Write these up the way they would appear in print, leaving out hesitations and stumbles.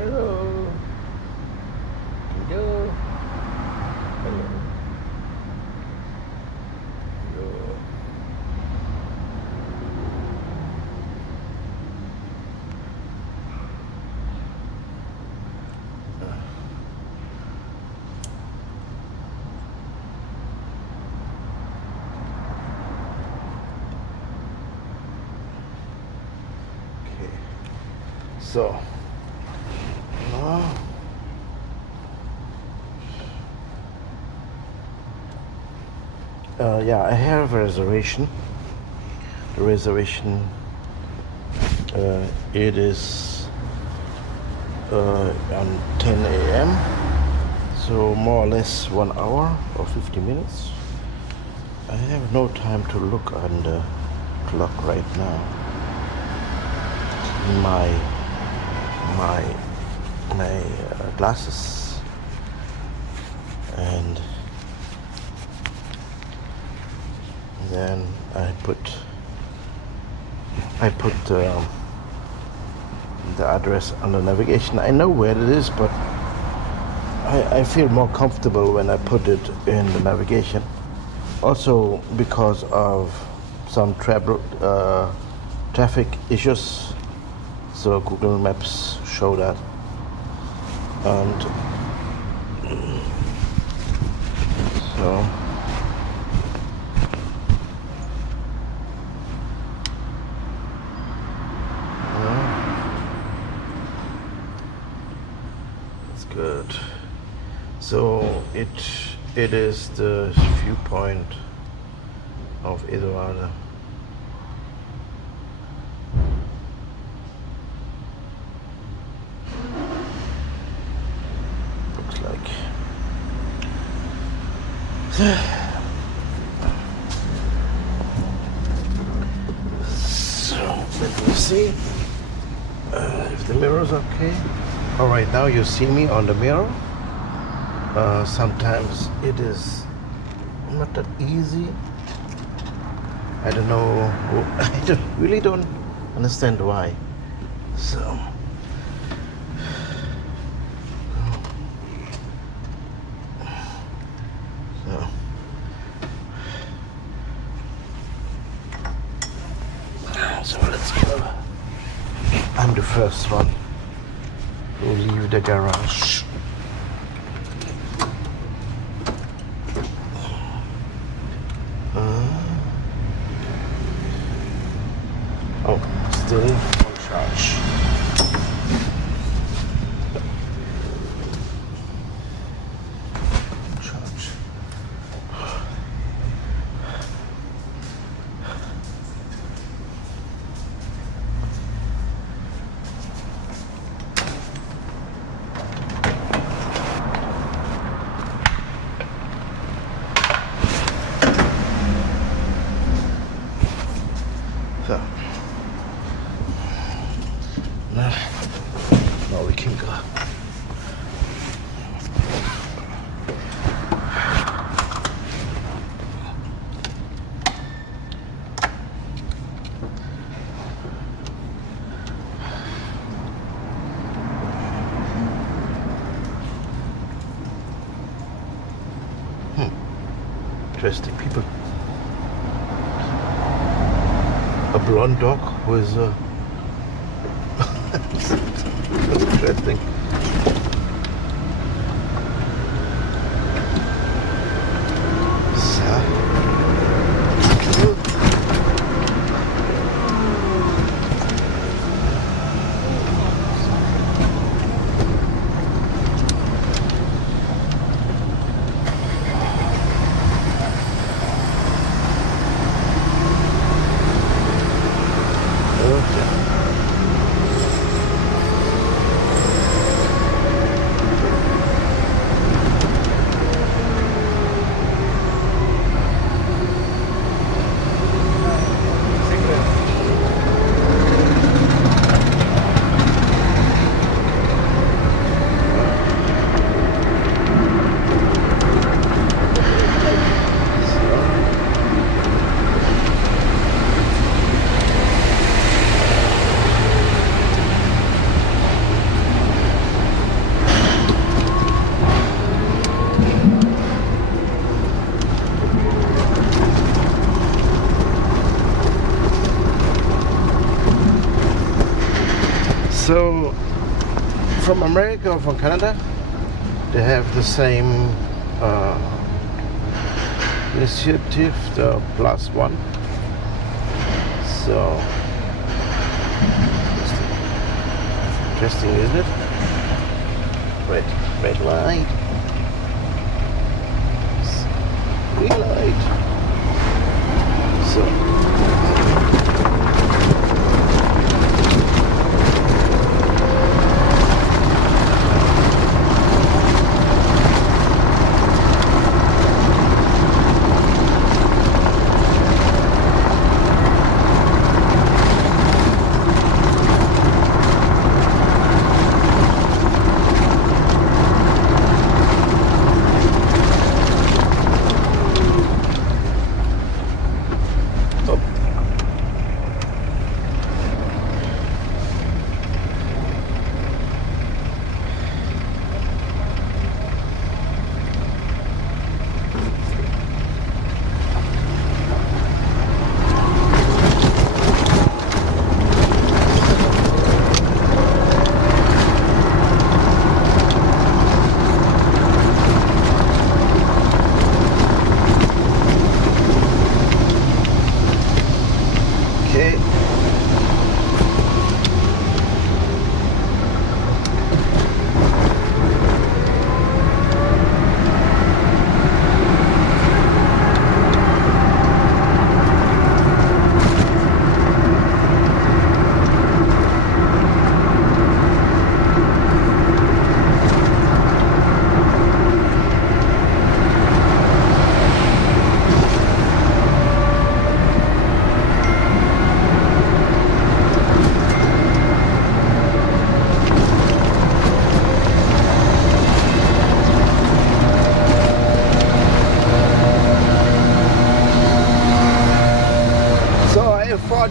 Hello. Hello. Hello. Hello. Okay. So. Yeah, I have a reservation. The reservation, it is on 10 a.m. So more or less 1 hour or 50 minutes. I have no time to look on the clock right now. My glasses, and then I put the address on the navigation. I know where it is, but I feel more comfortable when I put it in the navigation. Also because of some traffic issues, so Google Maps show that. And so that's good. So it is the viewpoint of Eduardo. Looks like. So let me see if the mirror's okay. All right, now you see me on the mirror. Sometimes it is not that easy. I don't know. I really don't understand why. So. So let's go. I'm the first one who leave the garage. Oh, still on charge. Now we can go. Interesting people. A blonde dog with a interesting. So from America or from Canada, they have the same initiative, the +1. So interesting, isn't it? Red light, green light. So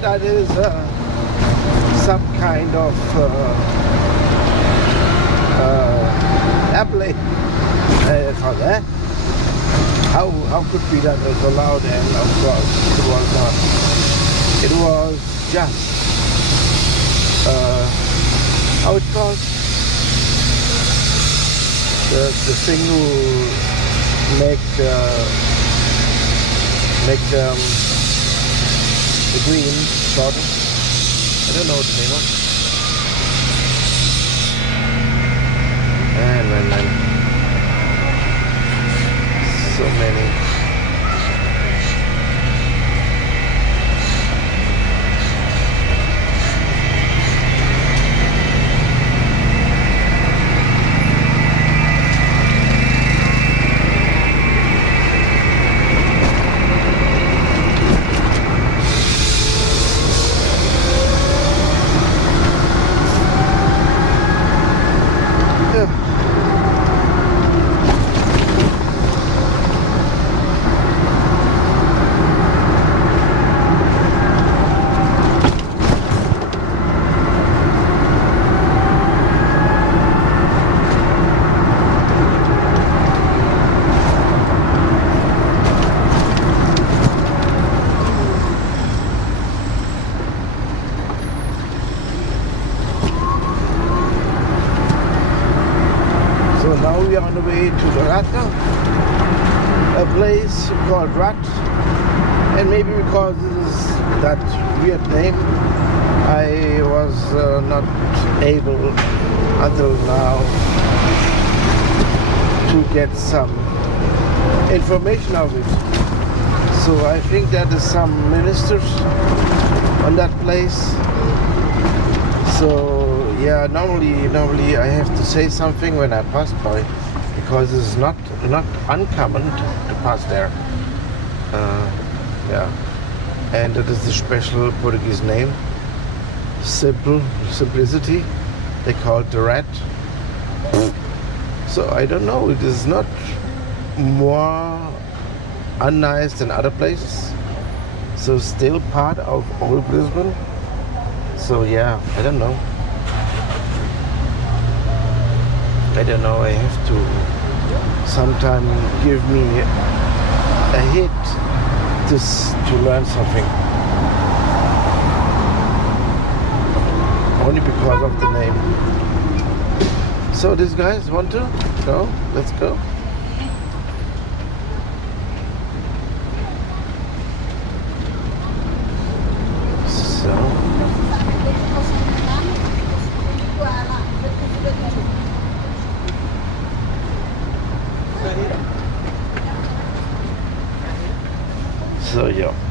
that is some kind of airplane. How could be that so loud? And of course it was not. It was just how it calls the thing who make the green sort of. I don't know what the name of. Man. So many. Now we are on the way to the Rata, a place called Rat, and maybe because it is that weird name, I was not able until now to get some information of it. So I think that is some ministers on that place. So yeah, normally I have to say something when I pass by, because it's not uncommon to pass there. Yeah, and it is the special Portuguese name, simplicity. They call it the rat. So I don't know. It is not more unnice than other places. So still part of old Lisbon. So yeah, I don't know. I have to sometime give me a hit to learn something. Only because because of the name. So these guys want to go? Let's go. So yeah.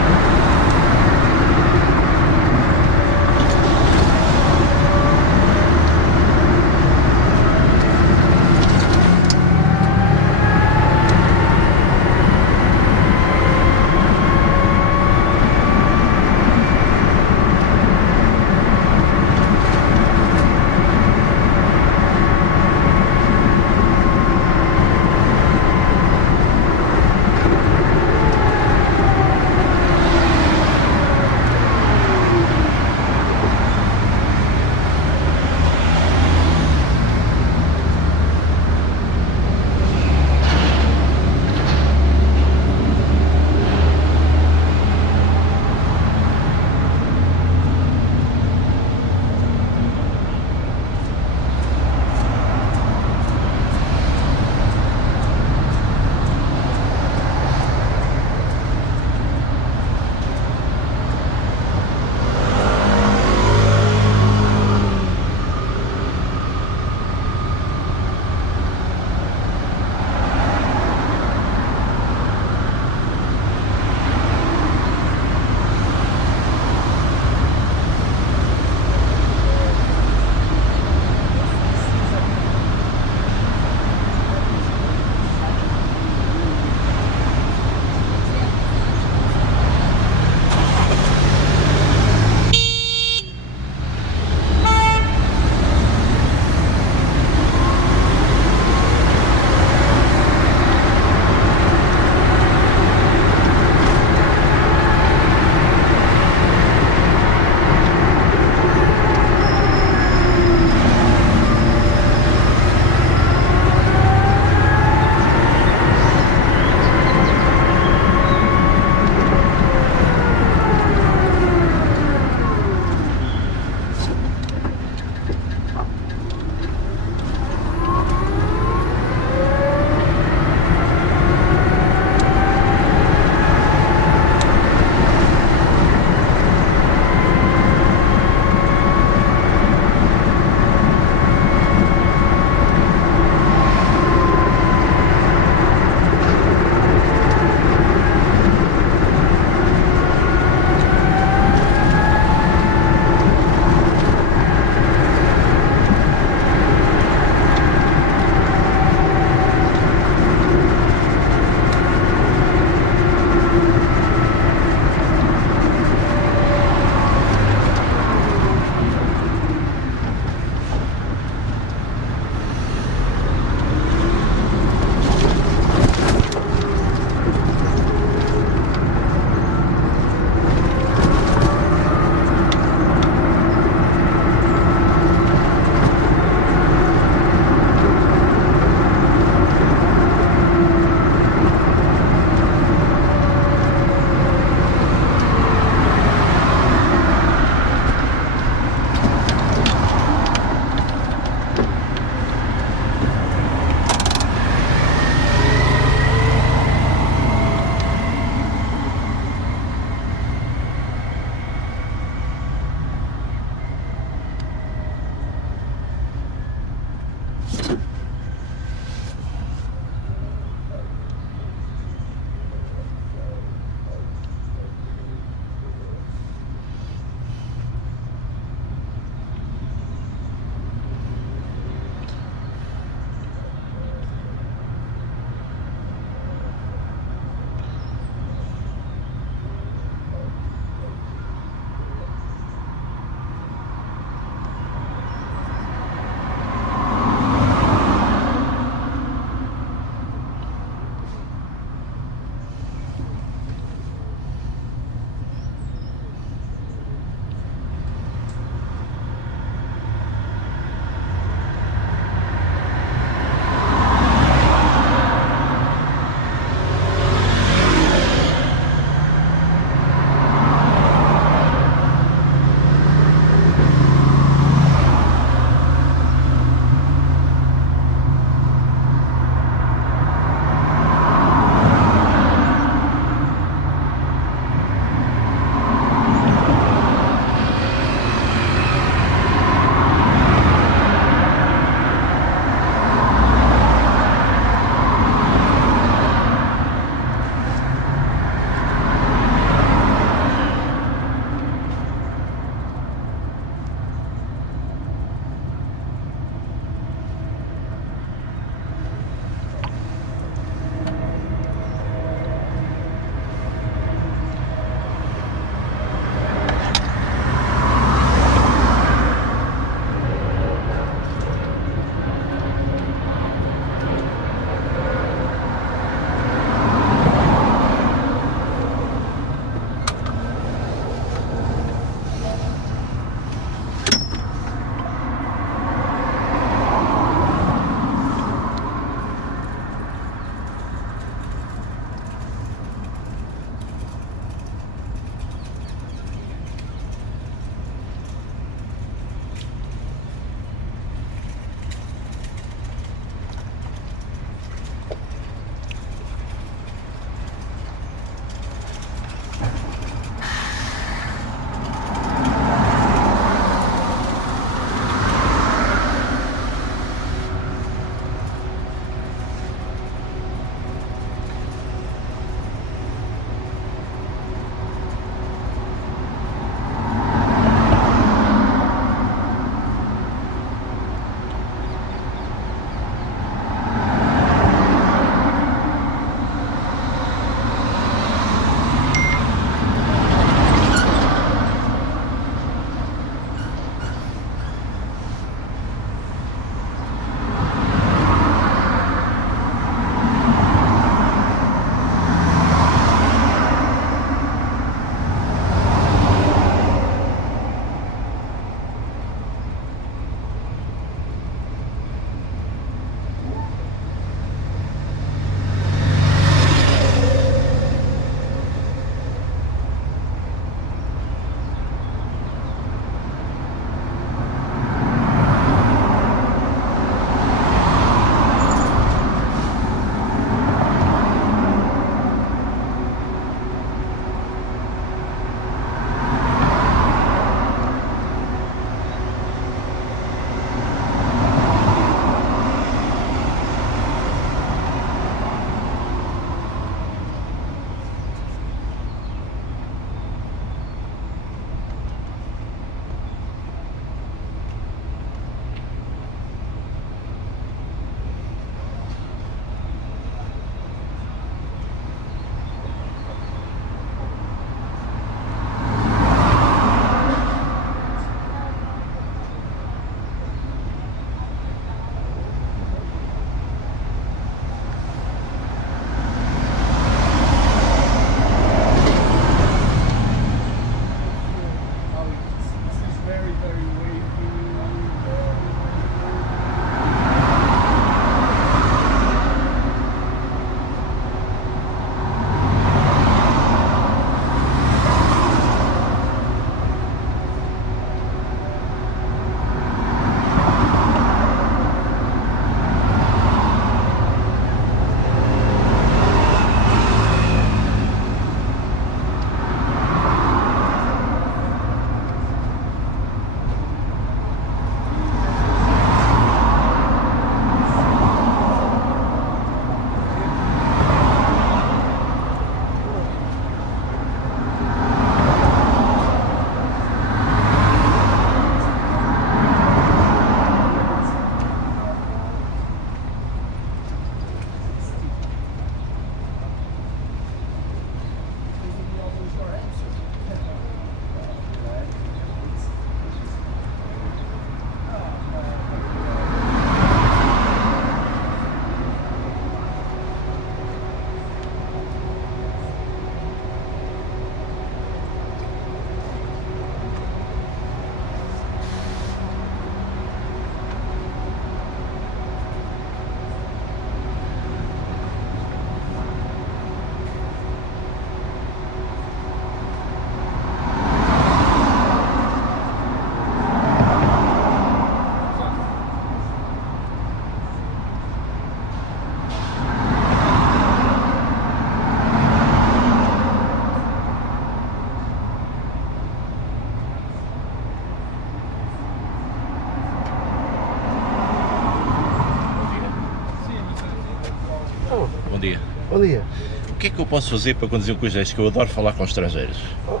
que é que eu posso fazer para conduzir um cruzeiro destes? Que eu adoro falar com estrangeiros. Como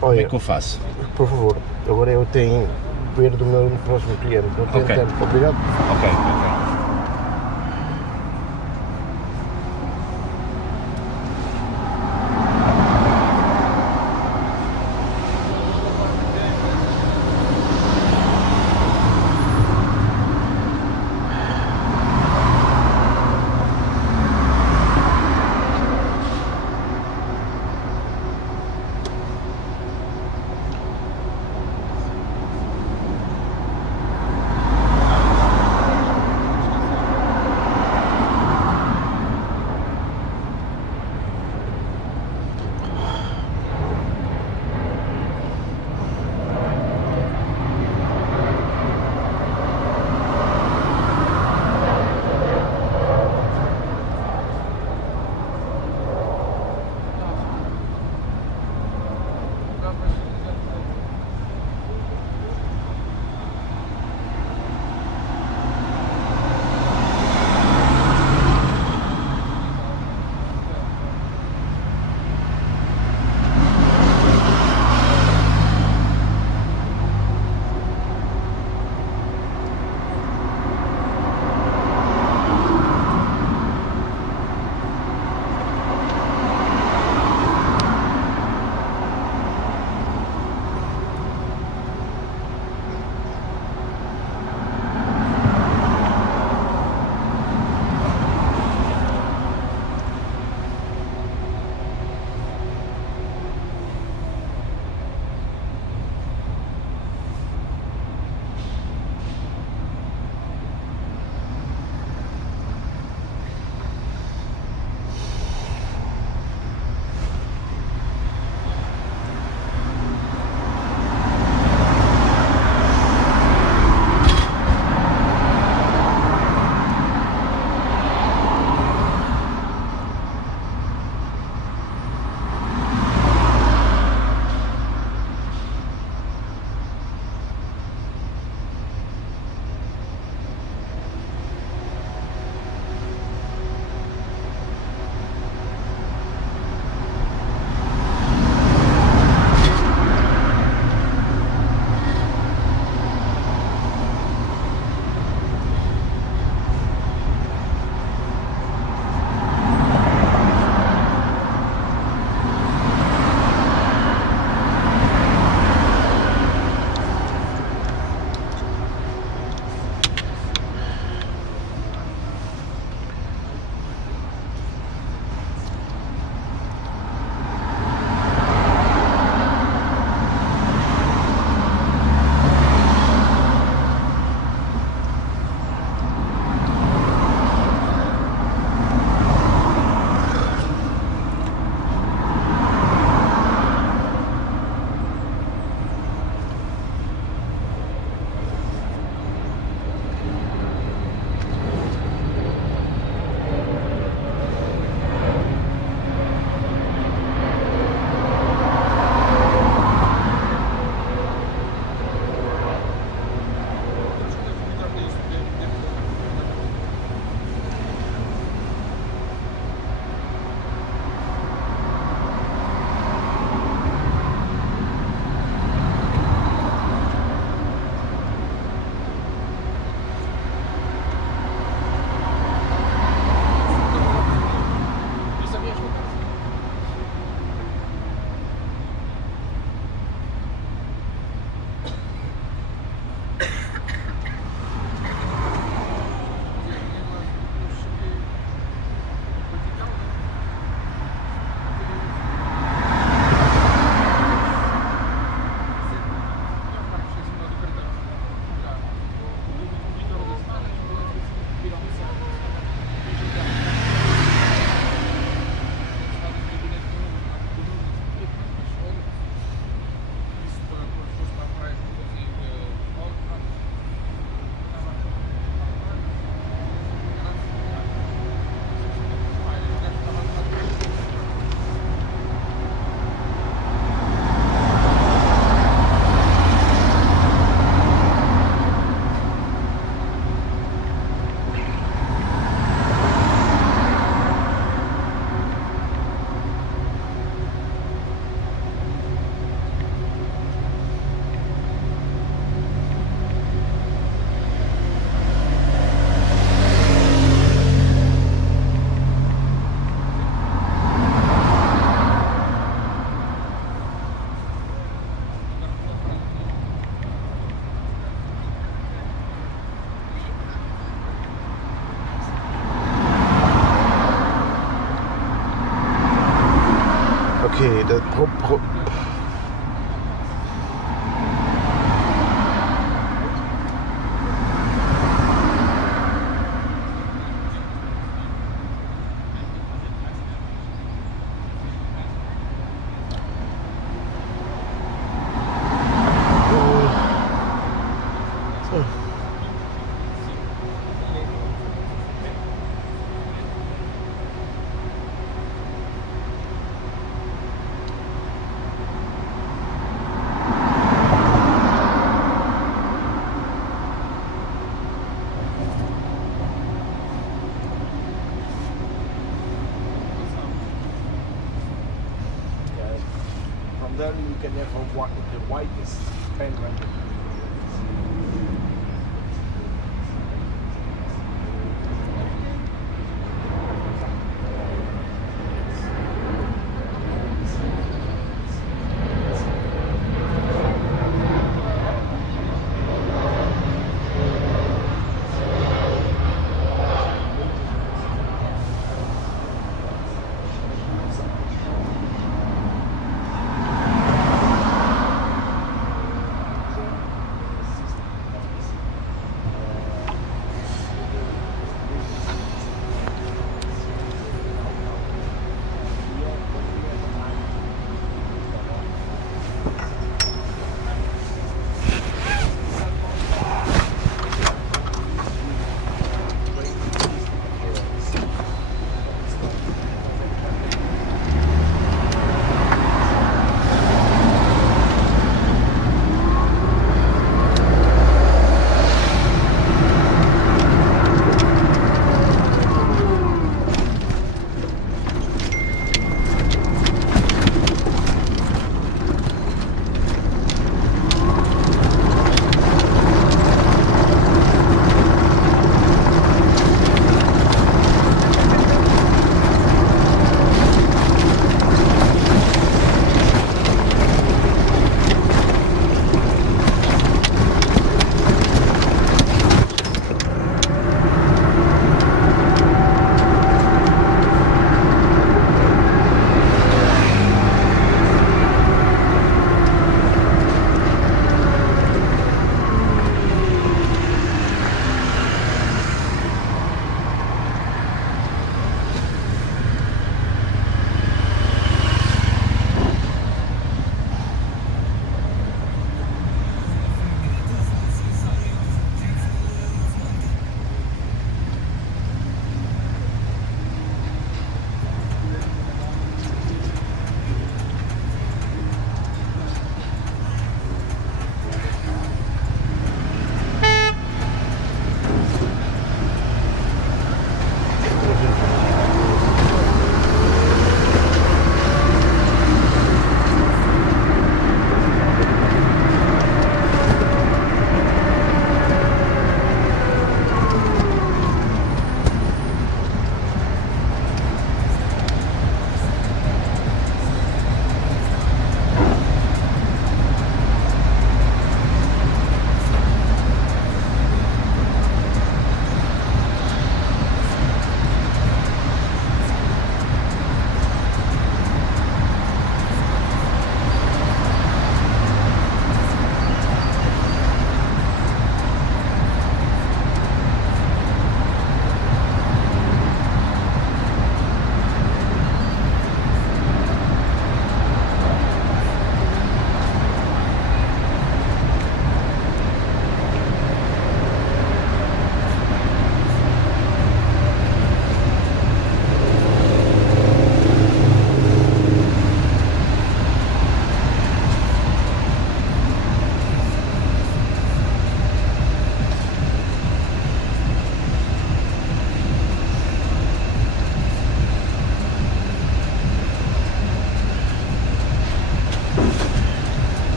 Olha, é que eu faço? por favor, agora eu tenho ver do meu próximo cliente, não tenho Ok. tempo, obrigado. Ok, ok. Then you can have the widest panoramic.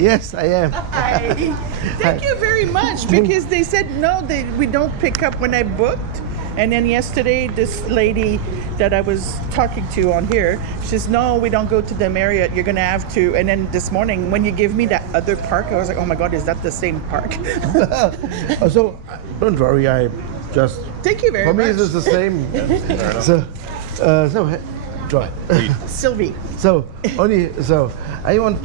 Yes, I am. Hi. Thank you very much, because they said no, we don't pick up when I booked. And then yesterday, this lady that I was talking to on here, she says, no, we don't go to the Marriott. You're going to have to. And then this morning, when you gave me that other park, I was like, oh my God, is that the same park? So don't worry, I just. Thank you very For much. me, it's the same. Joy. Sylvie. So I want.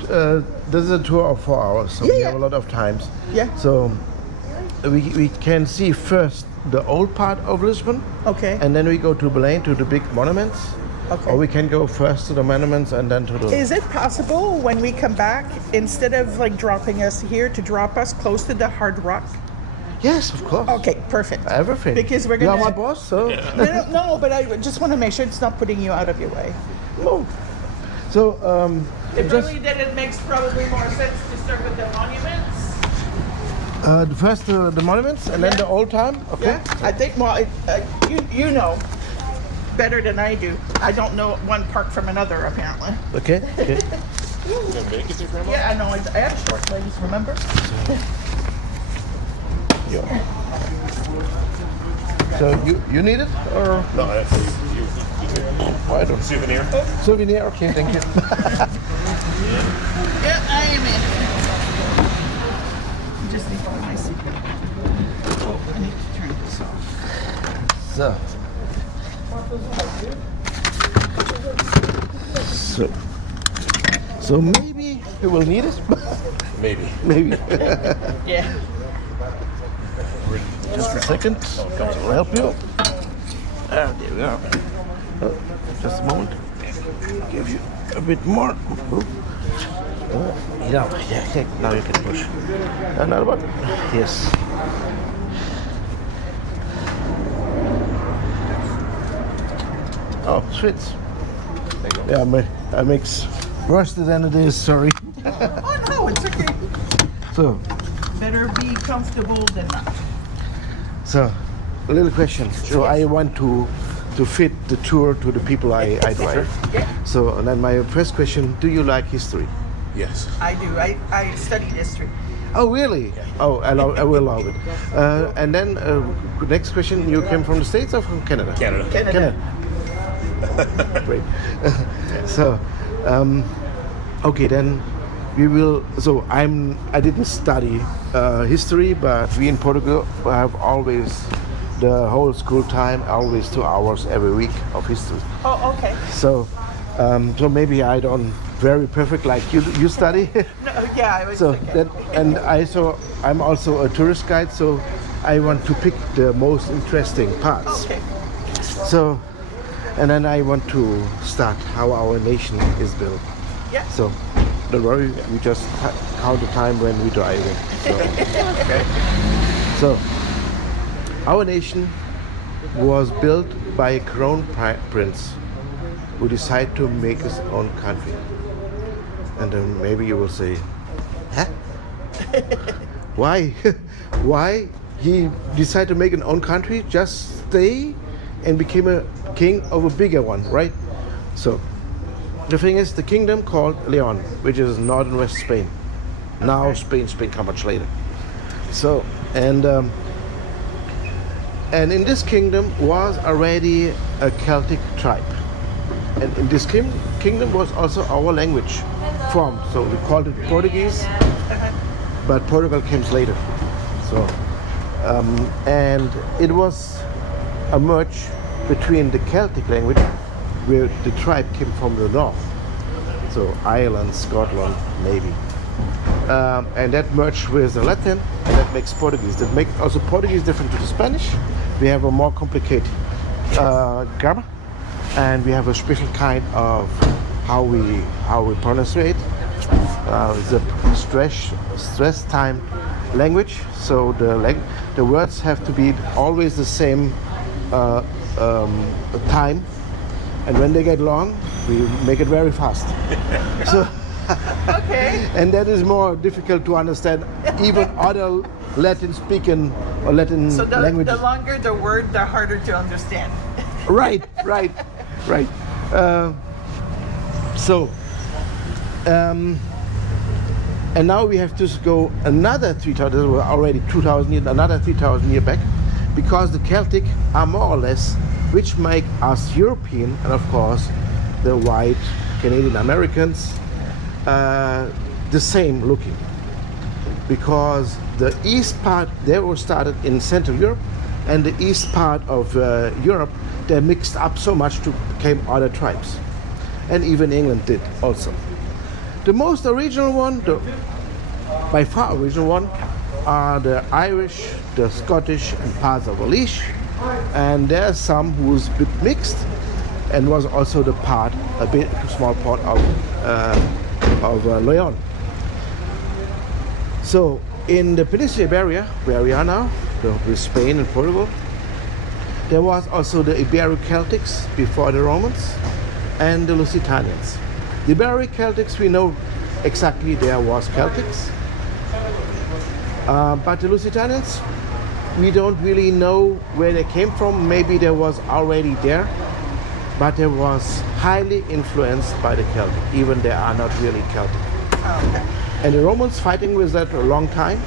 This is a tour of 4 hours, so we Yeah. have a lot of times. Yeah. So we can see first the old part of Lisbon. Okay. And then we go to Belém to the big monuments. Okay. Or we can go first to the monuments and then to the. Is it possible when we come back, instead of like dropping us here, to drop us close to the Hard Rock? Yes, of course. Okay, perfect. Everything. Because we're You gonna. are my boss, so. No, but I just want to make sure it's not putting you out of your way. No. So It just really that it makes probably more sense to start with the monuments. first the monuments and then Yeah. the old time. Okay. Yeah, I think. Well, you know better than I do. I don't know one park from another, apparently. Okay. Okay. Yeah, I know. I have short legs. Remember? Yeah. So you need it or No, that's you. I don't. Souvenir. Souvenir. Okay, thank you. Yeah, I am in. Just need to find my secret. Oh, I need to turn this off. So maybe you will need it. Maybe. Maybe. Yeah. Just a second. I'll help you. There we go. Just a moment. Give you a bit more. Yeah, okay. Now you can push. Another one. Yes. Oh, sweet. Yeah, I makes worse than it is. Sorry. Oh no, it's okay. So, Better be comfortable than not. So, a little question. So I want to fit the tour to the people I drive. Yeah, So, and then my first question: do you like history? Yes. I do. I studied history. Oh, really? Oh, I will love it. And then next question: you came from the States or from Canada? Canada. Canada. Great. So, okay, then we will. So I didn't study history, but we in Portugal have always the whole school time, always 2 hours every week of history. Oh, okay. So, so maybe I don't very perfect like you study. No, yeah, I was So thinking. that, and I'm also a tourist guide, so I want to pick the most interesting parts. Okay. So, and then I want to start how our nation is built. Yeah. So, don't worry, we just count the time when we're driving. So, so our nation was built by a crown prince who decided to make his own country. And then maybe you will say, huh? Why? Why he decided to make an own country? Just stay and became a king of a bigger one, right? So the thing is, the kingdom called Leon, which is northern West Spain. Now Spain come much later. So and in this kingdom was already a Celtic tribe, and in this kingdom was also our language formed. So we called it Portuguese, but Portugal came later. So and it was a merge between the Celtic language, where the tribe came from the north, so Ireland, Scotland, maybe, and that merged with the Latin, and that makes Portuguese. That makes also Portuguese different to the Spanish. We have a more complicated grammar, and we have a special kind of how we pronunciate. The stress time language. So the words have to be always the same time, and when they get long, we make it very fast. So, Okay. and that is more difficult to understand even other Latin speaking or Latin So the languages. longer the word, the harder to understand. Right. So And now we have to go another 3,000, this was already 2,000 years, another 3,000 years back, because the Celtic are more or less, which make us European, and of course the white Canadian Americans, the same looking. Because the east part, they were started in Central Europe, and the east part of Europe, they mixed up so much to become other tribes. And even England did also. The most original one, by far original one, are the Irish, the Scottish, and parts of Welsh. And there's some who's a bit mixed, and was also the part, a small part of Leon. So in the Peninsula Iberia, where we are now, with Spain and Portugal, there was also the Ibero-Celtics before the Romans, and the Lusitanians. The Ibero-Celtics, we know exactly there was Celtics, but the Lusitanians, we don't really know where they came from. Maybe there was already there, but there was highly influenced by the Celtic, even they are not really Celtic. Oh, okay. And the Romans fighting with that for a long time.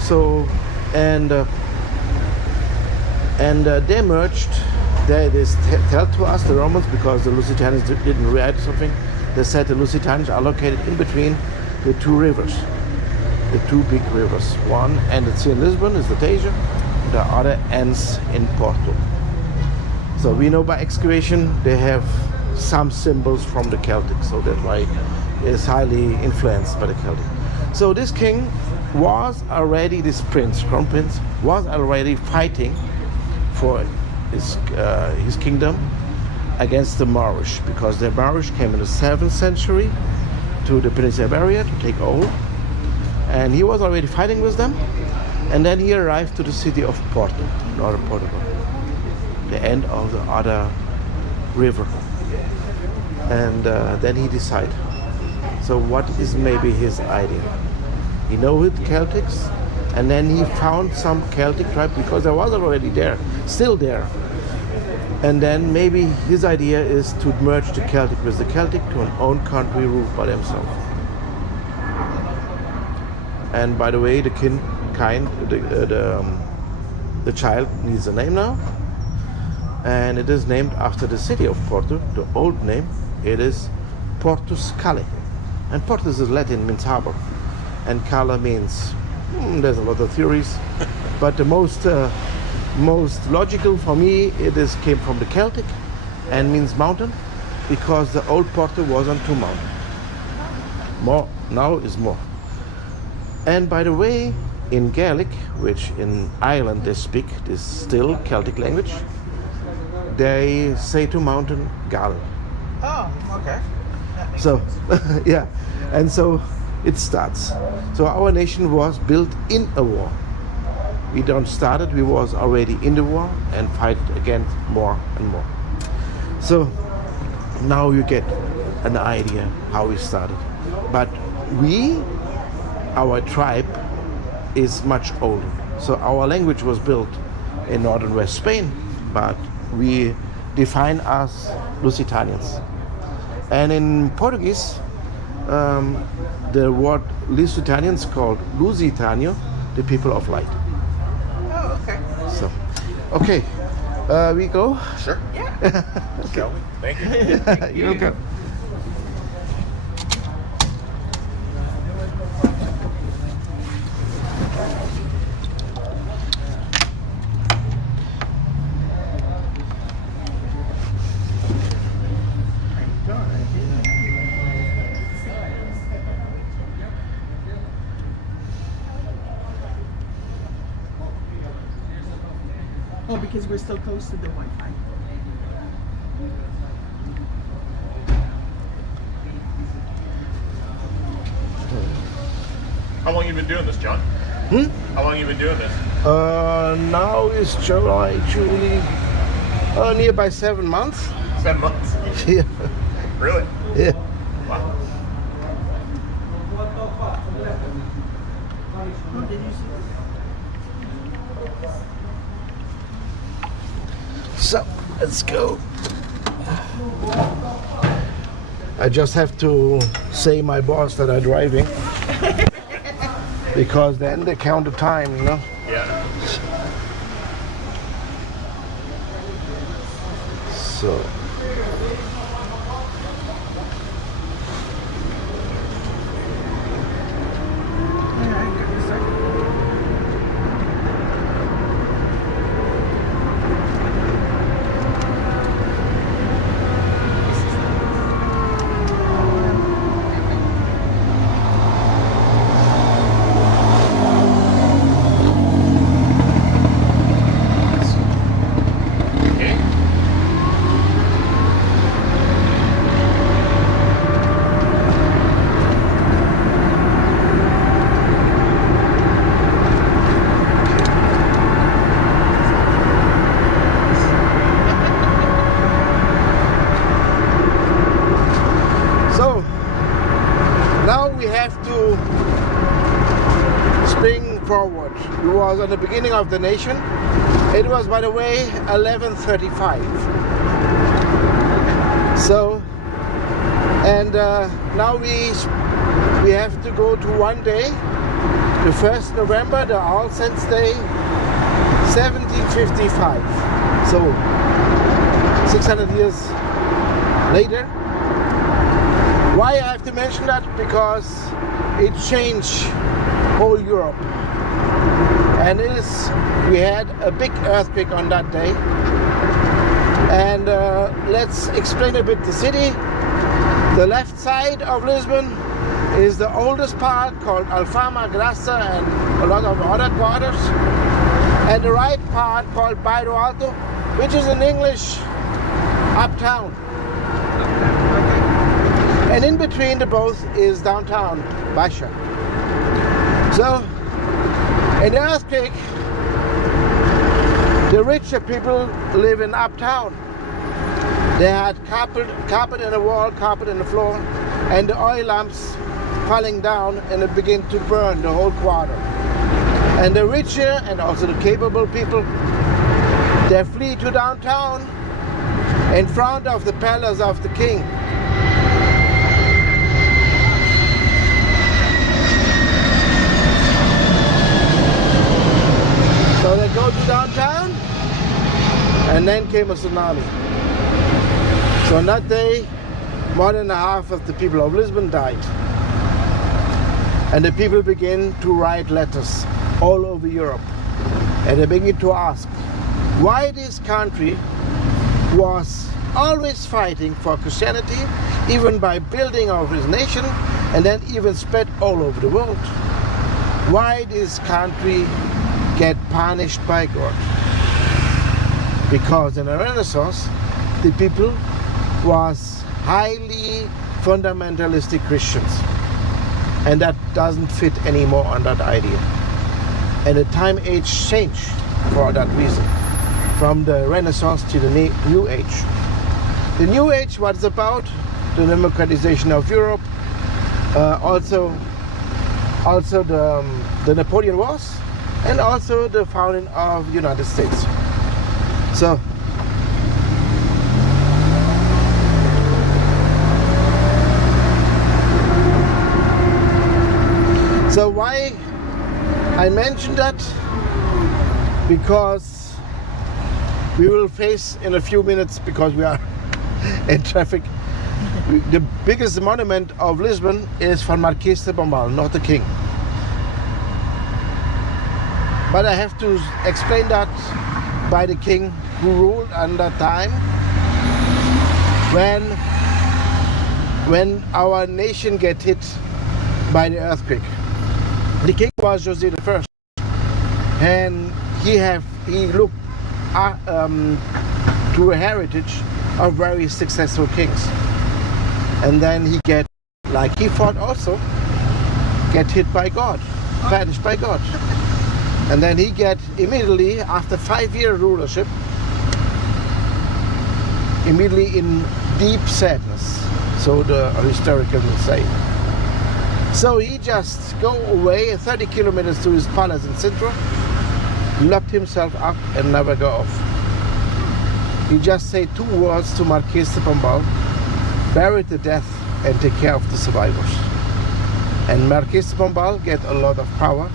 So, and they merged. They tell to us, the Romans, because the Lusitanians didn't write something. They said the Lusitanians are located in between the two rivers, the two big rivers. One ends in Lisbon, is the Tejo. The other ends in Porto. So we know by excavation they have some symbols from the Celtic. So that's why it's highly influenced by the Celtic. So this king was already, this prince, crown prince, was already fighting for his kingdom against the Moorish, because the Moorish came in the 7th century to the Peninsula Iberia to take over, and he was already fighting with them. And then he arrived to the city of Porto, northern Portugal, the end of the other river. And then he decided, so what is maybe his idea? He knows Celtics, and then he found some Celtic tribe, because there was already there, still there. And then maybe his idea is to merge the Celtic with the Celtic to an own country ruled by themselves. And by the way, the child needs a name now, and it is named after the city of Porto. The old name, it is Portus Cale, and Portus is Latin, means harbor, and Cala means there's a lot of theories, but the most logical for me, it came from the Celtic and means mountain, because the old Porto was on two mountains. More now is more. And by the way, in Gaelic, which in Ireland they speak, this still Celtic language, they say to mountain Gal. Oh, okay. So, yeah, and so it starts. So our nation was built in a war. We don't start it, we was already in the war and fight against more and more. So now you get an idea how we started. But our tribe is much older. So our language was built in northern West Spain, but we define as Lusitanians. And in Portuguese, the word Lusitanians called Lusitânio, the people of light. Oh, okay. So, okay, we go. Sure. Yeah. Shall we? Thank you. You're welcome. Oh, because we're still close to the Wi-Fi. How long you been doing this, John? How long you been doing this? Now is July, nearby 7 months. 7 months. Yeah. Really? Yeah. Wow. Oh, did you see? So let's go. I just have to say my boss that I'm driving. Because then they count the time, you know. Yeah. So. Forward. It was at the beginning of the nation. It was, by the way, 1135. So, and now we have to go to one day, the 1st November, the All Saints Day, 1755. So, 600 years later. Why I have to mention that? Because it changed whole Europe. And we had a big earthquake on that day. And let's explain a bit the city. The left side of Lisbon is the oldest part called Alfama, Graça, and a lot of other quarters. And the right part called Bairro Alto, which is in English uptown. And in between the both is downtown, Baixa. So, in the earthquake, the richer people live in uptown. They had carpet in the wall, carpet in the floor, and the oil lamps falling down, and it began to burn the whole quarter. And the richer and also the capable people, they flee to downtown in front of the palace of the king. So they go to downtown, and then came a tsunami. So on that day, more than half of the people of Lisbon died. And the people began to write letters all over Europe. And they began to ask why this country was always fighting for Christianity, even by building of his nation, and then even spread all over the world. Why this country get punished by God? Because in the Renaissance, the people was highly fundamentalistic Christians, and that doesn't fit anymore on that idea. And the time age changed for that reason, from the Renaissance to the New Age. The New Age was about the democratization of Europe, also the Napoleon Wars, and also the founding of the United States. So why I mentioned that? Because we will face in a few minutes, because we are in traffic, the biggest monument of Lisbon is from Marquês de Pombal, not the king. But I have to explain that by the king who ruled at that time, when our nation get hit by the earthquake. The king was José I, and he looked to a heritage of very successful kings. And then he fought also, get hit by God, punished by God. And then he get immediately, after 5-year rulership, immediately in deep sadness, so the historical will say. So he just go away 30 kilometers to his palace in Sintra, locked himself up and never go off. He just say 2 words to Marquês de Pombal, bury the death and take care of the survivors. And Marquis de Pombal get a lot of power.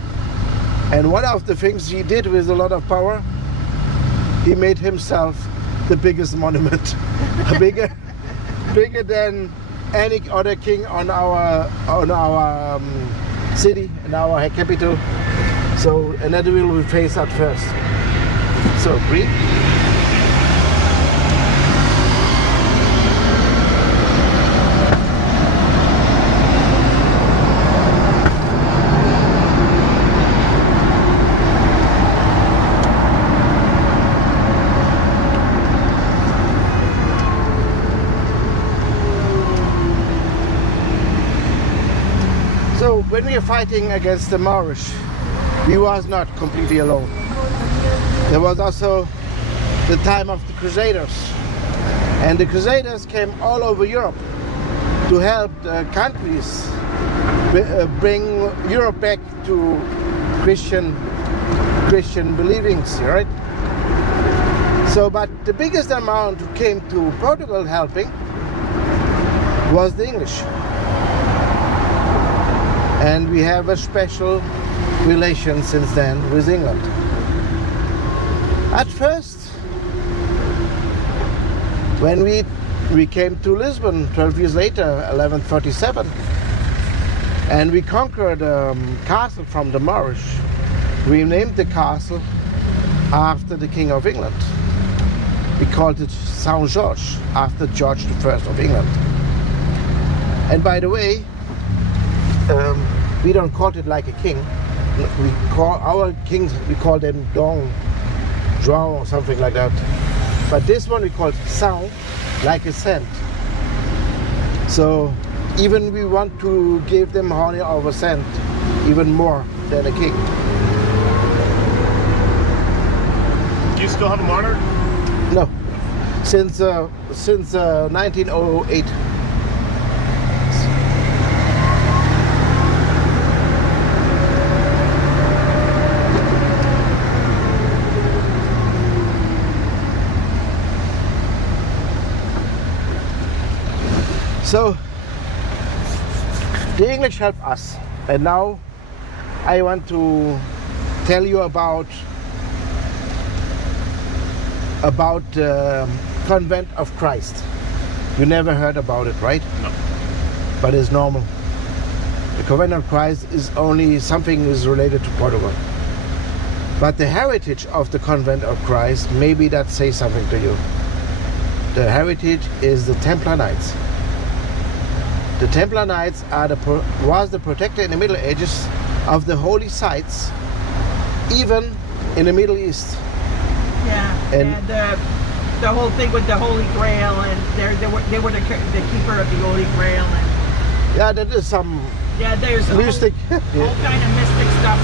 And one of the things he did with a lot of power, he made himself the biggest monument, bigger than any other king on our city, in our capital. So, and that will face that first. So breathe. So when we are fighting against the Moorish, we was not completely alone. There was also the time of the Crusaders. And the Crusaders came all over Europe to help the countries bring Europe back to Christian believings, right? So, but the biggest amount who came to Portugal helping was the English. And we have a special relation since then with England. At first, when we came to Lisbon 12 years later, 1147, and we conquered a castle from the Moorish, we named the castle after the King of England. We called it St. George, after George I of England. And by the way, we don't call it like a king. We call our kings, we call them João or something like that. But this one we call Saint, like a saint. So even we want to give them honor of a saint, even more than a king. Do you still have a monarch? No, since 1908. So the English helped us, and now I want to tell you about the Convent of Christ. You never heard about it, right? No. But it's normal. The Convent of Christ is only something is related to Portugal. But the heritage of the Convent of Christ, maybe that says something to you. The heritage is the Templar Knights. The Templar Knights was the protector in the Middle Ages of the holy sites, even in the Middle East. Yeah, and the whole thing with the Holy Grail, and they were the keeper of the Holy Grail, and yeah, that is some there's mystic, all kind of mystic stuff.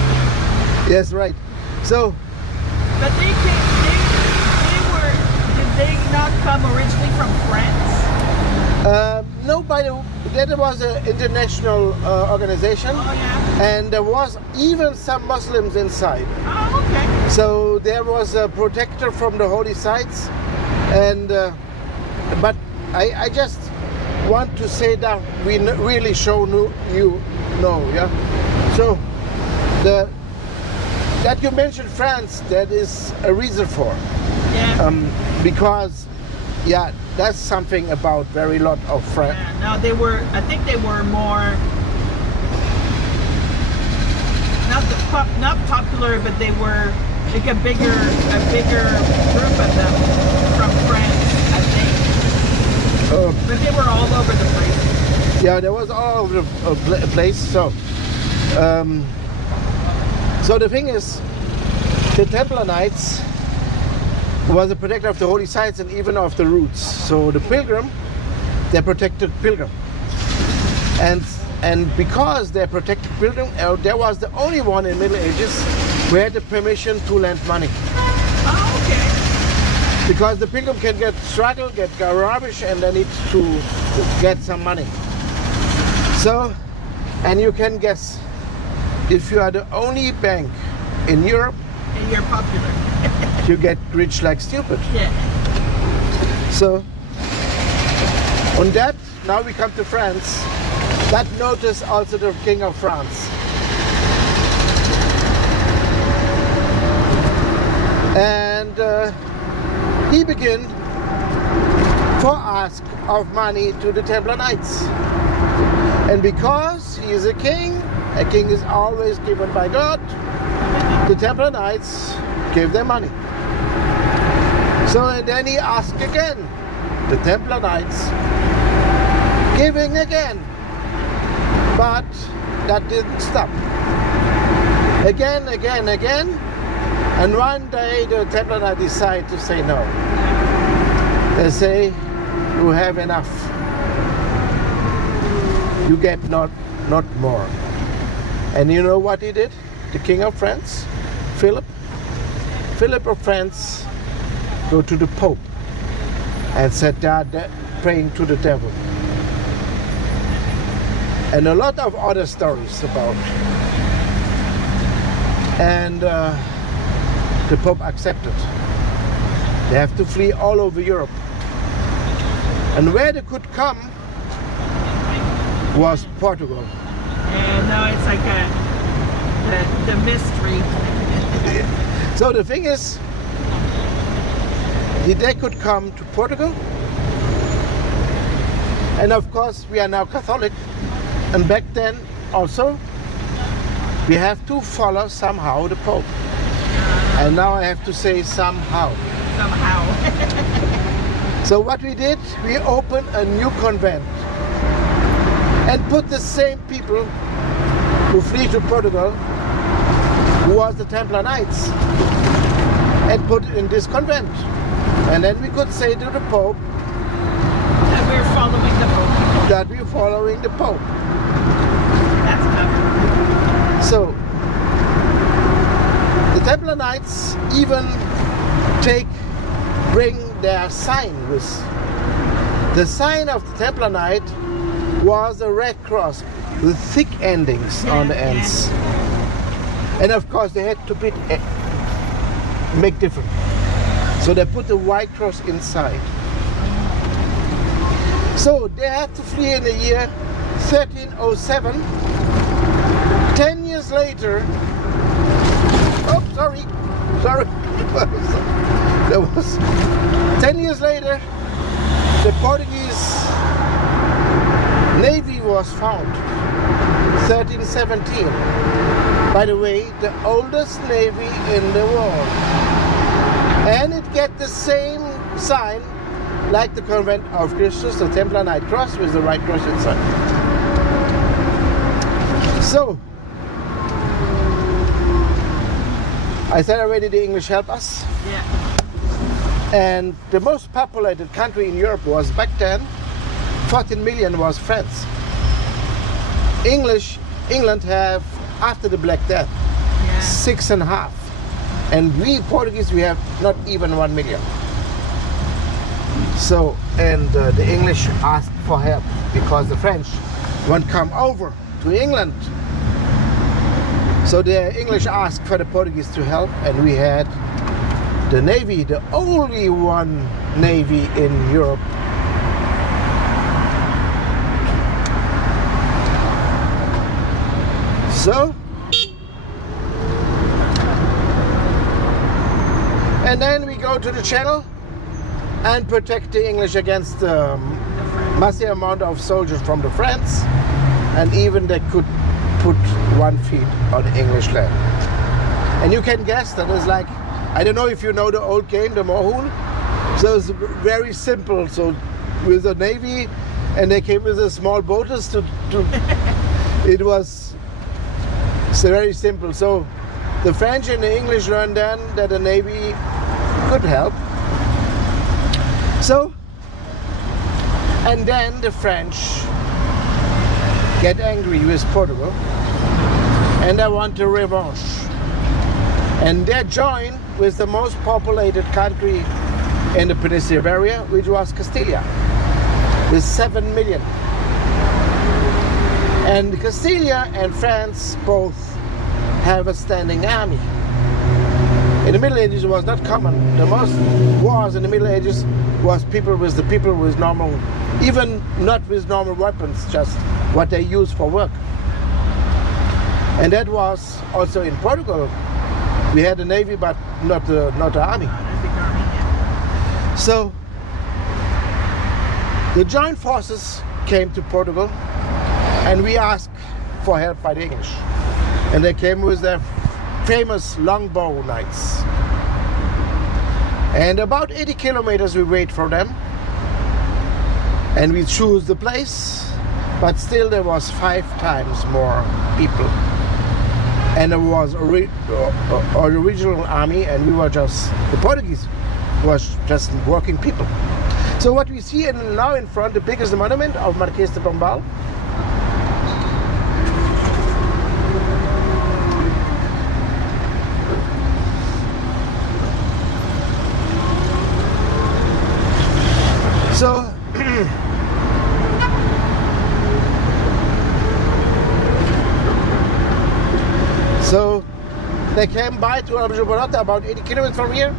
Yes, right. So, but did they not come originally from France? no, that was an international organization, and there was even some Muslims inside. Oh, okay. So there was a protector from the holy sites, and but I just want to say that we really show you know, yeah. So that you mentioned France, that is a reason for, because that's something about very lot of France. Yeah, no, I think they were more not popular, but they were like a bigger group of them from France, I think. But they were all over the place. Yeah, there was all over the place. So, so the thing is, the Templar Knights was a protector of the holy sites and even of the routes. So the pilgrim, they protected pilgrim, and because they protected pilgrim, there was the only one in Middle Ages who had the permission to lend money. Oh, okay. Because the pilgrim can get rubbish, and they need to get some money. So, and you can guess, if you are the only bank in Europe, and you're popular, you get rich like stupid. Yeah. So, on that, now we come to France. That noticed also the King of France. And he began for ask of money to the Templar Knights. And because he is a king is always given by God, the Templar Knights gave them money. So and then he asked again, the Templar Knights giving again. But that didn't stop. Again. And one day the Templar Knights decide to say no. They say, you have enough. You get not more. And you know what he did? The King of France, Philip of France, go to the Pope and said they're praying to the devil. And a lot of other stories about. And the Pope accepted. They have to flee all over Europe. And where they could come was Portugal. And now it's like the mystery. So the thing is, they could come to Portugal. And of course, we are now Catholic. And back then also, we have to follow somehow the Pope. And now I have to say somehow. So what we did, we opened a new convent and put the same people who flee to Portugal, who was the Templar Knights, and put it in this convent. And then we could say to the Pope that we're following the Pope. That we're following the Pope. That's clever. So the Templar Knights even bring their sign with. The sign of the Templar Knight was a red cross with thick endings on the ends. And of course they had to make different. So they put the white cross inside. So they had to flee in the year 1307. 10 years later, sorry. There was 10 years later, the Portuguese Navy was found. 1317. By the way, the oldest navy in the world. And it get the same sign like the convent of Christus, the Templar Knight cross with the white cross inside. So, I said already the English help us. Yeah. And the most populated country in Europe was back then, 14 million was France. England have, after the Black Death, 6.5. And we Portuguese, we have not even 1 million. So, and the English asked for help because the French won't come over to England. So the English asked for the Portuguese to help, and we had the Navy, the only one Navy in Europe. So, and then we go to the Channel and protect the English against the massive amount of soldiers from the France, and even they could put 1 feet on English land. And you can guess that it's like, I don't know if you know the old game, the Mohun. So it's very simple. So with the Navy, and they came with the small boats to it was very simple. So the French and the English learned then that the Navy could help. So, and then the French get angry with Portugal and they want a revenge. And they join with the most populated country in the Peninsula area, which was Castilla, with 7 million. And Castilla and France both have a standing army. In the Middle Ages it was not common. The most wars in the Middle Ages was people with normal, even not with normal weapons, just what they use for work. And that was also in Portugal. We had a navy, but not the army. So the joint forces came to Portugal, and we asked for help by the English. And they came with their famous longbow knights. And about 80 kilometers we wait for them, and we choose the place, but still there was 5 times more people. And there was an original army, and we were just, the Portuguese was just working people. So what we see now in front, the biggest monument of Marquês de Pombal. So so they came by to Aljubarrota, about 80 kilometers from here,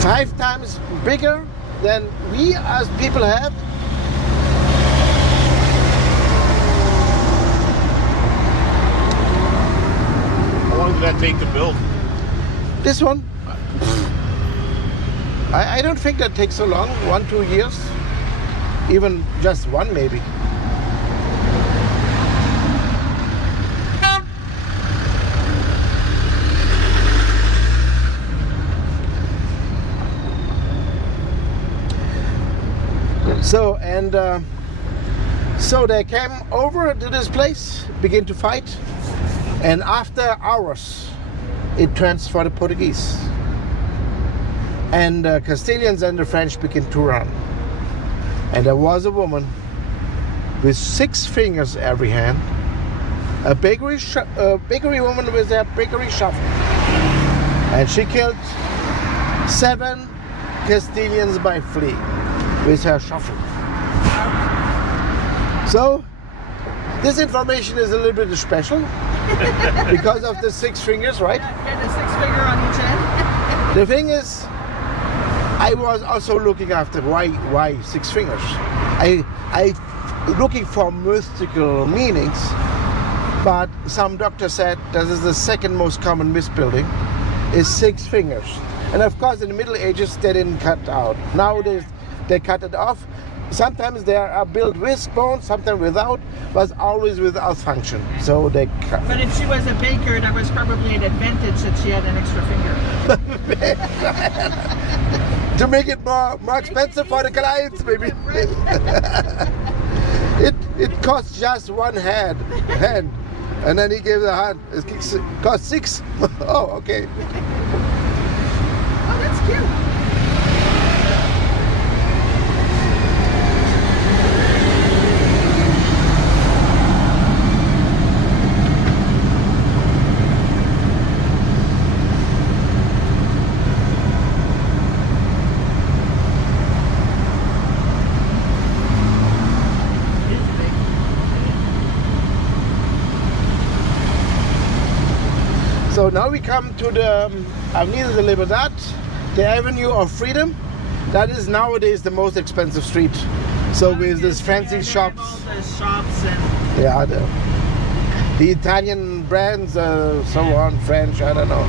5 times bigger than we as people have. How long did that take to build? This one, I don't think that takes so long, 1-2 years, even just one maybe. So so they came over to this place, begin to fight, and after hours it transferred to the Portuguese. And the Castilians and the French begin to run. And there was a woman with 6 fingers every hand, a bakery woman with a bakery shovel, and she killed 7 Castilians by flee with her shovel. So this information is a little bit special because of the 6 fingers, right? And a 6 finger on each end. The thing is, I was also looking after why 6 fingers. I looking for mystical meanings, but some doctor said that is the second most common misbuilding is 6 fingers. And of course in the Middle Ages they didn't cut out. Nowadays they cut it off. Sometimes they are built with bones, sometimes without, but always without function. So they cut. But if she was a baker, that was probably an advantage that she had an extra finger. To make it more expensive for the clients, maybe. It costs just 1 hand, and then he gave the hand. It costs 6. Oh, okay. Oh, that's cute. So now we come to the Avenida de Liberdade, the Avenue of Freedom. That is nowadays the most expensive street. So with these fancy shops. All the shops and Yeah, the Italian brands, so on, French, I don't know.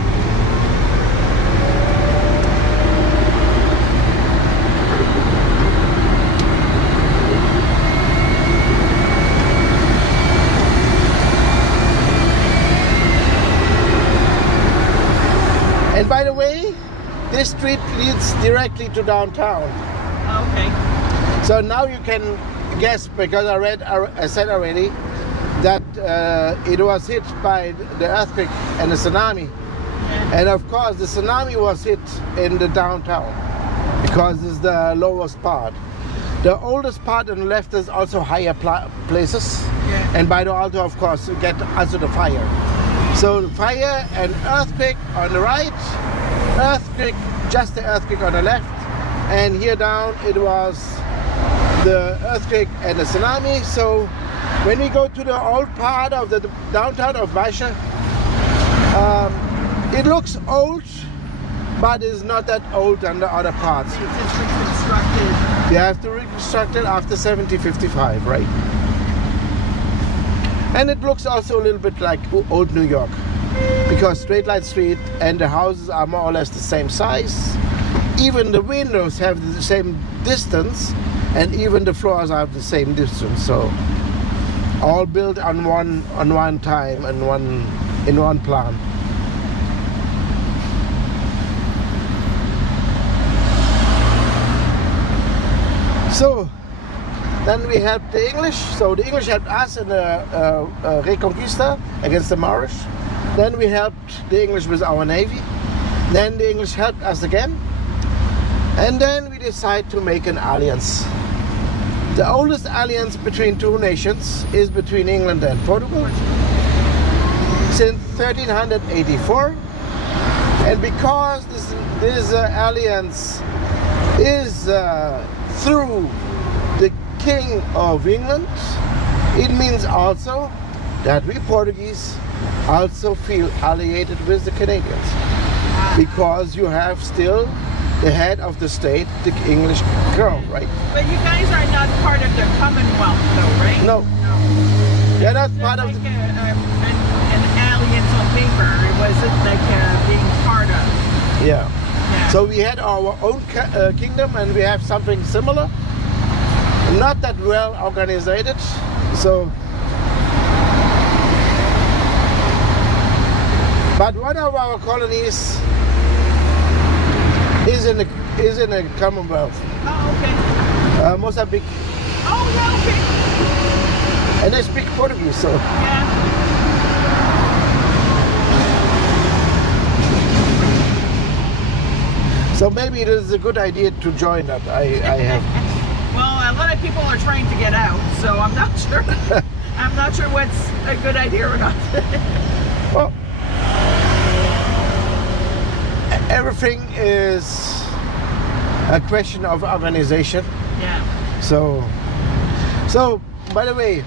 And by the way, this street leads directly to downtown. okay. So now you can guess, because I said already that it was hit by the earthquake and the tsunami. Yeah. And of course the tsunami was hit in the downtown because it's the lowest part. The oldest part on the left is also higher places. Yeah. And by the Alto, of course, you get also the fire. So the fire and earthquake on the right, earthquake, just the earthquake on the left, and here down it was the earthquake and the tsunami. So when we go to the old part of the downtown of Baixa, it looks old, but it's not that old than the other parts. It's just reconstructed. You have to reconstruct it after 1755, right? And it looks also a little bit like old New York, because straight line street and the houses are more or less the same size. Even the windows have the same distance, and even the floors have the same distance. So all built on one time and in one plan. So then we helped the English. So the English helped us in the Reconquista against the Moorish. Then we helped the English with our navy. Then the English helped us again. And then we decided to make an alliance. The oldest alliance between two nations is between England and Portugal since 1384. And because this alliance is through the King of England, it means also that we Portuguese also feel alliated with the Canadians, because you have still the head of the state, the English crown, right? But you guys are not part of the Commonwealth, though, right? No. They're not part of like an alliance on paper. It wasn't like being part of. Yeah. Yeah. So we had our own kingdom, and we have something similar. Not that well organized. So, but one of our colonies is in the Commonwealth. Oh, okay. Mozambique. Oh, yeah, okay. And I speak Portuguese, so. Yeah. So maybe it is a good idea to join that. I have. Well, a lot of people are trying to get out, so I'm not sure. I'm not sure what's a good idea or not. Well, everything is a question of organization. Yeah. So by the way,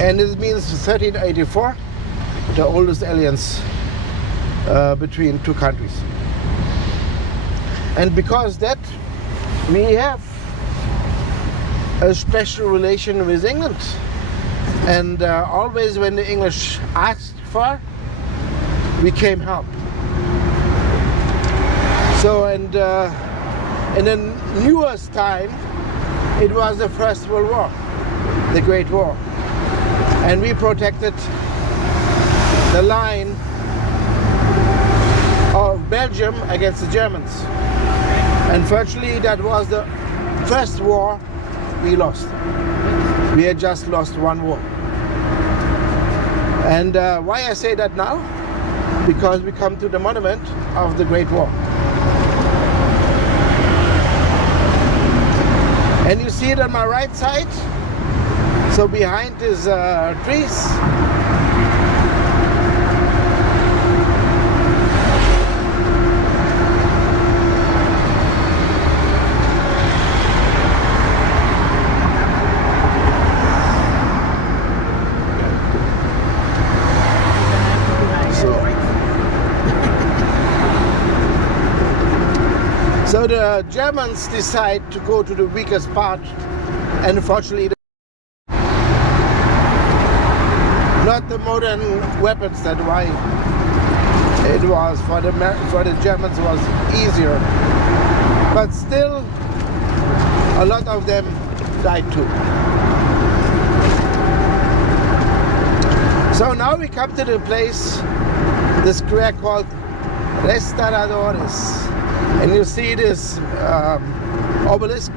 and it means 1384, the oldest alliance between two countries. And because that, we have a special relation with England. And always when the English asked for, we came help. So, and in the newest time, it was the First World War, the Great War. And we protected the line of Belgium against the Germans. Unfortunately, that was the first war we lost. We had just lost one war. And why I say that now? Because we come to the monument of the Great War. And you see it on my right side. So behind is trees. So the Germans decide to go to the weakest part, and unfortunately not the modern weapons. That's why it was for the Germans was easier, but still a lot of them died too. So now we come to the place, the square called Restauradores. And you see this obelisk.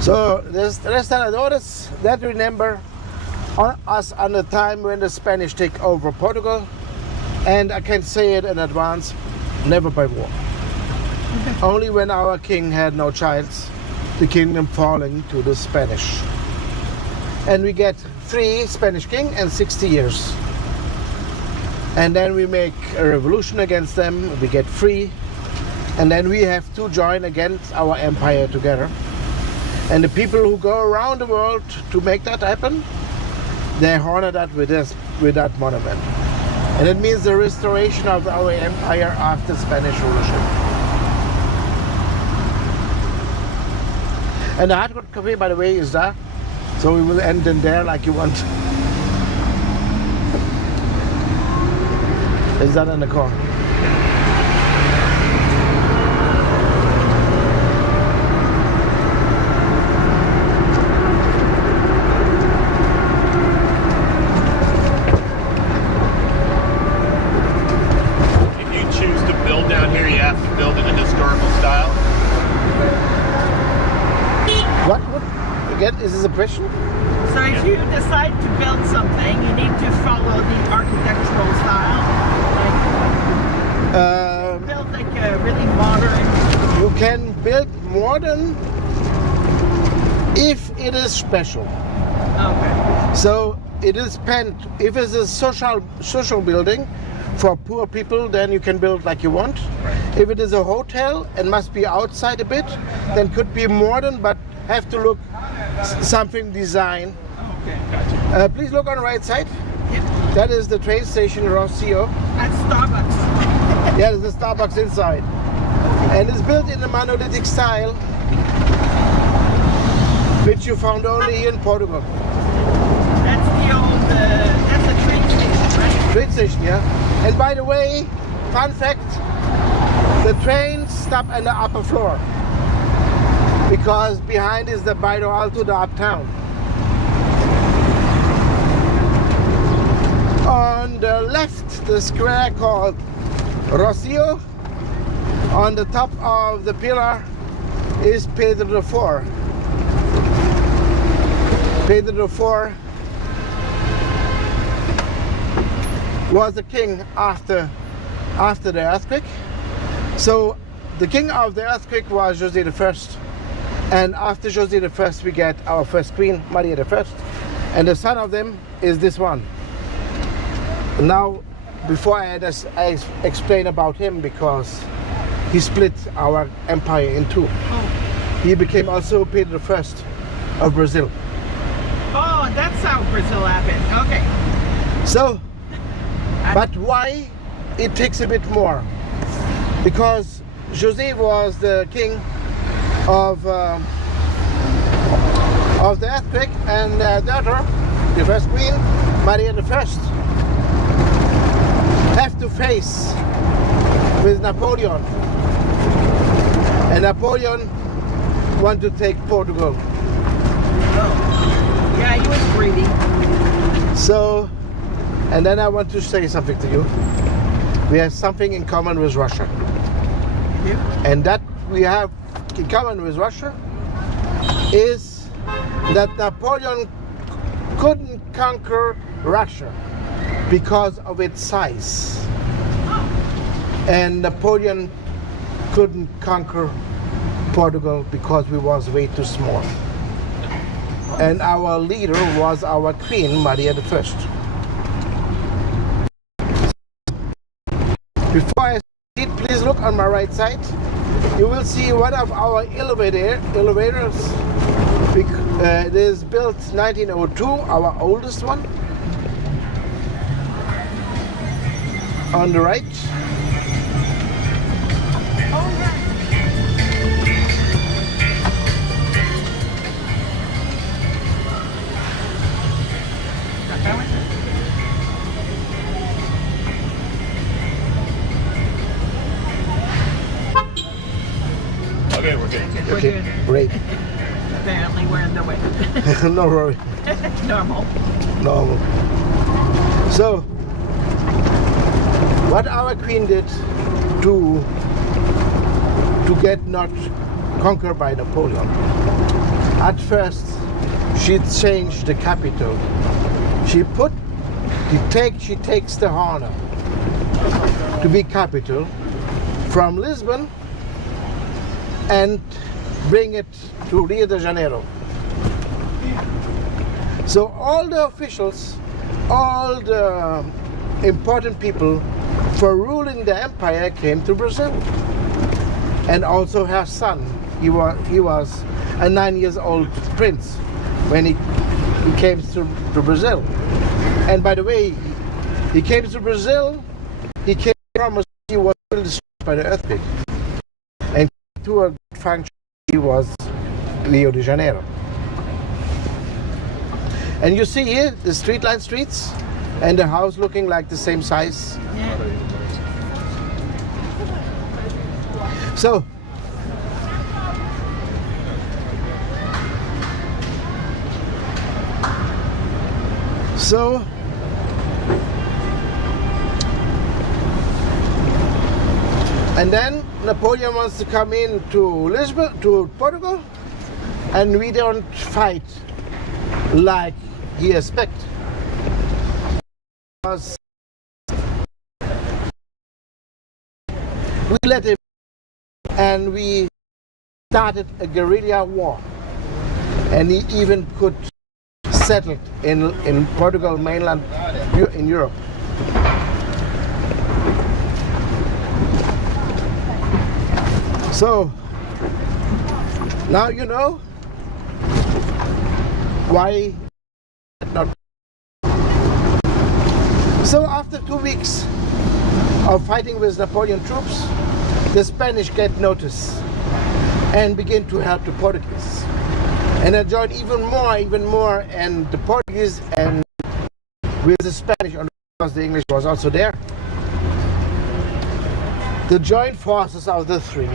So this Restauradores that remember us on the time when the Spanish take over Portugal, and I can say it in advance, never by war. Okay. Only when our king had no child, the kingdom falling to the Spanish. And we get 3 Spanish king and 60 years. And then we make a revolution against them, we get free, and then we have to join against our empire together. And the people who go around the world to make that happen, they honor that with that monument. And it means the restoration of our empire after Spanish rulership. And the Hard Rock Cafe, by the way, is there. So we will end in there like you want. Is that in the car? If you choose to build down here, you have to build in a historical style. What? Again, is this a question? So if you decide to build something, you need to follow the architectural style. Like, build like a really modern. You can build modern if it is special. Okay. So it is spent. If it's a social building for poor people, then you can build like you want. If it is a hotel and must be outside a bit, then could be modern, but have to look something design. Okay. Gotcha. Please look on the right side. Yep. That is the train station Rocio. At Starbucks. Yeah, there's a Starbucks inside. And it's built in a monolithic style, which you found only here in Portugal. That's the old, that's a train station, right? Train station, yeah. And by the way, fun fact, the trains stop on the upper floor because behind is the Bairro Alto, the uptown. On the left, the square called Rocio. On the top of the pillar is Pedro IV. Pedro IV was the king after the earthquake. So the king of the earthquake was José I, and after José I we get our first queen, Maria I, and the son of them is this one. Now, before I explain about him, because he split our empire in two. Oh. He became also Pedro I of Brazil. Oh, that's how Brazil happened. Okay. So, but why it takes a bit more? Because José was the king of the earthquake, and the daughter, the first queen, Maria I, have to face with Napoleon. And Napoleon wanted to take Portugal. Oh. Yeah, he was greedy. So, and then I want to say something to you. We have something in common with Russia. Yeah. And that we have in common with Russia is that Napoleon couldn't conquer Russia because of its size. And Napoleon couldn't conquer Portugal because we was way too small. And our leader was our queen, Maria I. Before I proceed, please look on my right side. You will see one of our elevators. It is built 1902, our oldest one. On the right. Okay, we're good. We're Okay, good. great. Apparently we're in the way. No worry. Normal. Normal. So, what our queen did to get not conquered by Napoleon, at first she changed the capital. She takes the honor to be capital from Lisbon and bring it to Rio de Janeiro. So all the officials, all the important people for ruling the empire came to Brazil. And also her son, he was a 9-year-old prince when he came to Brazil. And by the way, He came to Brazil. He came from he was destroyed by the earthquake. And to a function he was Rio de Janeiro. And you see here the street-lined streets and the house looking like the same size. Yeah. So and then Napoleon wants to come in to Lisbon, to Portugal, and we don't fight like he expects. We let him, and we started a guerrilla war, and he even could settle in Portugal mainland in Europe. So now you know why not. So after 2 weeks of fighting with Napoleon troops, the Spanish get notice and begin to help the Portuguese. And they join even more, and the Portuguese and with the Spanish, because the English was also there. The joint forces of the three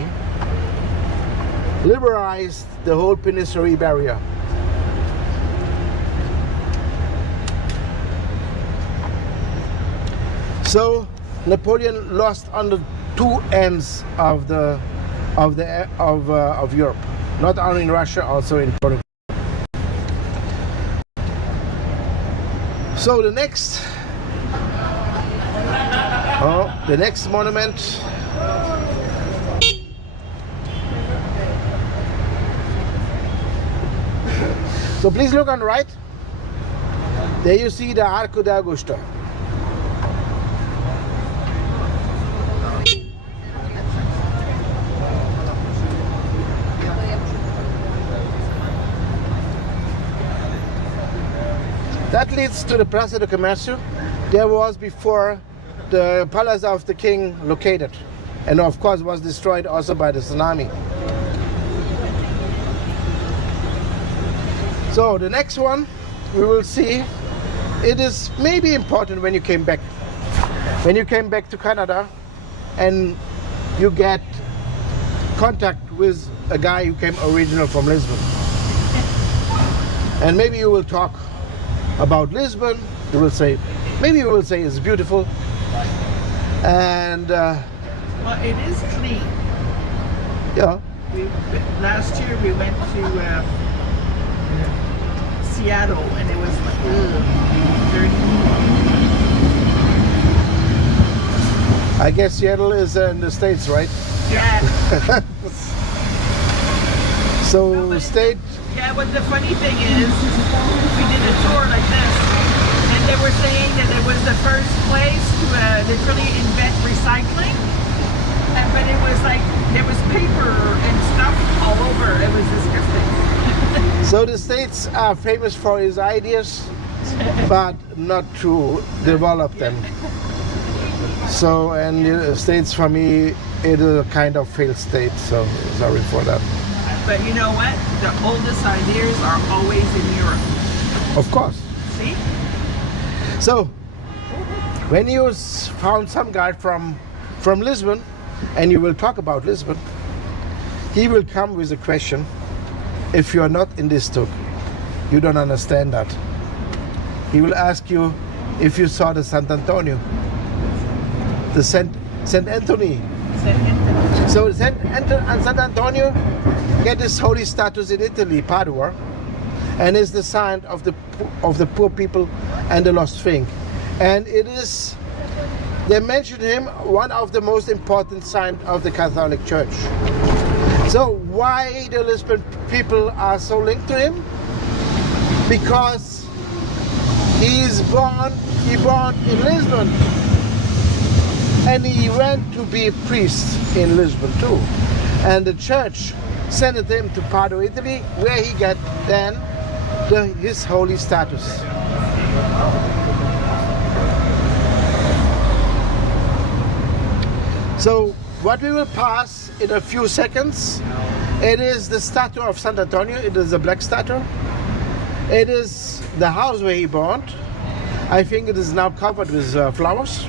liberalized the whole Peninsula barrier. So Napoleon lost on the two ends of Europe, not only in Russia, also in Portugal. So the next monument. So please look on the right. There you see the Arco de Augusta. That leads to the Praça do Comércio. There was before the palace of the king located, and of course was destroyed also by the tsunami. So the next one we will see, it is maybe important when you came back. When you came back to Canada and you get contact with a guy who came original from Lisbon. And maybe you will talk about Lisbon. You will say, maybe you will say it's beautiful. And well, it is clean. Yeah. Last year we went to Seattle, and it was like dirty. I guess Seattle is in the States, right? Yeah. So No, state. Yeah, but the funny thing is, we did a tour like this, and they were saying that it was the first place to literally invent recycling. But it was like, there was paper and stuff all over. It was disgusting. So the States are famous for his ideas, but not to develop them. So, and the States for me, it is a kind of failed state, so sorry for that. But you know what? The oldest ideas are always in Europe. Of course. See? So, when you found some guy from Lisbon, and you will talk about Lisbon, he will come with a question. If you are not in this Tuk, you don't understand that. He will ask you if you saw the Sant Antonio, the Saint Anthony. So Saint Antonio get his holy status in Italy, Padua, and is the sign of the poor people and the lost thing. And it is, they mention him one of the most important signs of the Catholic Church. So why the Lisbon people are so linked to him? Because he born in Lisbon, and he went to be a priest in Lisbon too. And the church sent him to Padua, Italy, where he got then his holy status. So what we will pass in a few seconds, it is the statue of Sant Antonio. It is a black statue. It is the house where he born. I think it is now covered with flowers.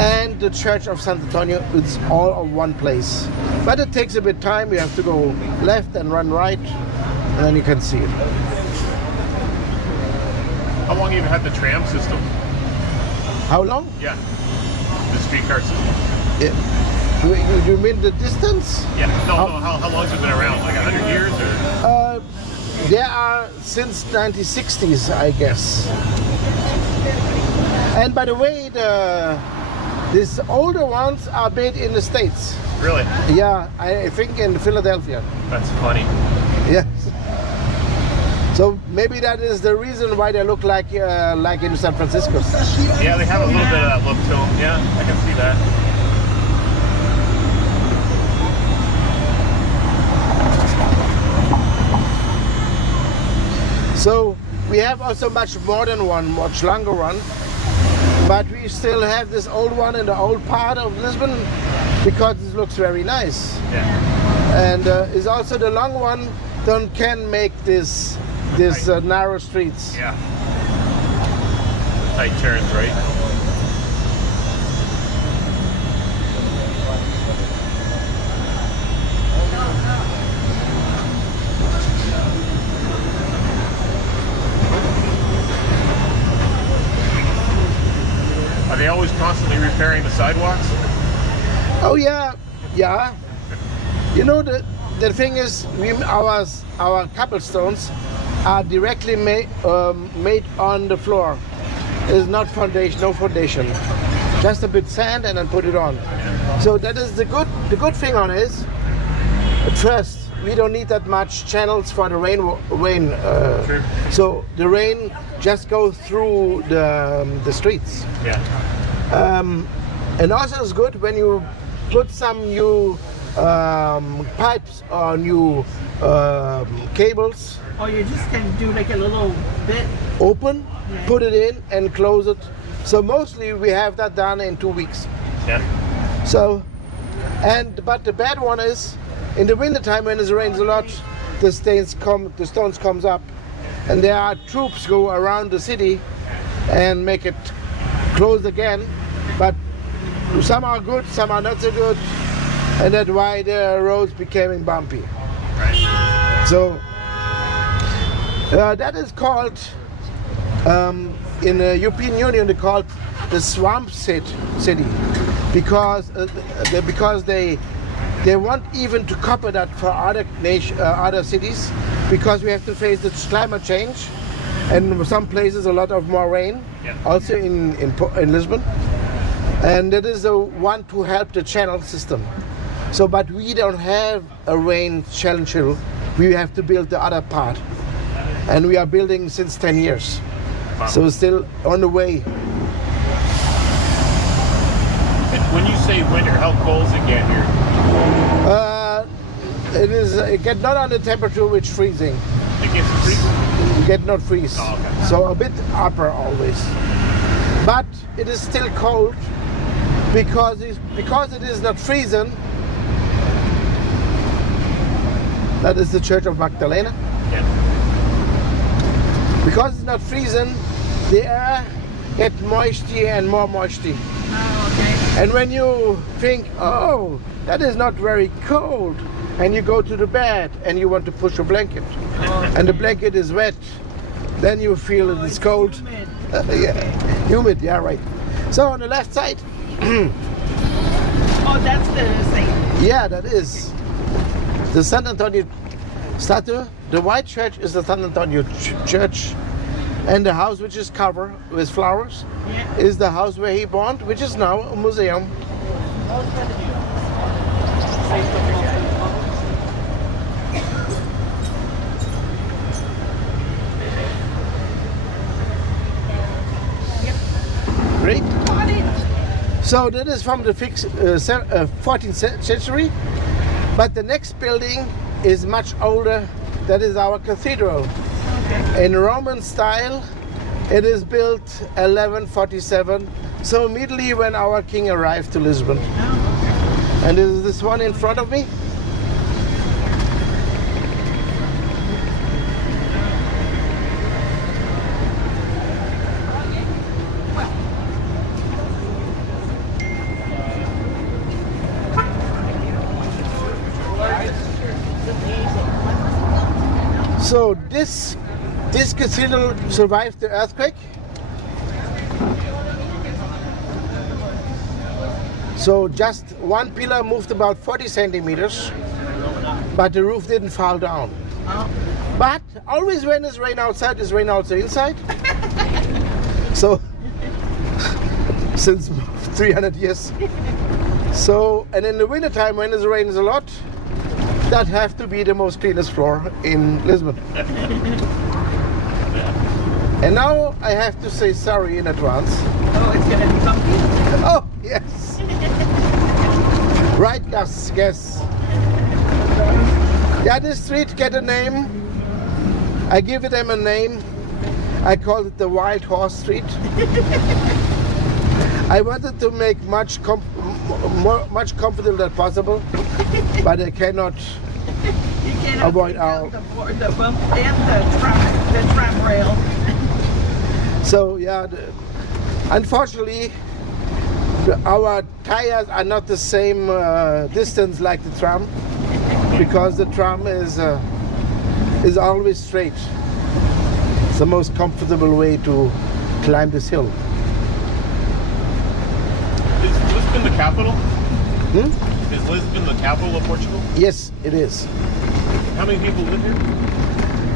And the church of Sant Antonio, it's all on one place. But it takes a bit time. You have to go left and run right, and then you can see it. How long have you had the tram system? How long? Yeah. The streetcar system. Yeah. You mean the distance? Yeah. No, how long has it been around? Like 100 years or? There are since 1960s, I guess. And by the way, these older ones are made in the States. Really? Yeah, I think in Philadelphia. That's funny. Yes. So maybe that is the reason why they look like in San Francisco. Yeah, they have a little bit of that look to them. Yeah, I can see that. So we have also much modern one, much longer one, but we still have this old one in the old part of Lisbon because it looks very nice. Yeah. And is also the long one can make this narrow streets. Yeah. Tight turns, right? Are they always constantly repairing the sidewalks? Oh yeah, yeah. You know the thing is, our cobblestones are directly made on the floor. It's not foundation, no foundation. Just a bit sand and then put it on. So that is the good thing on it is, at first we don't need that much channels for the rain. So the rain just goes through the streets. Yeah. And also it's good when you put some new pipes or new cables. Or you just can do like a little bit. Open, put it in and close it. So mostly we have that done in 2 weeks. Yeah. So, but the bad one is, in the wintertime when it rains a lot, the stones comes up, and there are troops go around the city and make it close again. But some are good, some are not so good, and that's why the roads became bumpy. Right. So that is called in the European Union they call the swamp city because they want even to copy that for other cities because we have to face the climate change and in some places a lot of more rain. Yeah. Also in Lisbon, and that is the one to help the channel system. So, but we don't have a rain channel. We have to build the other part, and we are building since 10 years. Wow. So still on the way. And when you say winter, how cold is it get here? It get not on the temperature which freezing. It gets freezing? You get not freeze. Oh, okay. So a bit upper always. But it is still cold because it is not freezing. That is the Church of Magdalena. Yeah. Because it's not freezing, the air gets moisty and more moisty. Oh, okay. And when you think, oh, that is not very cold, and you go to the bed and you want to push a blanket, and the blanket is wet, then you feel it is cold. Humid. Yeah, humid, yeah, right. So on the left side, Oh, that's the same. yeah, that is the Sant Antonio statue. The white church is the Sant Antonio church, and the house which is covered with flowers is the house where he born, which is now a museum. Great. So that is from the 14th century, but the next building is much older. That is our cathedral. In Roman style, it is built 1147, so immediately when our king arrived to Lisbon. And there's this one in front of me. So this cathedral survived the earthquake. So just one pillar moved about 40 centimeters, but the roof didn't fall down. But always when it's rain outside, it's rain also inside. So since 300 years. So, and in the winter time when it rains a lot, that have to be the most cleanest floor in Lisbon. And now I have to say sorry in advance. Oh, it's gonna be bumpy? Oh, yes. Right, yes, yes. Yeah, this street get a name. I give them a name. I call it the Wild Horse Street. I wanted to make much comfortable than possible, but I cannot avoid our the bump and the tram rail. So yeah, unfortunately, our tires are not the same distance like the tram, because the tram is always straight. It's the most comfortable way to climb this hill. Is Lisbon the capital? Hmm? Is Lisbon the capital of Portugal? Yes, it is. How many people live here?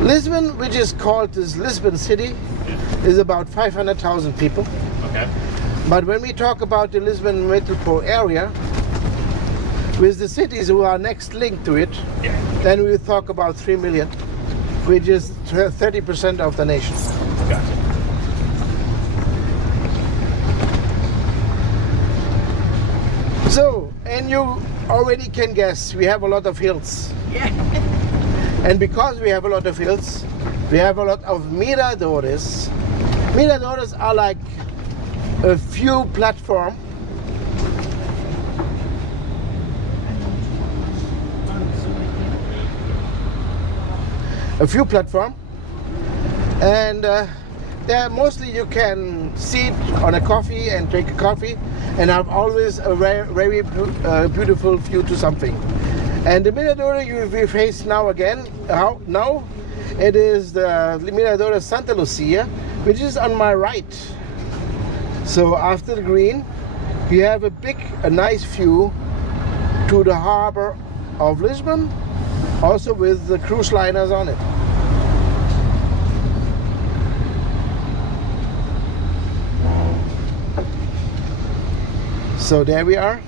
Lisbon, which is called this Lisbon city, is about 500,000 people. Okay. But when we talk about the Lisbon metropole area, with the cities who are next linked to it, then we talk about 3 million, which is 30% of the nation. Gotcha. So, and you already can guess, we have a lot of hills. Yeah. And because we have a lot of hills, we have a lot of miradores. Miradores are like a few platform. And there mostly you can sit on a coffee and drink a coffee and have always a very beautiful view to something. And the Mirador we face now again, now it is the Mirador Santa Lucia, which is on my right. So after the green, you have a nice view to the harbor of Lisbon, also with the cruise liners on it. So there we are,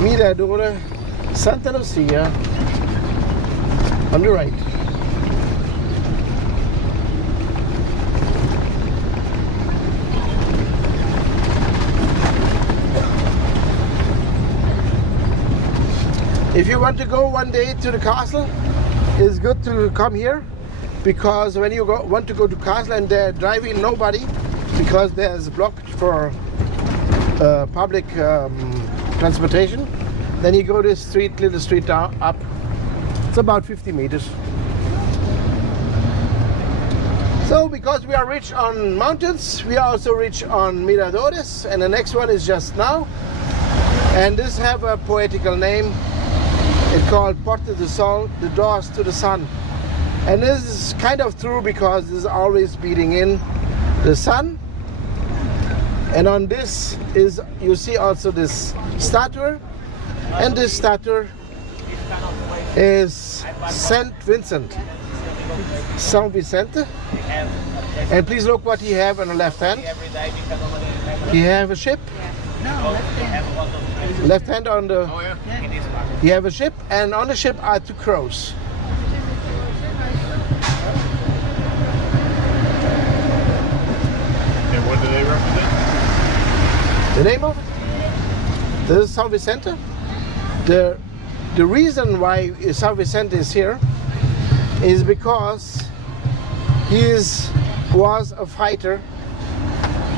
Mirador Santa Lucia on the right. If you want to go one day to the castle, it's good to come here, because when you want to go to castle and they're driving nobody, because there's blocked for public transportation, then you go this little street down, up. It's about 50 meters. So because we are rich on mountains, we are also rich on miradores, and the next one is just now. And this have a poetical name. It's called Porta do Sol, the doors to the sun. And this is kind of true, because it's always beating in the sun. And on this is, you see also this statue, and this statue is Saint Vincent, Saint Vicente. And please look what he have on the left hand. He have a ship. No, left hand. Left hand on the. Oh yeah. He have a ship, and on the ship are two crows. And what do they represent? The name of it? This is São Vicente. The reason why São Vicente is here is because he was a fighter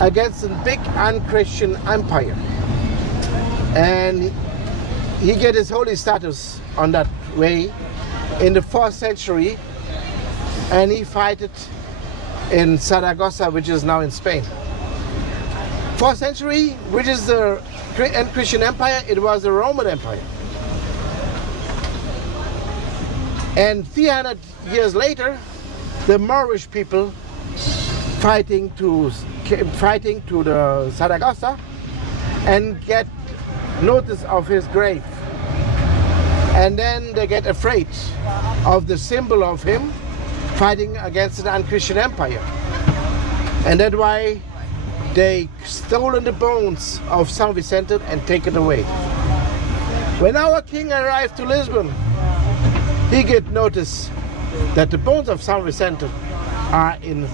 against a big unchristian empire, and he get his holy status on that way in the 4th century, and he fight it in Saragossa, which is now in Spain. 4th century, which is the Christian Empire, it was the Roman Empire. And 300 years later, the Moorish people fighting to the Saragossa and get notice of his grave. And then they get afraid of the symbol of him fighting against the unchristian empire. And that's why they stolen the bones of San Vicente and take it away. When our king arrived to Lisbon, he get notice that the bones of San Vicente are in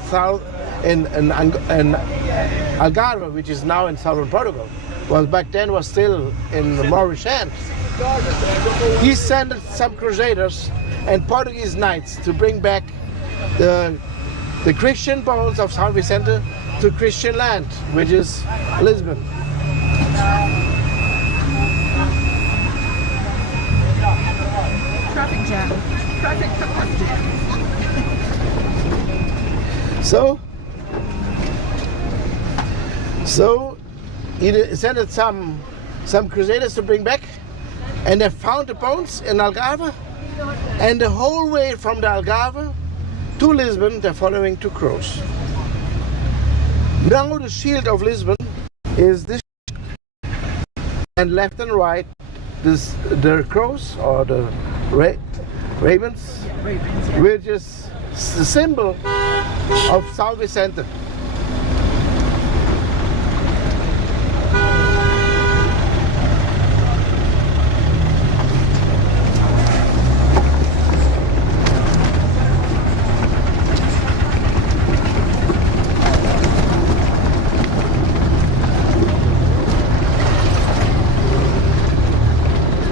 Algarve, which is now in southern Portugal. Well, back then was still in the Moorish hands. He sent some crusaders and Portuguese knights to bring back the Christian bones of San Vicente to Christian land, which is Lisbon. Traffic jam. Traffic jam. So he sent some crusaders to bring back, and they found the bones in Algarve, and the whole way from the Algarve to Lisbon they're following 2 crows. Now the shield of Lisbon is this, and left and right the crows or the ravens, which is the symbol of San Vicente.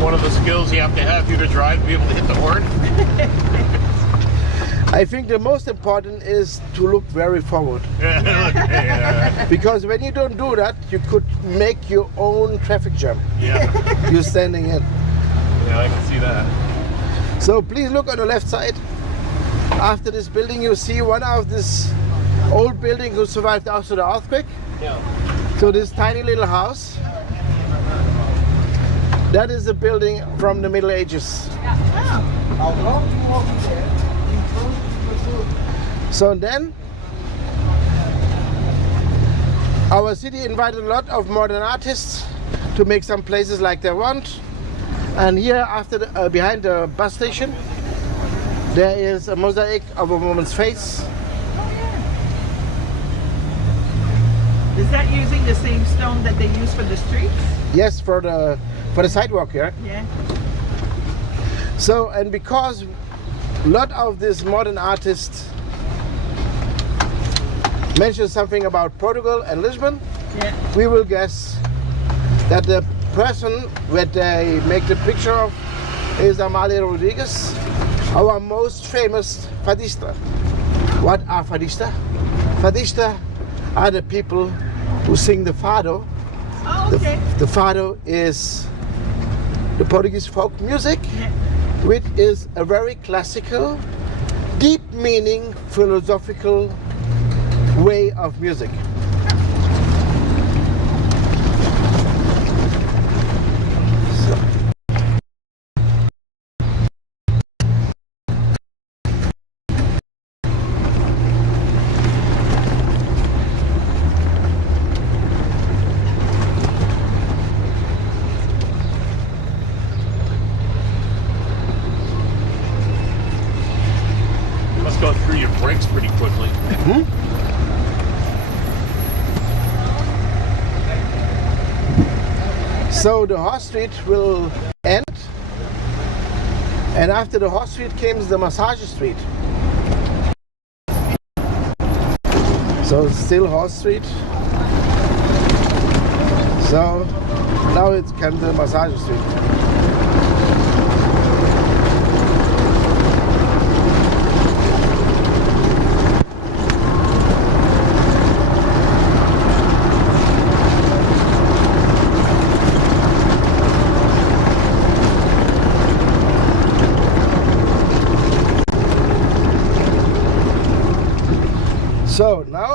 One of the skills you have if you to drive to be able to hit the horn. I think the most important is to look very forward. Yeah. Because when you don't do that, you could make your own traffic jam. Yeah. You're standing in. Yeah, I can see that. So please look on the left side. After this building, you see one of this old building who survived after the earthquake. Yeah. So this tiny little house, that is a building from the Middle Ages. So then, our city invited a lot of modern artists to make some places like they want. And here, after behind the bus station, there is a mosaic of a woman's face. Is that using the same stone that they use for the streets? Yes, for the sidewalk here. Yeah. So, and because a lot of these modern artists mention something about Portugal and Lisbon, Yeah. we will guess that the person that they make the picture of is Amália Rodrigues, our most famous fadista. What are fadista? Fadista are the people who sing the fado. Oh, okay. The fado is the Portuguese folk music, Yeah. which is a very classical, deep meaning, philosophical way of music. You must go through your brakes pretty quickly. So the horse street will end, and after the horse street comes the massage street. So it's still horse street. So now it comes the massage street.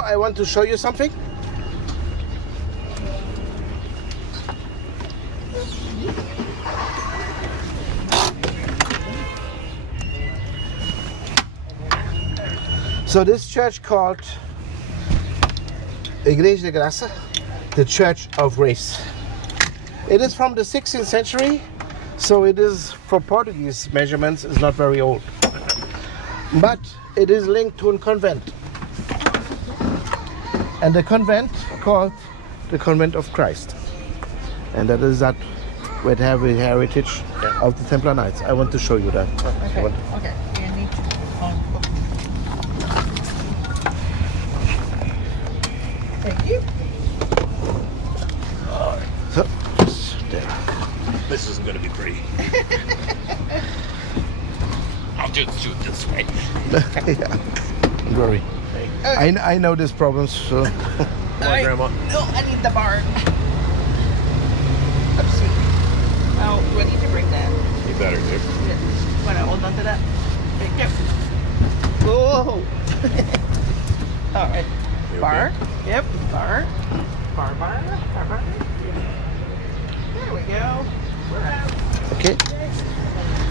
I want to show you something. So this church called Igreja de Graça, the Church of Grace. It is from the 16th century, so it is, for Portuguese measurements, is not very old. But it is linked to a convent. And the convent called the Convent of Christ. And that is that we have a heritage of the Templar Knights. I want to show you that. Okay. Okay. You need to. Thank you. So, there. This isn't going to be pretty. I'll just shoot this way. Yeah. Don't worry. I know these problems, so. Come on, Grandma. No, I need the bar. Oopsie. Oh, do I need to bring that? You better, dude. Yeah. Want to hold on to that? Thank you. Whoa. All right. You Bar. okay? Yep. Bar. Bar. There we go. We're out. Okay.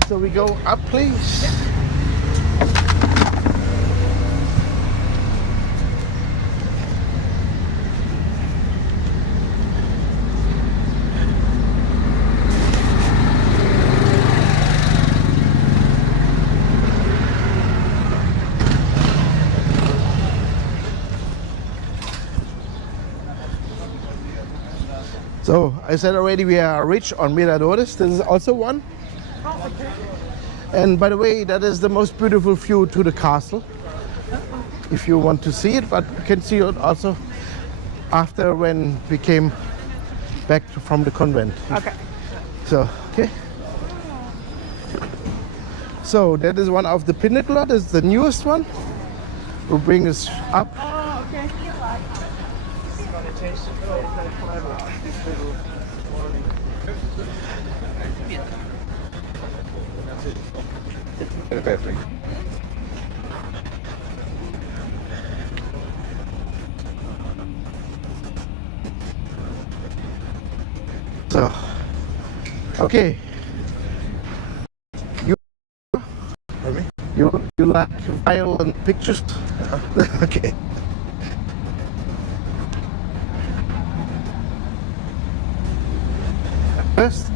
So we go up, please. So I said already we are rich on miradores. This is also one. And by the way, that is the most beautiful view to the castle. If you want to see it, but you can see it also after when we came back from the convent. Okay. So, okay. So that is one of the pinnacle. That is the newest one. Will bring us up. Oh, okay. So, okay. You like violent pictures? Okay. First,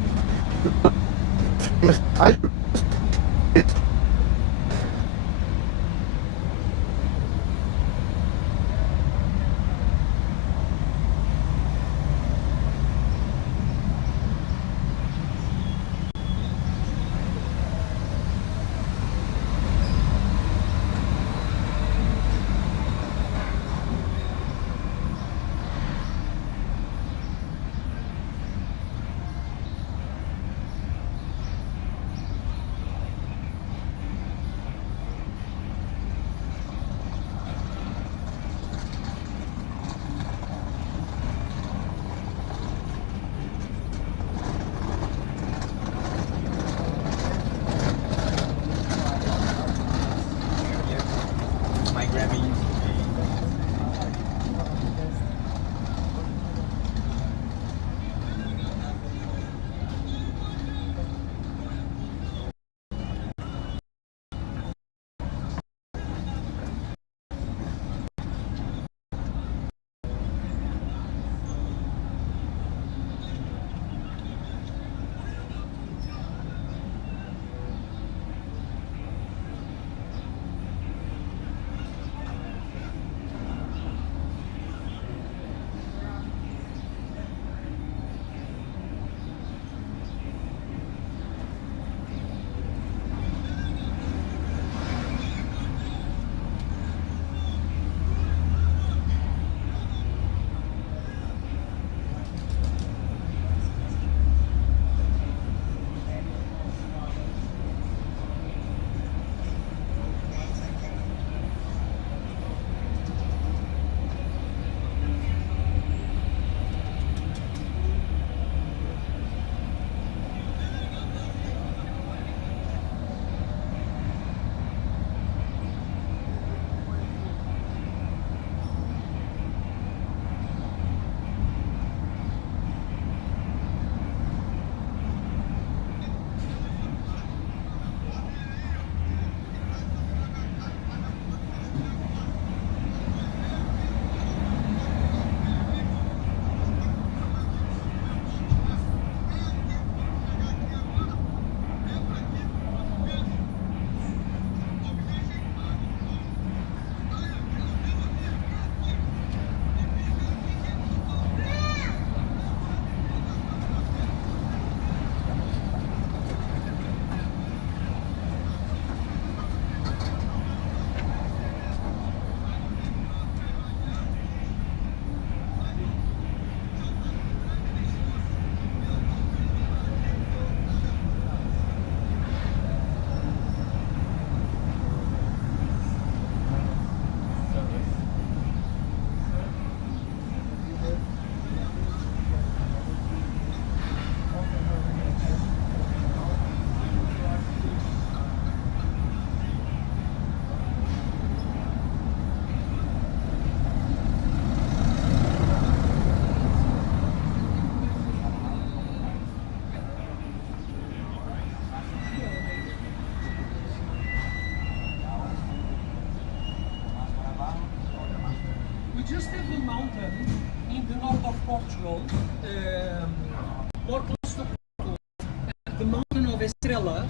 of Estrela,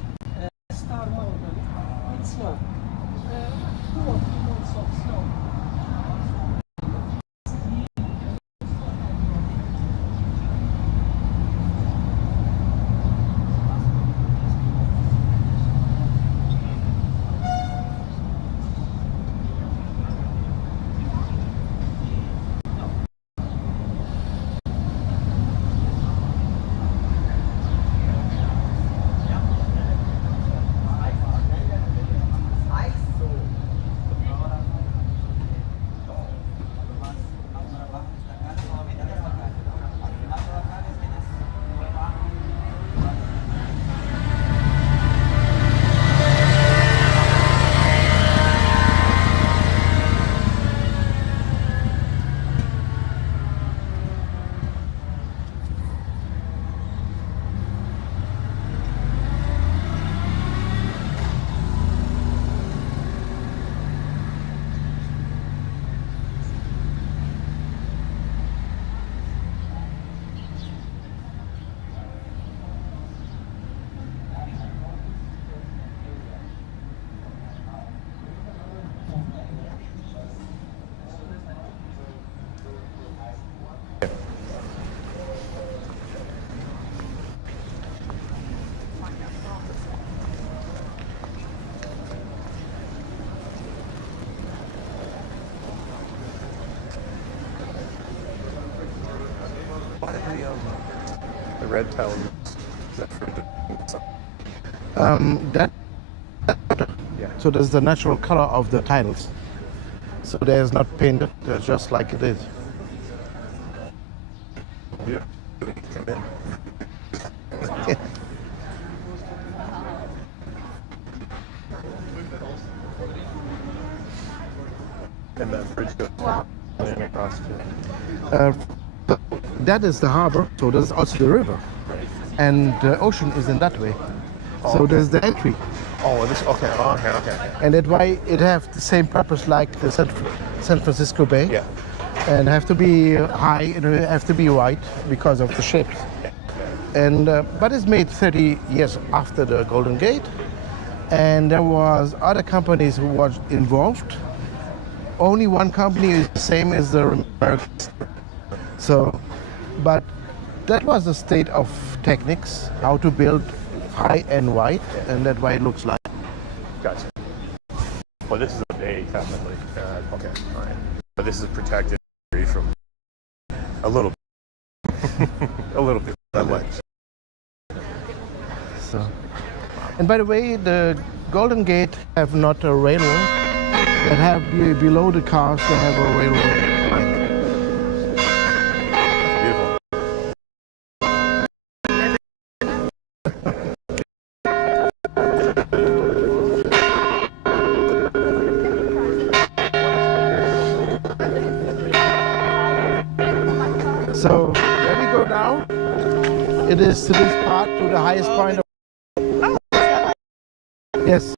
Star Mountain, with snow. 2 or 3 months of snow. The red town. Is that for That Yeah. so that's the natural color of the tiles. So there's not painted, they're just like it is. Yeah. Come in. And that bridge goes across to. That is the harbor, so there's also the river, and the ocean is in that way. So there's the entry, Oh, this. Okay. Okay. and that's why it have the same purpose like the San Francisco Bay. Yeah. And have to be high and it have to be wide because of the shapes. And but it's made 30 years after the Golden Gate, and there was other companies who was involved. Only one company is the same as the Americans. So, but that was the state of techniques, how to build high and wide, and that's why it looks like. Gotcha. Well, this is a bay, technically. Okay. All right. But this is protected from a little bit. A little bit. That much. So, and by the way, the Golden Gate have not a railroad. That have below the cars, they have a railroad. Beautiful. So when we go down, it is to this part, to the highest point of. Yes.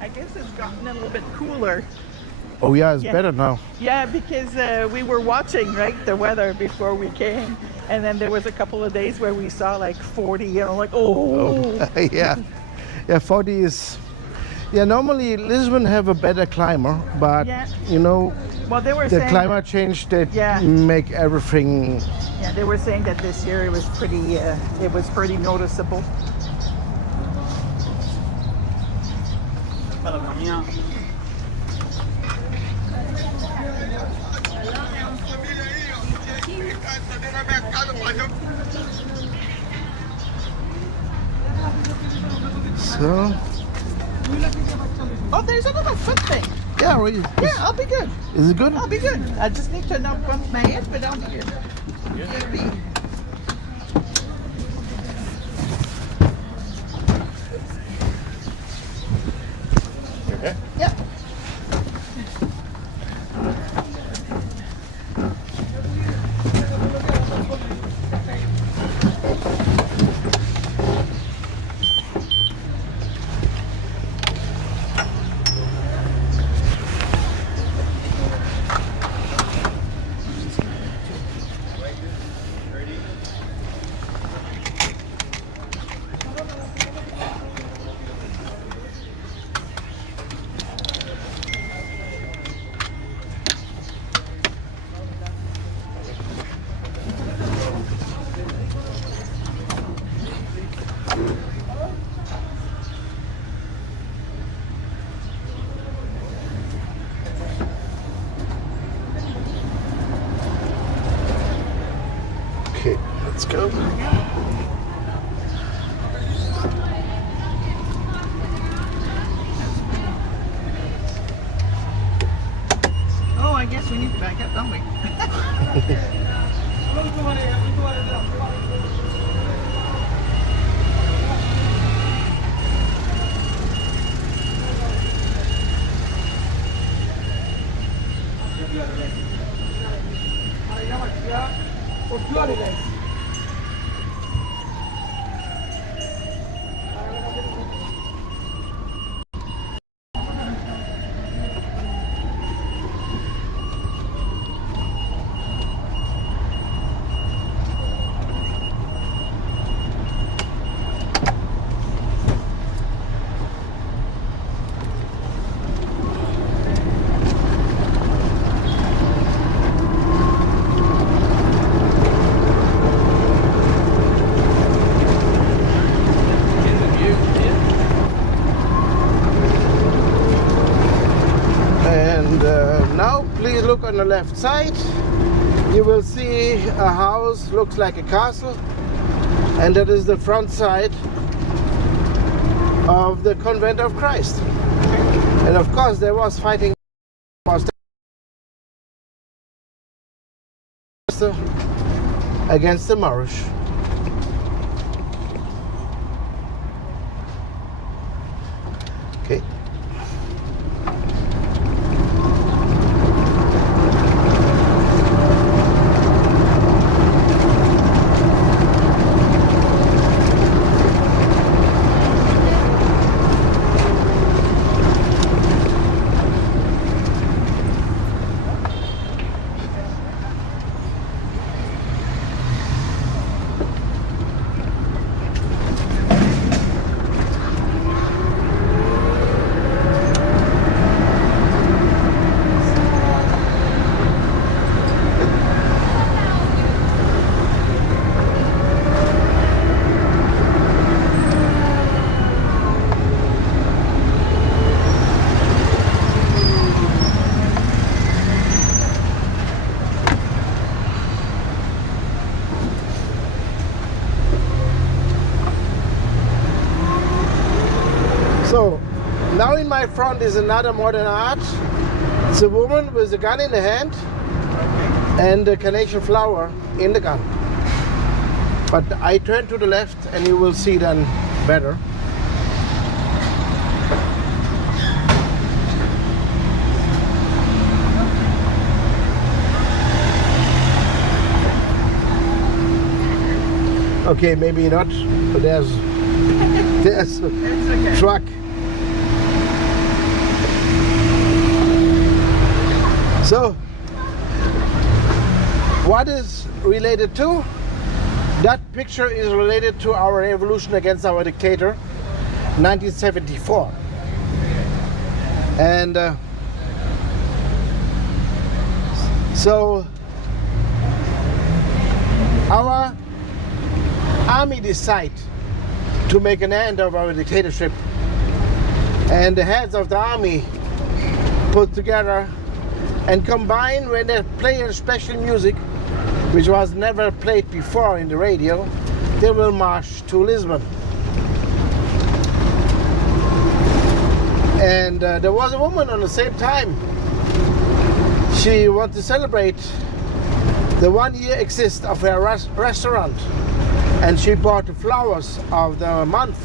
I guess it's gotten a little bit cooler. Oh yeah, it's Yeah. better now. Yeah, because we were watching, right, the weather before we came. And then there was a couple of days where we saw like 40, you know, like, oh. Yeah, yeah. 40 is. Yeah, normally Lisbon have a better climate, but Yeah. you know, Well, they were the saying, climate change that Yeah. make everything. yeah, they were saying that this year it was pretty noticeable. So Oh, there's a little foot thing. yeah, really, Yeah, I'll be good. is it good? I'll be good. I just need to not bump my head, but I'll be good. Yeah? Yeah. Okay, let's go. Oh, I guess we need to back up, don't we? Now please look on the left side. You will see a house, looks like a castle, and that is the front side of the Convent of Christ. And of course there was fighting against the Moorish. Okay. So now in my front is another modern art. It's a woman with a gun in the hand and a carnation flower in the gun. But I turn to the left and you will see then better. Okay, maybe not, but there's a truck. So, what is related to? That picture is related to our revolution against our dictator, 1974. And so, our army decided to make an end of our dictatorship, and the heads of the army put together and combine when they play a special music which was never played before in the radio. They will march to Lisbon. And there was a woman on the same time. She wanted to celebrate the 1 year exist of her restaurant, and she bought the flowers of the month,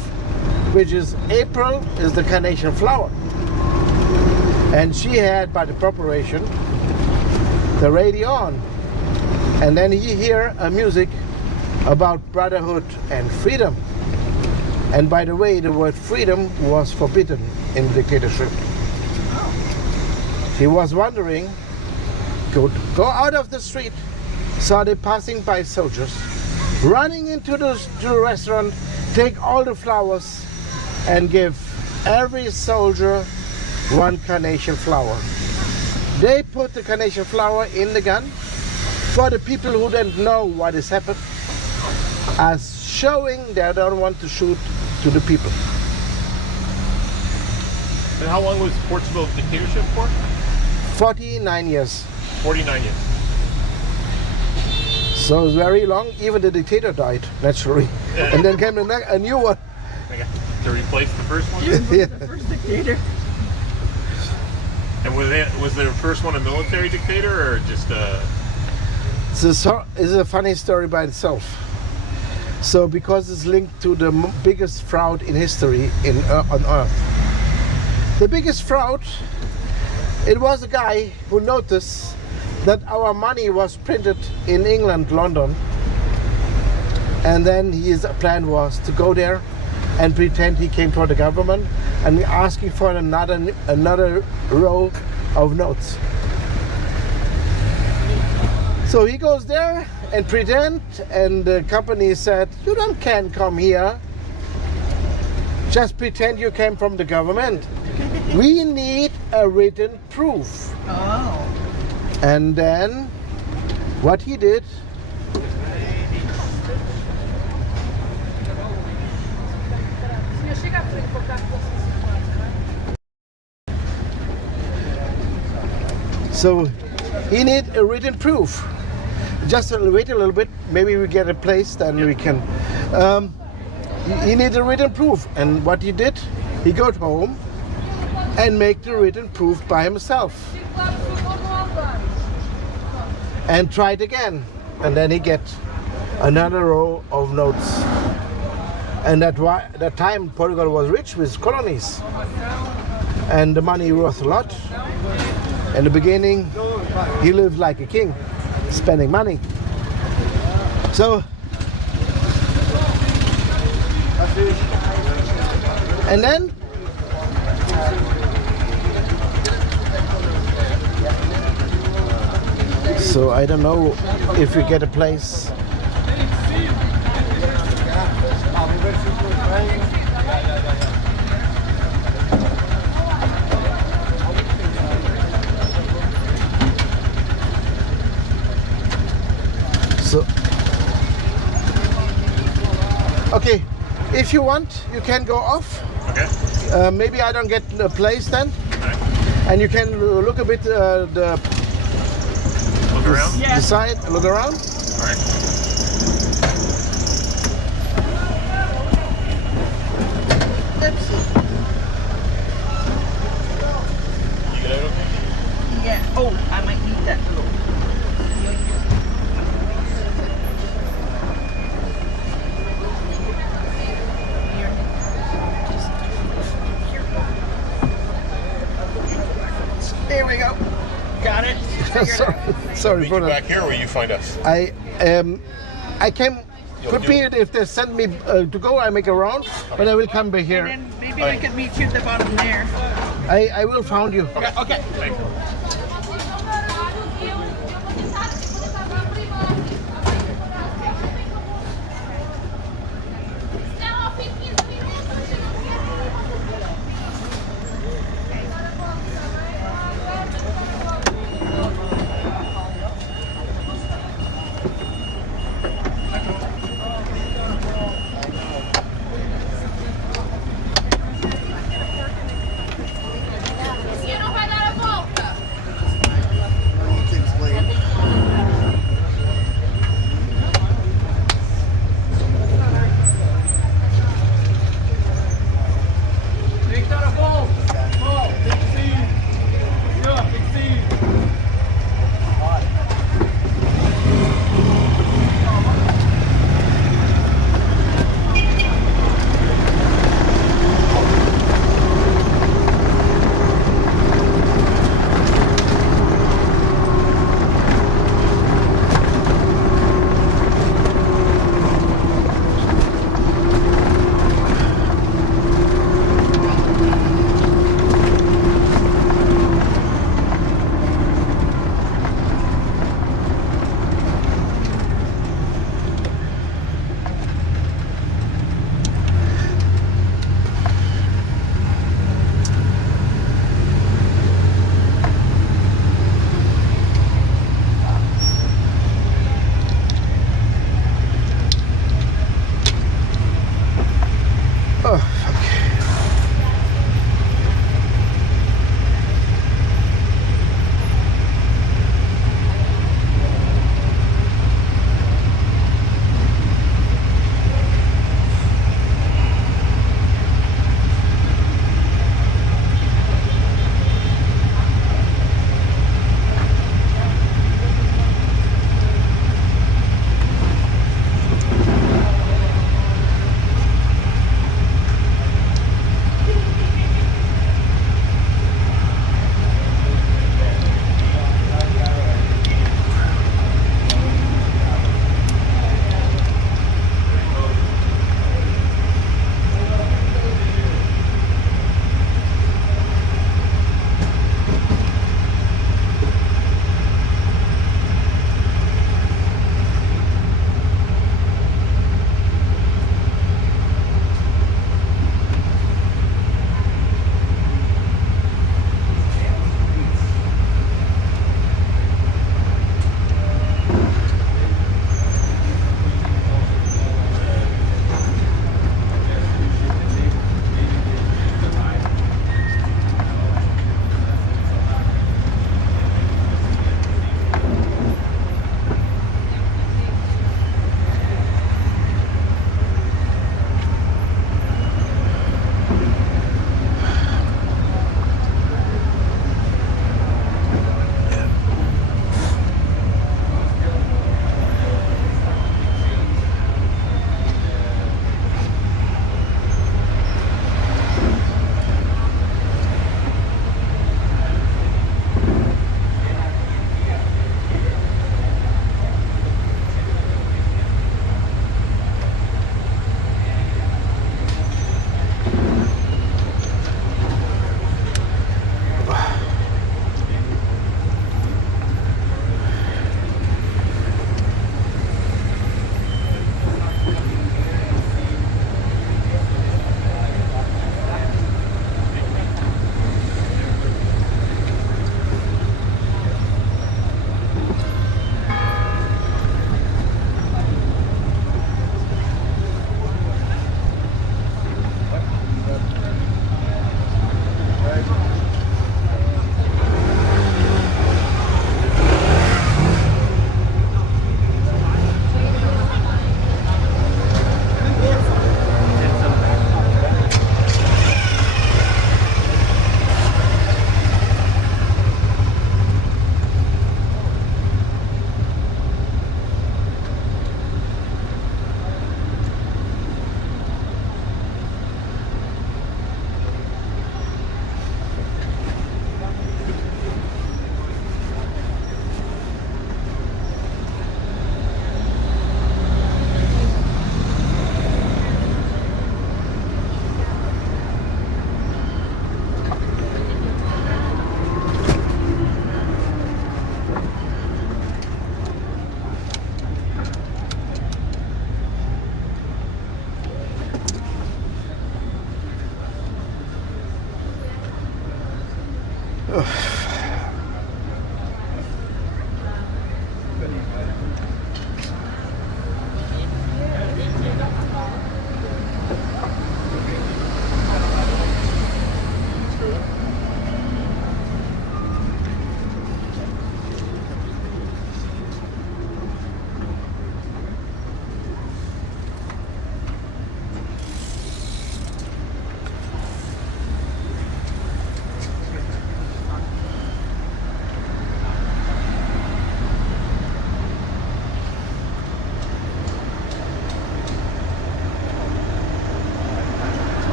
which is April, is the carnation flower. And she had, by the preparation, the radio on. And then he hear a music about brotherhood and freedom. And by the way, the word freedom was forbidden in the dictatorship. He was wondering, go out of the street, saw they passing by soldiers, running into the restaurant, take all the flowers and give every soldier one carnation flower. They put the carnation flower in the gun for the people who don't know what has happened, as showing they don't want to shoot to the people. And how long was Portugal's dictatorship for? 49 years. 49 years. So it's very long. Even the dictator died, naturally. And then came a new one. Okay. To replace the first one? Yeah. The first dictator. And was the first one a military dictator or just a... It's a funny story by itself. So because it's linked to the biggest fraud in history on Earth. The biggest fraud, it was a guy who noticed that our money was printed in England, London. And then his plan was to go there and pretend he came from the government and asking for another row of notes. So he goes there and pretend, and the company said, you can't come here. Just pretend you came from the government. We need a written proof. Oh. And then what he did, so he need a written proof. Just wait a little bit, maybe we get a place, then we can. He need a written proof, and what he did, he got home and make the written proof by himself. And tried again, and then he get another row of notes. And that time Portugal was rich with colonies, and the money worth a lot. In the beginning, he lived like a king, spending money. So, and then so I don't know if we get a place. So, okay, if you want, you can go off. Okay. Maybe I don't get a place then, Okay. and you can look a bit the Look around? Yeah. the side, look around. All right. Let's see. You get out okay? Yeah. Oh, I might need that little. There we go. Got it. Sorry for You that. back here or will you find us? I came. Could be if they send me to go, I make a round, but I will come back here. And then maybe we could meet you at the bottom there. I will found you. Okay. Thanks.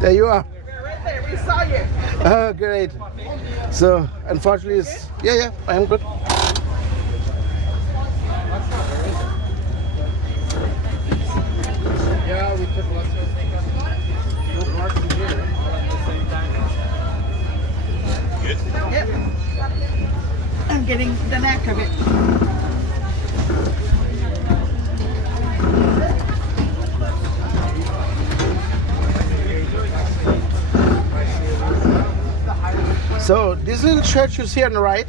There you are. We're right there. We saw you. Oh, great. So, unfortunately, yeah, I am good. Yeah, we took lots of no parking here all at the same time. Yep. I'm getting the knack of it. So this little church you see on the right,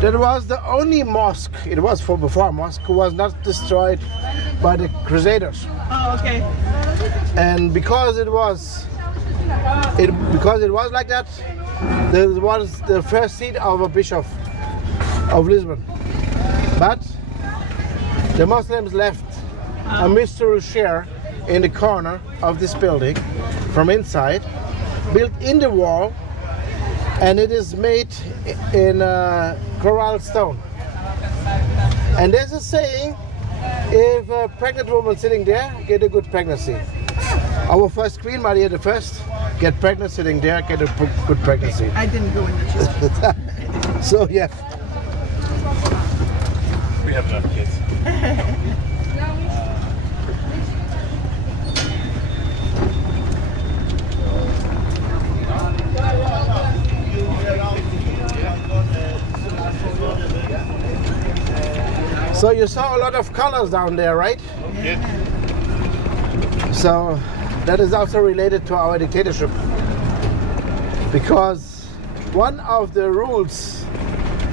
that was the only mosque, it was for before a mosque, who was not destroyed by the Crusaders. Oh, okay. And because it was like that, there was the first seat of a bishop of Lisbon. But the Muslims left a mystical share in the corner of this building from inside, built in the wall, and it is made in coral stone. And there's a saying, if a pregnant woman sitting there, get a good pregnancy. Our first Queen, Maria the First, get pregnant sitting there, get a good pregnancy. I didn't go in the church. So yeah. We have enough kids. So you saw a lot of colors down there, right? Yeah. So that is also related to our dictatorship. Because one of the rules,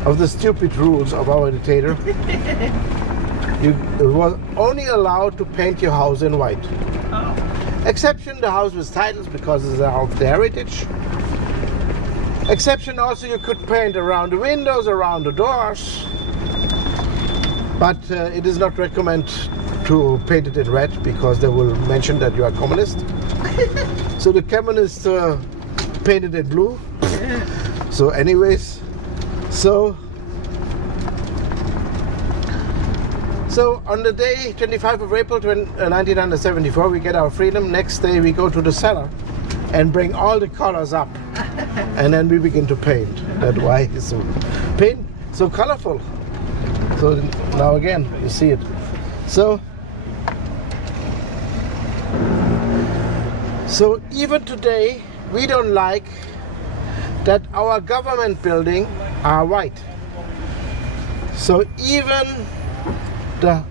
of the stupid rules of our dictator, you was only allowed to paint your house in white. Oh. Exception the house with titles because it's of the heritage. Exception also you could paint around the windows, around the doors. But it is not recommended to paint it in red because they will mention that you are communist. So the communists painted it blue. So anyways, so on the day 25 of April 1974 we get our freedom. Next day we go to the cellar and bring all the colors up, and then we begin to paint. That's why it's so colorful. So now again, you see it. So even today, we don't like that our government building are white. So even the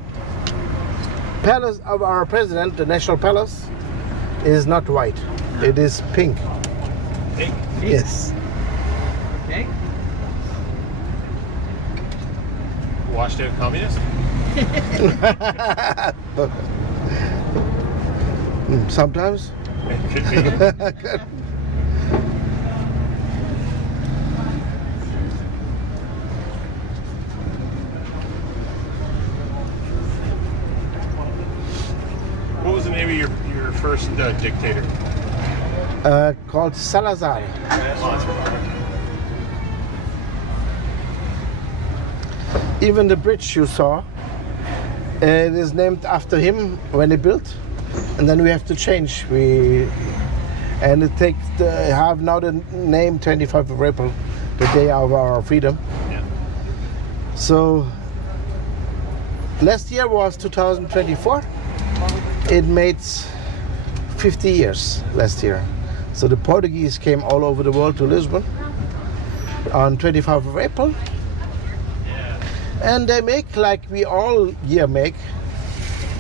palace of our president, the National Palace, is not white. It is pink. Pink? Yes. Okay. Washed out communist? Sometimes. Could be. What was the name of your first dictator? Called Salazar. Even the bridge you saw, it is named after him when he built, and then we have to change. And it takes have now the name 25 of April, the day of our freedom. Yeah. So last year was 2024. It made 50 years last year. So the Portuguese came all over the world to Lisbon on 25 of April. And they make like we all year make.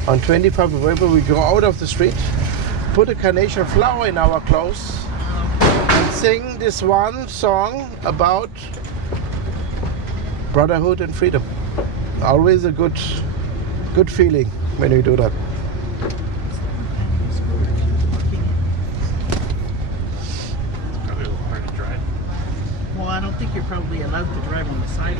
On 25 of April we go out of the street, put a carnation flower in our clothes, and sing this one song about brotherhood and freedom. Always a good feeling when we do that. Probably a little hard to drive. Well, I don't think you're probably allowed to drive on the side.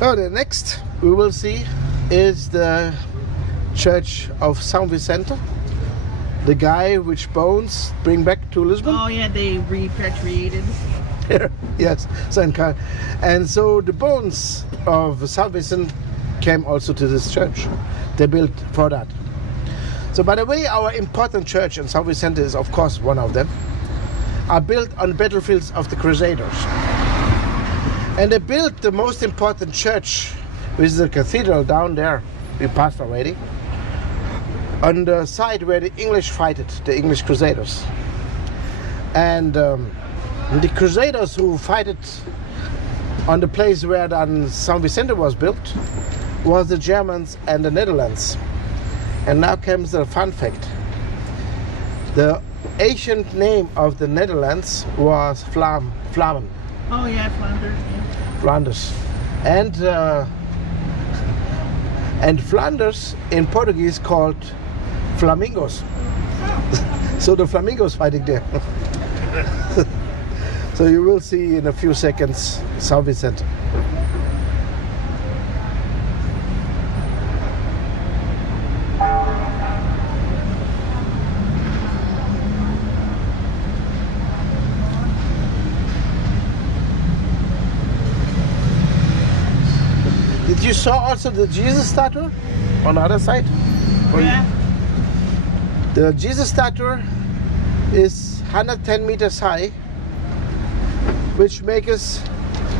Oh, the next we will see is the Church of São Vicente. the guy which bones bring back to Lisbon. Oh yeah, they repatriated. Yes, and so the bones of St. Vincent came also to this church. They built for that. So by the way, our important church in St. Vincent is of course one of them, are built on the battlefields of the Crusaders. And they built the most important church, which is the cathedral down there, we passed already, on the side where the English fought it, the English Crusaders. And the Crusaders who fought it on the place where then St. Vicente was built was the Germans and the Netherlands. And now comes the fun fact. The ancient name of the Netherlands was Vlamen. Oh yeah, Flanders. Yeah. Flanders. And Flanders in Portuguese called flamingos. So the flamingos fighting there. So you will see in a few seconds St. Vincent. Did you saw also the Jesus statue on the other side? Yeah. The Jesus statue is 110 meters high, which makes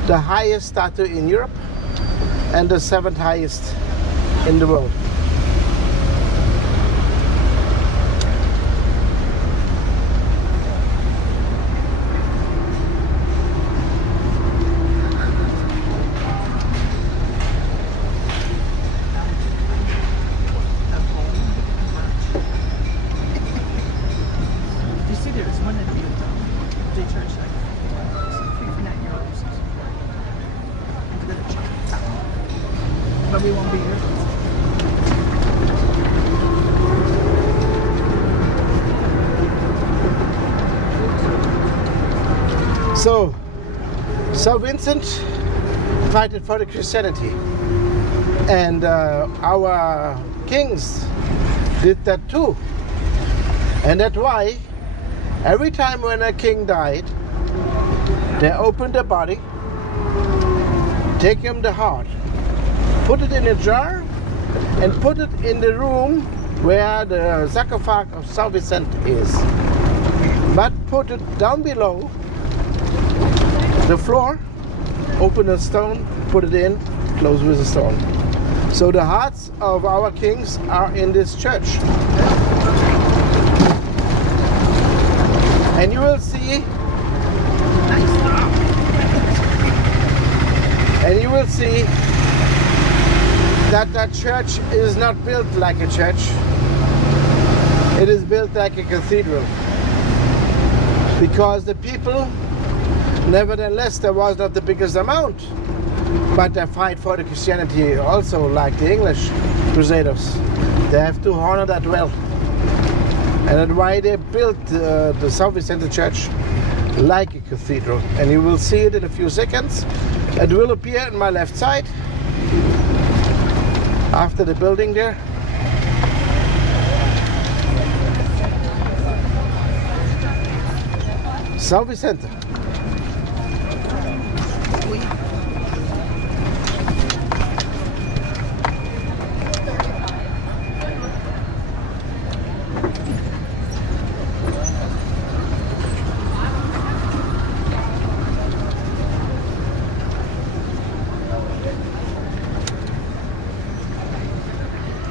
the highest statue in Europe and the 7th highest in the world. You see, there's one at the church like 59 euros. It's gonna check it out. But we won't be here. So, St. Vincent fighted for the Christianity, and our kings did that too. And that's why every time when a king died, they opened the body, take him the heart, put it in a jar, and put it in the room where the sarcophagus of St. Vincent is. But put it down below the floor, open a stone, put it in, close with a stone. So the hearts of our kings are in this church. And you will see, that that church is not built like a church. It is built like a cathedral. Because the people, nevertheless, there was not the biggest amount, but they fight for the Christianity also, like the English Crusaders. They have to honor that well. And that's why they built the St. Vincent Church like a cathedral. And you will see it in a few seconds. It will appear on my left side after the building there. St. Vincent.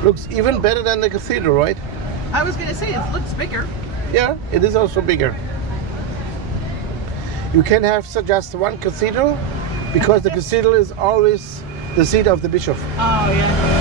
Looks even better than the cathedral, right? I was gonna say it looks bigger. Yeah, it is also bigger. You can have just one cathedral because the cathedral is always the seat of the bishop. Oh yeah.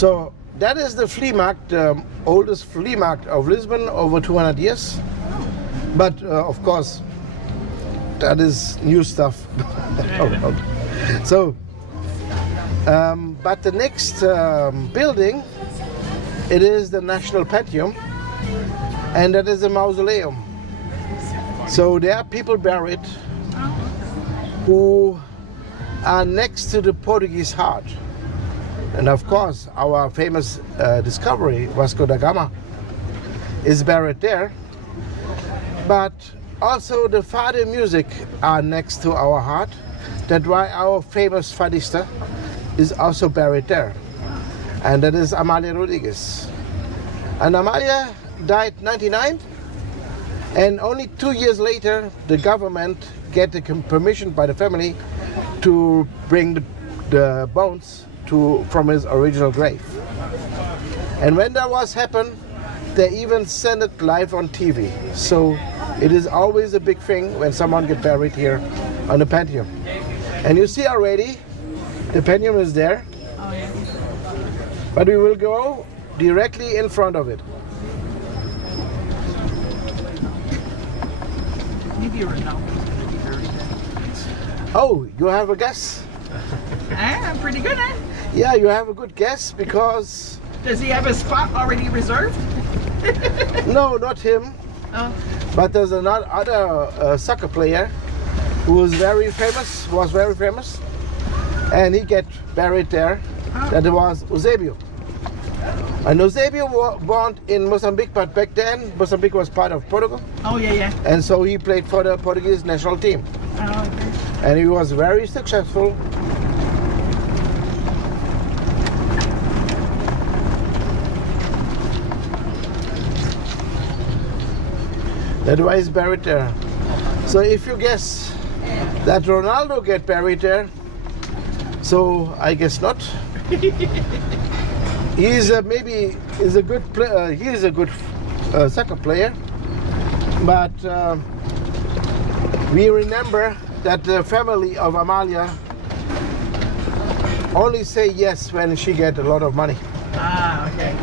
So that is the flea market, the oldest flea market of Lisbon, over 200 years. But of course, that is new stuff. So, but the next building, it is the National Pantheon, and that is a mausoleum. So there are people buried who are next to the Portuguese heart. And of course, our famous discovery, Vasco da Gama, is buried there. But also the fado music are next to our heart. That's why our famous fadista is also buried there. And that is Amalia Rodriguez. And Amalia died 99. And only 2 years later, the government get the permission by the family to bring the bones from his original grave. And when that was happened, they even sent it live on TV. So it is always a big thing when someone gets buried here on the Pantheon. And you see already, the Pantheon is there. Oh, yeah. But we will go directly in front of it. Maybe Ronaldo. Oh, you have a guess? I'm pretty good, eh? Yeah, you have a good guess because... Does he have a spot already reserved? No, not him. Oh. But there's another soccer player who was very famous, and he get buried there. Oh. That was Eusebio. And Eusebio was born in Mozambique, but back then Mozambique was part of Portugal. Oh, yeah, yeah. And so he played for the Portuguese national team. Oh, okay. And he was very successful. That's why he's buried there. So if you guess that Ronaldo get buried there, so I guess not. He's maybe is a good player. He is a good soccer player, but we remember that the family of Amalia only say yes when she get a lot of money. Ah, okay.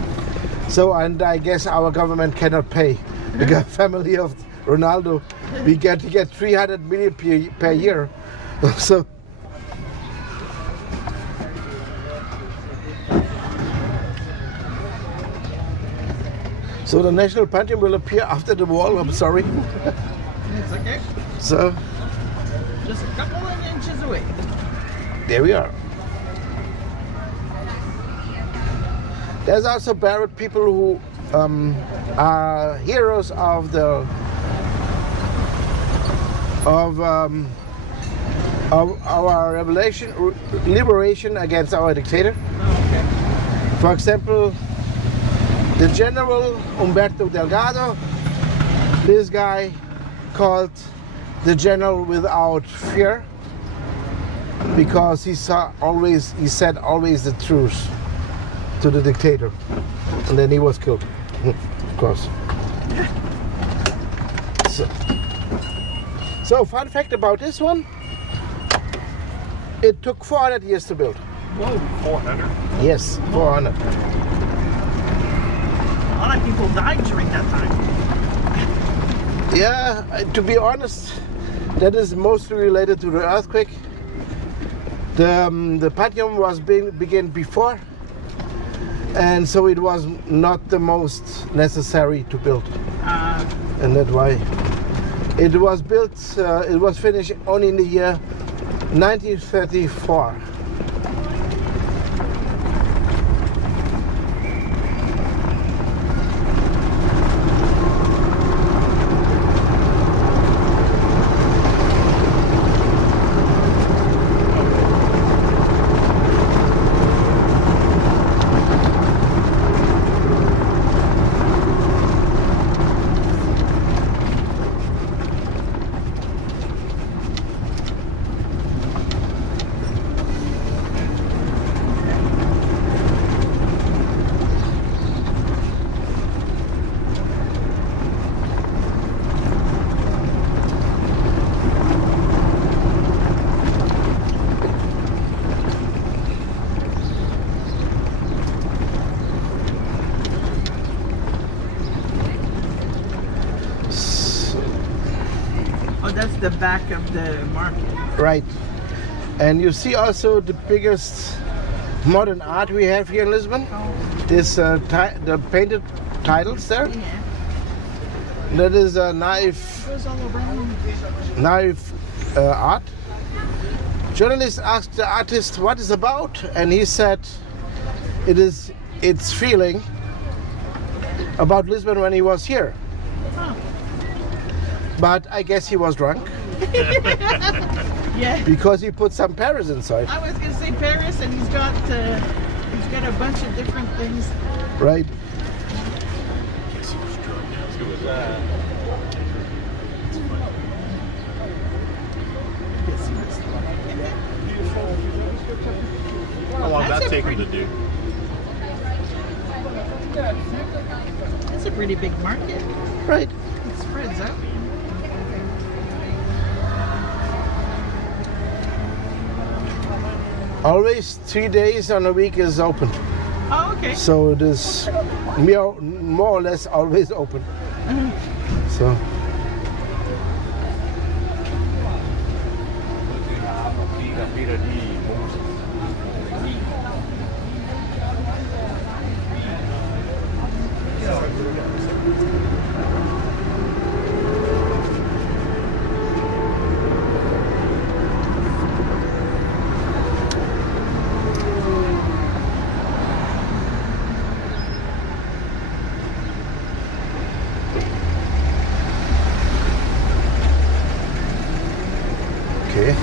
So, and I guess our government cannot pay the family of Ronaldo. We get to get 300 million per year. So. So the National Pantheon will appear after the wall, I'm sorry. It's okay. So, Just a couple of inches away. there we are. There's also buried people who are heroes of our liberation against our dictator. Oh, okay. For example, the General Humberto Delgado, this guy called the General without fear, because he said always the truth to the dictator, and then he was killed, of course. So fun fact about this one, it took 400 years to build. Whoa. 400. Yes, 400. A lot of people died during that time. Yeah, to be honest, that is mostly related to the earthquake. The Pantheon was began before, and so it was not the most necessary to build. And that's why it was built, it was finished only in the year 1934. the back of the market. Right. And you see also the biggest modern art we have here in Lisbon. This the painted titles there. Yeah. That is a It goes all around. knife art. Journalist asked the artist what it's about, and he said it's feeling about Lisbon when he was here. Huh. But I guess he was drunk Yeah. because he put some Paris inside. I was gonna say Paris, and he's got a bunch of different things. Right. How long That's that a take him pretty- to do? It's a pretty big market. Right. It spreads out. Always 3 days on a week is open. Oh, okay. So it is more or less always open. So okay.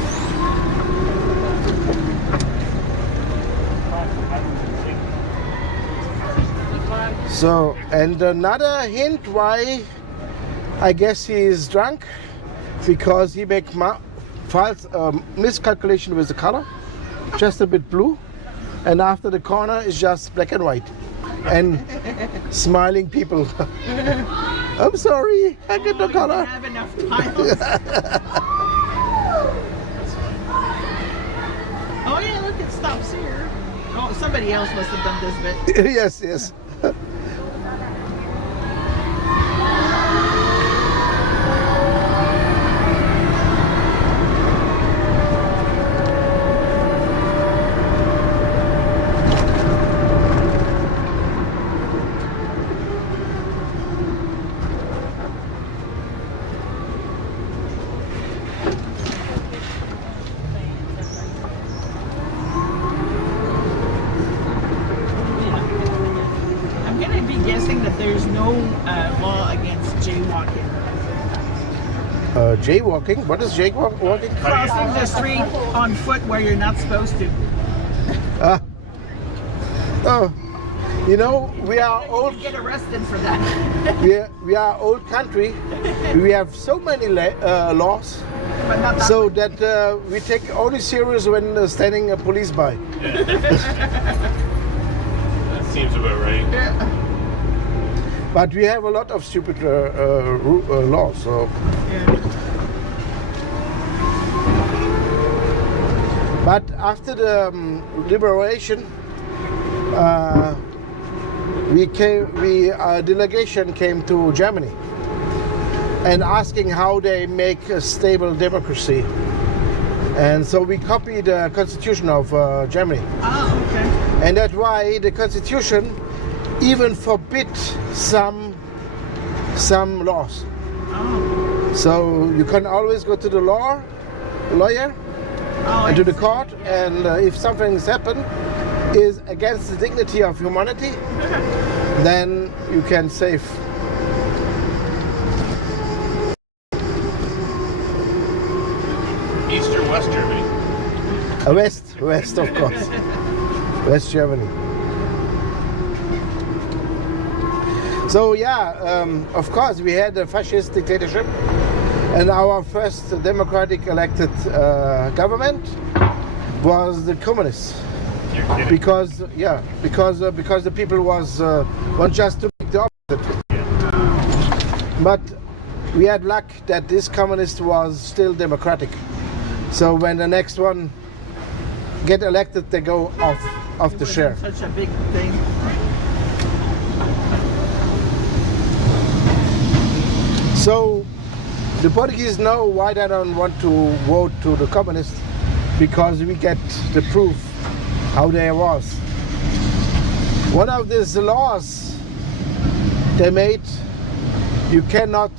So, and another hint why I guess he is drunk, because he make false miscalculation with the color, just a bit blue, and after the corner is just black and white, and smiling people. I'm sorry, I get no We color. don't have enough tiles. Oh yeah, look, it stops here. Oh, somebody else must have done this bit. Yes, yes. I'm gonna be guessing that there's no law against jaywalking. Jaywalking? What is jaywalking? Crossing the street on foot where you're not supposed to. Oh, you know, we are You old. get arrested for that. We are old country. We have so many laws, But not that so that we take only serious when standing a police by. That seems about right. But we have a lot of stupid laws. So, Yeah. but after the liberation, our delegation came to Germany and asking how they make a stable democracy. And so we copied the constitution of Germany. Oh, okay. And that's why the constitution even forbid some laws. Oh. So you can always go to the lawyer, Oh, and to the court, and if something's happened is against the dignity of humanity, then you can save. East or West Germany? West of course. West Germany. So yeah, of course we had a fascist dictatorship, and our first democratic elected government was the communists. You're kidding. Because the people want just to make the opposite. But we had luck that this communist was still democratic. So when the next one get elected, they go off the share. Such a big thing. So the Portuguese know why they don't want to vote to the communists, because we get the proof how there was. One of these laws they made, you cannot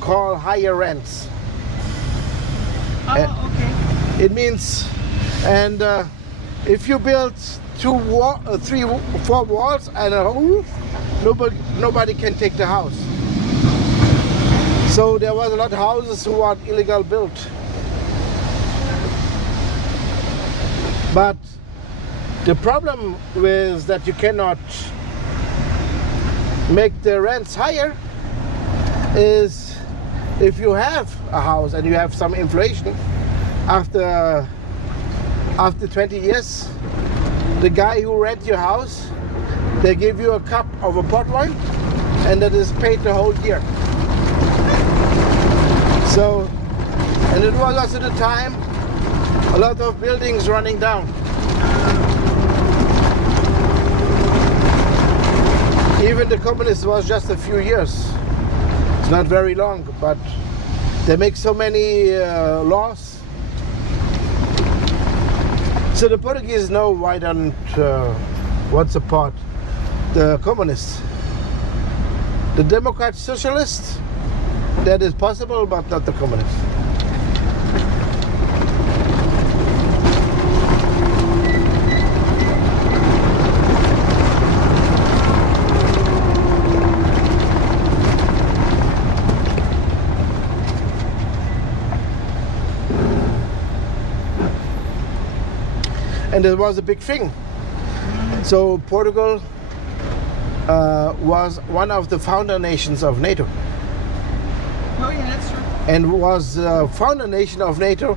call higher rents. Oh, okay. It means, and if you build 3, 4 walls and a roof, nobody can take the house. So there was a lot of houses who were illegal built. But the problem is that you cannot make the rents higher is if you have a house and you have some inflation after 20 years, the guy who rent your house, they give you a cup of a port wine and that is paid the whole year. So, and it was also the time a lot of buildings running down. Even the communists was just a few years. It's not very long, but they make so many laws. So the Portuguese know why don't want to support the communists. The Democrat Socialists, that is possible, but not the communists. And it was a big thing. So Portugal was one of the founder nations of NATO. Oh yeah, that's true. And was founder nation of NATO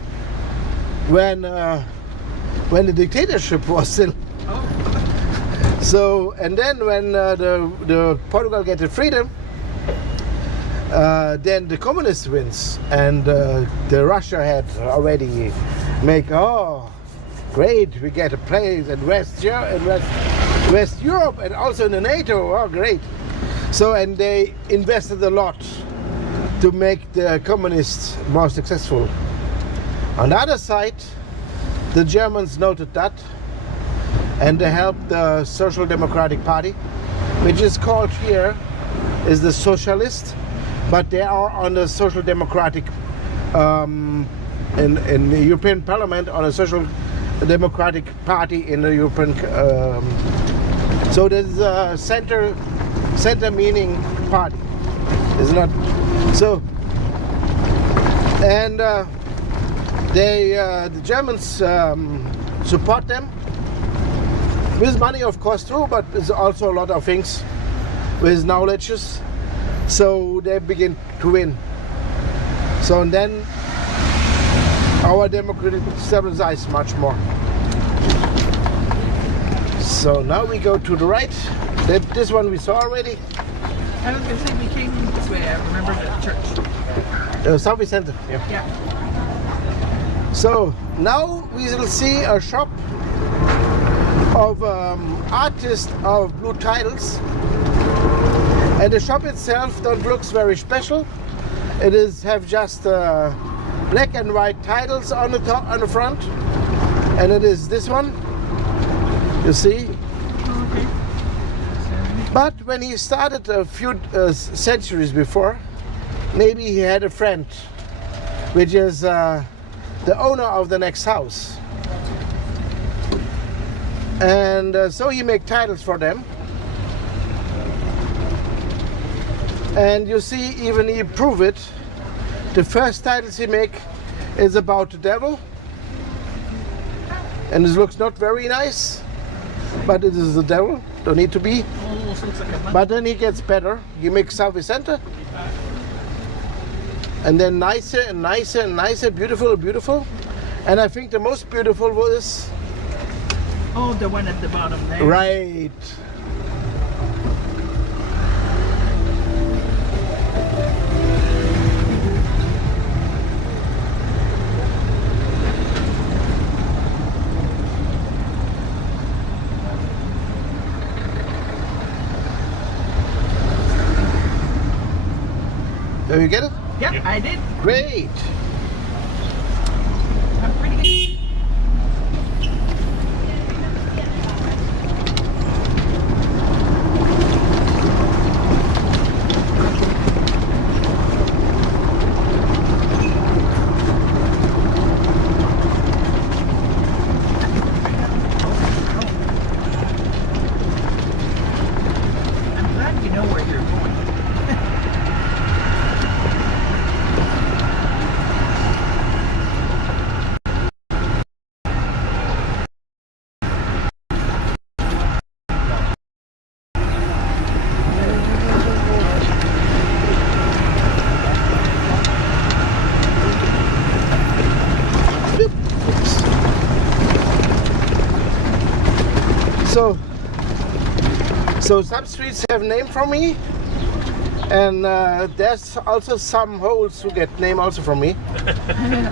when the dictatorship was still. Oh. So, and then when the Portugal get the freedom, then the communists wins, and the Russia had already make great, we get a place in West Europe and also in the NATO. Oh, great! So, and they invested a lot to make the communists more successful. On the other side, the Germans noted that, and they helped the Social Democratic Party, which is called here is the Socialist, but they are on the Social Democratic in the European Parliament, on a Social Democratic Party in the European. So there's a center meaning party. It's not so. And the Germans support them with money, of course, too, but there's also a lot of things with knowledges. So they begin to win. So and then our democracy stabilizes much more. So now we go to the right. This one we saw already. I was going to say we came this way. I remember the church. South Center. Yeah. Yeah. So now we will see a shop of artists of blue tiles, and the shop itself don't looks very special. It is have just black and white titles on the top, on the front, and it is this one. You see. Okay. But when he started a few centuries before, maybe he had a friend, which is the owner of the next house. And so he make titles for them. And you see, even he prove it. The first titles he make is about the devil. And this looks not very nice, but it is the devil, don't need to be. Almost looks like a monkey. But then he gets better. He makes South Center. And then nicer and nicer and nicer, beautiful, beautiful. And I think the most beautiful was... Oh, the one at the bottom there. Right. So you get it? Yep, I did. Great. I'm pretty good. I'm glad you know where you're going. So some streets have name from me, and there's also some holes who get name also from me.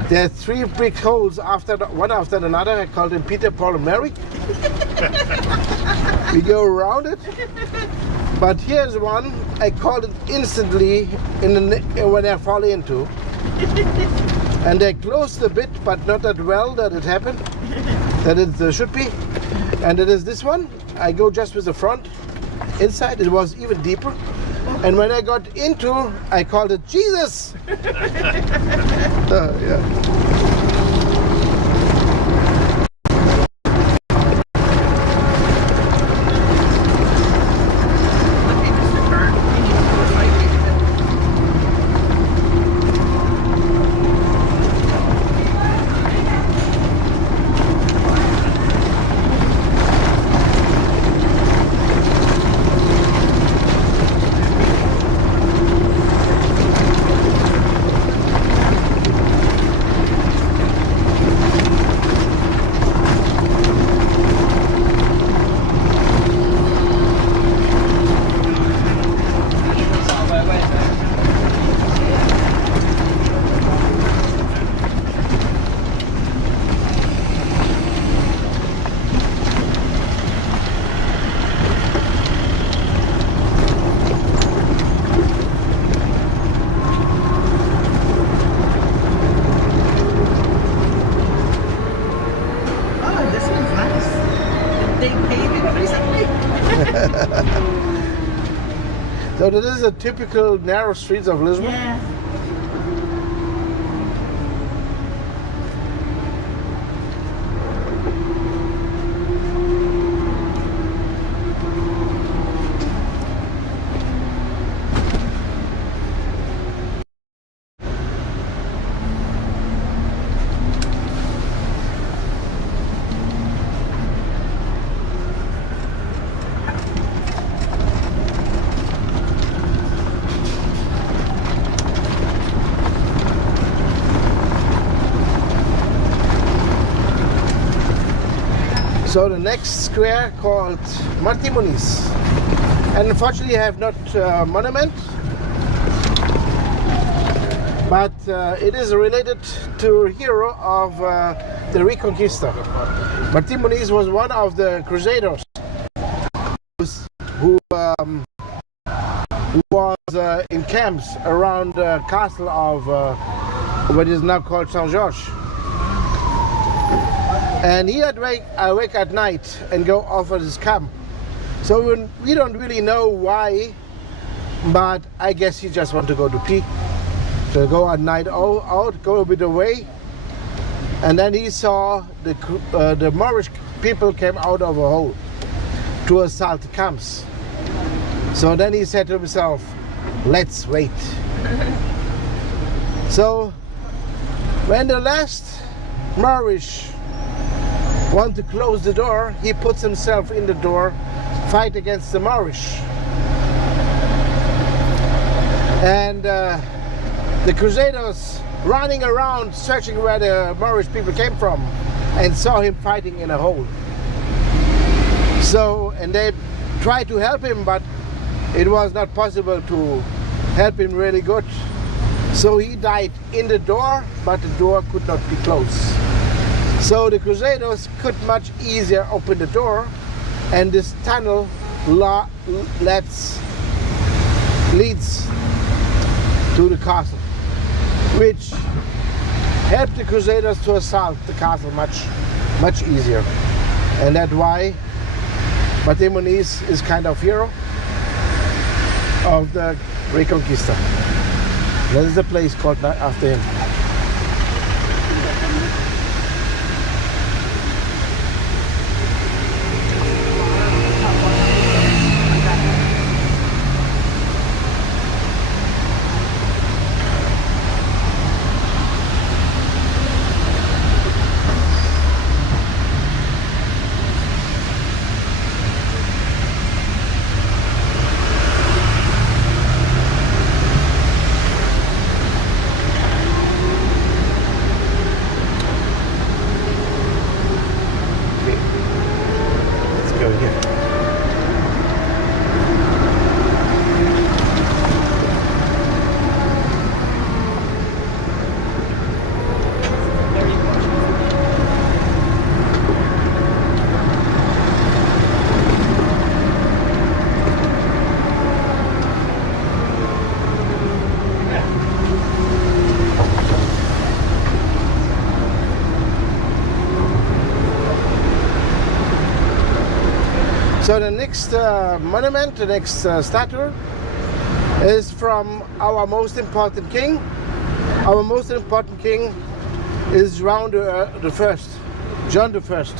There are 3 big holes one after another. I call them Peter, Paul, and Mary. We go around it. But here's one I called it instantly when I fall into. And they closed a bit, but not that well that it happened, that it should be. And it is this one. I go just with the front. Inside it was even deeper. And when I got into, I called it Jesus. Yeah. So this is a typical narrow streets of Lisbon. Yeah. So the next square called Martimonis, and unfortunately I have not monument, but it is related to a hero of the Reconquista. Martimonis was one of the Crusaders who was in camps around the castle of what is now called Saint George. And he had awake at night and go off at his camp. So we don't really know why, but I guess he just want to go to pee. So go at night out, go a bit away, and then he saw the Moorish people came out of a hole to assault the camps. So then he said to himself, let's wait. So when the last Moorish want to close the door, he puts himself in the door, fight against the Moorish. And the Crusaders running around searching where the Moorish people came from and saw him fighting in a hole. So, and they tried to help him, but it was not possible to help him really good. So he died in the door, but the door could not be closed. So the Crusaders could much easier open the door, and this tunnel leads to the castle, which helped the Crusaders to assault the castle much easier. And that's why Martin Moniz is kind of hero of the Reconquista. That is a place called after him. So the next monument, the next statue is from our most important king. Our most important king is João the First, John the First.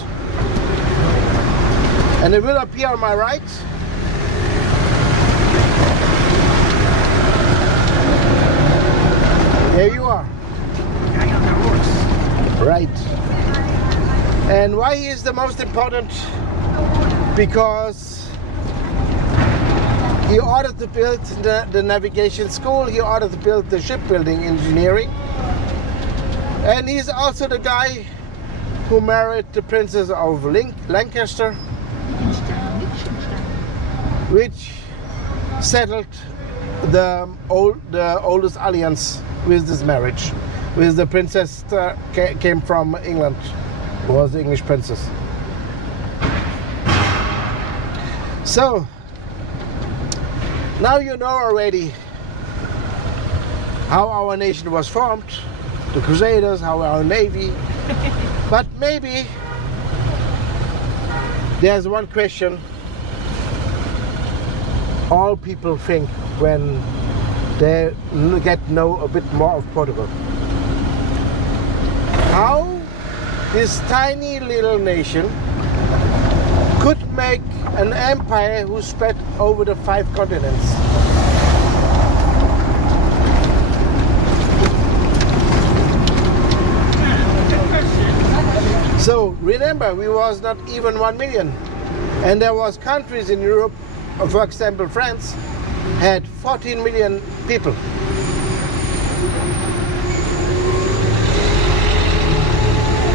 And it will appear on my right. There you are. Guy on the horse. Right. And why he is the most important? Because he ordered to build the navigation school, he ordered to build the shipbuilding engineering, and he's also the guy who married the Princess of Lancaster, which settled the oldest alliance with this marriage, with the princess that came from England, who was the English princess. So, now you know already how our nation was formed, the Crusaders, how our navy, but maybe there's one question all people think when they get to know a bit more of Portugal. How this tiny little nation could make an empire who spread over the 5 continents. So remember, we was not even 1 million, and there was countries in Europe, for example France, had 14 million people.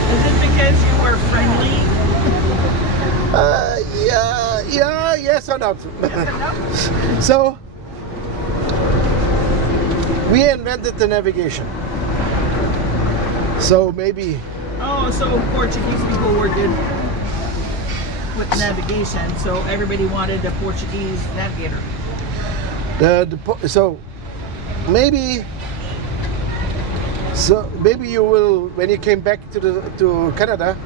Is it because you were friendly? Yes or not. So, we invented the navigation. So maybe... Oh, so Portuguese people were good with navigation, so everybody wanted a Portuguese navigator. So maybe you will, when you came back to Canada,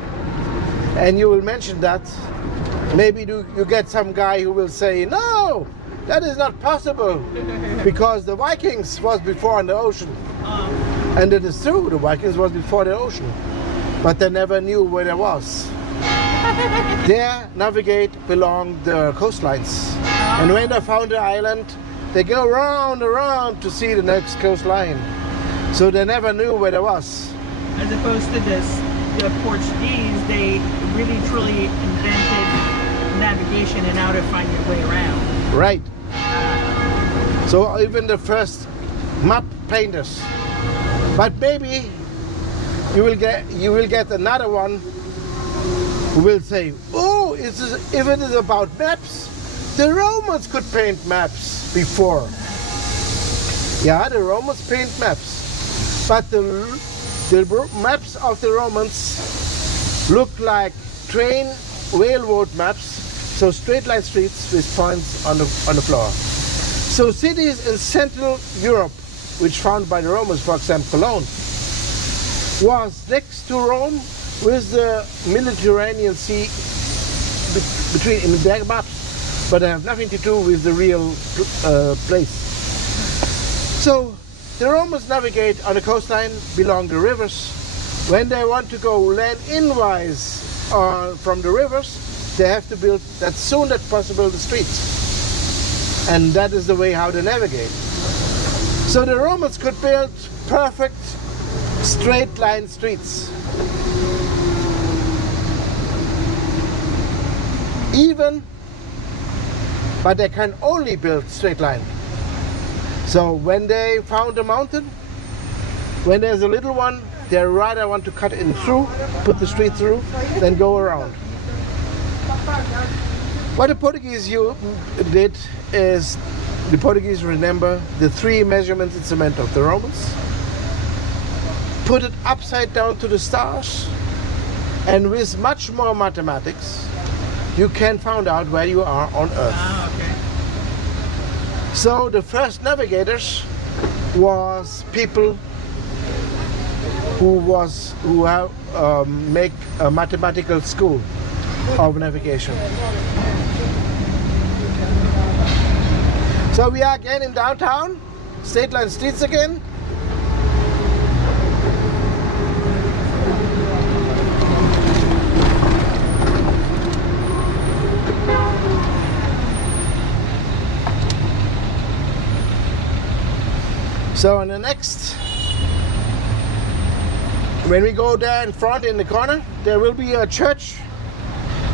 and you will mention that, maybe you get some guy who will say, no, that is not possible, because the Vikings was before in the ocean. And it is true, the Vikings was before the ocean, but they never knew where there was. There navigate along the coastlines, and when they found the island, they go around to see the next coastline. So they never knew where there was. As opposed to the Portuguese, they really truly invented navigation and how to find your way around. Right. So even the first map painters. But maybe you will get another one who will say, oh, if it is about maps, the Romans could paint maps before. Yeah, the Romans paint maps. But the maps of the Romans look like train railroad maps, so straight line streets with points on the floor. So cities in Central Europe which founded by the Romans, for example, Cologne, was next to Rome with the Mediterranean Sea between in their maps, but they have nothing to do with the real place. So the Romans navigate on the coastline along the rivers. When they want to go land inwise from the rivers, they have to build as soon as possible the streets. And that is the way how they navigate. So the Romans could build perfect straight line streets. But they can only build straight line. So when they found a mountain, when there's a little one, they rather want to cut in through, put the street through, than go around. What the Portuguese did is, the Portuguese remember the 3 measurements in cement of the Romans, put it upside down to the stars, and with much more mathematics, you can find out where you are on Earth. Ah, okay. So the first navigators was people who have make a mathematical school of navigation. So we are again in downtown, straight line streets again. So on the next, when we go there in front in the corner, there will be a church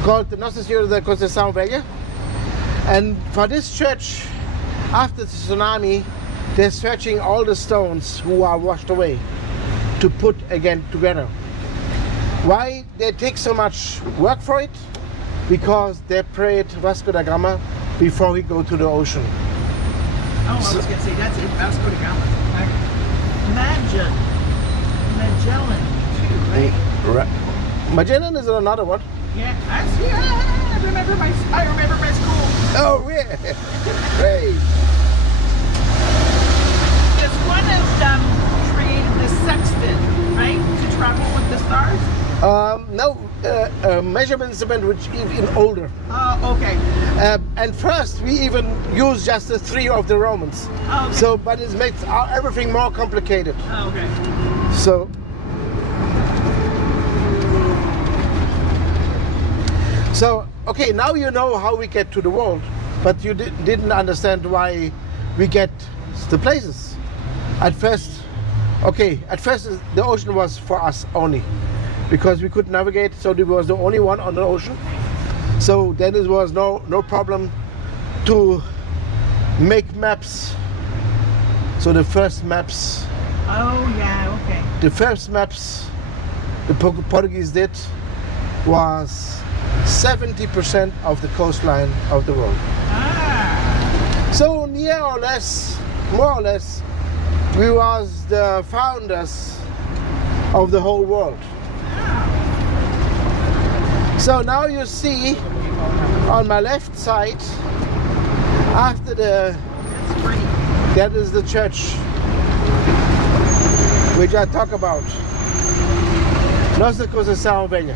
called the Nossa Senhora da Conceição Velha. And for this church, after the tsunami, they're searching all the stones who are washed away to put again together. Why they take so much work for it? Because they prayed Vasco da Gama before he go to the ocean. Oh, I was going to say, that's it, Vasco da Gama. Magellan, too, right? Right. Magellan is another one. Yeah, I remember my school. Oh, yeah. Great. This one is created the sextant, right? To travel with the stars? No, measurement instrument which is even older. Oh, okay. And first we even use just the 3 of the Romans. Oh, okay. So, but it makes everything more complicated. Oh, okay. So, okay, now you know how we get to the world, but you didn't understand why we get the places. At first the ocean was for us only, because we could navigate, so there was the only one on the ocean. So then it was no problem to make maps. So the first maps. Oh yeah, okay. The first maps the Portuguese did was 70% of the coastline of the world. Ah. So more or less, we was the founders of the whole world. So now you see on my left side, after that is the church which I talk about. Nossa Conceição Velha.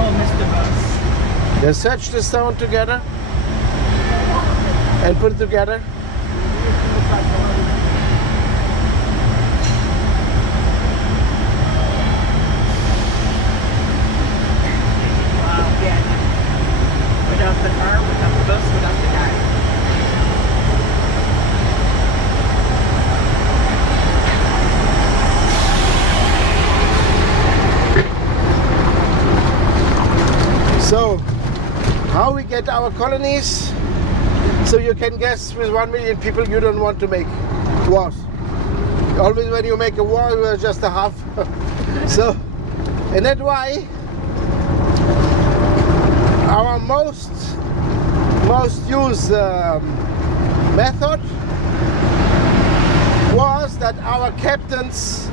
Oh, Mr. Bus. They searched the stone together and put it together. Without the car, without the bus, without the guy. So, how we get our colonies? So you can guess, with 1 million people, you don't want to make wars. Always when you make a war, you are just a half. So, and that's why our most used method was that our captains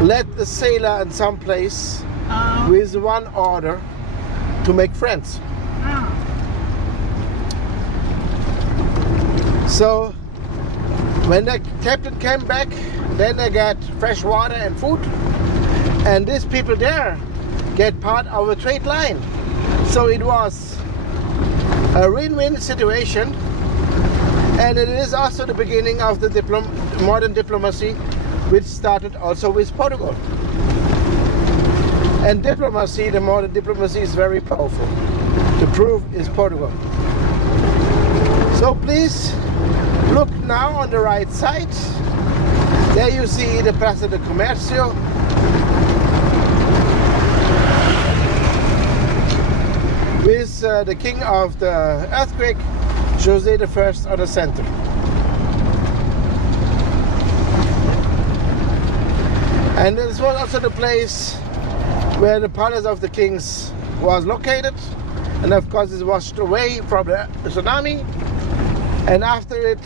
led the sailor in some place with one order to make friends. So When the captain came back, then they get fresh water and food, and these people there get part of a trade line. So it was a win-win situation, and it is also the beginning of the modern diplomacy, which started also with Portugal. And diplomacy, the modern diplomacy, is very powerful. The proof is Portugal. So please look now on the right side. There you see the Praça do Comércio. With the king of the earthquake, José I on the center. And this was also the place where the palace of the kings was located, and of course it washed away from the tsunami. And after it,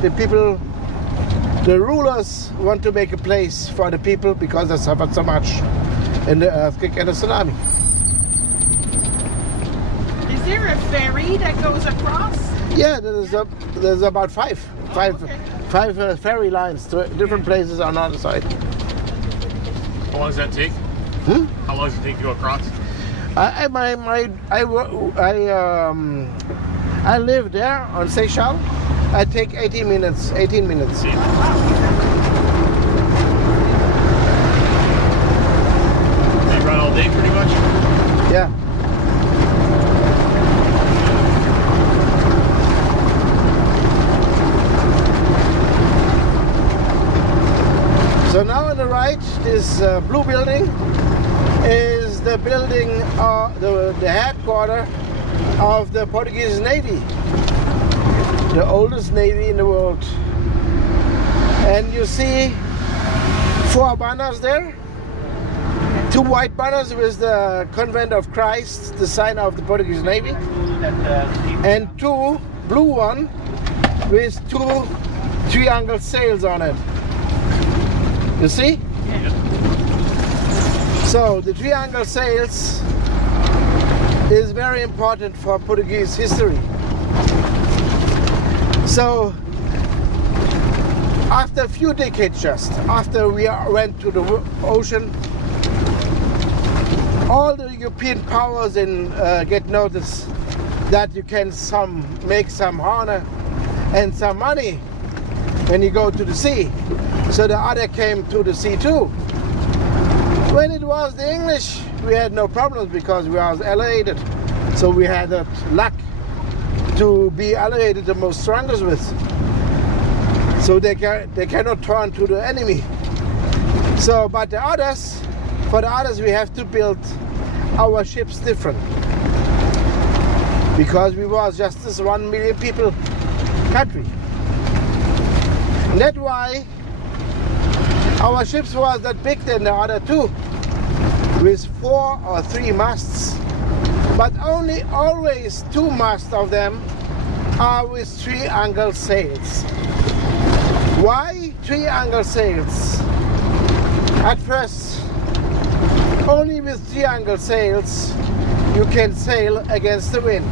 the rulers want to make a place for the people because they suffered so much in the earthquake and the tsunami. Is there a ferry that goes across? Yeah, there's about five ferry lines to different places on the other side. How long does that take? How long does it take to go across? I live there on Seychelles. I take 18 minutes. They run all day pretty much? Yeah. So now on the right, this blue building is the building, the headquarters of the Portuguese Navy, the oldest navy in the world. And you see 4 banners there, 2 white banners with the Convent of Christ, the sign of the Portuguese Navy, and 2 blue one with 2 triangle sails on it. You see? So the triangle sails is very important for Portuguese history. So after a few decades, just after we went to the ocean, all the European powers get notice that you can make some honor and some money when you go to the sea. So the other came to the sea too. When it was the English, we had no problems because we was allied. So we had that luck to be allied the most strongest with. So they cannot turn to the enemy. So, but for the others, we have to build our ships different. Because we was just this 1 million people country. And that's why our ships was that big than the other 2, with 4 or 3 masts. But always 2 masts of them are with triangle sails. Why triangle sails? At first, only with triangle sails you can sail against the wind.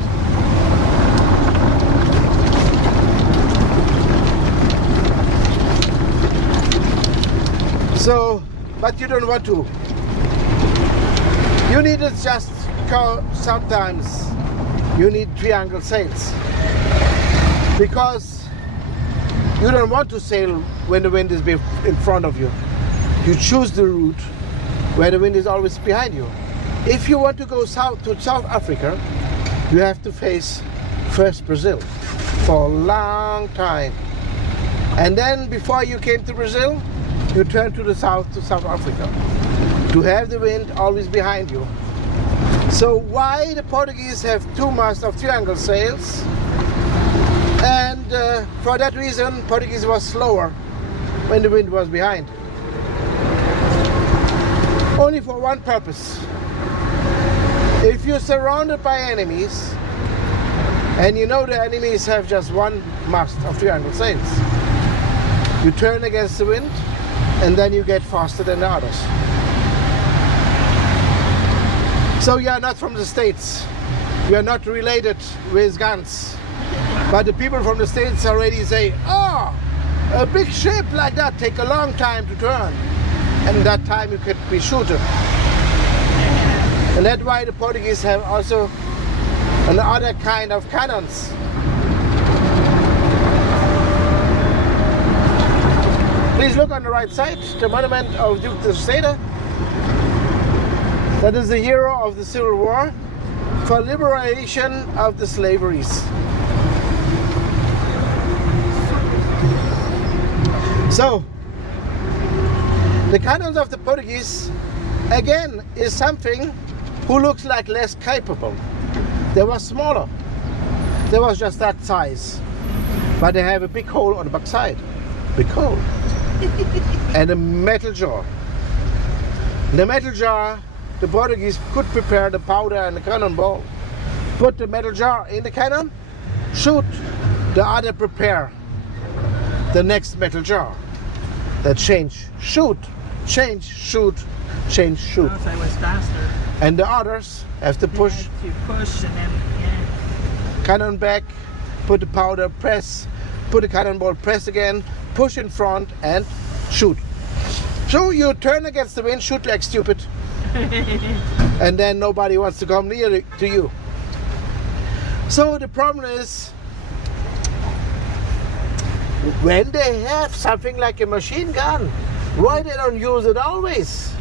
So, but you don't want to. You need it just sometimes. You need triangle sails. Because you don't want to sail when the wind is in front of you. You choose the route where the wind is always behind you. If you want to go south to South Africa, you have to face first Brazil for a long time. And then before you came to Brazil, you turn to the south to South Africa to have the wind always behind you. So why the Portuguese have 2 masts of triangle sails? And for that reason, Portuguese was slower when the wind was behind. Only for one purpose. If you're surrounded by enemies, and you know the enemies have just 1 mast of triangle sails, you turn against the wind, and then you get faster than the others. So you are not from the States. You are not related with guns. But the people from the States already say, oh, A big ship like that take a long time to turn, and that time you could be shooter. And that's why the Portuguese have also another kind of cannons. Please look on the right side, the monument of Duke de Seda. That is the hero of the Civil War for liberation of the slaveries. So, the cannons of the Portuguese, again, is something who looks like less capable. They were smaller. They was just that size. But they have a big hole on the back side. Big hole. And a metal jar. The metal jar, the Portuguese could prepare the powder and the cannonball. Put the metal jar in the cannon, shoot, the other prepare the next metal jar. That change, shoot, change, shoot, change, shoot. Oh, so it was faster. And the others have to push, You push and then, yeah. cannon back, put the powder, press, put the cannonball, press again, push in front and shoot. So you turn against the wind, shoot like stupid. And then nobody wants to come near to you. So the problem is, when they have something like a machine gun, why they don't use it always?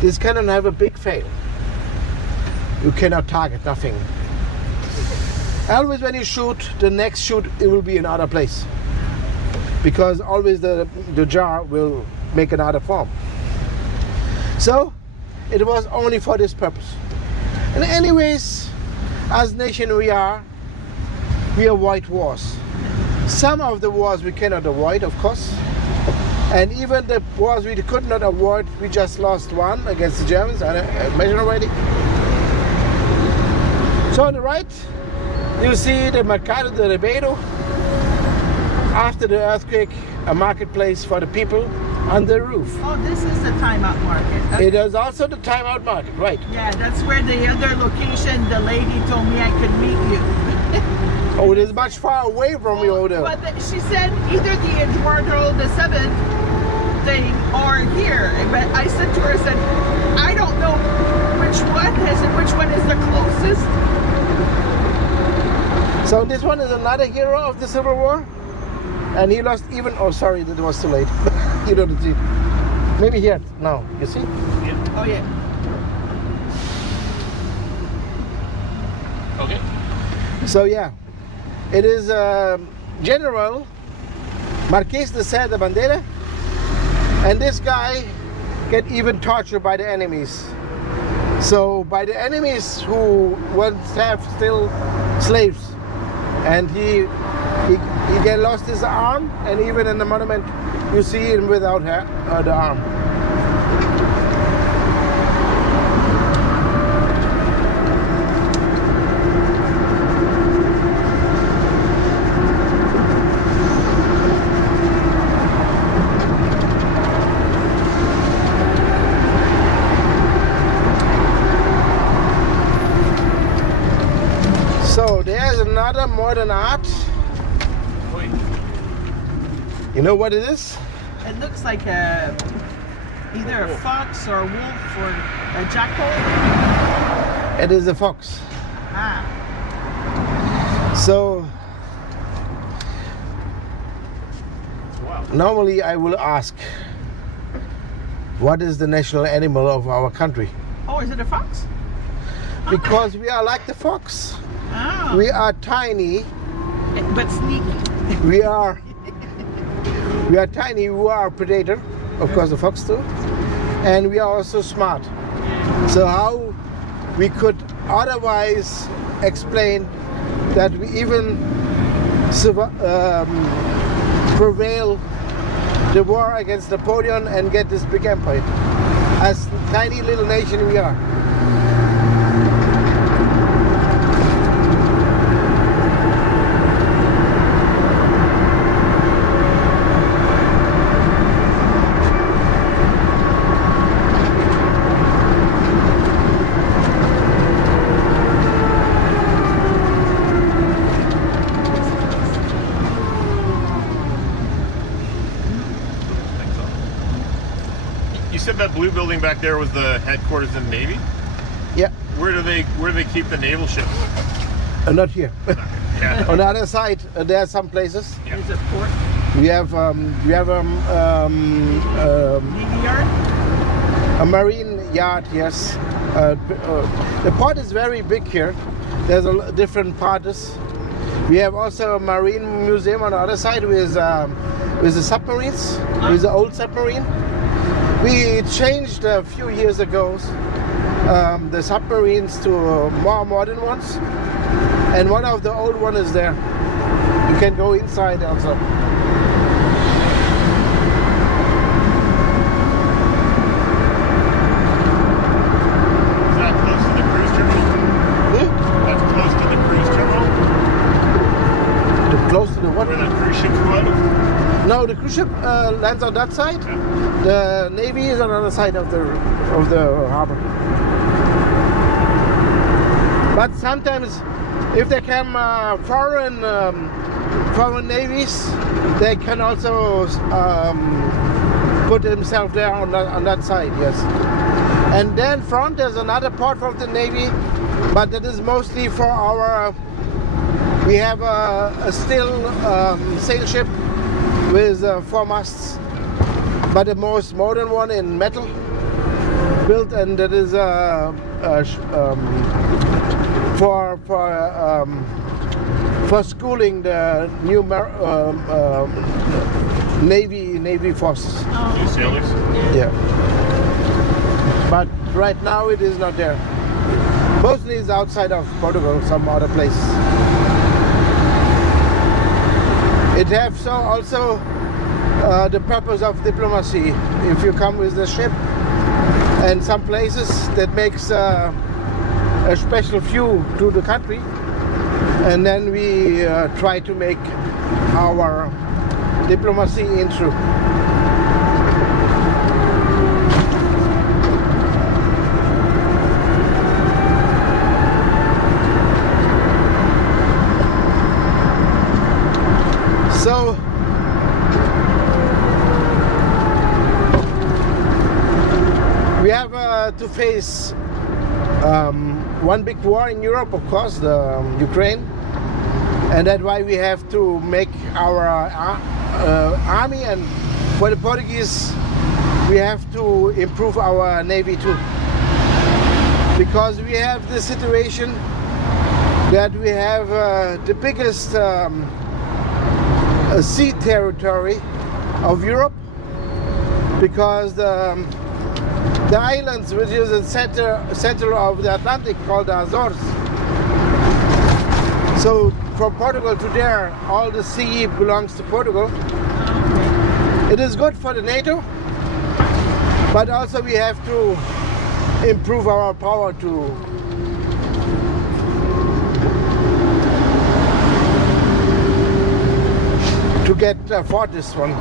This cannon have a big fail. You cannot target nothing. Always when you shoot, the next shoot it will be in another place. Because always the jar will make another form. So it was only for this purpose. And anyways, as nation we avoid wars. Some of the wars we cannot avoid, of course. And even the wars we could not avoid, we just lost one against the Germans, I mentioned already. So on the right, you see the Mercado de Ribeiro. After the earthquake, a marketplace for the people on the roof. Oh, this is the timeout market. It is also the timeout market, right? Yeah, that's where the other location, the lady told me I could meet you. Oh, it is much far away from you over there. But she said either the Eduardo the 7th thing or here. But I said to her, I said, I don't know which one is and which one is the closest. So this one is another hero of the Civil War. And he lost even, oh sorry, that was too late. You don't see it. Maybe here, now, you see? Oh yeah. Okay. So yeah, it is General Marquês de Sá da Bandeira, and this guy get even tortured by the enemies. So by the enemies who once have still slaves, and he get lost his arm, and even in the monument you see him without the arm. So there's another modern art. You know what it is? It looks like either a fox or a wolf or a jackal. It is a fox. Ah. So normally I will ask, what is the national animal of our country? Oh, is it a fox? Because we are like the fox. Oh. We are tiny. But sneaky. We are tiny. We are a predator, of course, the fox too, and we are also smart. So how we could otherwise explain that we even prevail the war against Napoleon and get this big empire? As tiny little nation we are. blue building back there was the headquarters of the Navy. Yeah, Where do they keep the naval ships? not here. Yeah. On the other side, there are some places. Is it port? We have Navy yard? a marine yard. Yes, the port is very big here. There's different parts. We have also a marine museum on the other side with the submarines, with the old submarine. We changed a few years ago the submarines to more modern ones, and one of the old one is there. You can go inside also. Is that close to the cruise terminal? That's close to the cruise terminal? Close to the what? Where the cruise ships go out of? No, the cruise ship lands on that side. Yeah. The Navy is on the other side of the harbor. But sometimes, if they come foreign navies, they can also put themselves there on that side. Yes. And then front there's another part of the Navy, but that is mostly for our. We have a still sail ship with 4 masts, but the most modern one in metal built, and that is for schooling the new Navy forces. New sailors? Yeah. But right now it is not there. Mostly it's outside of Portugal, some other place. It has also the purpose of diplomacy. If you come with the ship, and some places that makes a special view to the country, and then we try to make our diplomacy in through. So we have to face one big war in Europe, of course, the Ukraine, and that's why we have to make our army, and for the Portuguese we have to improve our navy too, because we have the situation that we have the biggest sea territory of Europe, because the islands, which is the center of the Atlantic, called the Azores. So from Portugal to there, all the sea belongs to Portugal. It is good for the NATO, but also we have to improve our power to get for this one.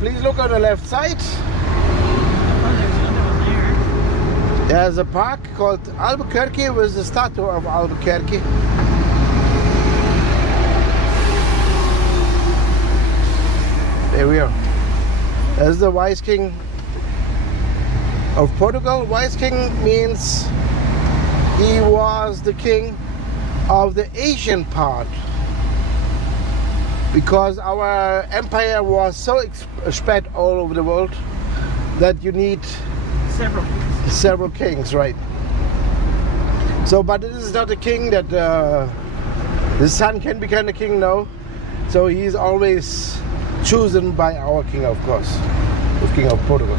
please look on the left side. Oh, there's another one there. There's a park called Albuquerque with the statue of Albuquerque. There we are. There's the Wise King of Portugal. Wise King means he was the king of the Asian part, because our empire was so spread all over the world that you need several kings, right? So, but this is not a king that the son can become the king, no. So he's always chosen by our king, of course, the king of Portugal.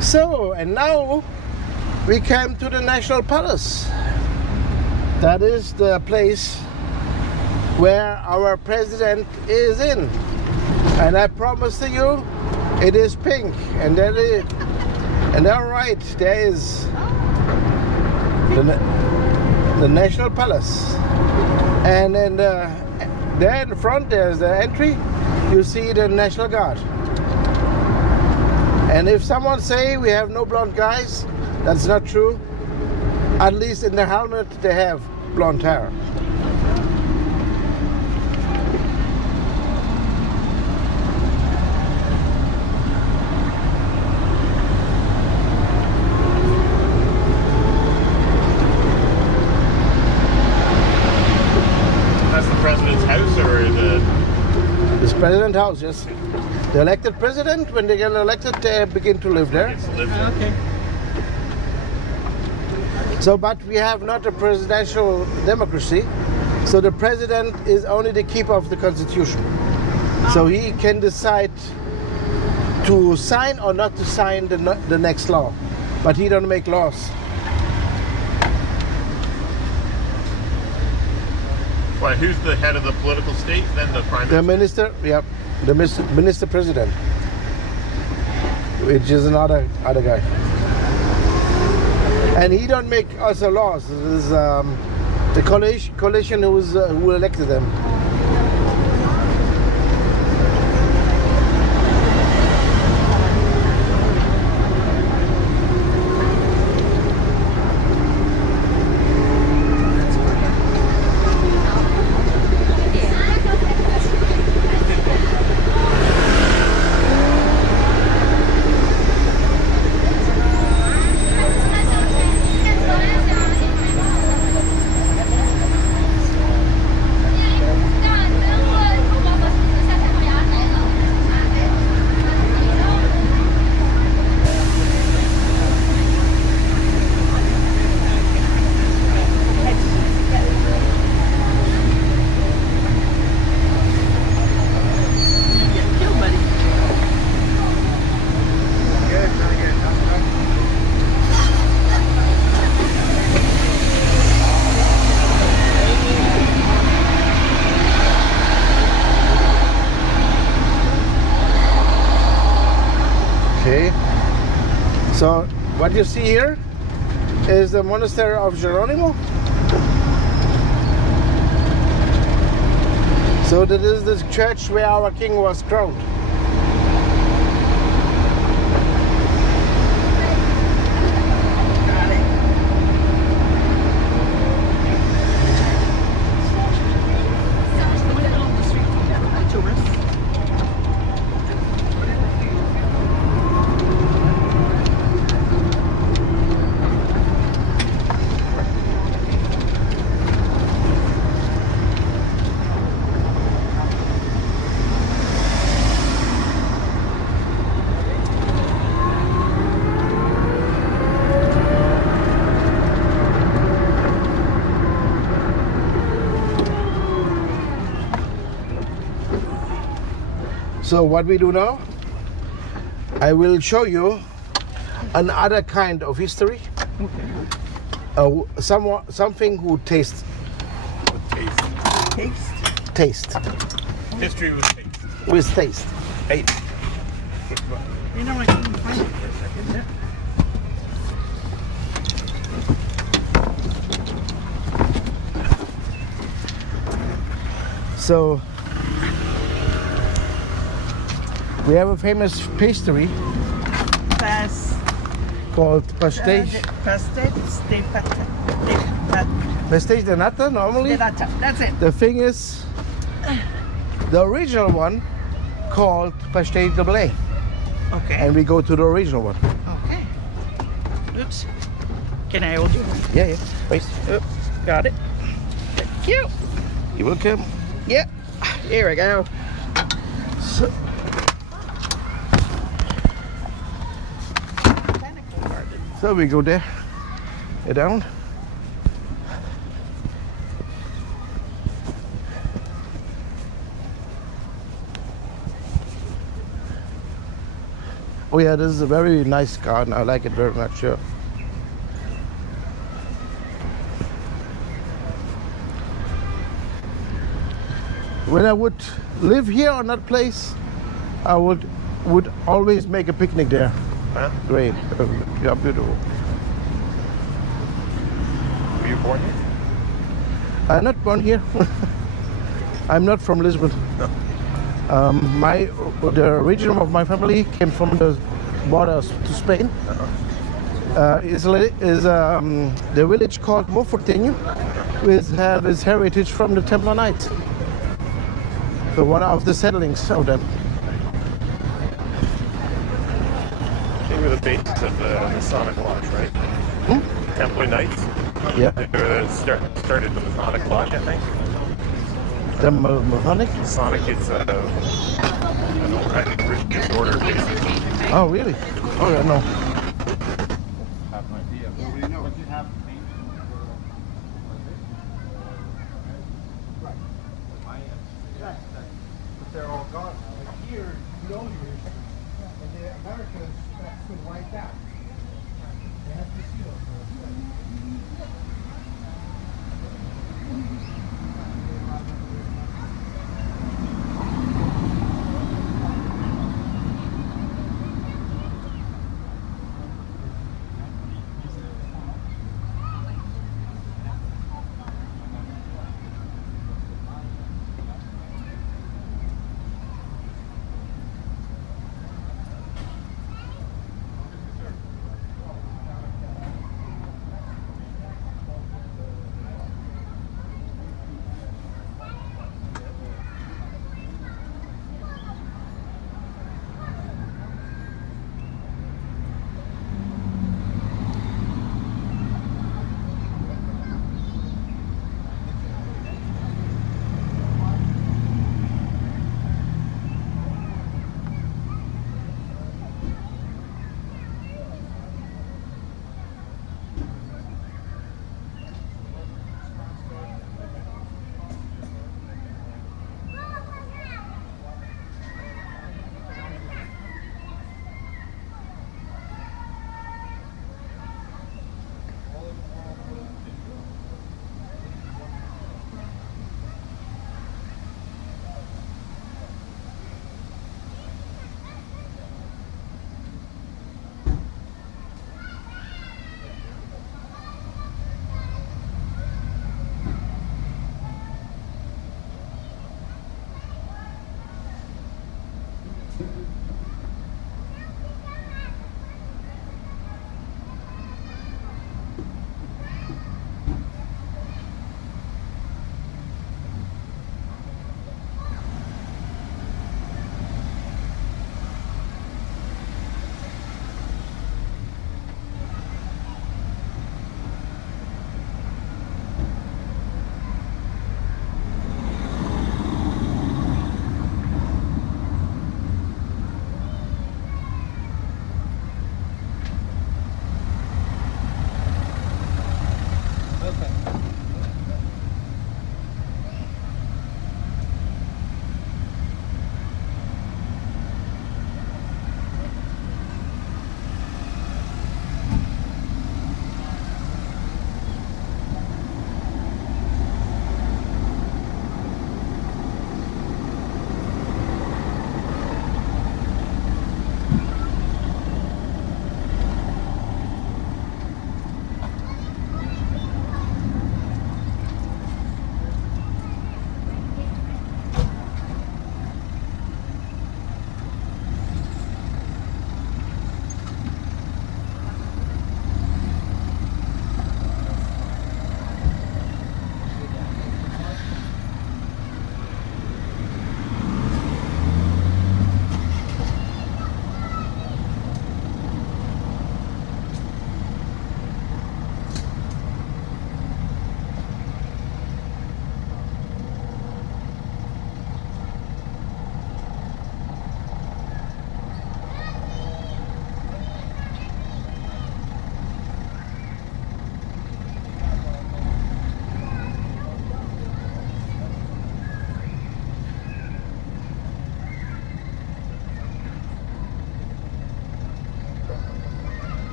So, and now we came to the National Palace. That is the place where our president is in. And I promise to you, it is pink. And that is, and all right, there is the National Palace. And then there in front, there's the entry. You see the National Guard. And if someone say we have no blonde guys, that's not true. At least in the helmet they have blonde hair. That's the president's house, or the? This president's house, yes. The elected president, when they get elected, they begin to live there. Okay. So, but we have not a presidential democracy. So the president is only the keeper of the constitution. So he can decide to sign or not to sign the next law. But he don't make laws. Well, who's the head of the political state? Then the prime The minister. minister, yep, the minister president, which is another guy. And he don't make also laws. It is the coalition who elected them. Okay, so what you see here is the monastery of Geronimo. So that is the church where our king was crowned. So what we do now, I will show you another kind of history. Something who taste. Taste. History with taste. With taste. Hey. You know, I couldn't find it for a second. So We have a famous pastry called Pastries. Pastéis de pata. Pastéis de nata normally. That's it. The thing is, the original one called Pastéis de blé. Okay. And we go to the original one. Okay. Oops. Can I hold you? Yeah, yeah. Wait. Oop, got it. Thank you. You're welcome. Yep. Here we go. So, so we go there, down. Oh yeah, this is a very nice garden. I like it very much. Yeah. When I would live here on that place, I would always make a picnic there. Huh? Great, yeah, beautiful. Were you born here? I'm not born here. I'm not from Lisbon. No. The origin of my family came from the borders to Spain. Is the village called Monfortinho, which have its heritage from the Templar Knights. So one of the settlings of them. They were the base of the Masonic Lodge, right? Templar Knights. Yeah. They were started the Masonic Lodge, I think. The Masonic? Masonic is an religious order, basically. Oh, really? Oh, yeah, no. Have an idea. Nobody knows. Once you have but they're all gone now. Like here, you know your history. And the Americans, that's been wiped out. They have to see those things.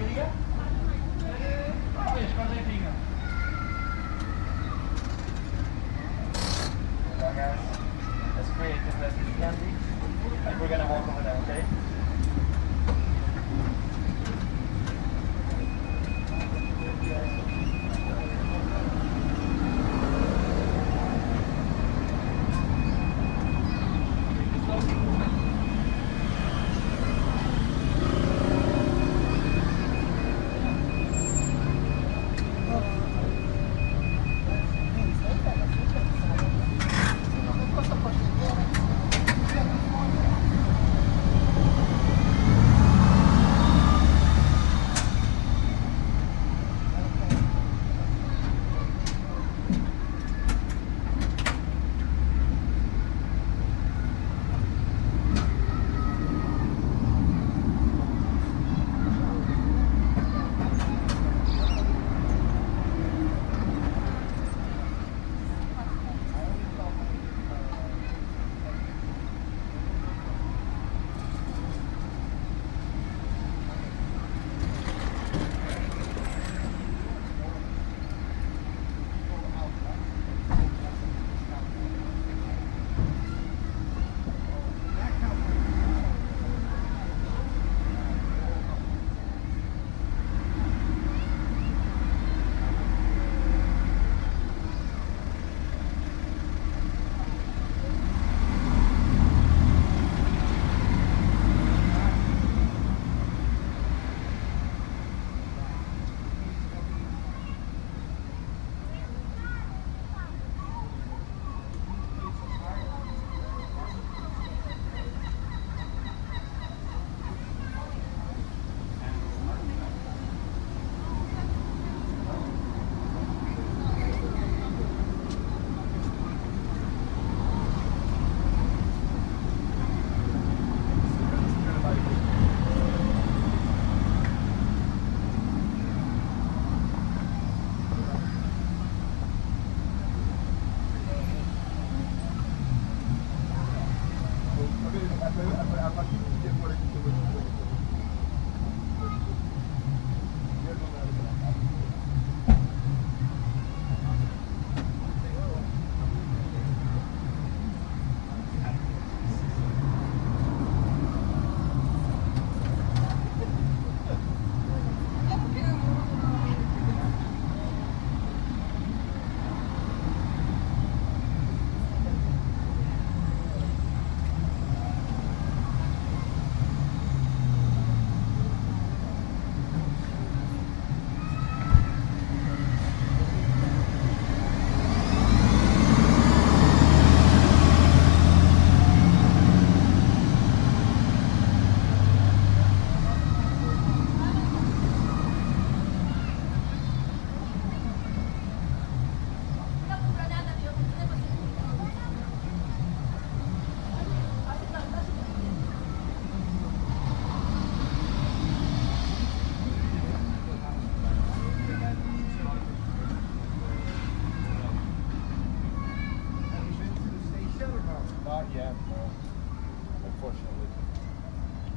As creative as we can be. And we're gonna walk over there, okay?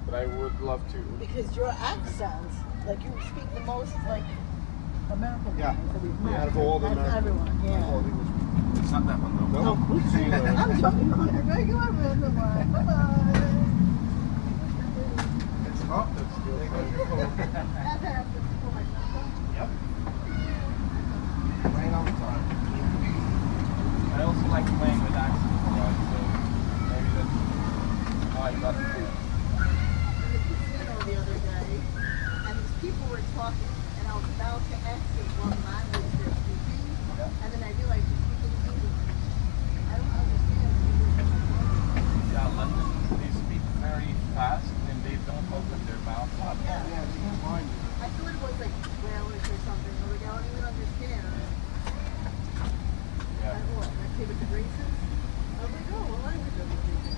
but I would love to. Because your accent, like you speak the most like American Yeah. ones that we've met. Out of all the That's American- everyone, yeah. all English people. It's not that one though. No, I'm jumping on a regular random one. Bye-bye. It's up. It's still That happens for my son. Yep. Right on time. I also like playing with accents, right? So maybe that's how I got it. The other day, and these people were talking, and I was about to ask them what language they're speaking, and then I realized they're speaking English. I don't understand English. Yeah, London, they speak very fast and they don't open their mouth. Yeah, I thought it was like Welsh or something. I was like, I don't even understand. Yeah. I what? I came with the braces. I was like, oh, well, language doesn't speak.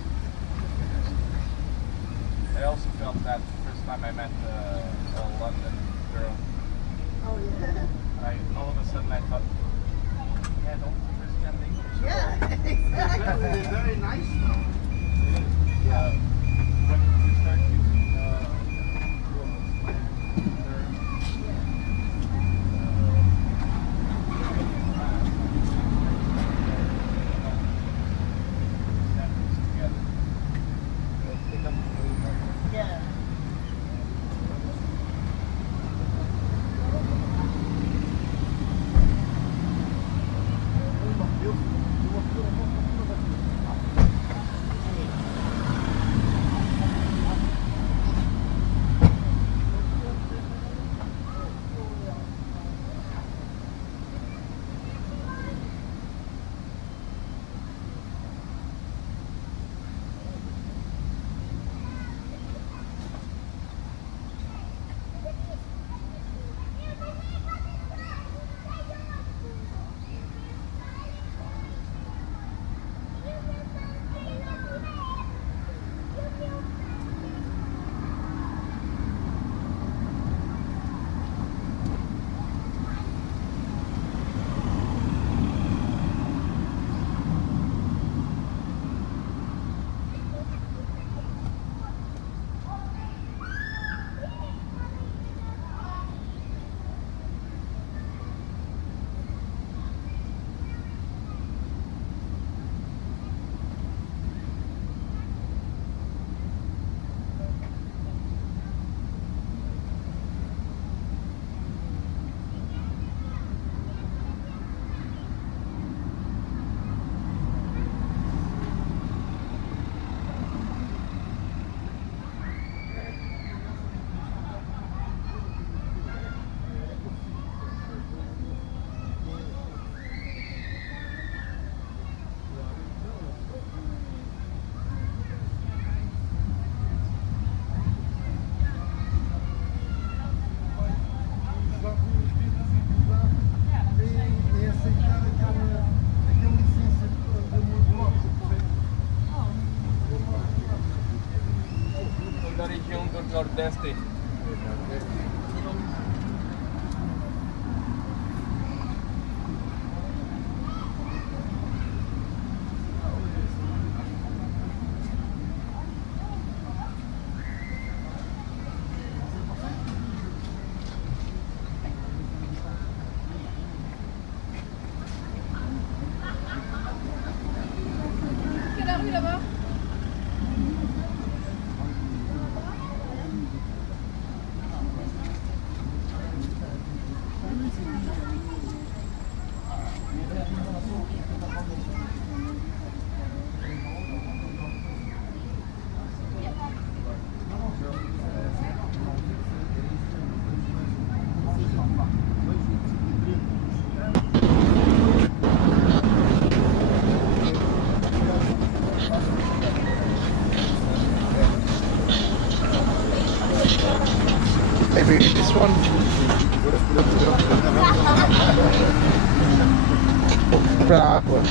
I also felt that the first time I met a London girl, Density. Maybe this one. Bravo.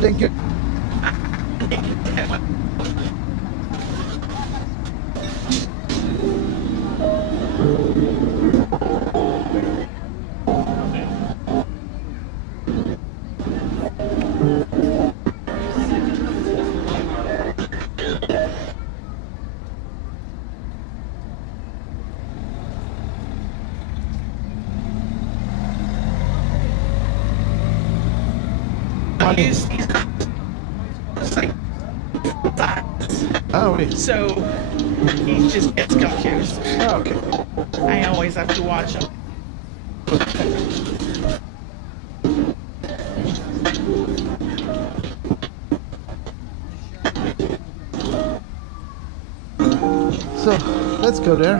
Thank you. Use these Oh, wait. so he just gets confused. Oh, okay. I always have to watch him. So let's go there.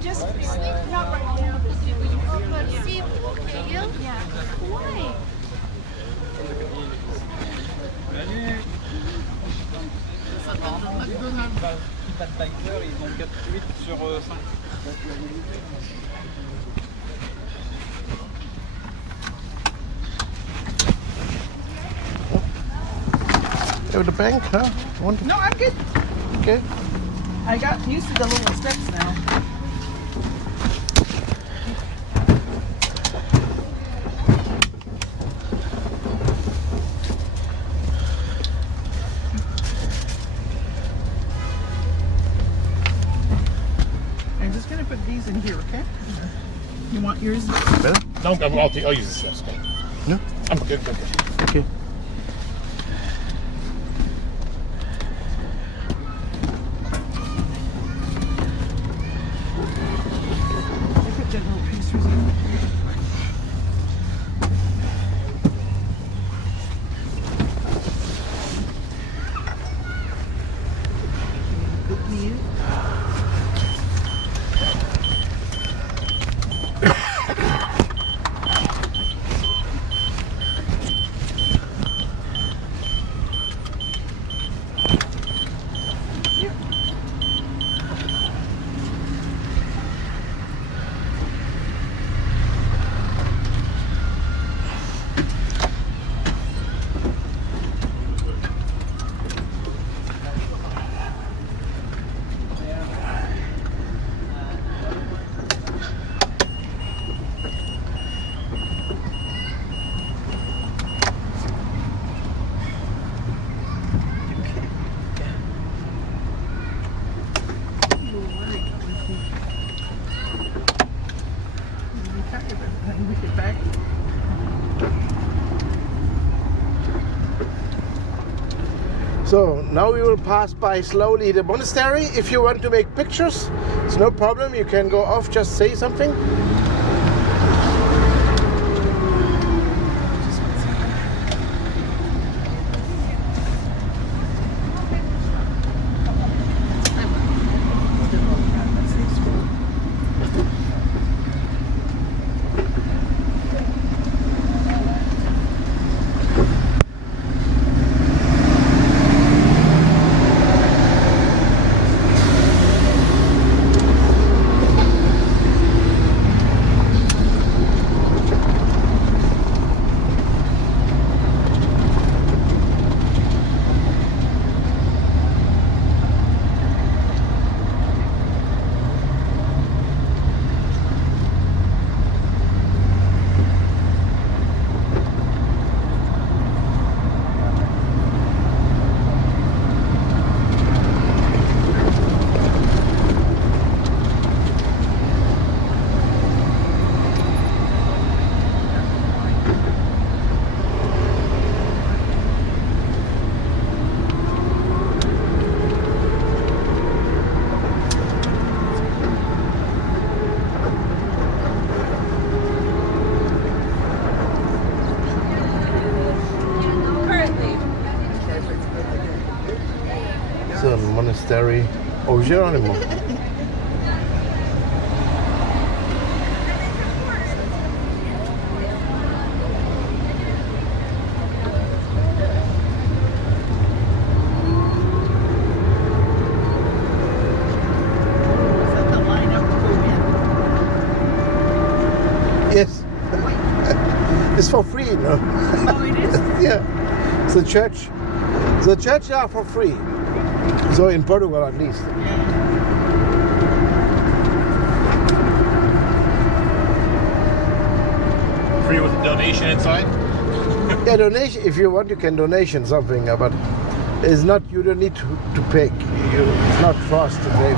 Just not right now. But see, okay, yeah. Why? TripAdvisor, ils ont 4,8 sur 5. Over the bank, huh? Want No, I'm good. Okay. I got used to the little steps now. I'm just gonna put these in here, okay? You want yours? No, I'll use the steps. No? I'm good. Okay. I put that little pastries in. Cook me in. So now we will pass by slowly the monastery. If you want to make pictures, it's no problem. You can go off, just say something. The monastery of Geronimo. Yes. It's for free, no? Oh, it is? Yeah. It's the church. The churches are for free. So in Portugal at least. Free with a donation inside? Yeah, donation. If you want, you can donation something, but it's not. You don't need to pay. It's not forced to pay.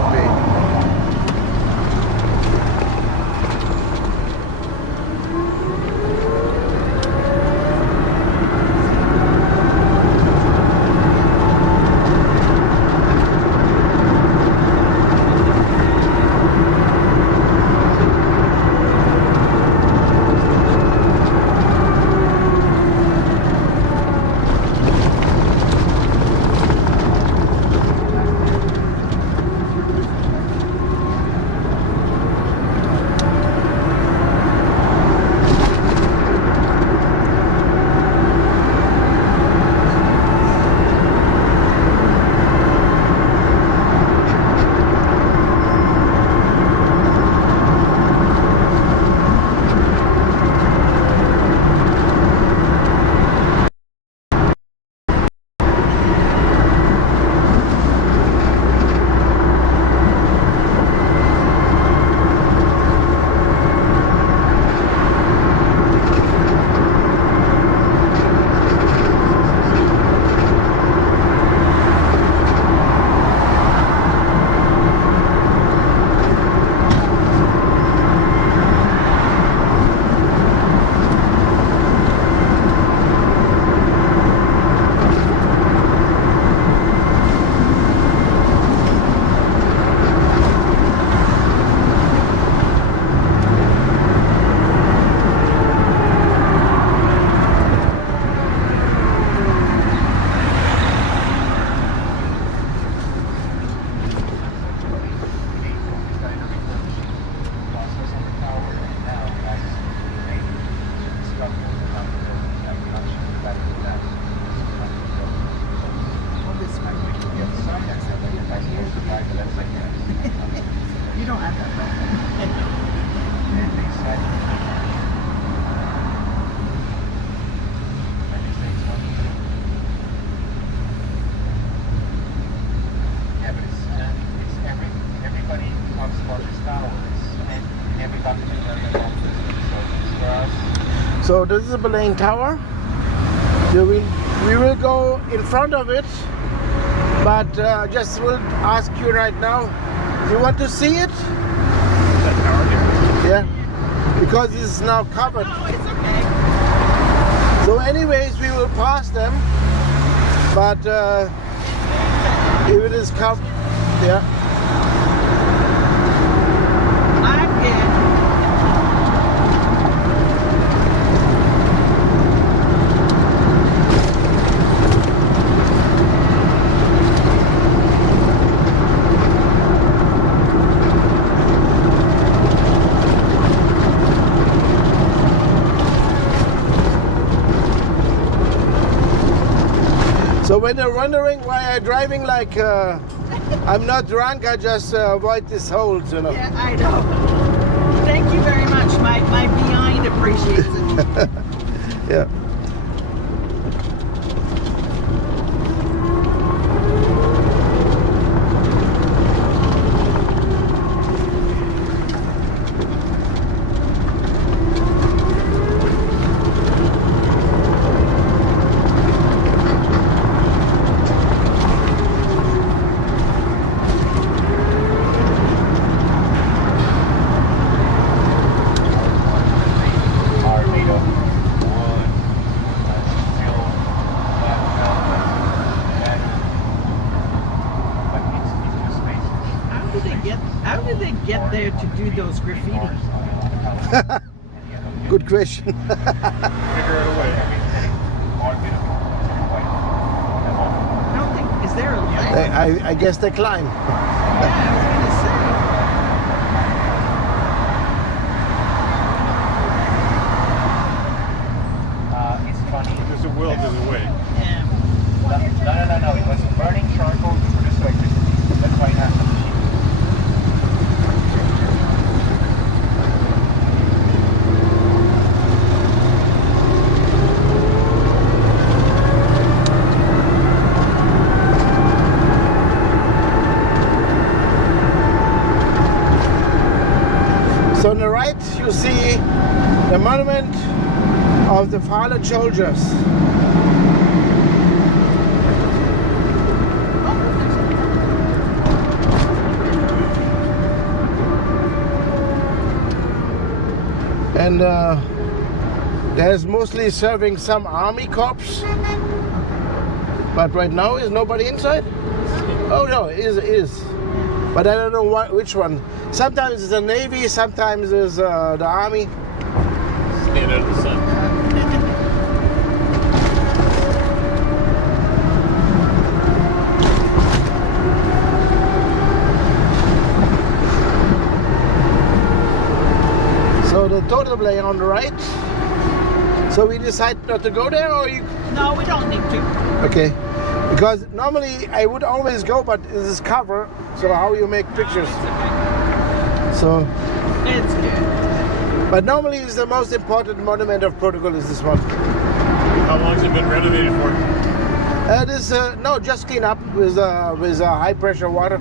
You don't have that. Yeah, but it's everybody comes for this towers, and everybody will learn about this. So it's for us. So this is the Belém Tower. We will go in front of it, but just will ask you right now, you want to see it? That tower here? Yeah, because it's now covered. Oh, it's okay. So anyways, we will pass them, but If it is cup, yeah. I'm good. So when you're wondering why I'm driving like I'm not drunk, I just avoid these holes, you know. Yeah, I know. Thank you very much. My behind appreciates it. Yeah. Are made of wood, steel, but it's just spaces. How did they get there to do those graffiti? Good question. Figure out a way. All beautiful, white, and all. I don't think, is there a light? I guess they climb. Yeah, I was gonna It's funny. There's a will, there's a way. say. Yeah. No. It was burning charcoal to produce electricity. That's why it has the machine. So on the right you see the monument of the fallen soldiers. And there's mostly serving some army corps. But right now is nobody inside? Oh no, it is. But I don't know which one. Sometimes it's the Navy, sometimes it's the Army. Stand out of the sun. So the totem lay on the right. So we decide not to go there, or you? No, we don't need to. Okay. Because normally I would always go, but this is cover. So how you make pictures? So. It's good. But normally it's the most important monument of Portugal is this one. How long has it been renovated for? This no, just clean up with high pressure water.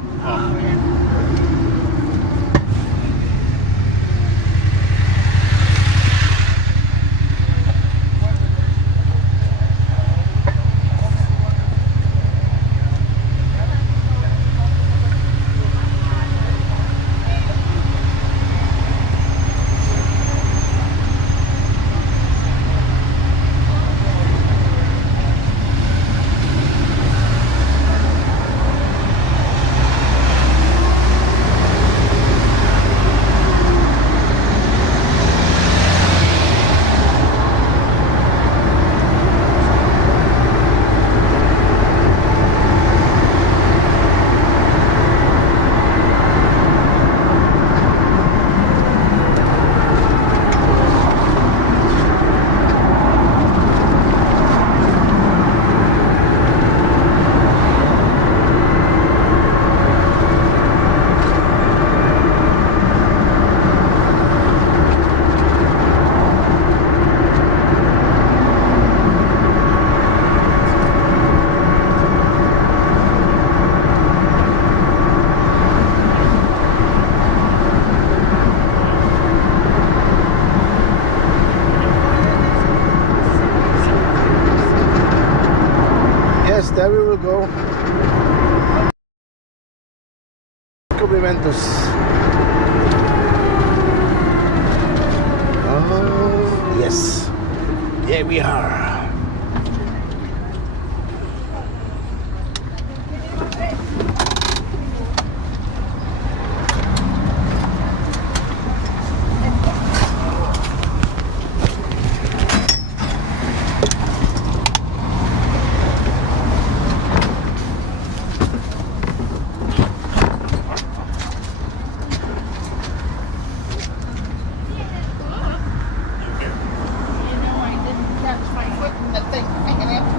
There we will go. Cumprimentos. Oh, yes. Here we are.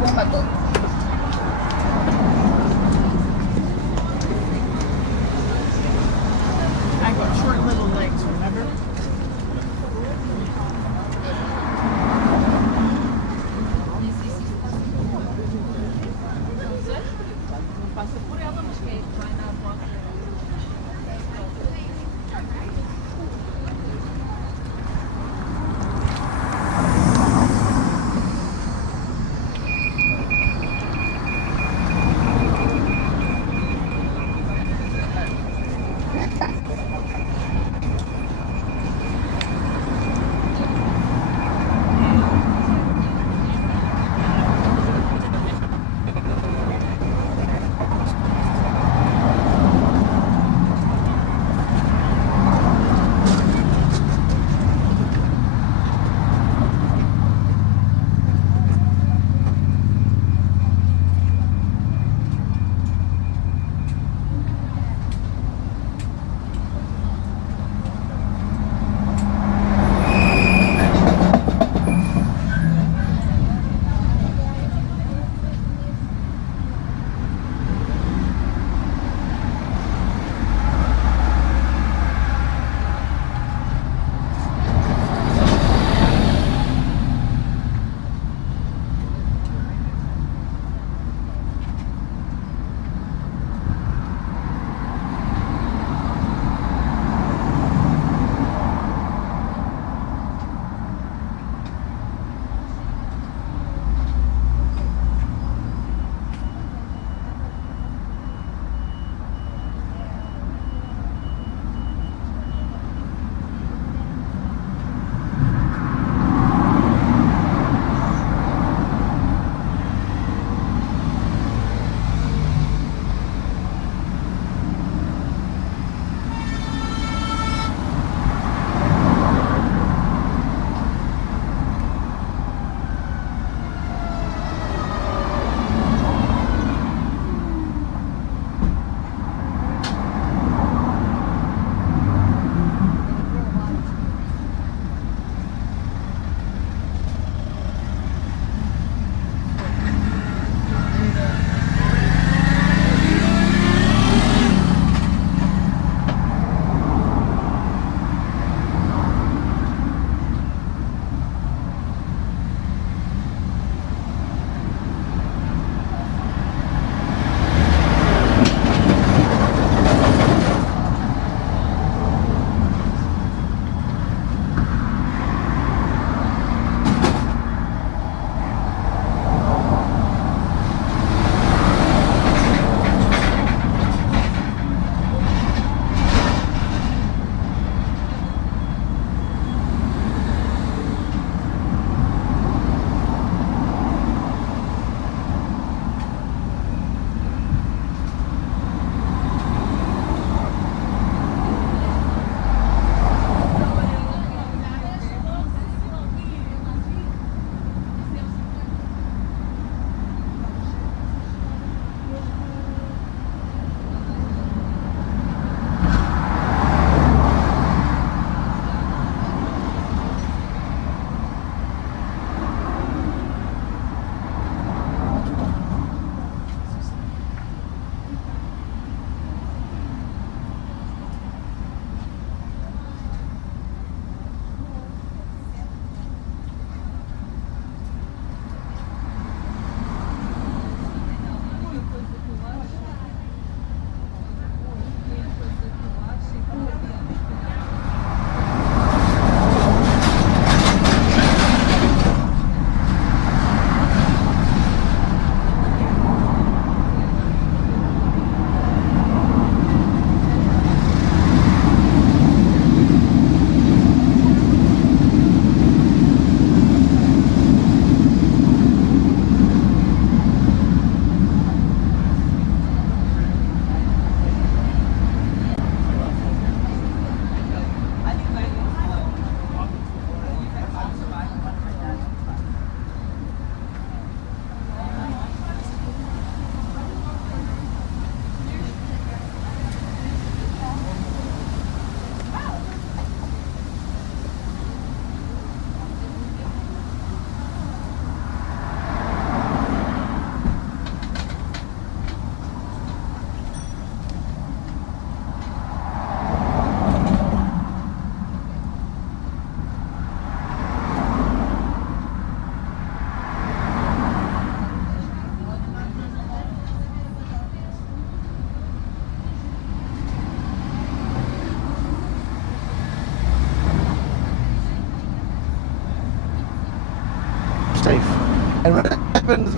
bom pra todos. I got short little legs, remember? Passa por ela, mas quem vai na volta?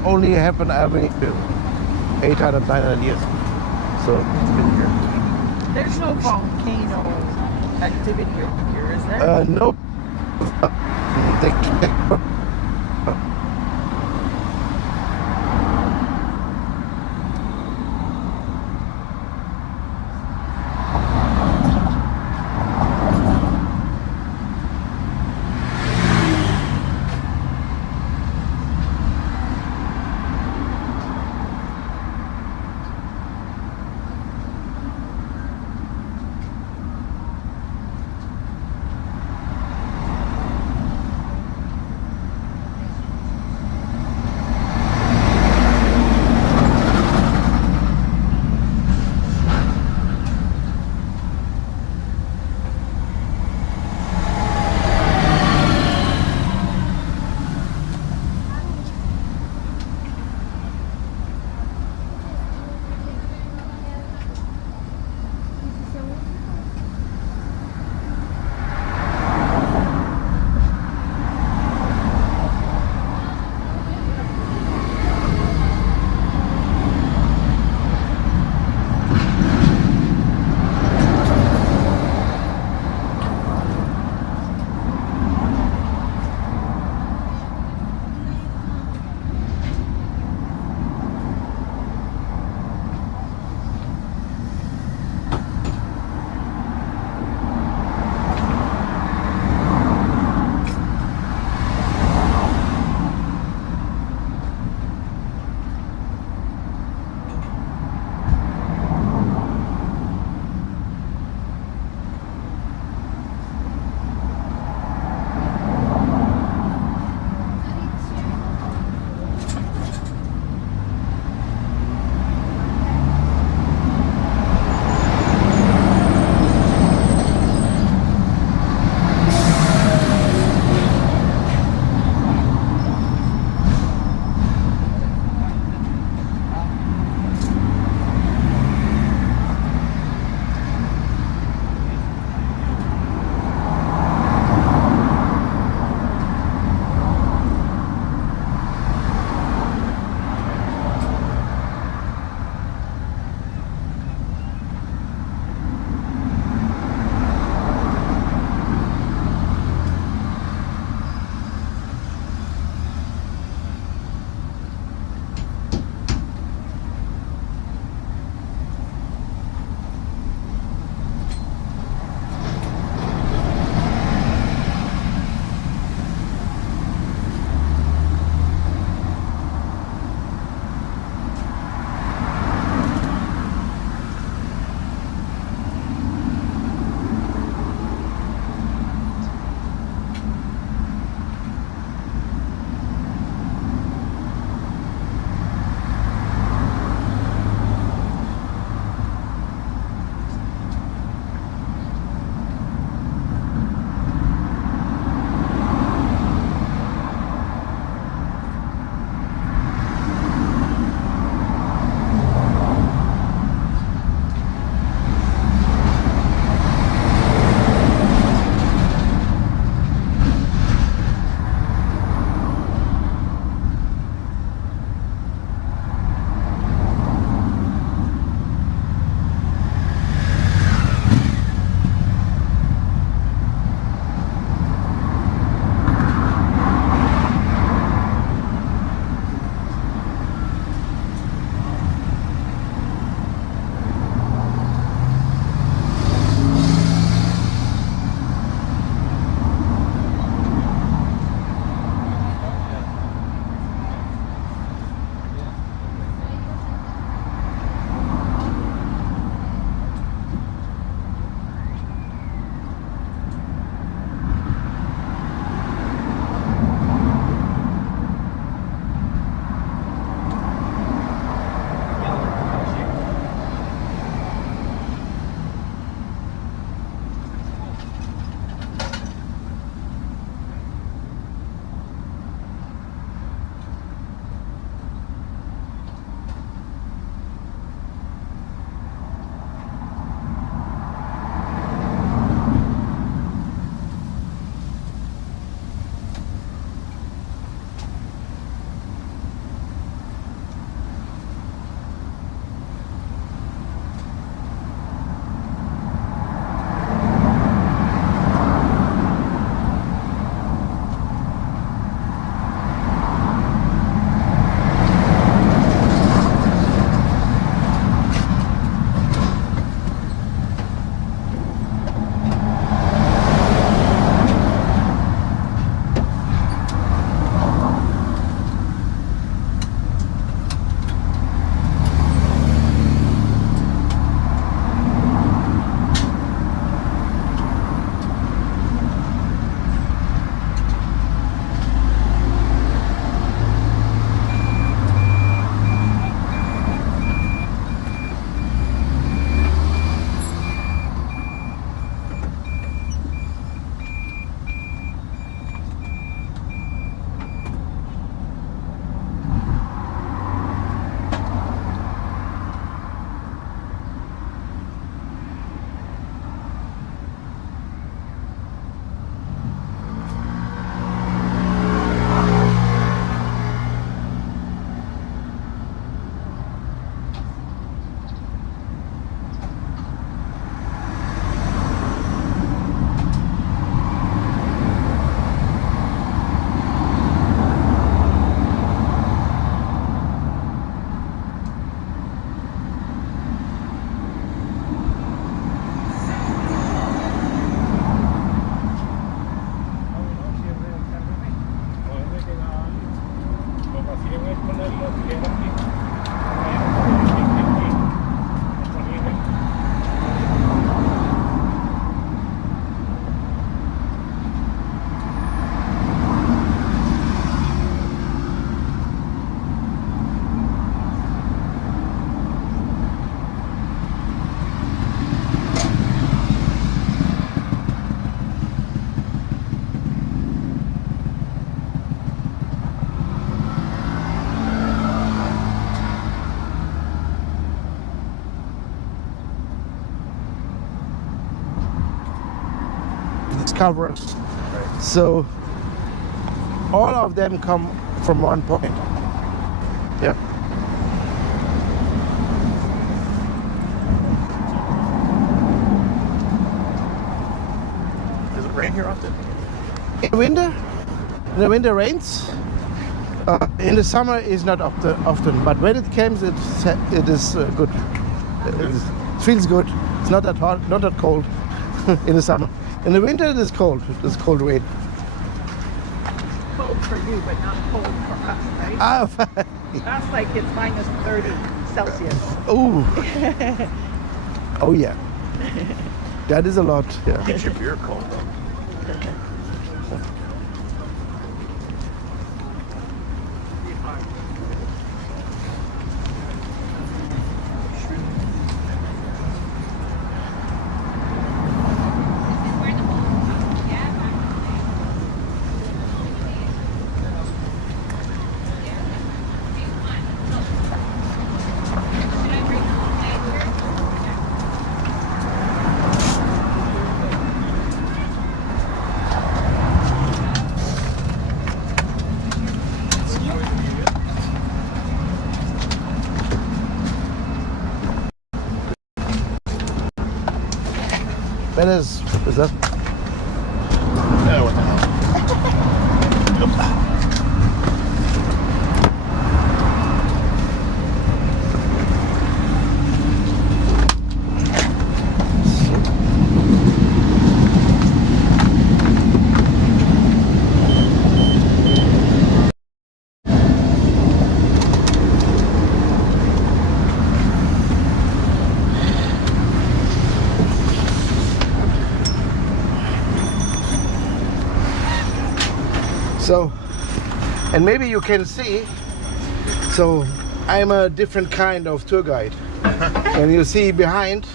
only happen every 800, 900 years. So it's been here. There's no volcano activity over here, is there? Nope. They can't. discoverers. So all of them come from one point. Yeah. Does it rain here often? In the winter rains. In the summer is not often, but when it comes, it is good. It feels good. It's not that hot, not that cold in the summer. In the winter, it is cold. It's cold rain. Cold for you, but not cold for us, right? Ah, That's like it's minus 30 Celsius. ooh. Oh yeah. That is a lot. Yeah. Keeps your beer cold though. That is that? Yeah, what the hell? Oops. So, and maybe you can see, so I'm a different kind of tour guide. And you see behind,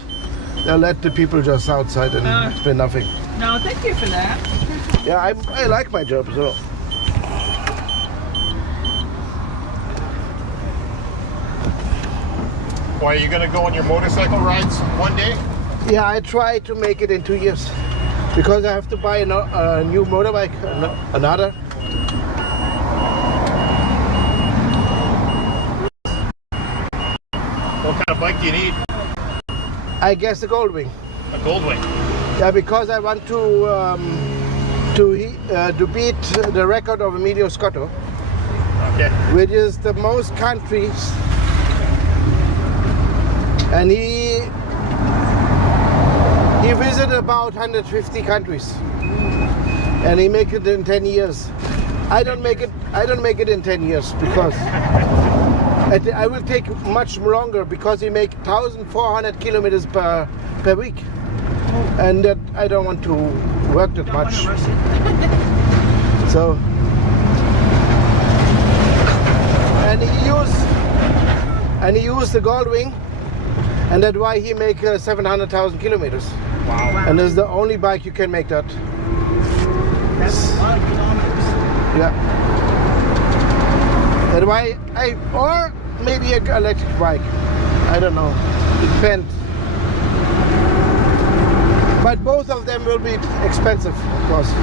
they'll let the people just outside and spend nothing. No, thank you for that. Yeah, I like my job, so. Why, are you gonna go on your motorcycle rides one day? Yeah, I try to make it in 2 years. Because I have to buy a new motorbike, another. What kind of bike do you need? I guess the Goldwing. A Goldwing. Yeah, because I want to beat the record of Emilio Scotto, Okay. which is the most countries, and he visited about 150 countries, and he make it in 10 years. I don't make it in 10 years because I will take much longer because he make 1,400 kilometers per week, and that I don't want to work that much. So, and he used the Goldwing, and that's why he make 700,000 kilometers. Wow. And it's the only bike you can make that. That's a lot of kilometers. Yeah. That's why or maybe an electric bike. I don't know. Depends. But both of them will be expensive, of course.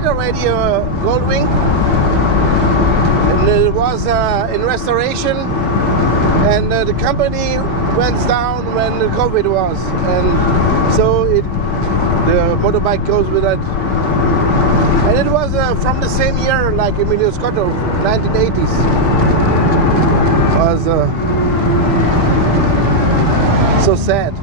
Already a Goldwing, and it was in restoration, and the company went down when the COVID was, and so the motorbike goes with that. And it was from the same year like Emilio Scotto, 1980s. Was so sad.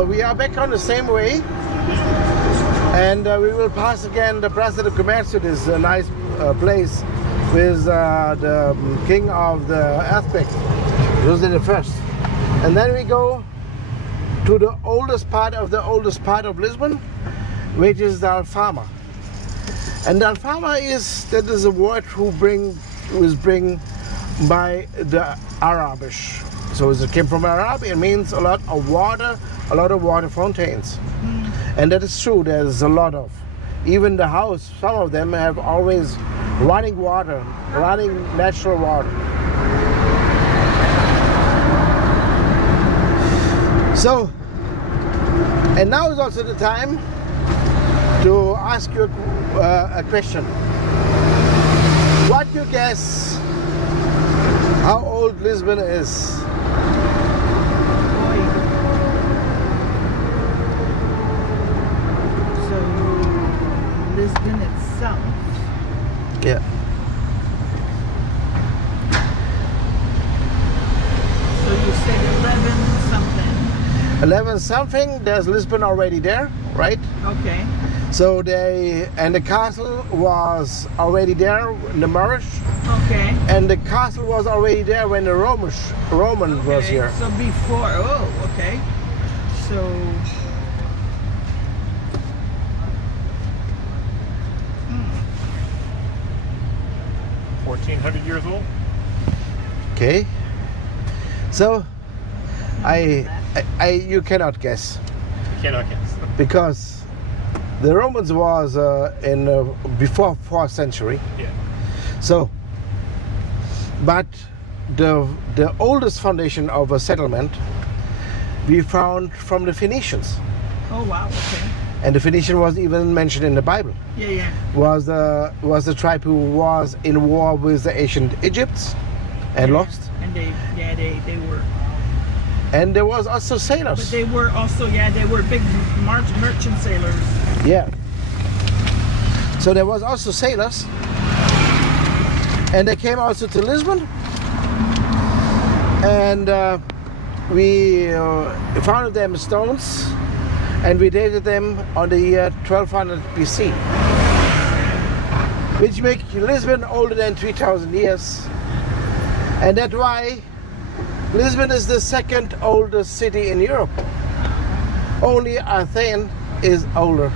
So we are back on the same way, and we will pass again the Praça do Comércio, this nice place with the king of the earthquake, Jose the First. And then we go to the oldest part of Lisbon, which is the Alfama. And the Alfama is a word was bring by the Arabic. So it came from Arabic. It means a lot of water fountains. And that is true. There's a lot of. Even the house, some of them have always running water, running natural water. So, and now is also the time to ask you a question. What you guess how old Lisbon is? So Lisbon itself. Yeah. So you said 11 something. 11 something. There's Lisbon already there, right? Okay. So the castle was already there in the Moorish. Okay. And the castle was already there when the Roman was here. So before, okay. So 1400 years old. Okay. So you cannot guess Cannot guess. because the Romans was in before 4th century. Yeah. So, but the oldest foundation of a settlement we found from the Phoenicians, oh wow, okay. and the Phoenician was even mentioned in the Bible. Yeah. Was the tribe who was in war with the ancient Egypts and lost. And they were. And there was also But sailors. they were also, they were big merchant sailors. Yeah. So there was also sailors, and they came also to Lisbon, and we found them stones, and we dated them on the year 1200 BC, which make Lisbon older than 3,000 years, and that's why Lisbon is the second oldest city in Europe. Only Athens is older.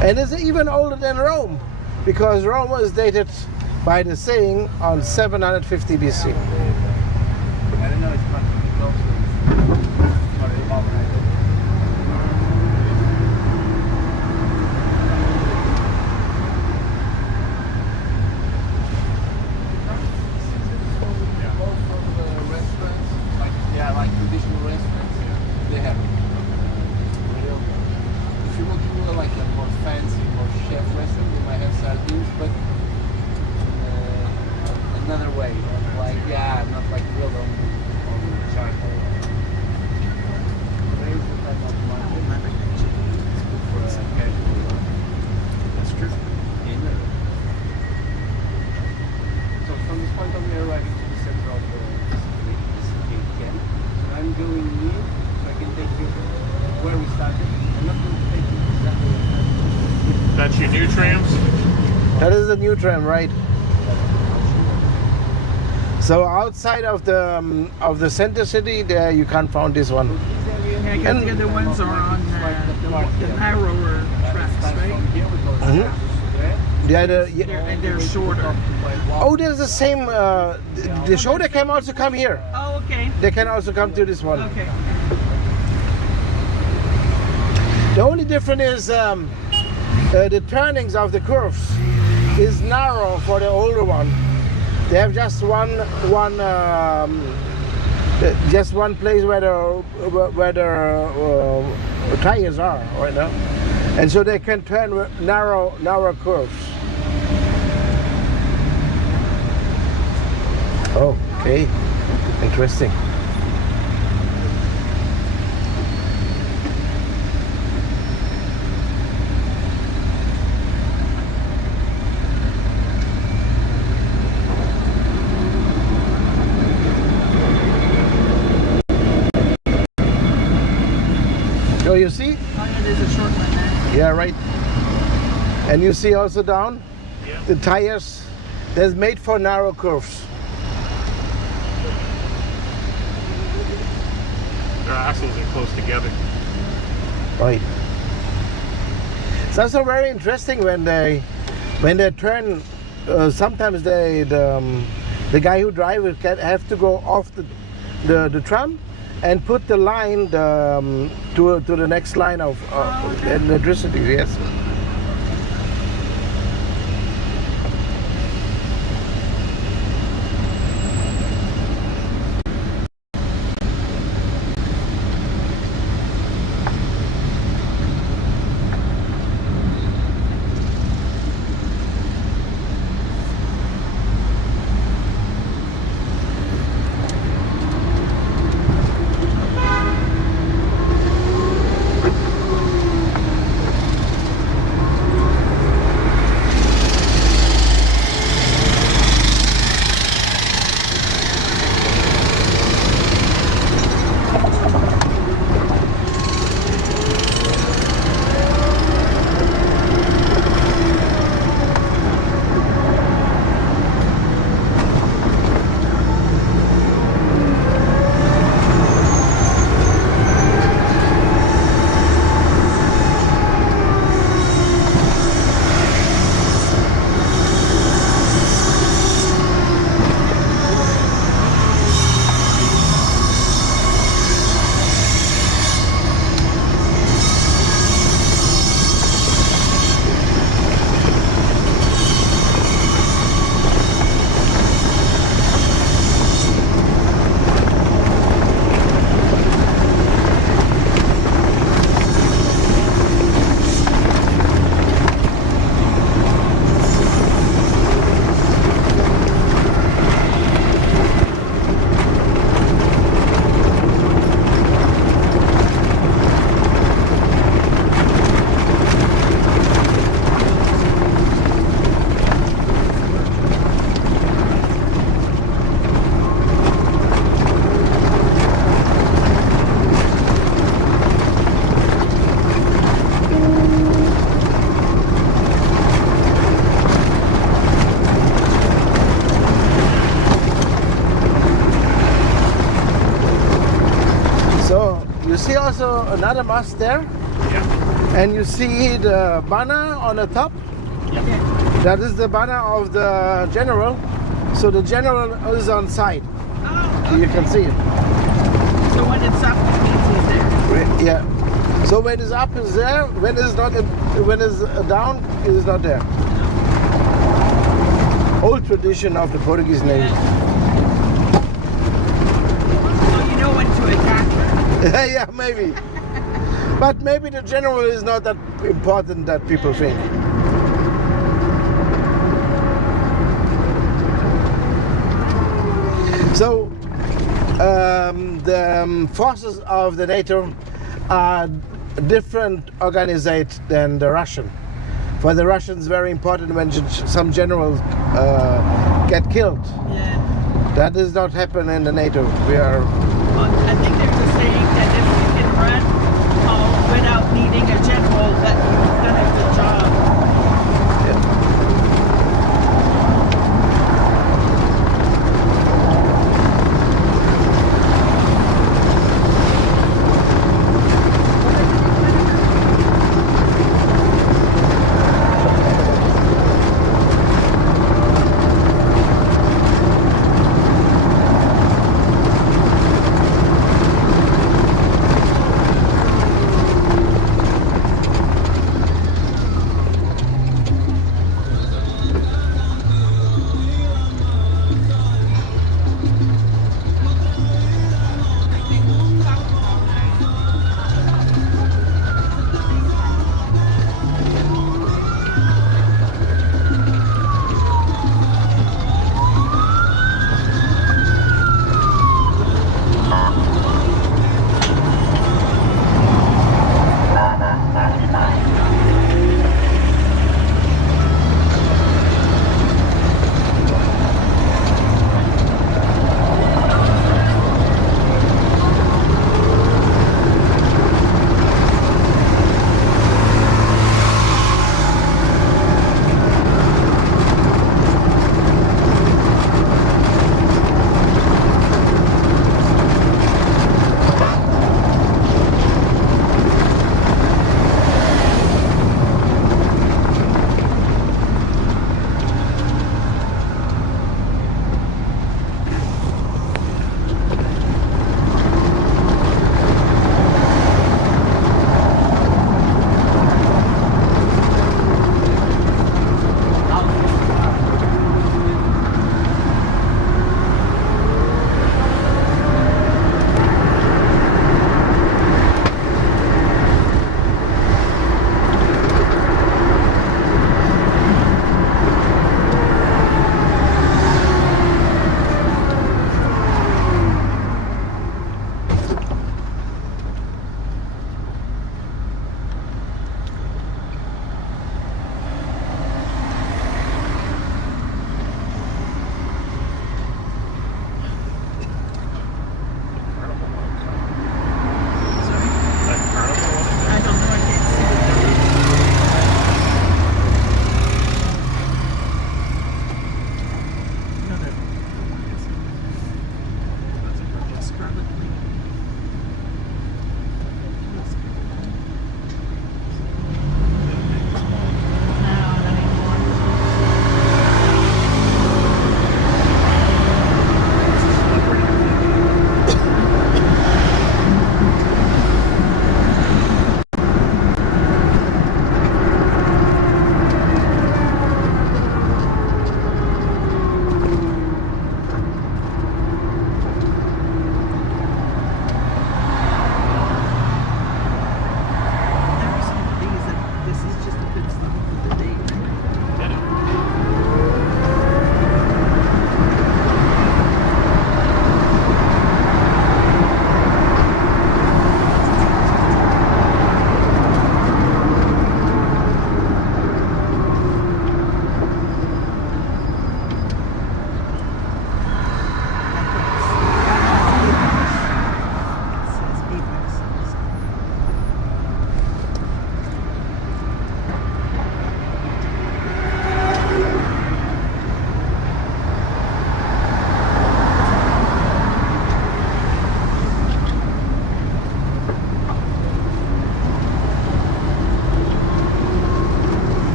And it's even older than Rome, because Rome was dated by the saying on 750 BC. I don't know, it's not really close to like traditional restaurants, they have it. If you go to like a more fancy, more chef restaurant, you might have sardines, but another way, like not like grilled on charcoal. There is a type of market for a casual. That's true. So from this point on, we are arriving to the center of the city again. I'm going in so I can take you where we started. I'm not going to take you exactly where That's your new trams. That is the new tram, right? So outside of the center city, there you can't find this one. Yeah, because the other ones are on the narrower tracks, right? Mm-hmm. They're shorter. Oh, there's the same. The shoulder can also come here. Oh, okay. They can also come to this one. Okay. The only difference is the turnings of the curves is narrow for the older one. They have just one place where the tires are right now, and so they can turn narrow curves. Oh, okay, interesting. So you see? Oh yeah, there's a short one there. Yeah, right. And you see also down Yeah. the tires. They're made for narrow curves. Their axles are close together. Right. It's also very interesting when they turn. Sometimes the guy who drives it can have to go off the tram and put the line to the next line of electricity. Yes. You see also another mast there, Yeah. and you see the banner on the top. That is the banner of the general. So the general is on side. Oh, You can see it. so when it's up, it means he's there. Yeah. So when it's up is there. When it's not. When it's down, it is not there. Old tradition of the Portuguese Navy. So you know when to attack her. Yeah, maybe. But maybe the general is not that important that people think. So the forces of the NATO are different organized than the Russian. For the Russians, very important when some generals get killed. Yeah. That does not happen in the NATO. We are. I think they're just saying that if you can run without needing a general, that you've done a good job.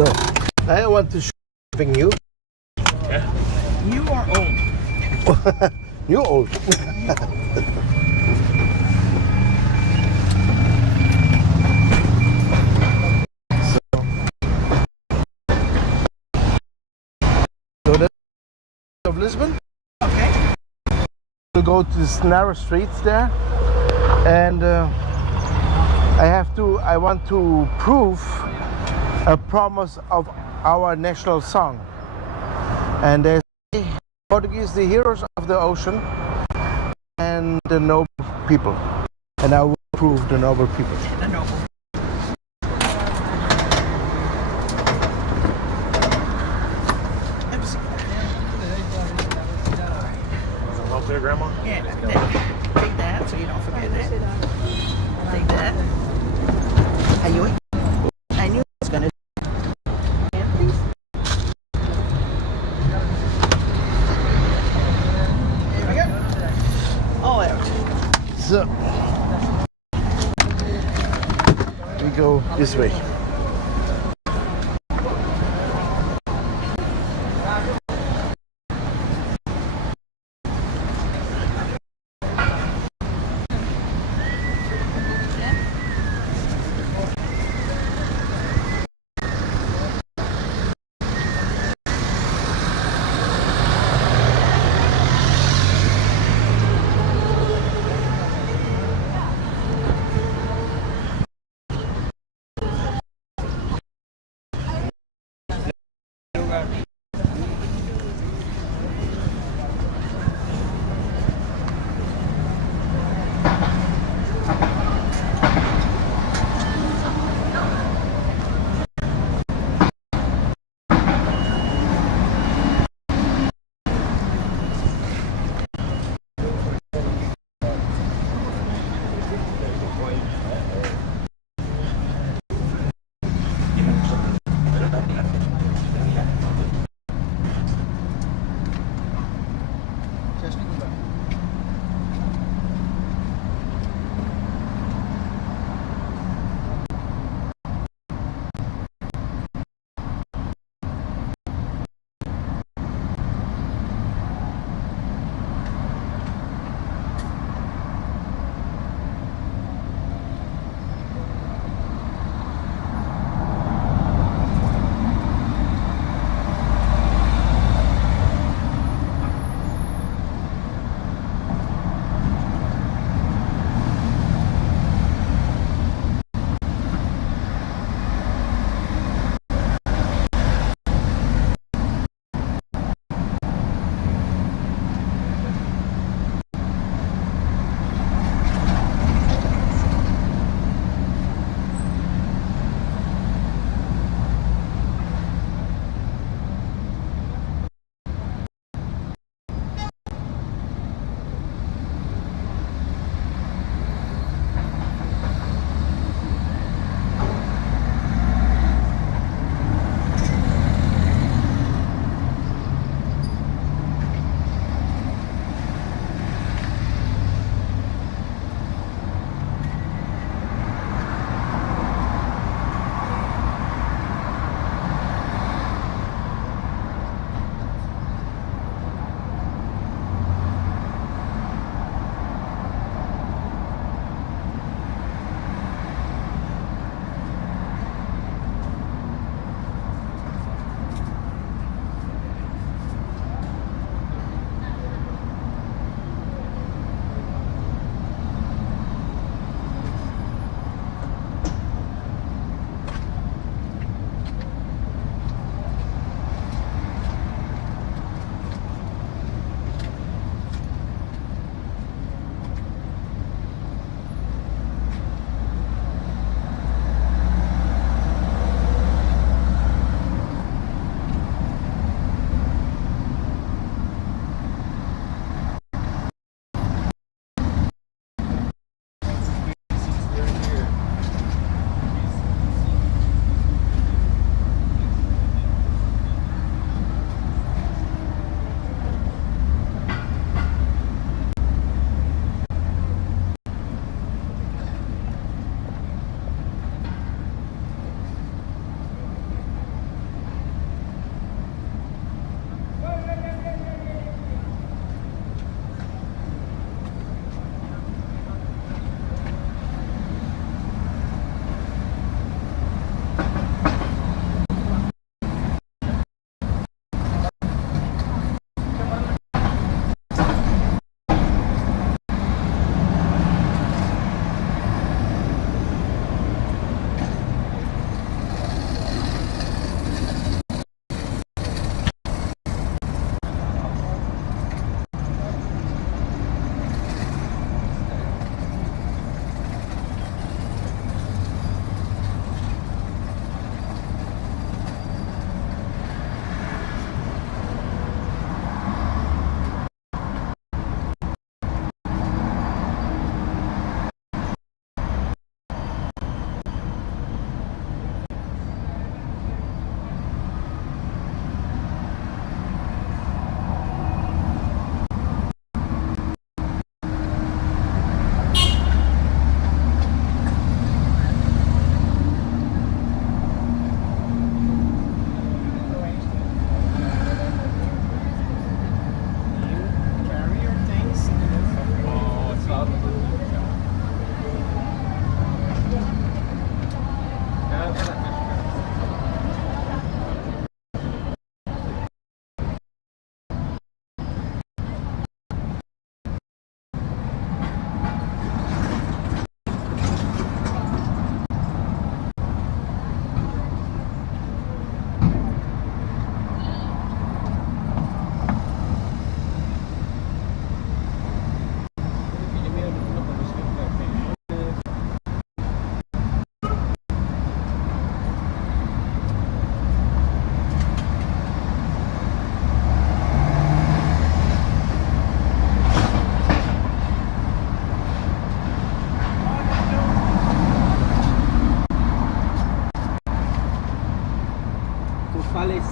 So, I want to show something new. You are old. You're old. So that's of Lisbon. Okay. We'll go to this narrow streets there, and I want to prove a promise of our national song. And there's Portuguese, the heroes of the ocean, and the noble people. And I will prove the noble people. The noble. Oops. Help there, Grandma? Yeah, take that so you don't forget that. Take that. I knew it was gonna. There we go. All out. So we go this way.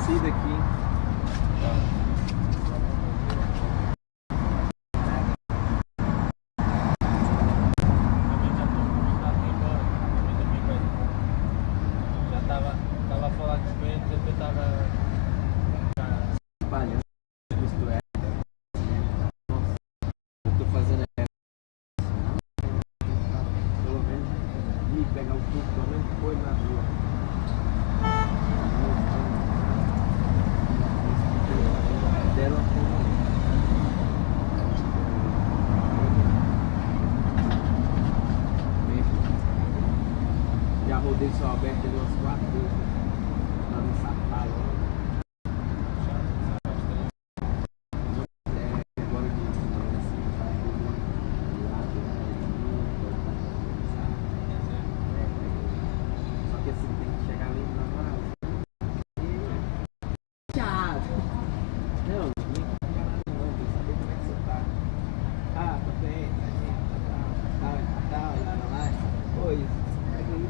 descida aqui. Já estava a falar com os clientes, eu estava Trabalhando, isto é. Eu estou fazendo pelo menos ir pegar o tubo, pelo menos foi na rua. Deram a forma. Já rodei só aberto ali umas 4 vezes. Lá no Sapalo. Agora de só que assim, tem que chegar ali na moral. Tchau! Não, nem que ficar lá não, tem que saber como é que você tá. Ah, tô bem, tá, lá, oi, pega aí.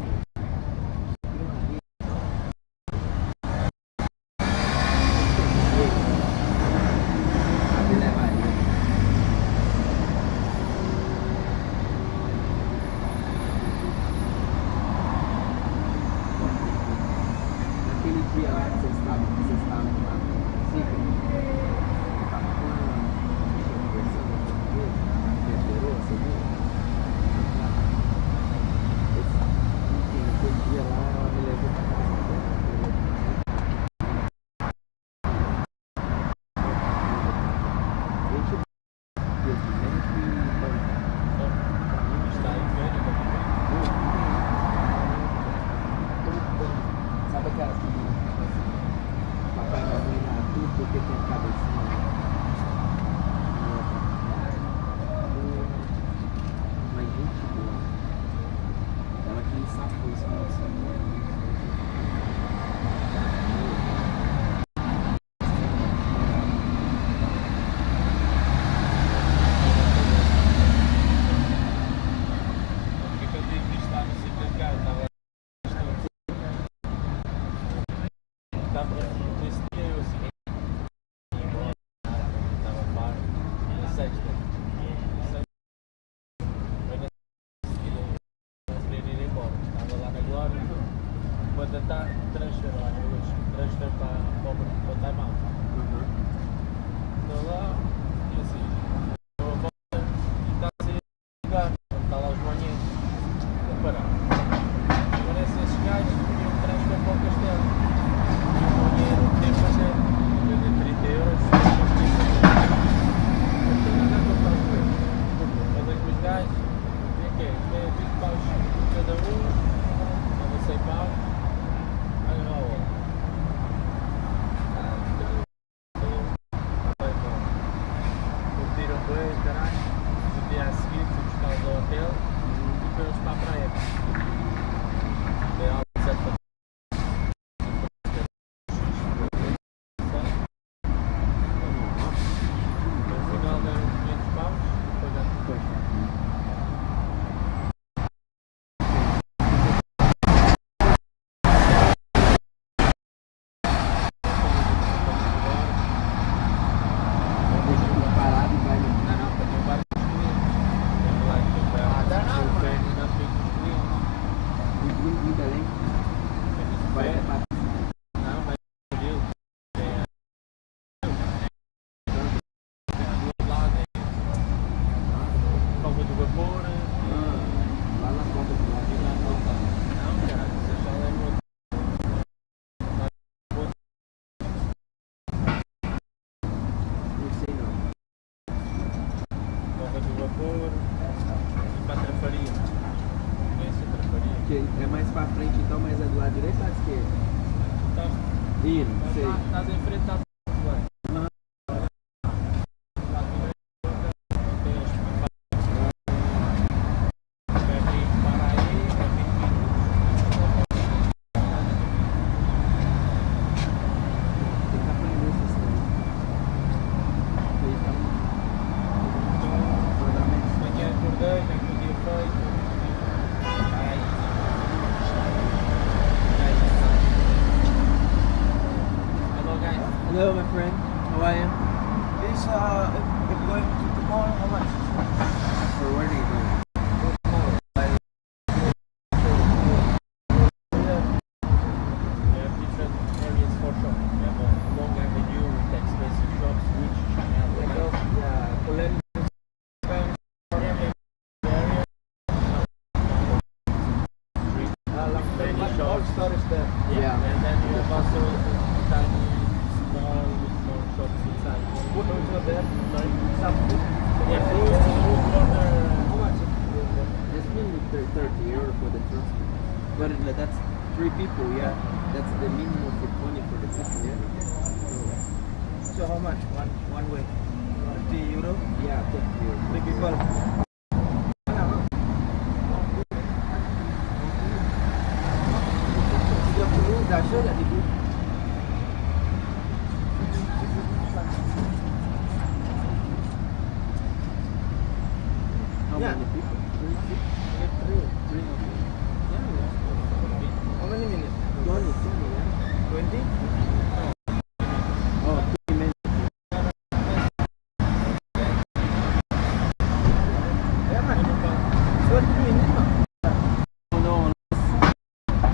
Naquele dia lá que vocês estavam lá, tava com a conversando com português, melhorou, você viu? Aquele dia lá, ela me levou pra casa dela. Gente, está em velho, sabe aquelas meninas que falam assim, papai vai arruinar tudo porque tem a cabecinha mas gente boa, ela que safou esse nosso porque eu digo que está no sítio de casa, estava nesse dia eu assim, estava parado, na sexta, foi na seguida, não queria ir embora, estava lá na Glória, quando está transfer lá, transfer para o time-out, estou lá, e assim, estou a volta, e está a sair do lugar, está lá os banheiros, a parar, aparecem esses gajos, e um transfer para o castelo. Dinheiro que tem que fazer, vender 30 euros, fazer com os gajos, e é que é 20 paus cada um, estava 100 paus, aí na hora. Curtiram bem, caralho, no dia a seguir fui buscá-los ao hotel e depois para a praia. Dei algo certo para parado e vai no não, para ter vários clientes. Tem lá que tem para lá, tem o pé, não tem clientes. em Belém, vai até para Não, mas ele tem do lado, Cova do Vapor, lá na ponta do lado. e lá no outro lado. Não, cara, você só leva outro. Não sei não. Cova do Vapor e para a Trafaria. Conhece a Trafaria? Que é mais pra frente então, mas é do lado direito ou lado esquerdo? Indo, sei. Estás em frente à bem. Tem que aprender essas coisas. Então, mandamento. Amanhã acordei, nem que o dia feito. Ai. of storage there. Yeah. And then you have also tiny, small shops inside. What also there? Sorry? Some food. Yeah, food corner. How much? It's mainly 30 euro for the first one. But that's 3 people, yeah. That's the minimum for 20 for the people, yeah. So how much? One way? 30 euro? Yeah, 30 euro. 3 people. Dah sure that ibu. How Yeah. many people? Three. How many minutes? 20, yeah. 20? Oh, 3 minutes. Yeah, man. 20 minutes. Oh, no.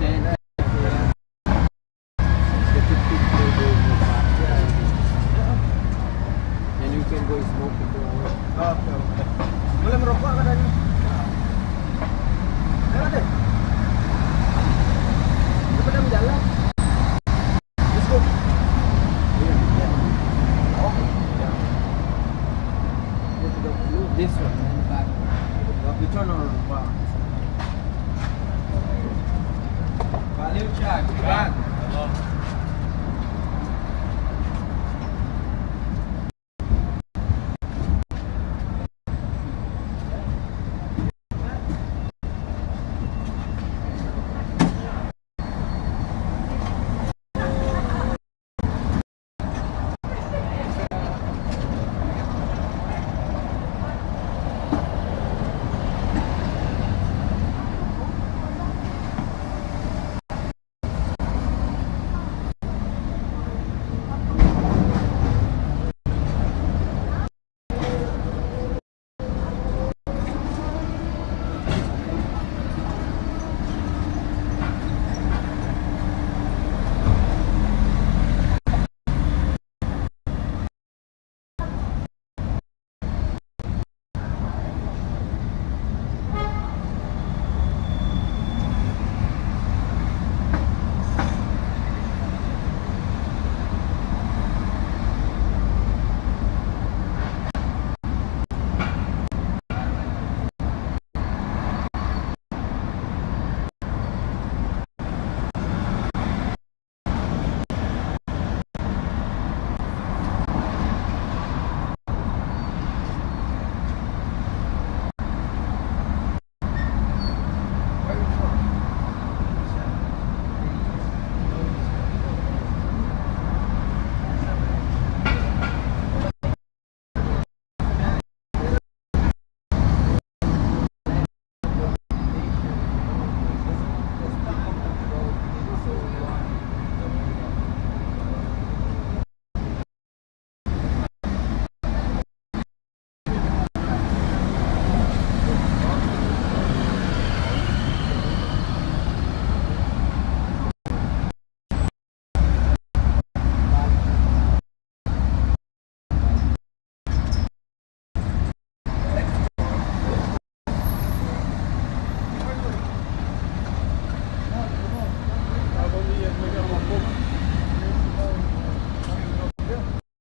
Then, yeah. The people go faster. And you can go smoke and go away. Oke. Boleh merokok katanya? Ayo deh. Cepetan jalan. Let's go. This one and back. We turn on the bar. Valeu, Thiago.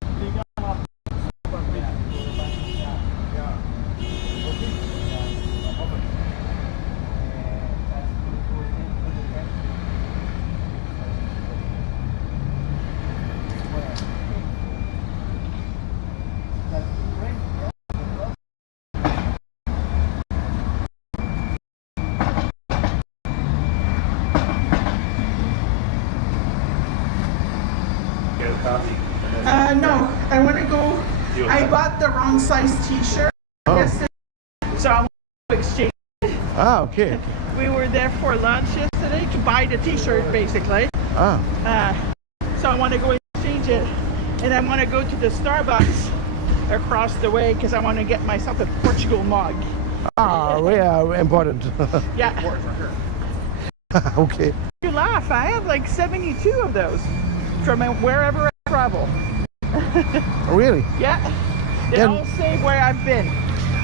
Obrigado. No, I want to go. I bought the wrong size T-shirt yesterday, so I want to exchange. Ah, okay. We were there for lunch yesterday to buy the T-shirt, basically. So I want to go exchange it, and I want to go to the Starbucks across the way because I want to get myself a Portugal mug. Ah, yeah, important. Yeah. Okay. You laugh. I have like 72 of those from wherever I travel. Really? Yeah. They Yeah. all say where I've been.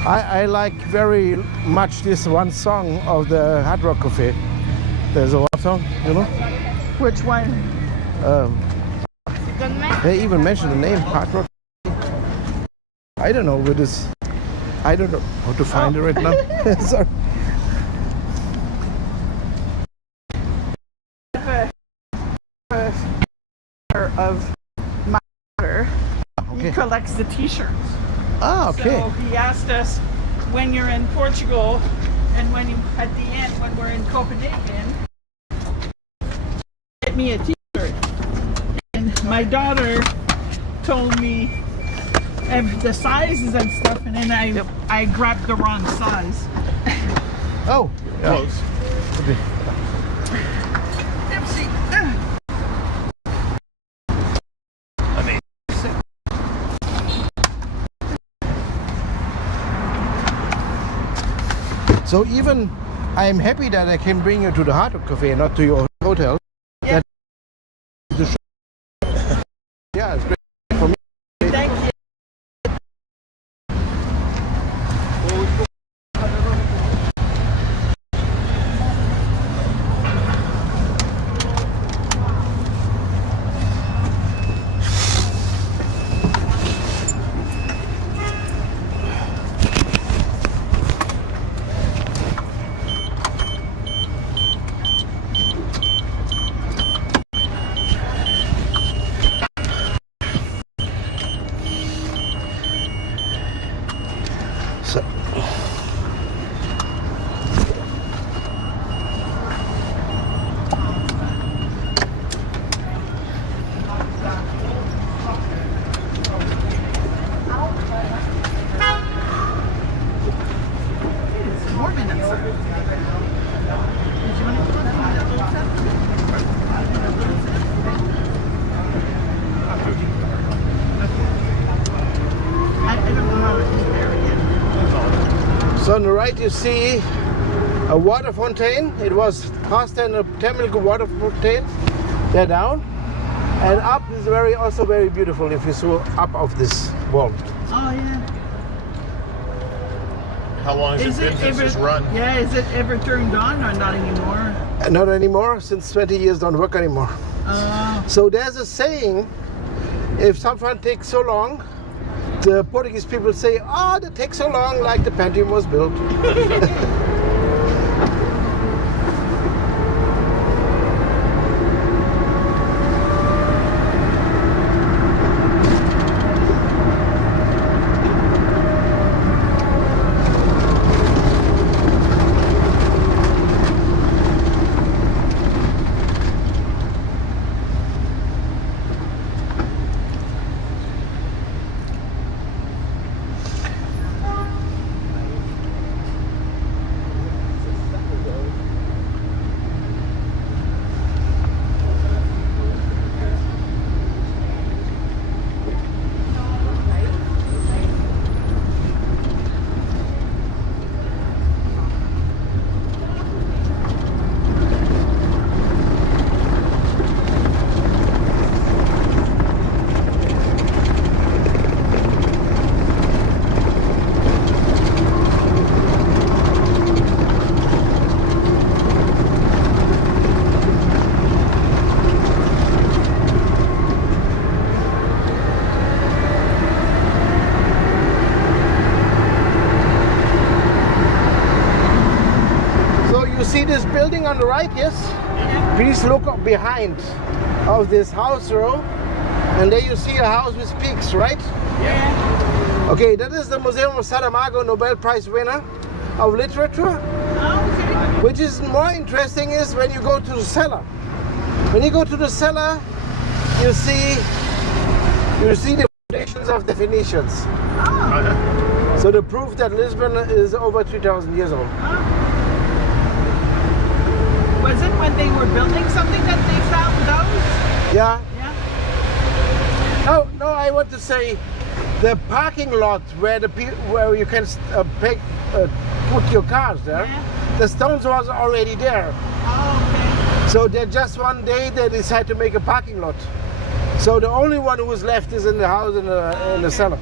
I like very much this one song of the Hard Rock Cafe. There's a what song, you know? Which one? They even mentioned the name Hard Rock. I don't know what this. I don't know how to find it right now. Sorry. Of my daughter, Okay. he collects the T-shirts. Ah, okay. So he asked us when you're in Portugal and when you at the end when we're in Copenhagen, get me a T-shirt. And my daughter told me the sizes and stuff, and then I grabbed the wrong size. Oh, yeah. Close. Okay. Oopsie. So even I'm happy that I can bring you to the Hard Rock Cafe, not to your hotel. Yeah. Yeah, it's great for me. Thank you. So, It's warming outside. Did you want to put that on the little I don't know how to eat there yet. so on the right you see a water fountain. It was past then a terminal water fountain. There down. And up is also very beautiful if you saw up of this wall. Oh yeah. How long has it been since this run? Yeah, is it ever turned on or not anymore? Not anymore, since 20 years don't work anymore. So there's a saying, if something takes so long, the Portuguese people say, oh, that takes so long, like the Pantry was built. See this building on the right, yes? Yeah. Please look up behind of this house row, and there you see a house with peaks, right? Yeah. Okay, that is the Museum of Saramago Nobel Prize winner of literature. Oh, okay. Which is more interesting is when you go to the cellar. When you go to the cellar, you see the foundations of the Phoenicians. Oh. So the proof that Lisbon is over 3,000 years old. Oh. Was it when they were building something that they found those? Yeah. Yeah. No, I want to say the parking lot where you can put your cars there. Yeah. The stones was already there. Oh, So they just one day they decide to make a parking lot. So the only one who is left is in the house in the cellar.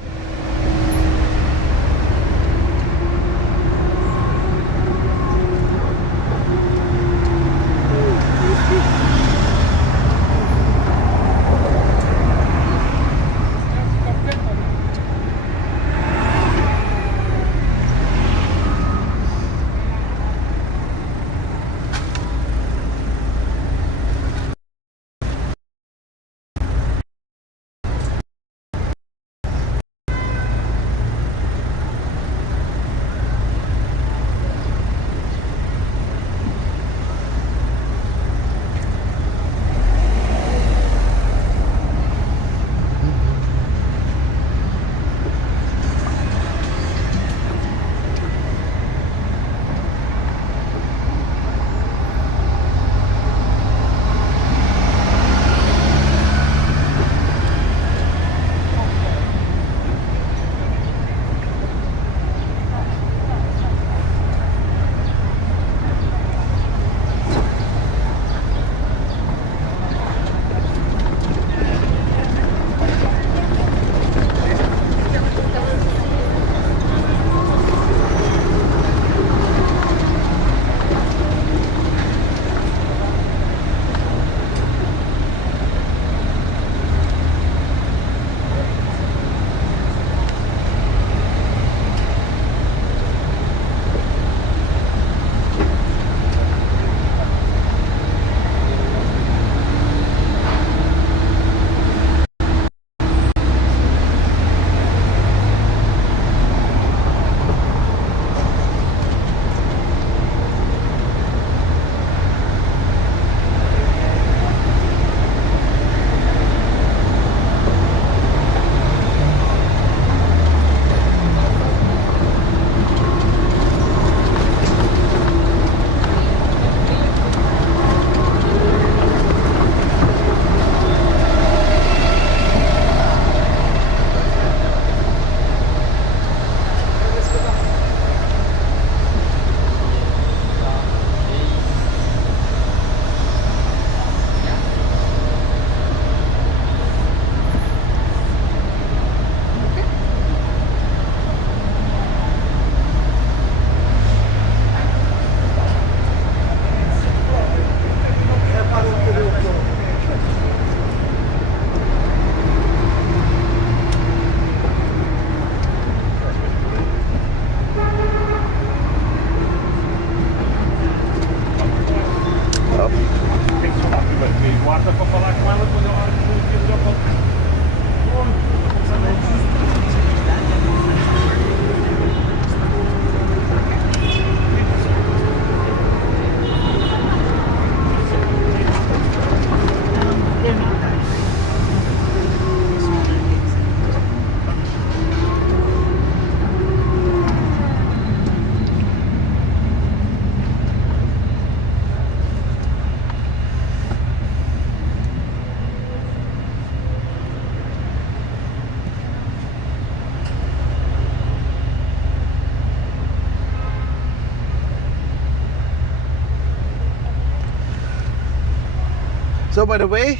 So by the way,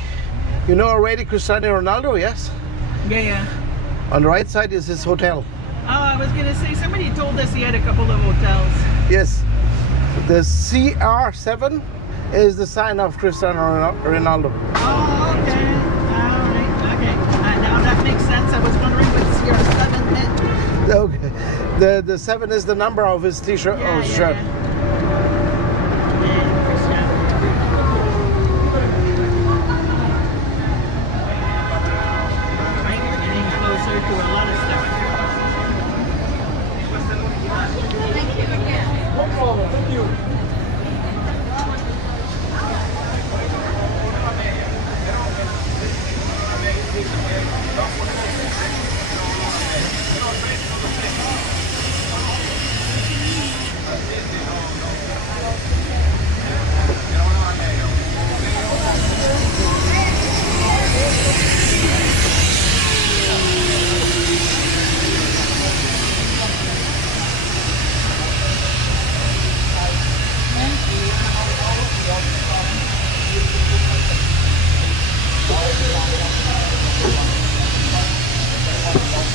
you know already Cristiano Ronaldo, yes? Yeah. On the right side is his hotel. Oh, I was gonna say somebody told us he had a couple of hotels. Yes. The CR7 is the sign of Cristiano Ronaldo. Oh, okay. All right. Okay. Now that makes sense. I was wondering what CR7 meant. Okay. The 7 is the number of his t-shirt or shirt.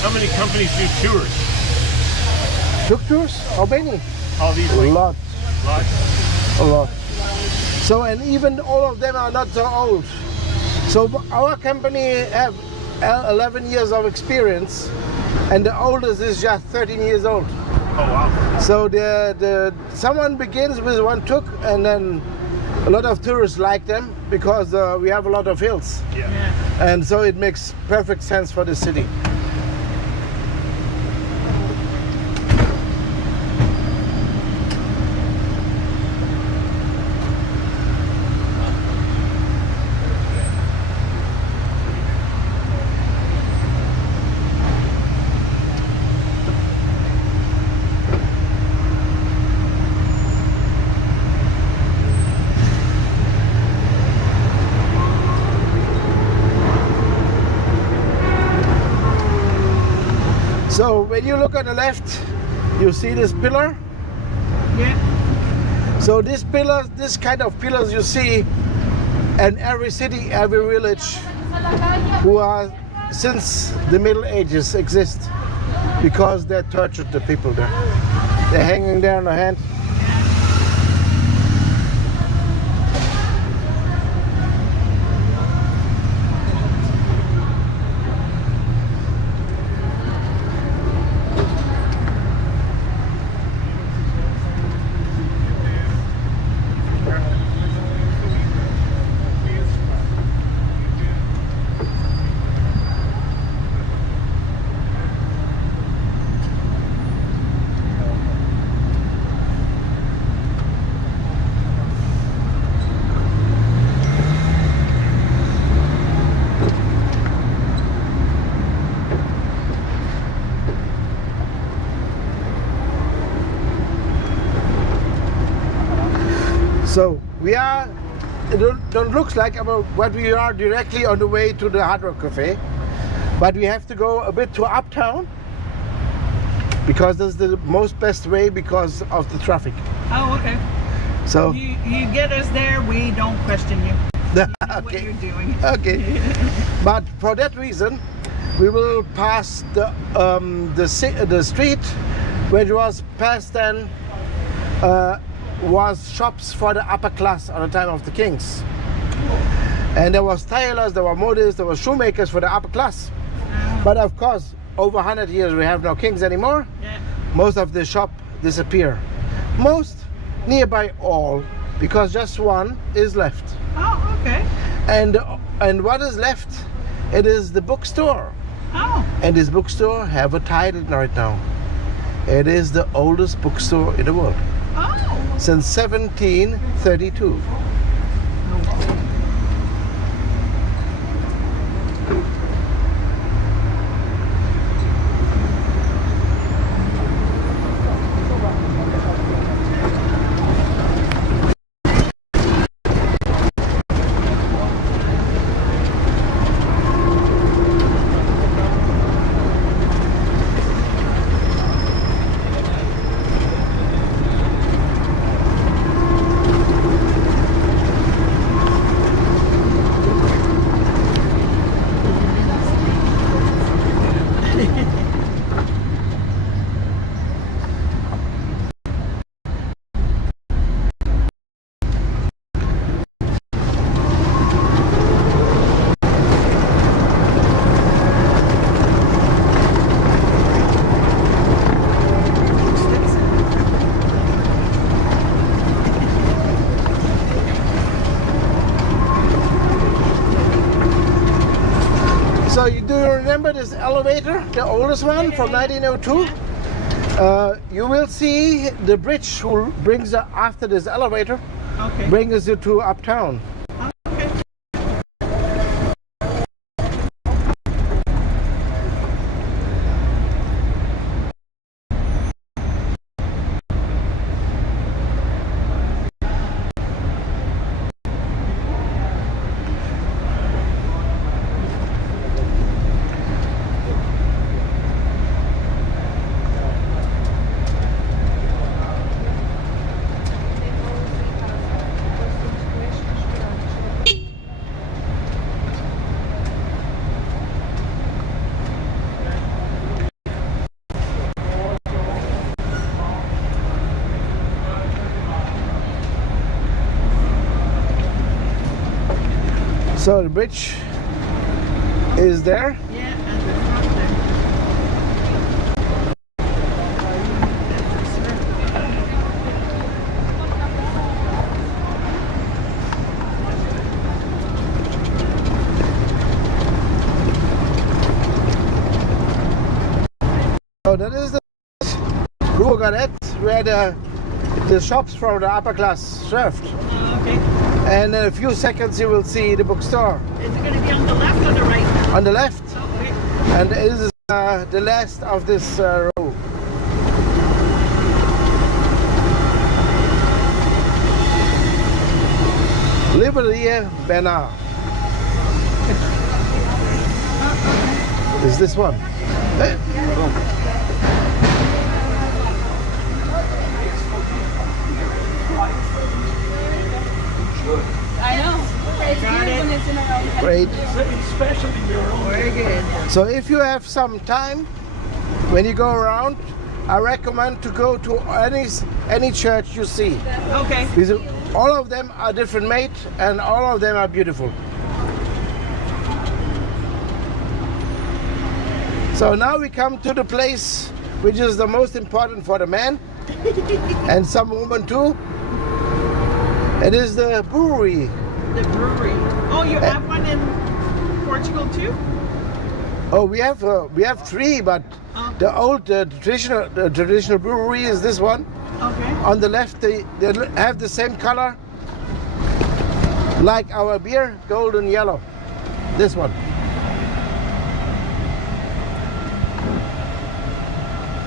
How many companies do tours? Tuk-Tuks? How many? All these A like lot. lots? A lot. So, and even all of them are not so old. So our company have 11 years of experience, and the oldest is just 13 years old. Oh wow. So someone begins with one tuk, and then a lot of tourists like them because we have a lot of hills. Yeah. And so it makes perfect sense for the city. So when you look on the left, you see this pillar. Yeah. So this kind of pillars you see in every city, every village, who are since the Middle Ages exist because they tortured the people there. They're hanging there on the hand. So we are, it don't look like what we are directly on the way to the Hard Rock Cafe, but we have to go a bit to uptown because that's the most best way because of the traffic. Oh, okay. So you get us there, we don't question you. You know what you're doing. Okay. But for that reason, we will pass the street which was past then was shops for the upper class at the time of the kings. And there was tailors, there were models, there were shoemakers for the upper class. But of course, over 100 years we have no kings anymore. Yeah. Most of the shop disappear. Most, nearby all, because just one is left. Oh, okay. And what is left? It is the bookstore. Oh. And this bookstore have a title right now. It is the oldest bookstore in the world. Oh. Since 1732. elevator, the oldest one from 1902. You will see the bridge who brings after this elevator, Okay. brings you to uptown. Okay. So the bridge is there. Yeah, and the front there. So that is the Ruhrgarnet, where the shops from the upper class served. Okay. And in a few seconds you will see the bookstore Is it going to be on the left or the right? on the left. Okay. And this is the last of this row. Librairie Bernard. Is this one? Eh? I know. It's Got weird it. when it's in our own Great. Very good. So if you have some time, when you go around, I recommend to go to any church you see. Okay. Because all of them are different made and all of them are beautiful. So now we come to the place which is the most important for the man and some women too. It is the brewery. The brewery. Oh, you have one in Portugal too? Oh, we have three, but the old traditional brewery is this one. Okay. On the left, they have the same color like our beer, golden yellow. This one.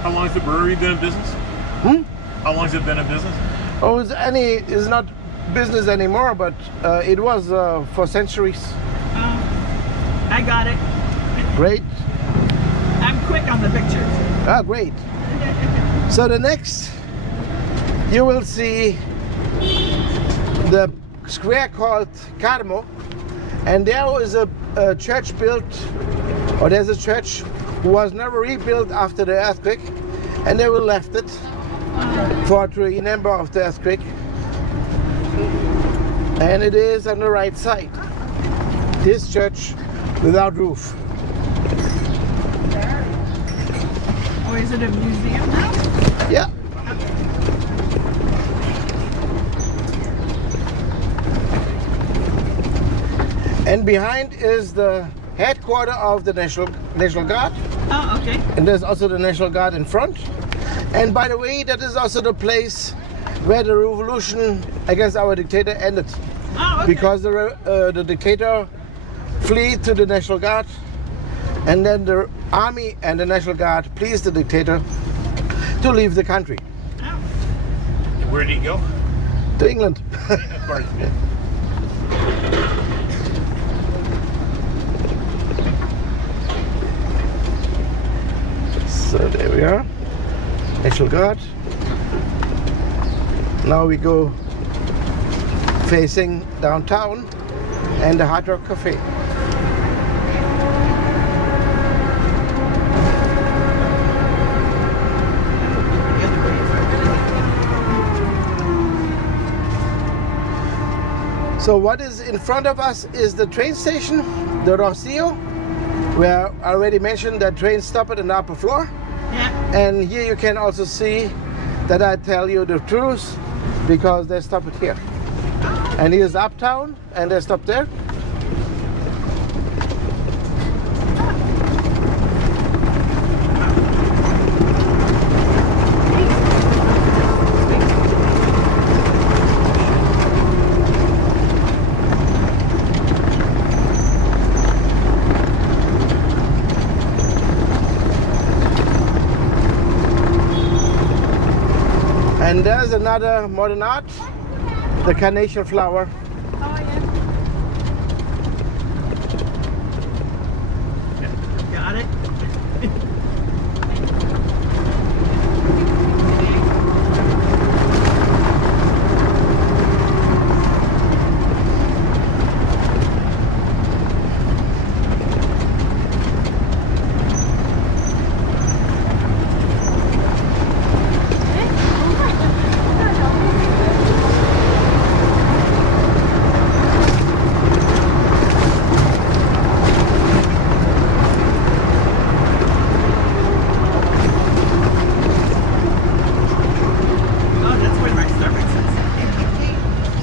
How long has the brewery been in business? How long has it been in business? Oh, it's not business anymore, but it was for centuries. I got it. Great. I'm quick on the pictures. Ah, great. So the next, you will see the square called Carmo, and there is a church built, or there's a church who was never rebuilt after the earthquake, and they will left it to remember of the earthquake. And it is on the right side. This church without roof. Or is it a museum now? Yeah. And behind is the headquarters of the National Guard. Oh, okay. And there's also the National Guard in front. And by the way, that is also the place where the revolution against our dictator ended. Oh, okay. Because the dictator fled to the National Guard, and then the army and the National Guard pleased the dictator to leave the country. Where did he go? To England. Of course. So there we are. National Guard. Now we go facing downtown and the Hard Rock Cafe. So what is in front of us is the train station, the Rocio, where I already mentioned that trains stop at an upper floor. Yeah. And here you can also see that I tell you the truth, because they stop it here. And here's uptown, and they stop there. And there's another modern art, the carnation flower. Oh, yeah. Got it.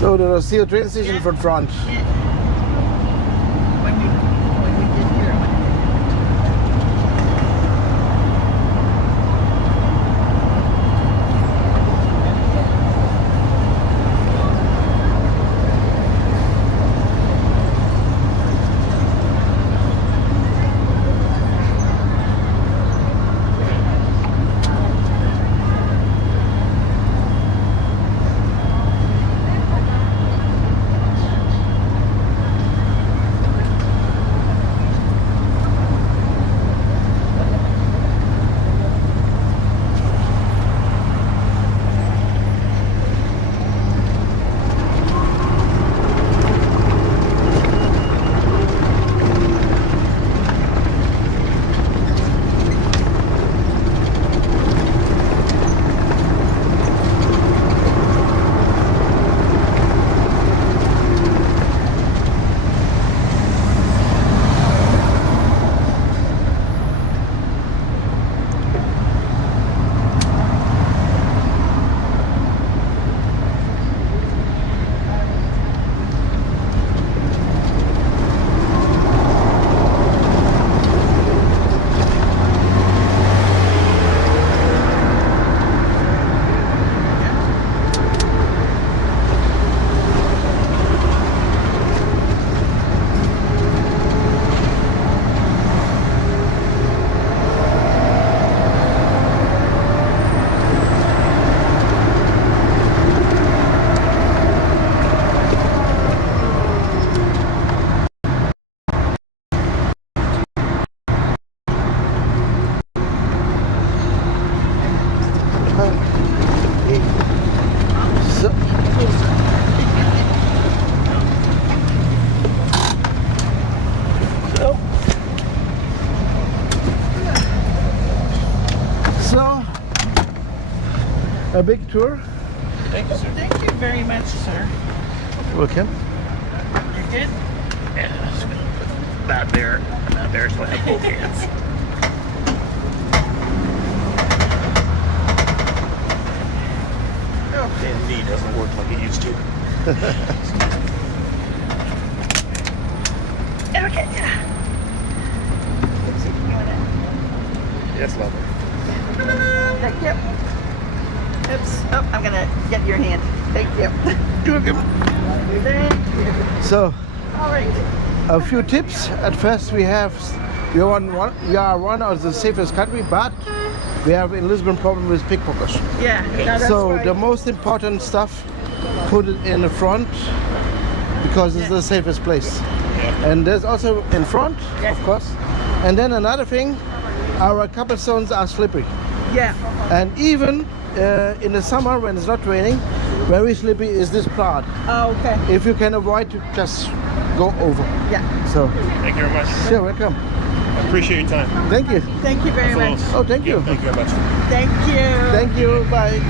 So there is still a train station for front. When we get here. So, a big tour. Thank you, sir. Thank you very much, sir. Welcome. You're good? Yeah, just gonna put that there, and that there, so I have both hands. And knee doesn't work like it used to. Okay. Oopsie, you want it? Yes, lovely. Thank you. Oops. Oh, I'm gonna get your hand. Thank you. Thank you. So, All right. a few tips. At first, we are one of the safest country, but we have in Lisbon problem with pickpockets. Yeah. No, that's So right. the most important stuff, put it in the front because it's the safest place. And there's also in front, Yes. of course. And then another thing, our cobblestones are slippery. Yeah. And even in the summer when it's not raining, very slippery is this part. Oh, okay. If you can avoid to just go over. Yeah. So, Thank you very much. you're welcome. I appreciate your time. Thank you. Thank you very much. Oh, thank you. Thank you very much. Thank you. Thank you. Bye.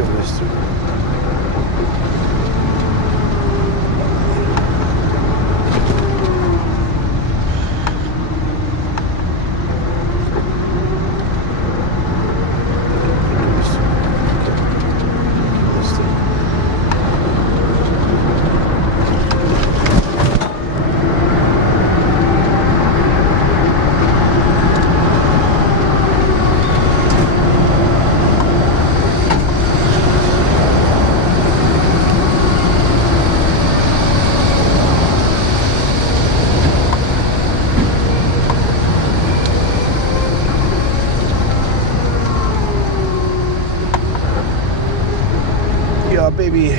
you, mister. Yeah, baby.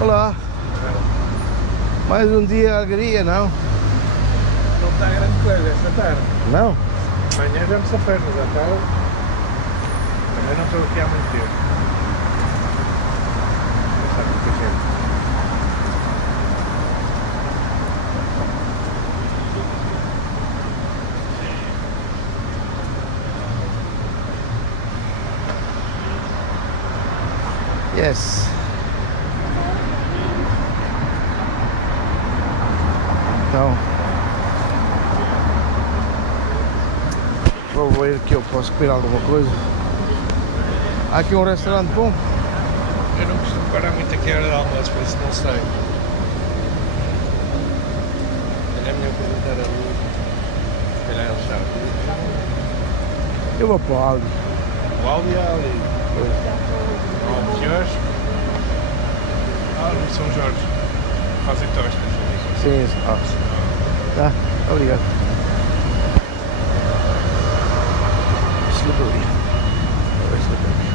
Olá. Mais um dia de alegria, não? Não está grande coisa esta tarde. Não? Amanhã já me safei, mas à tarde também não estou aqui há muito tempo. Está muita gente. Yes. Então, vou ver que eu posso comer alguma coisa. Há aqui um restaurante bom. Eu não costumo parar muito aqui a hora de almoço, por isso não sei. É melhor perguntar ali. Se calhar ele sabe. Eu vou para o Aldi. O Aldi é ali. O Jorge. No São Jorge. Fazem tostas ali. Sim, tá, obrigado. Slippery. Very slippery.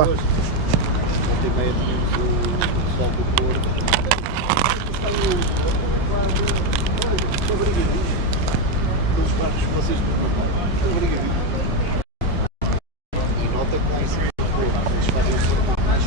e meia tínhamos o pessoal do Porto. Estou obrigadinho. Pelos barcos que vocês me mandaram. Estou obrigadinho. E nota que lá em cima do Porto, eles fazem o formato mais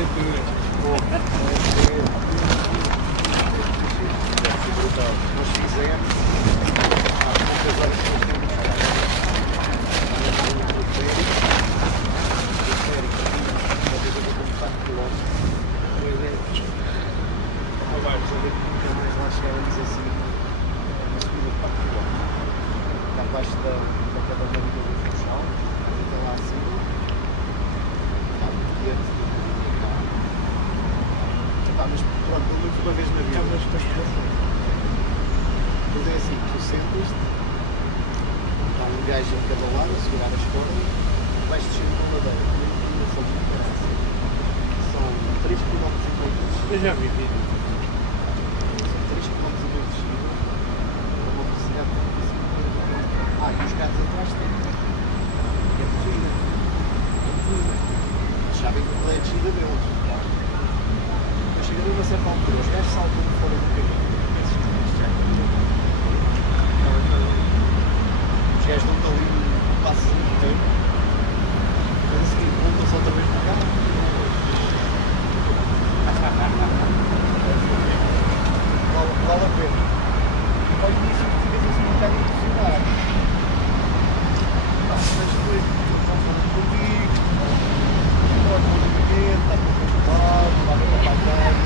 aventura. Nós fizemos há poucas horas que nós temos chegávamos assim, uma subida de 4 km. Está abaixo da cadeira do chão, até lá acima. Está muito quente, mas pronto, pelo menos uma vez na vida. Mas é assim, tu sentas-te, está um gajo em cada lado a segurar as cordas, vais descendo uma ladeira, uma inclinação muito grande. São 3 km e poucos. Eu já vi vídeo. E os carros atrás têm. É corrida. Eles sabem que é a descida deles. Mas chega a uma certa altura, os gajos saltam fora do caminho. Os gajos dão-te ali um passo inteiro. Mas a seguir voltam-se outra vez para cá. Vale a pena. Ao início ficas assim um bocado impressionado. Mas depois vamos falando comigo, pode o movimento, está tudo controlado, vai ver a pagada.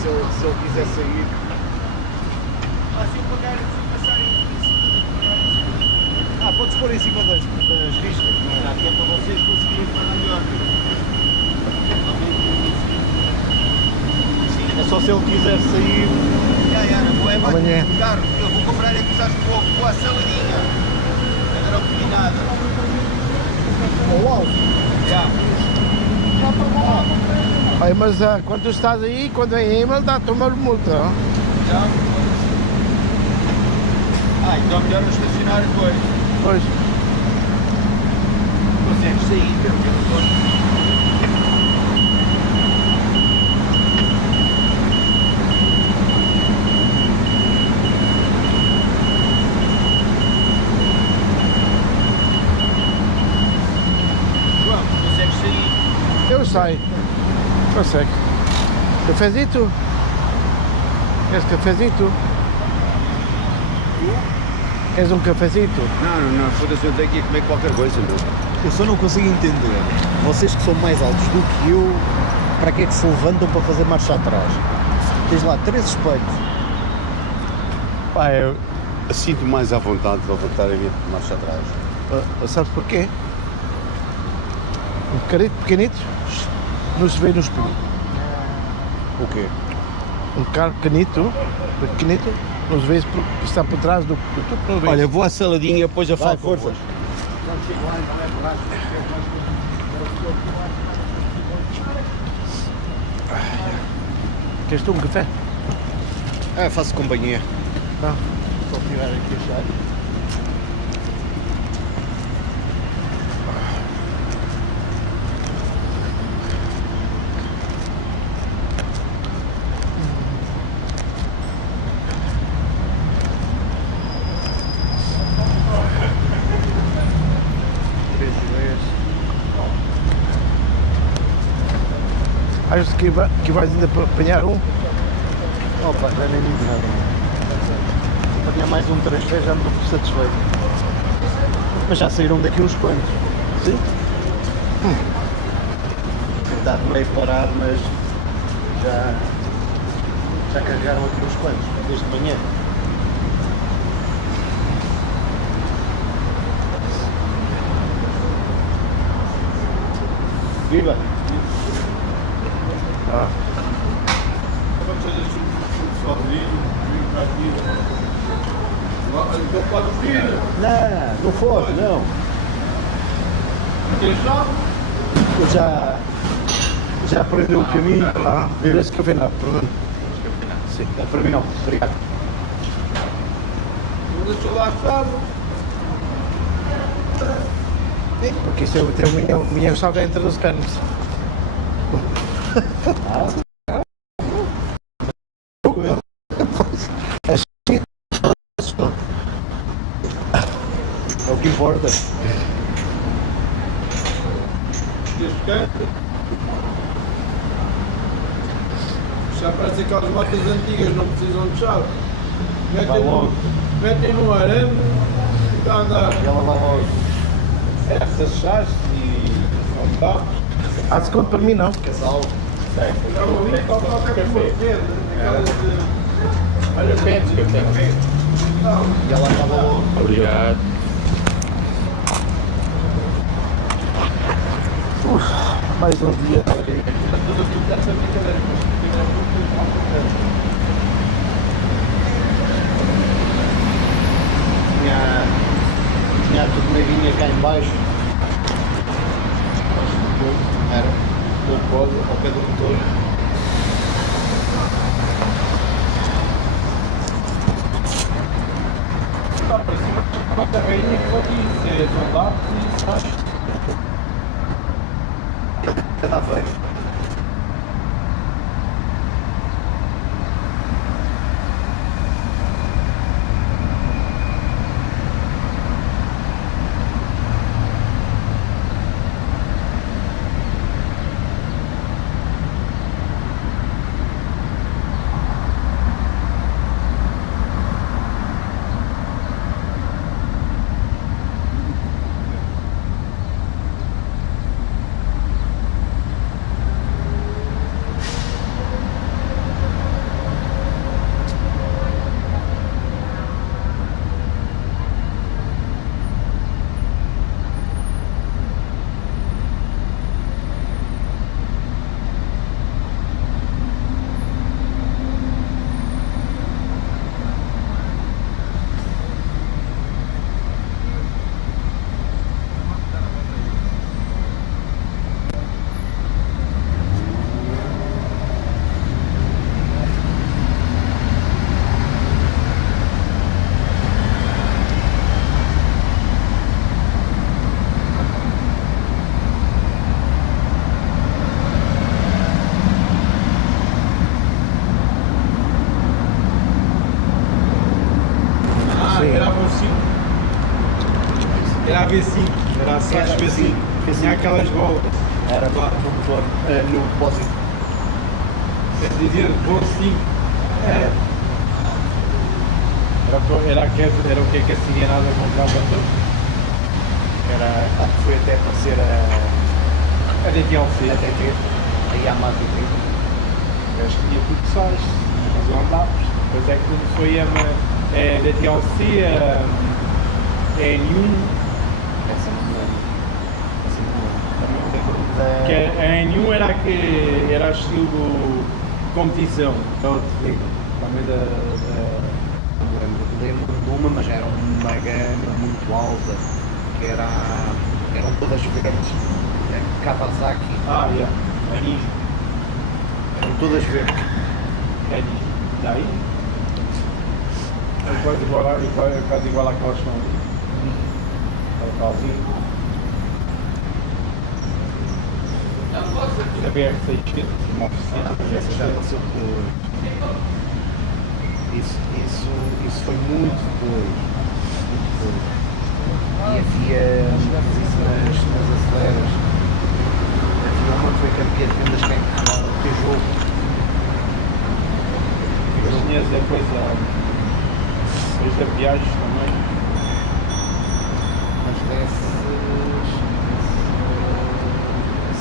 Se ele quiser sair. Se eu pagar, se passarem em cima da podes pôr em cima das riscas, não é? Que é para vocês conseguirem parar melhor. Sim, é só se ele quiser sair. Amanhã. O carro, eu vou comprar aqui já com a saladinha. Ainda não comi nada. Uau! Já. Aí, mas quando estás aí, quando é em ele, dá-te uma multa, não? Já? Então é melhor não estacionar depois. Pois. Consegues sair, pelo menos. João, consegues sair? Eu saio. Consegue. Cafezito? Queres cafezito? Queres um cafezito? Não, foda-se, eu tenho que ir comer qualquer coisa, meu. Eu só não consigo entender. Vocês que são mais altos do que eu, para que é que se levantam para fazer marcha atrás? Tens lá 3 espelhos. Pá, eu sinto mais à vontade de levantar a minha marcha atrás. Sabes porquê? Um carrito pequenito não se vê no espelho. O quê? Um carro pequenito não se vê porque está por trás do não vê. Olha, vou à saladinha, depois eu falo. forças. Queres tu um café? Faço companhia. Não. Só tirar aqui a chave. Achas que vais ainda para apanhar um? Opa, já nem digo nada. Se apanhar mais um 3 vezes já me estou satisfeito. Mas já saíram daqui uns quantos. Sim. Está meio parado, mas já carregaram aqui uns quantos, desde manhã. Viva! Não foge, não. Eu já aprendi o caminho. Esse café não, perdão. Sim, para mim não. Obrigado. Porque isso é o minha só entra nos canos. É o que importa. Já parece aquelas motas antigas, não precisam de chave. Vai logo. Metem no arame e está a andar. E ela vai logo. Essas chaves e não dá. Há desconto para mim, não? Casal. Estava ali, toca café. Aquelas de... Olha, pede café. E ela acaba logo. Obrigado. Mais um dia. Tinha a torneirinha cá em baixo. Era do pódio ao pé do motor. Está para cima, uma carreirinha que pode ser soldado e sai. Já está feito. V5, era a Sagres V5, tinha aquelas bolas. Era lá no motor, no depósito. Quer dizer, voo 5. Era o que a cigarrada comprava tudo. Foi até aparecer A DTLC. a TT, a Yamaha TT. O gajo tinha tudo sais, os andapos. Depois é que tudo foi a DTLC, a N1. Essa não me lembro. Que a N1 era a que era estilo competição. Também Lembro de uma, mas era uma gama muito alta, que eram todas verdes. Kawasaki. yeah. Eram todas verdes. Daí? É quase igual àquelas que estão ali. Aquela calzinha. A BR600, uma oficina. Essa já passou por. Isso foi muito depois. E havia isso nas aceleras. Havia uma que foi campeã de vendas que encarnava o Peugeot. Mas tinhas depois a viagem também. Mas essa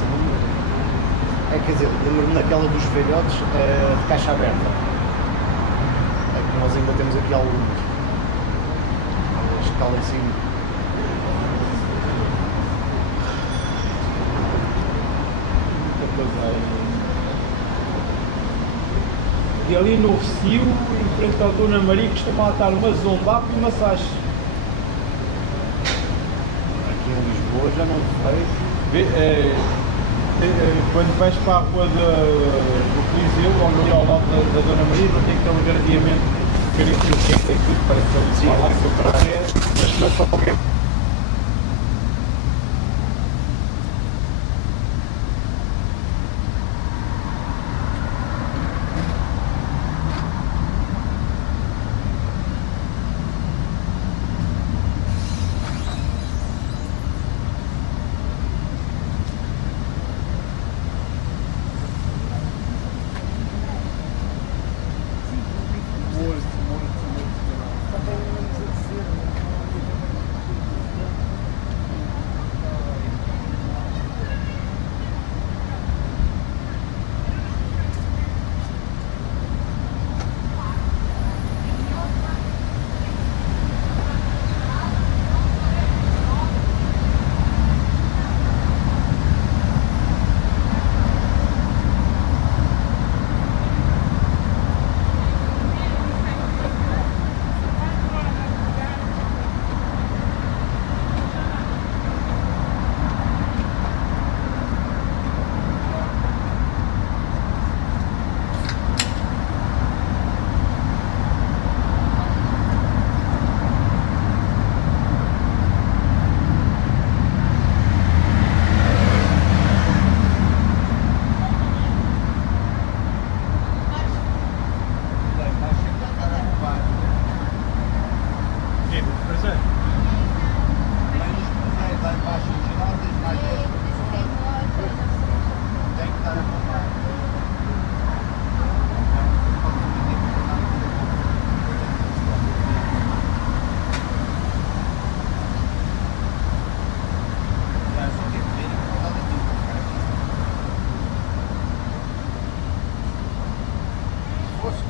não me lembro. Quer dizer, lembro-me daquela dos velhotes de caixa aberta. É que nós ainda temos aqui algumas. A escala em cima. E ali no Recio, em frente ao Dona Maria, costuma lá estar uma Zondap e uma Sacha. Aqui em Lisboa já não sei. Quando vais para a rua do Coliseu, ou ali ao lado da Dona Maria, não tem aquele gradeamento que tem tudo, parece que ele lá para a rede, mas não é só alguém.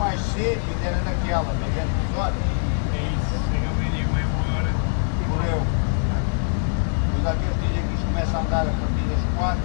mais cedo e era naquela, ligando as horas. É isso, chega a meia hora. Por eu. Mas aquele dia que isto começa a andar a partir das 4.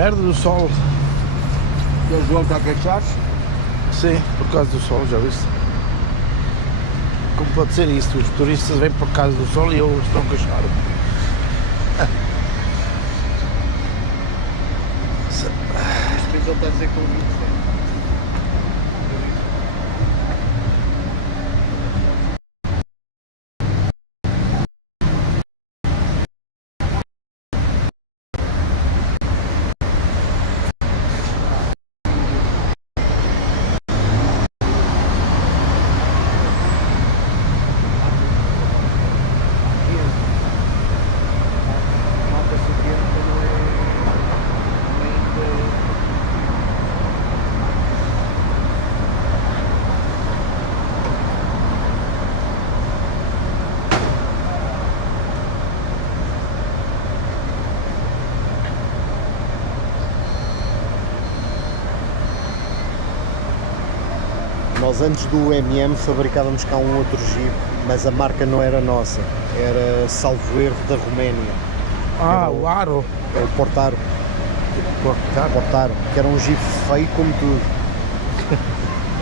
Merda do sol. E o João está a queixar-se? Sim, por causa do sol, já viste? Como pode ser isto? Os turistas vêm por causa do sol e eu estou a queixar. Depois ele está a dizer que eu vi. Nós antes do MM fabricávamos cá um outro Jeep, mas a marca não era nossa, era, salvo erro, da Roménia. O Aro. É o Portaro. Portaro, que era um Jeep feio como tudo.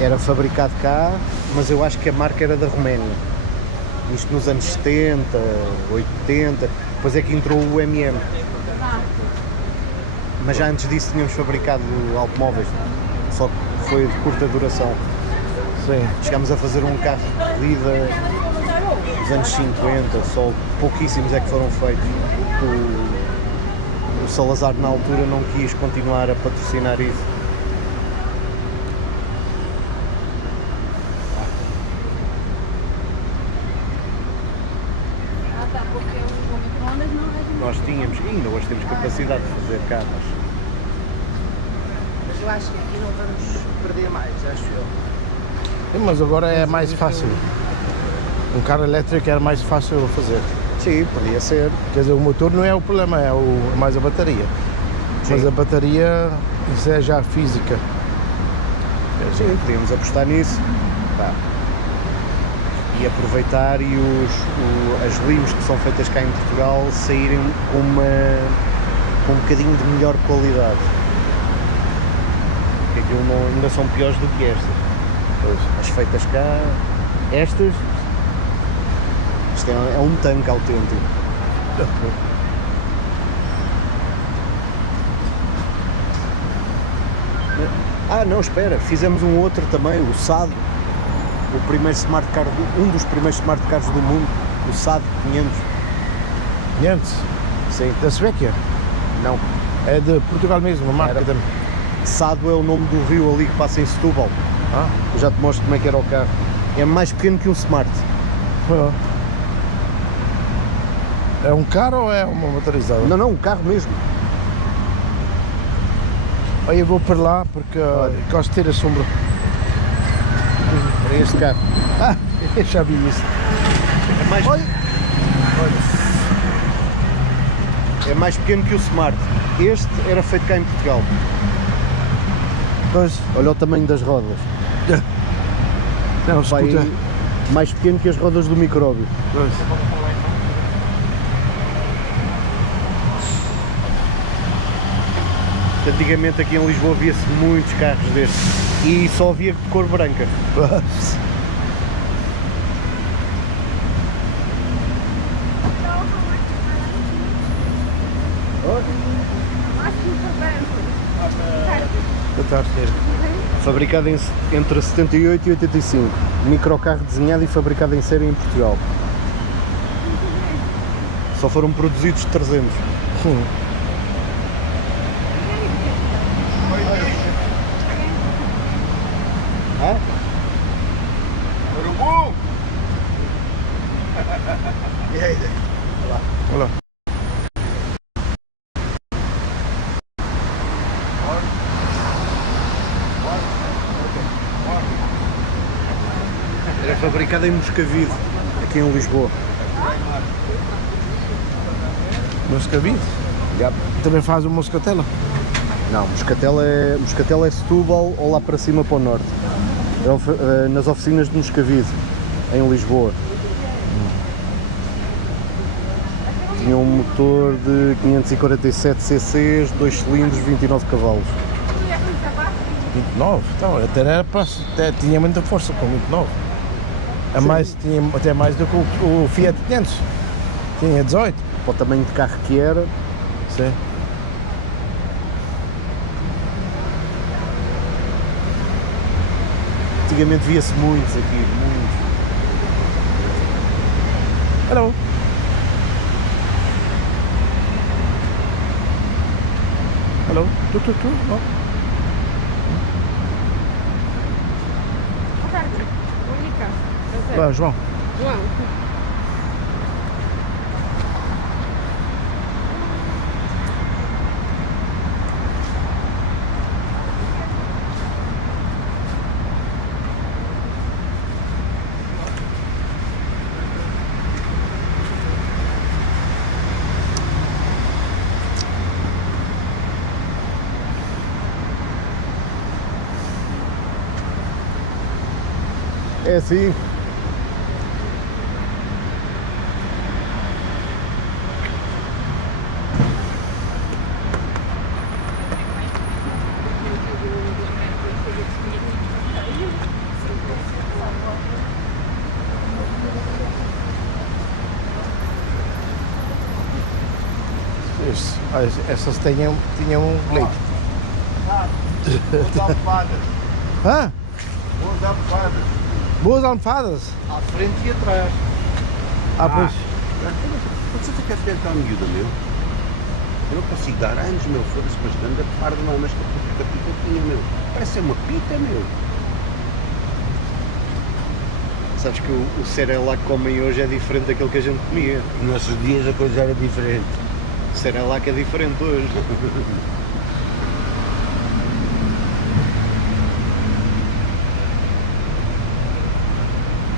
Era fabricado cá, mas eu acho que a marca era da Roménia. Isto nos anos 70, 80, depois é que entrou o MM. Mas já antes disso tínhamos fabricado automóveis, só que foi de curta duração. Sim. Chegámos a fazer um carro de corrida dos anos 50, só pouquíssimos é que foram feitos. O Salazar na altura não quis continuar a patrocinar isso. Nós tínhamos, e ainda hoje temos capacidade de fazer carros. Mas eu acho que aqui não vamos perder mais, acho eu. Sim, mas agora é mais fácil. Um carro elétrico era mais fácil de fazer. Sim, podia ser. Quer dizer, o motor não é o problema, é mais a bateria. Sim. Mas a bateria, isso é já física. Sim, podíamos apostar nisso. Tá. E aproveitar e as limes que são feitas cá em Portugal saírem com um bocadinho de melhor qualidade. Porque aquilo ainda são piores do que estas. As feitas cá, estas, isto é um tanque autêntico. Não, espera, fizemos um outro também, o SAD, o primeiro smart car, um dos primeiros smart cars do mundo, o SAD 500. 500? Sim. Da Suécia? Não. É de Portugal mesmo, a marca também. Sado é o nome do rio ali que passa em Setúbal. Eu já te mostro como é que era o carro. É mais pequeno que um Smart. É um carro ou é uma motorizada? Não, um carro mesmo. Olha, eu vou para lá porque gosto de ter a sombra. Para este carro. Eu já vi isso. É mais... Olha. É mais pequeno que o Smart. Este era feito cá em Portugal. Pois. Olha o tamanho das rodas. Não, mais pequeno que as rodas do micróbio. Pois. Antigamente aqui em Lisboa via-se muitos carros destes e só havia de cor branca. Fabricado entre 78 e 85. Microcarro desenhado e fabricado em série em Portugal. Só foram produzidos 300. Urubu! E aí? Olá. Era fabricado em Moscavide, aqui em Lisboa. Moscavide? Yep. Também faz o Moscatela? Não, Moscatel é Setúbal ou lá para cima para o norte. É nas oficinas de Moscavide, em Lisboa. Tinha um motor de 547 cc's, 2 cilindros, 29 cavalos. 29? Então, até tinha muita força com 29. Tinha até mais do que o Fiat 500. Tinha 18. Para o tamanho de carro que era. Sim. Antigamente via-se muitos aqui, muitos. Hello. Hello. Tuk-Tuk. Oh. Boa tarde. Mônica. João. João. É assim. Essas tinham leite. Boas almofadas. Hã? Boas almofadas. Boas almofadas? À frente e atrás. Pois. Você quer tentar miúda, meu? Eu não consigo dar anos, meu. Foda-se, mas ganda pardo não, mas que pita tinha, meu. Parece ser uma pita, meu. Sabes que o Cerelac que comem hoje é diferente daquele que a gente comia. Nos nossos dias a coisa era diferente. O Cerelac é diferente hoje.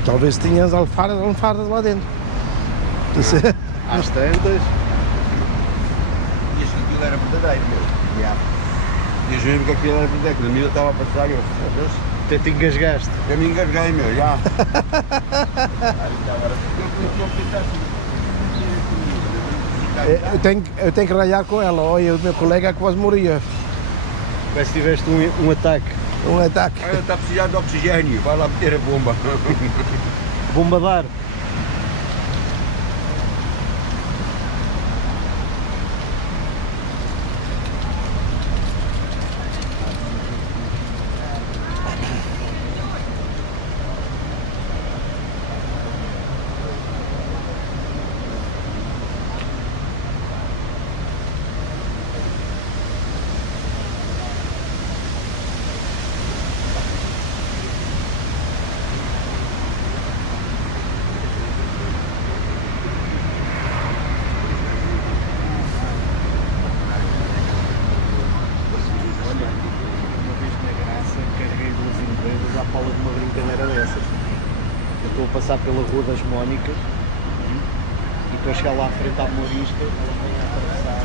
Talvez tinhas almofadas lá dentro. Às tantas. E acho que aquilo era verdadeiro, meu. E eu juro que aquilo era verdadeiro, que a minha estava a passar e eu, foda-se. Até te engasgaste. Eu me engasguei, meu, já. Eu tenho que ralhar com ela. Olha, o meu colega quase morria. Parece que tiveste um ataque. Um ataque. Ela está a precisar de oxigênio, vai lá meter a bomba. Bomba de ar. Passar pela Rua das Mónicas e estou a chegar lá à frente à Morisca, ela vem a atravessar.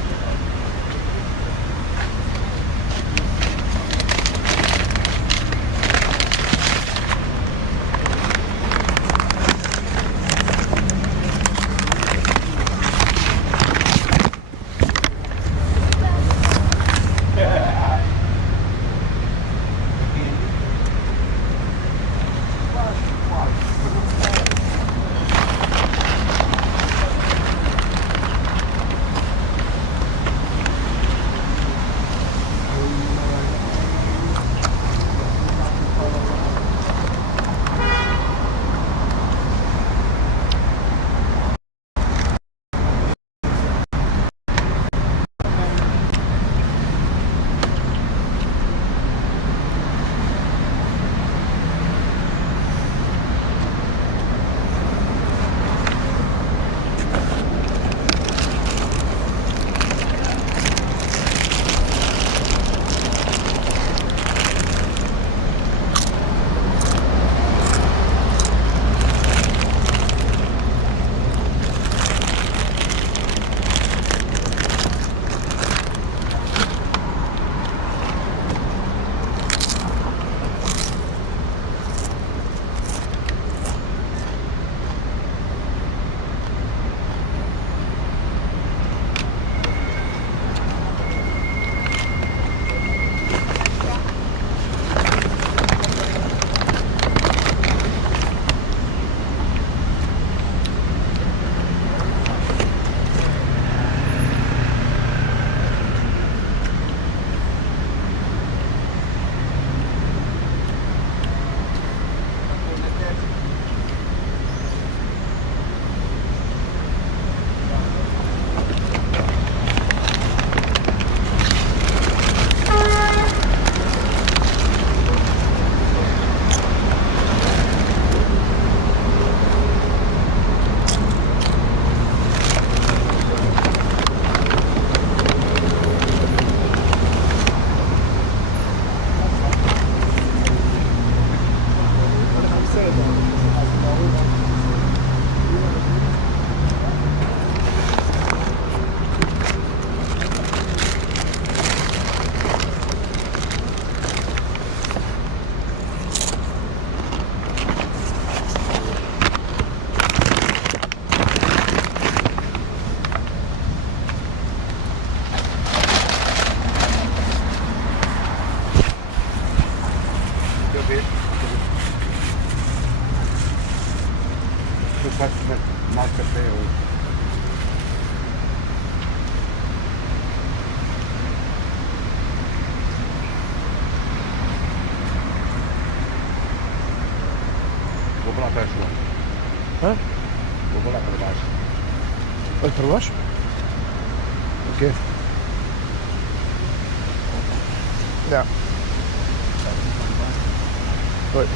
para baixo? Ok. Yeah. Oi.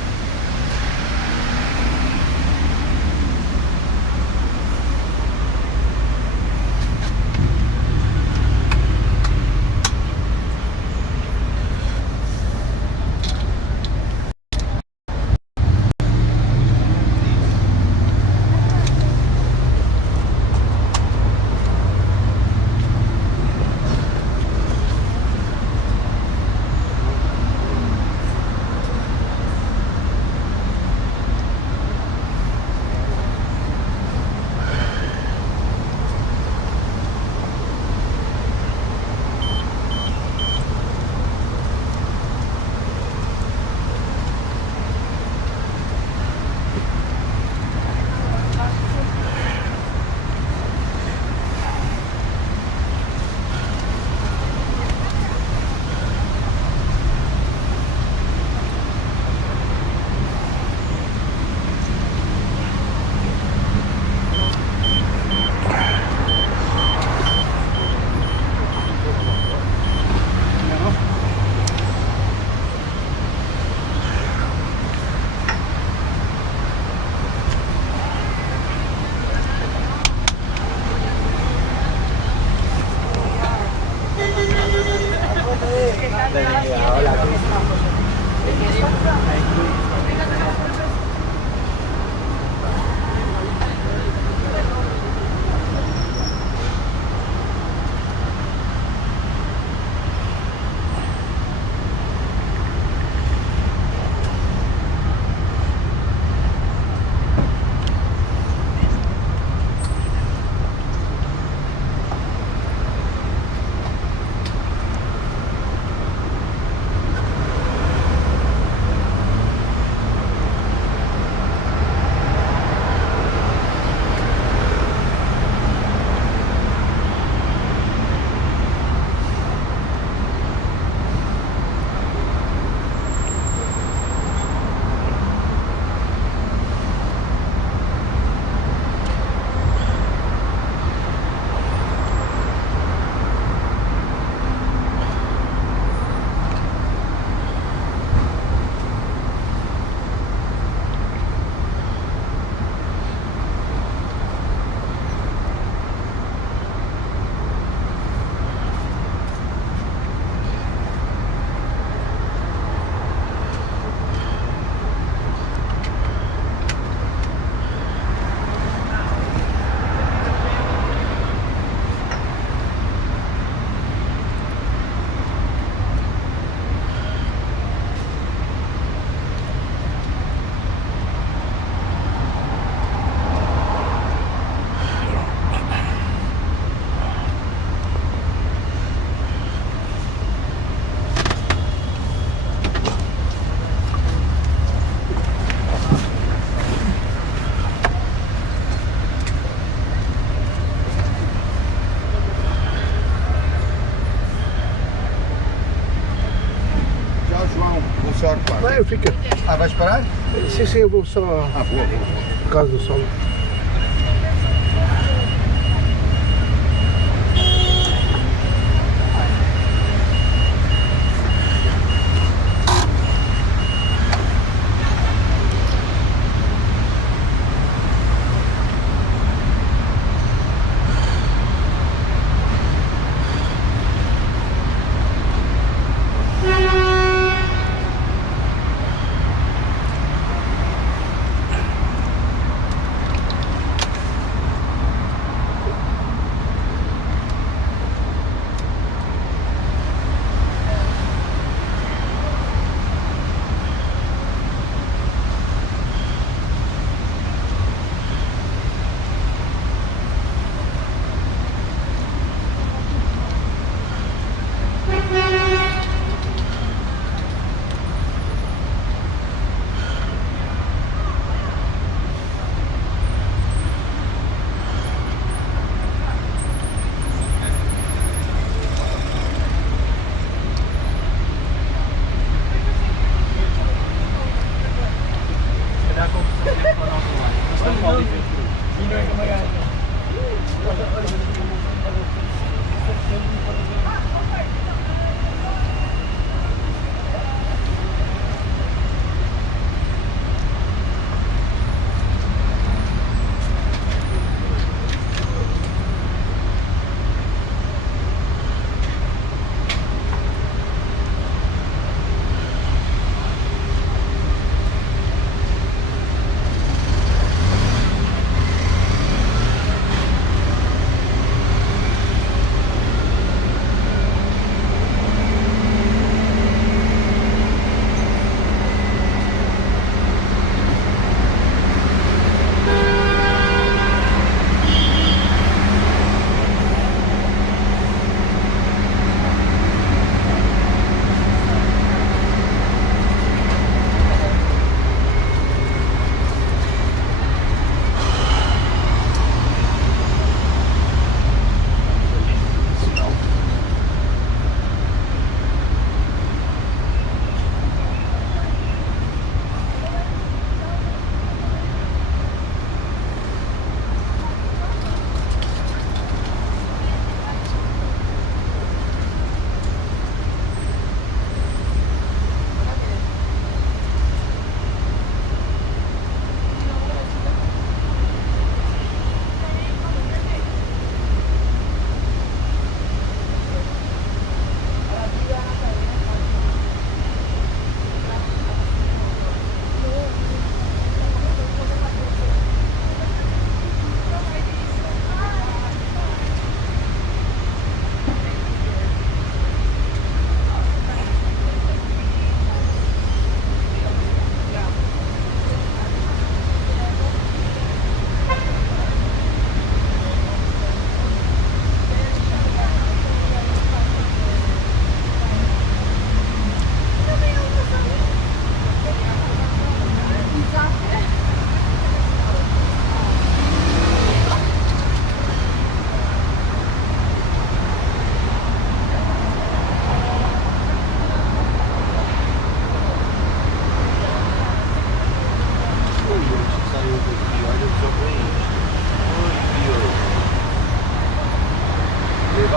Vai, fica. Ah, vais parar? Sim, sim, eu vou só. Ah, boa, boa. Por causa do sol.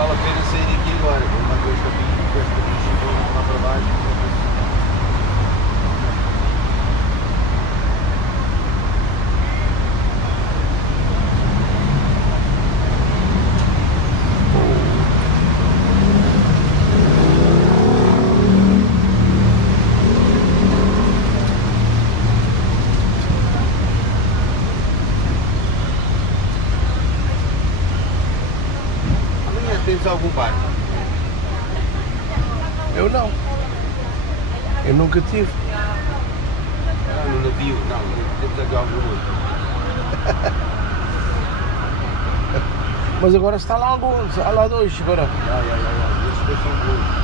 vale a pena sair aqui agora. Vou lá com esta bicha, vou lá para baixo. Tens algum barco? Eu não. Eu nunca tive. No navio, não, temos aqui algum. Mas agora está lá alguns, há lá dois agora. Esses dois são bons.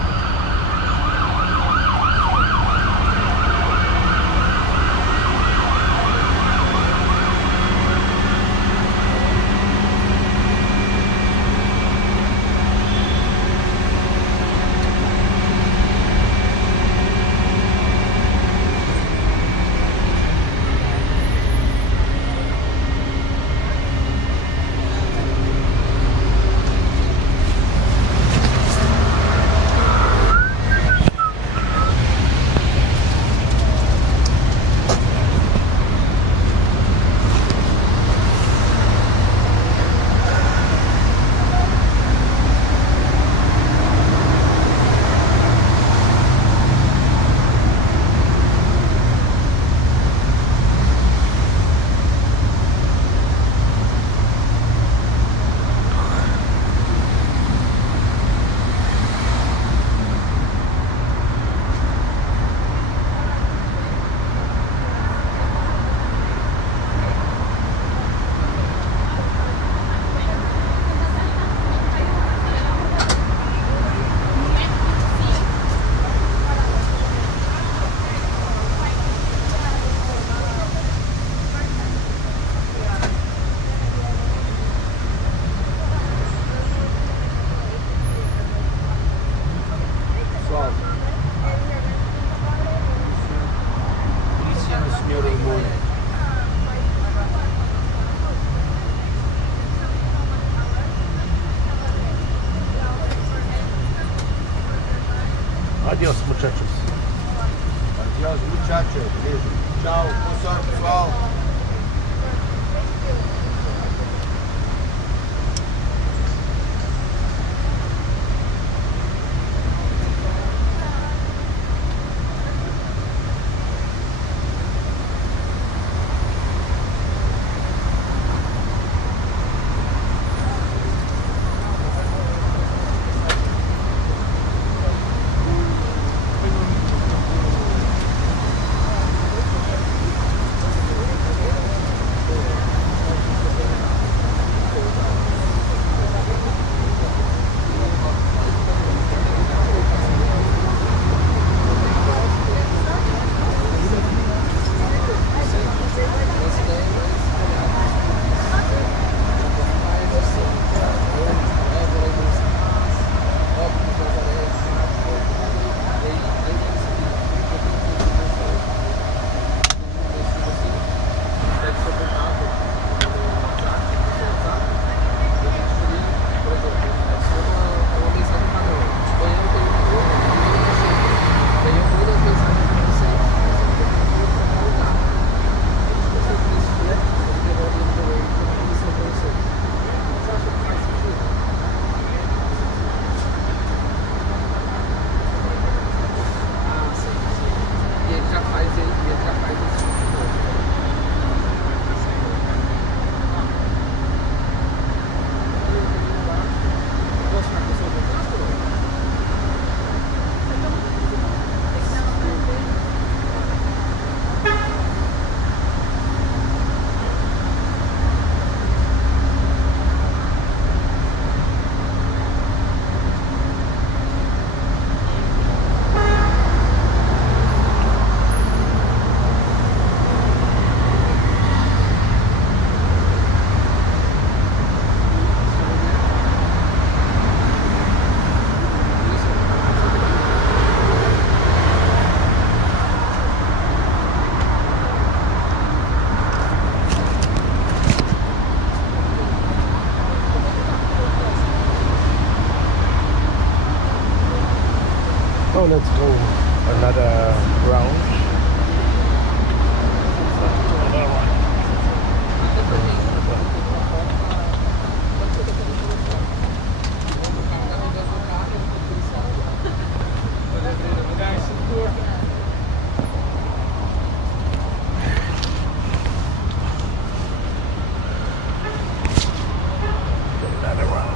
Adiós, muchachos. Adiós, muchachos. Beijo. Tchau. Boa sorte, pessoal. So let's go another round. Another round.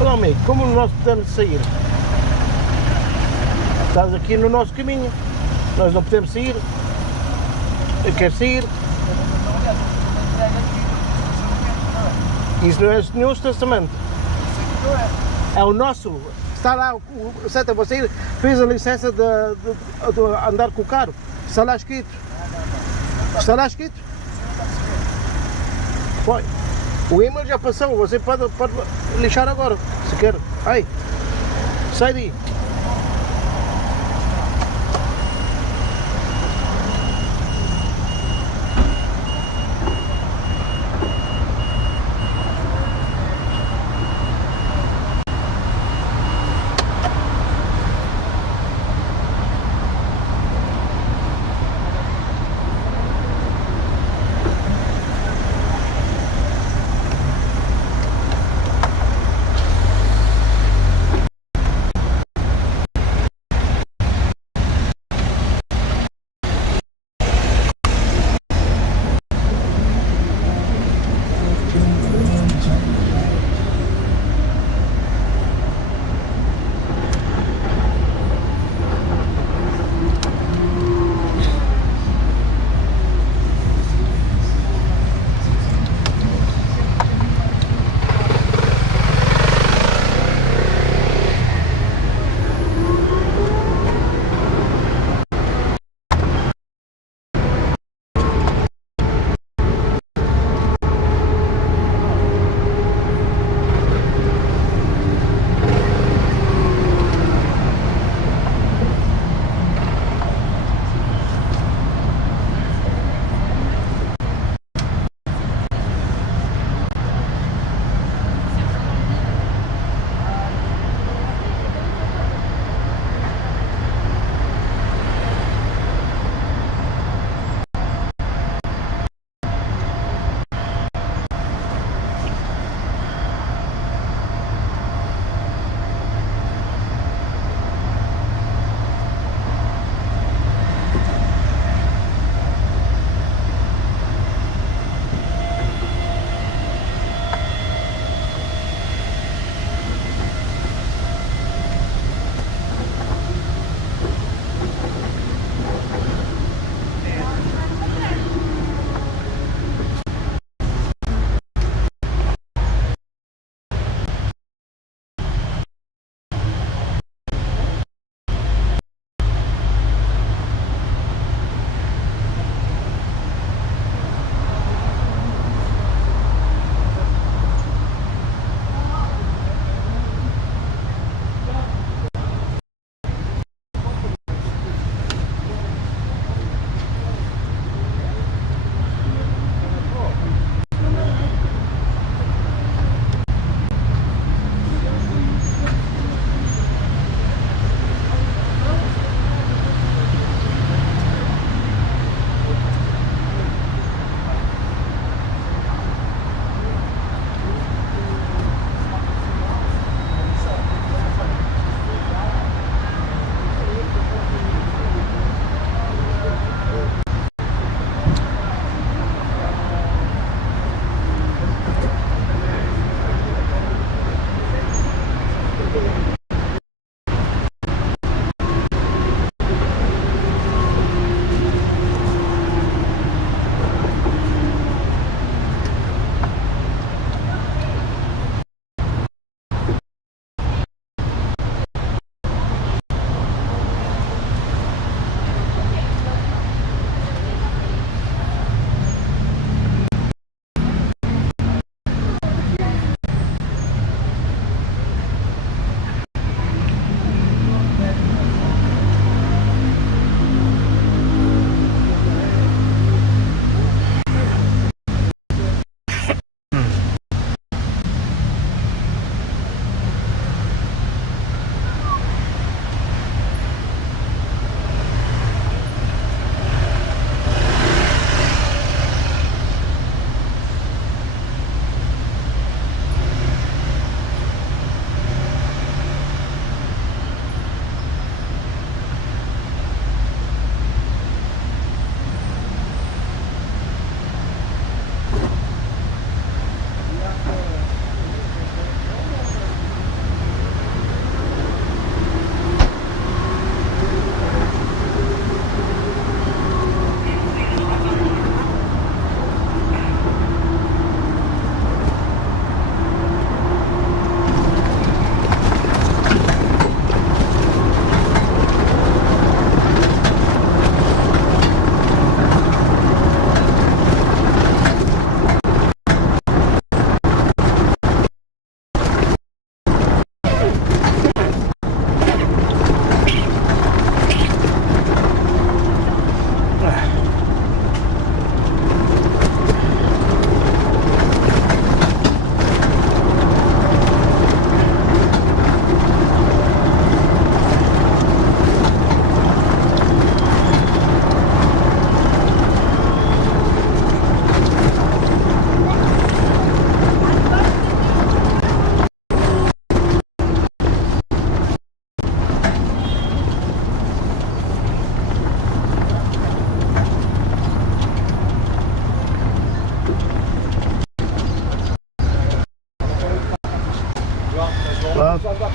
Olá amigo, como nós podemos sair? Estás aqui no nosso caminho, nós não podemos sair. Eu quero sair. Isso não é nenhum estacionamento. É o nosso. Está lá, certo, você fez a licença de andar com o carro. Está lá escrito. Está lá escrito? Foi. O e-mail já passou, você pode lixar agora, se quer. Ai, sai daí.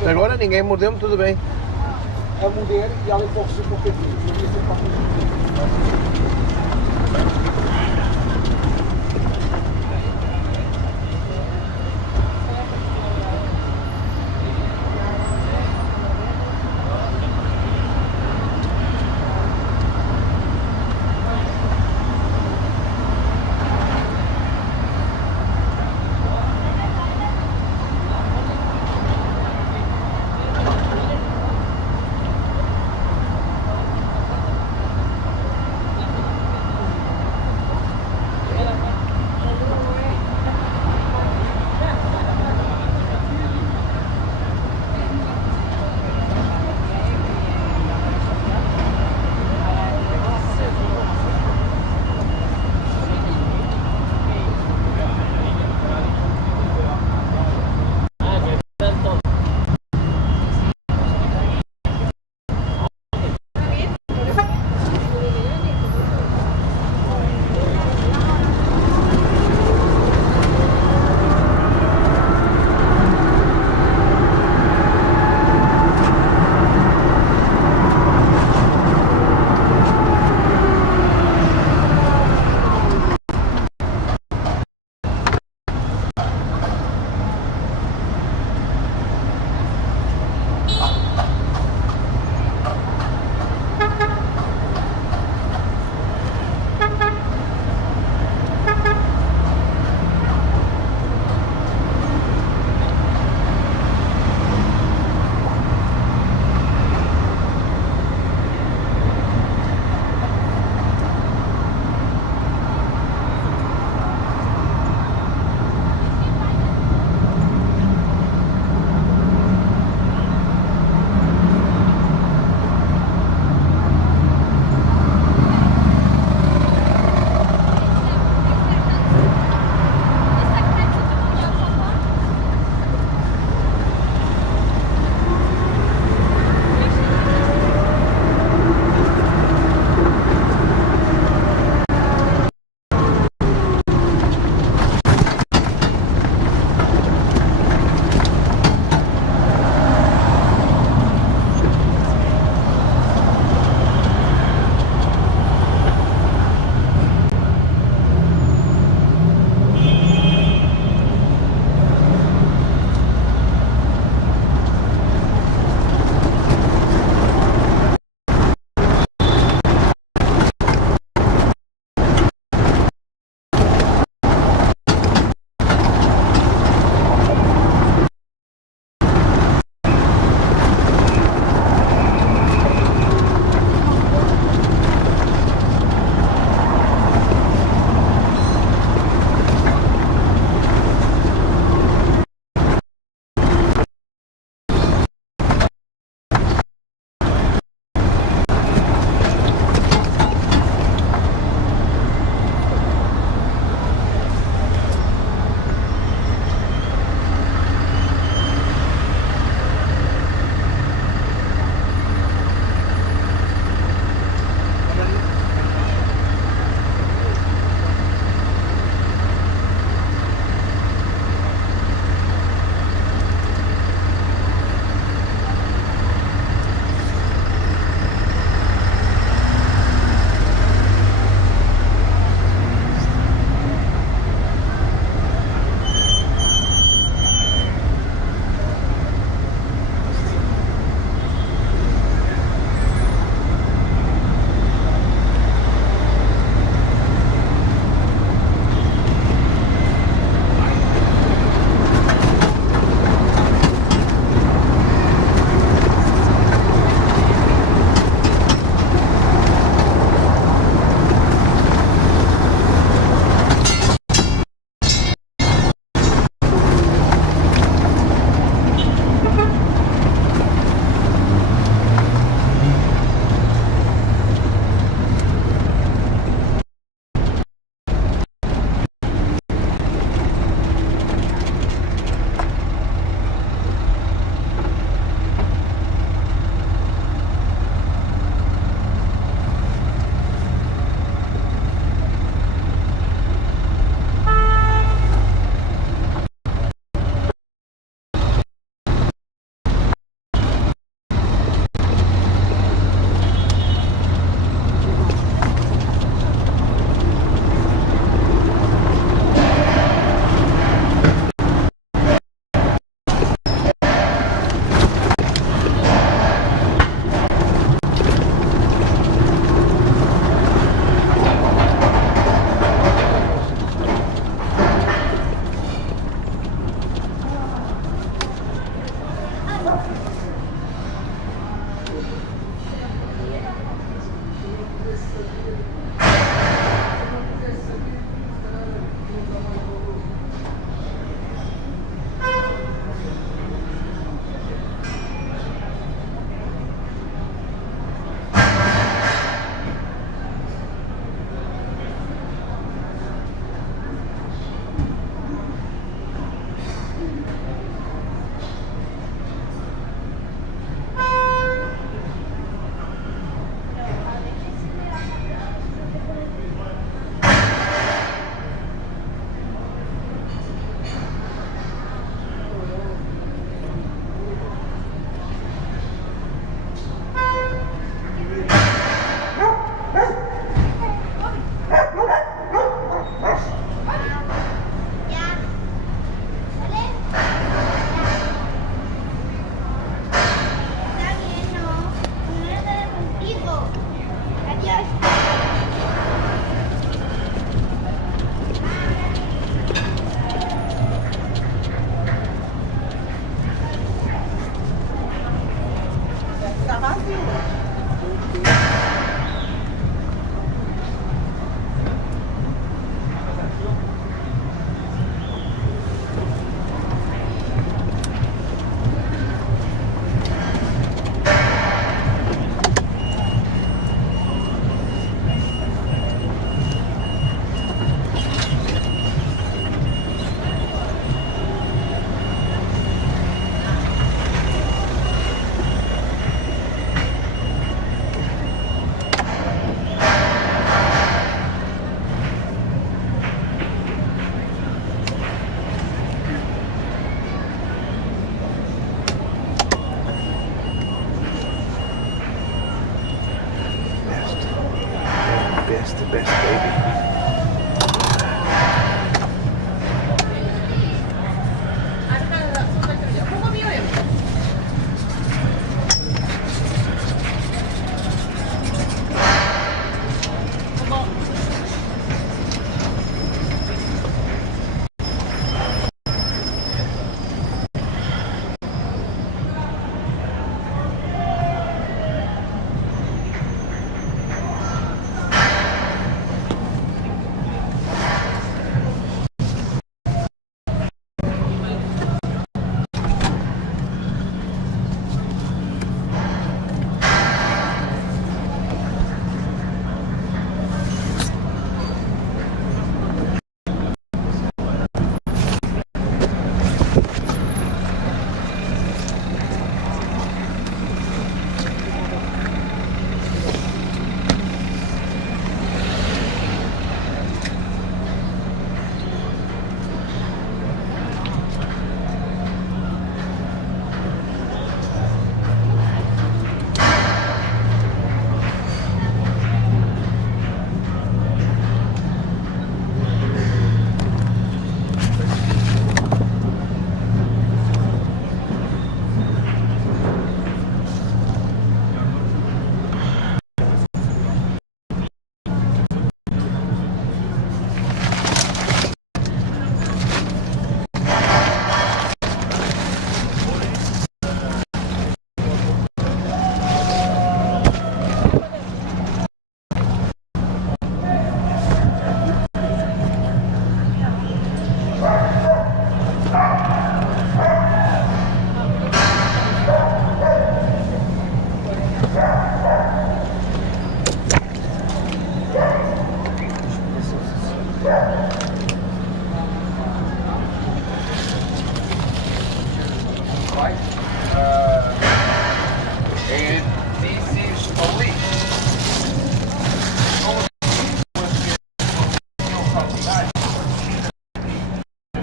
Agora ninguém mordeu-me, tudo bem. A mulher e ela pode ser qualquer coisa.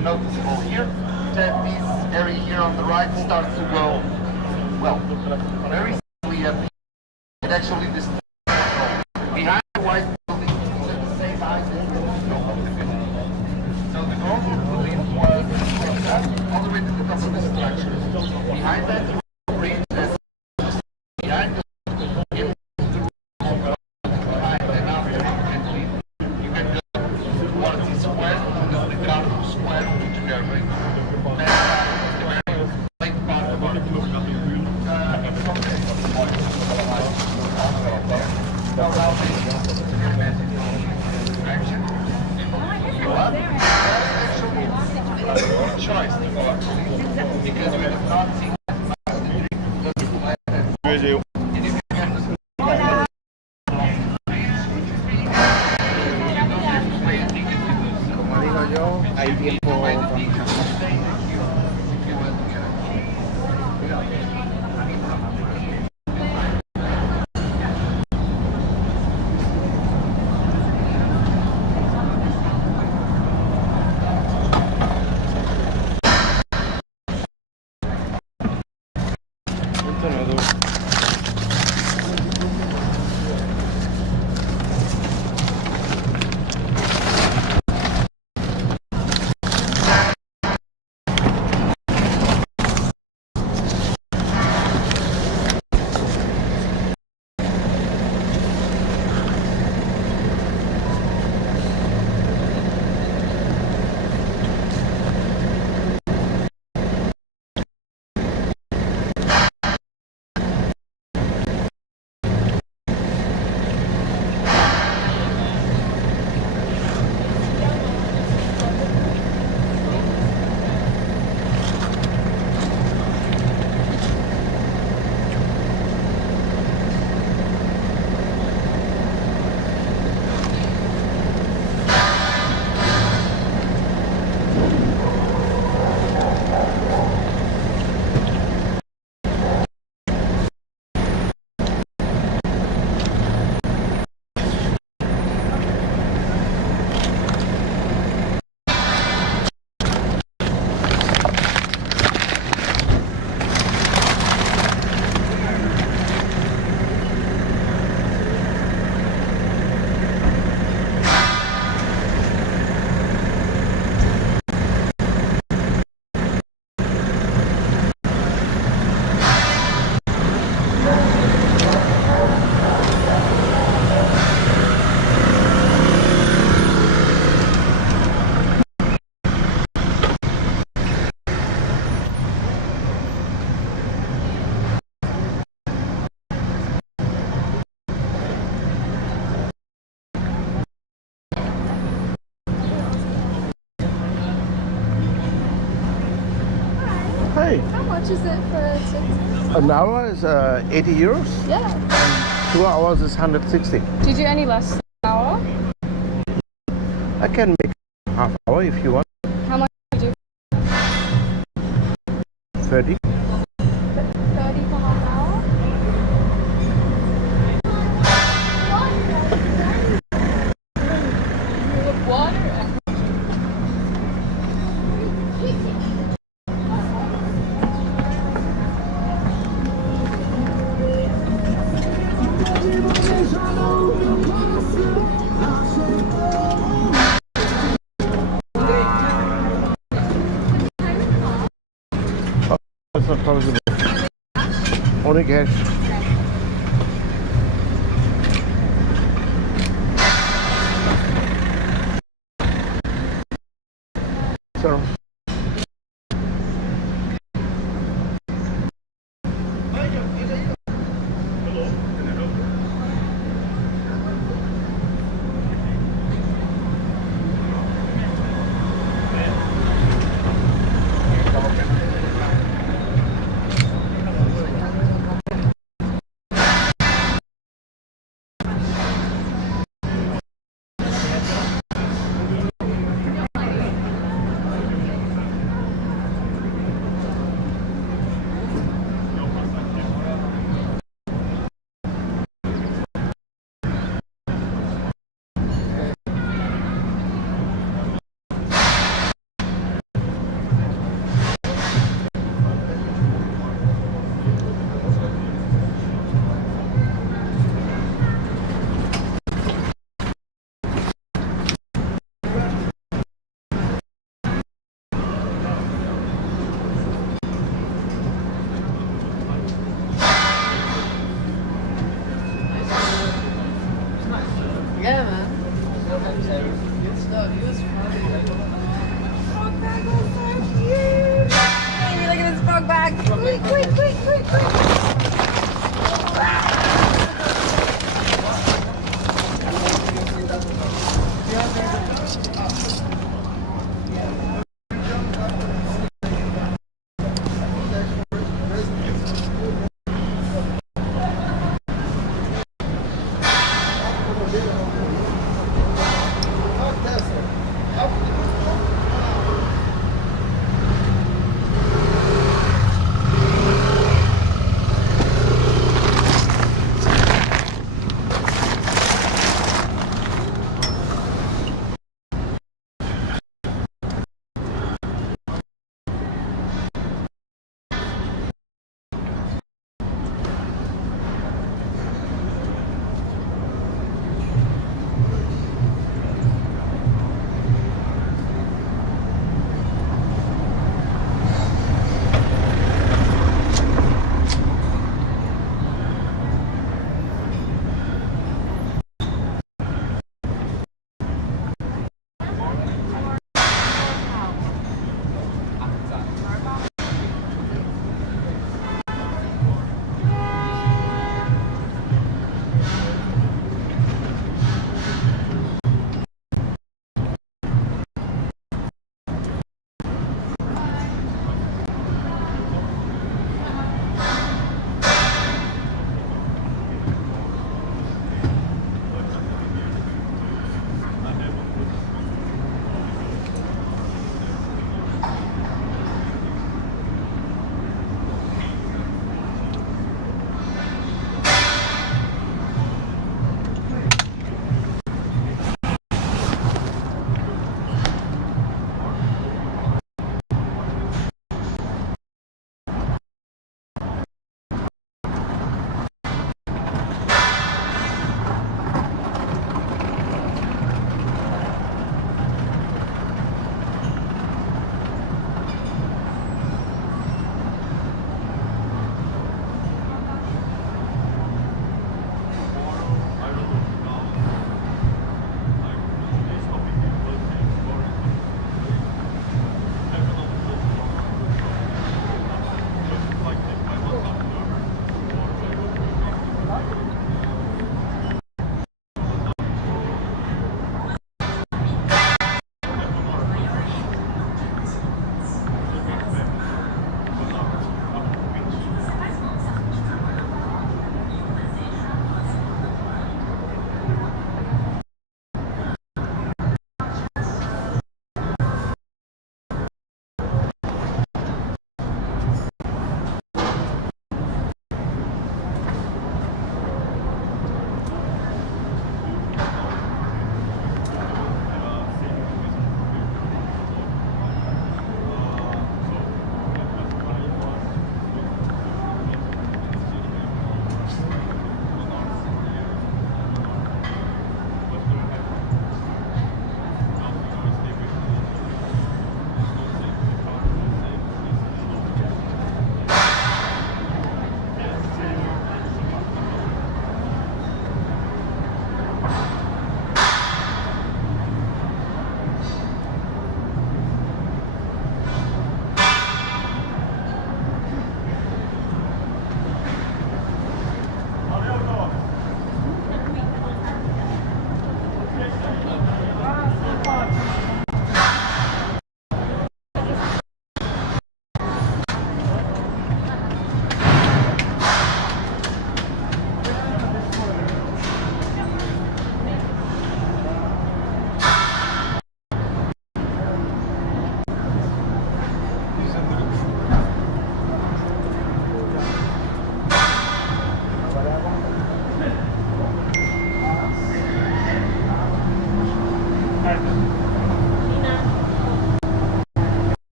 noticeable here, that this area here on the right starts to go, well, very slowly up. And actually this behind the white building is at the same height as the top of the building. So the goal will be all the way to the top of the structure. Behind that, bridge that's behind the How much is it for a ticket? An hour is 80 euros. Yeah. And 2 hours is 160. Do you do any less than an hour? I can make half hour if you want. How much do you do? 30. 30 for half an hour? With water? That's not possible. Only cash. So.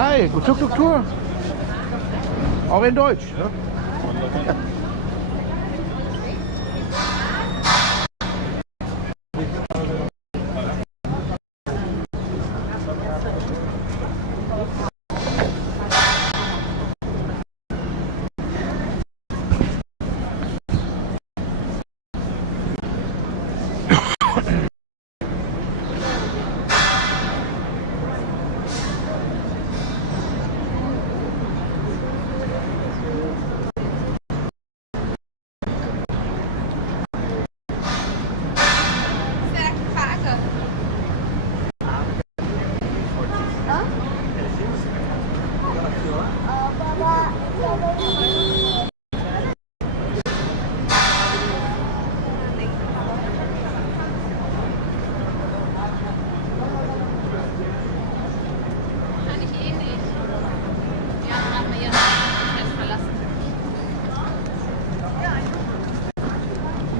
Hi, Tuk-Tuk Tour. Auch in Deutsch. Ne?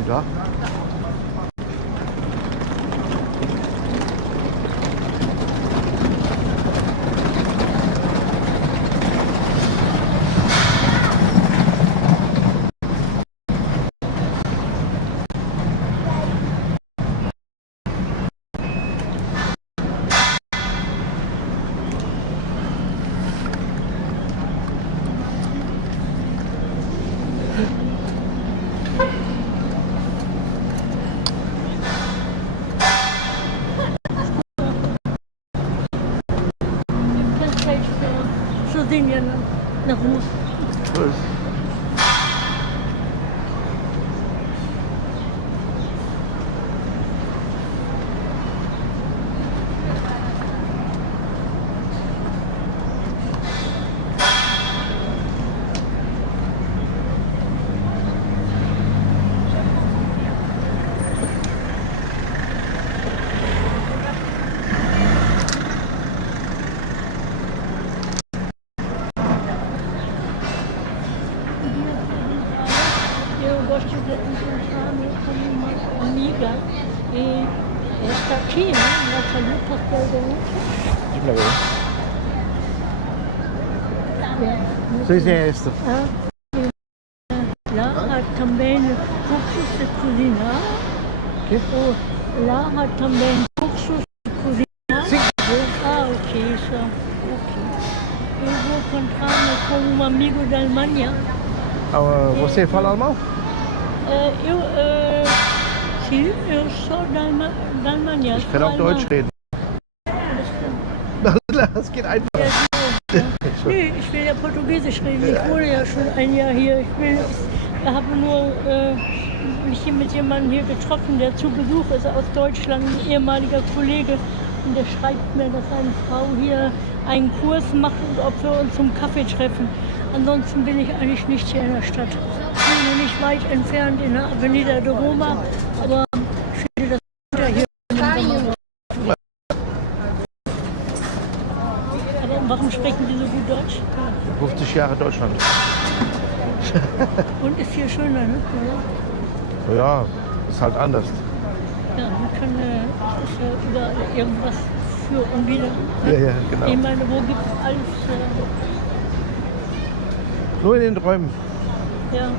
Da. Sardinien nach Ruhe. gosto de encontrar meu como uma amiga e está aqui, né, nessa luta pela Sim, sim, é esta. Lá há também cursos de cozinhar. Lá há também cursos de cozinhar. Sim. Ah, ok, só. Ok. Eu vou encontrar-me com um amigo da Alemanha. Você fala alemão? Sim, eu sou da Alemanha. Ich kann auch Deutsch reden. Das geht einfach. Nee, ich will ja Portugiesisch reden. Ich wohne ja schon ein Jahr hier. Ich habe nur mich hier mit jemandem hier getroffen, der zu Besuch ist aus Deutschland, ein ehemaliger Kollege. Und der schreibt mir, dass seine Frau hier einen Kurs macht und ob wir uns zum Kaffee treffen. Ansonsten bin ich eigentlich nicht hier in der Stadt. Ich bin nur nicht weit entfernt in der Avenida de Roma, aber ich finde das wieder hier. Aber warum sprechen Sie so gut Deutsch? 50 Jahre Deutschland. Und ist hier schöner, ne? Ja, ist halt anders. Ja, man kann, es ist ja überall irgendwas für und wieder. Ja, ja, genau. Ich meine, wo gibt es alles? Nur in den Träumen. Ja,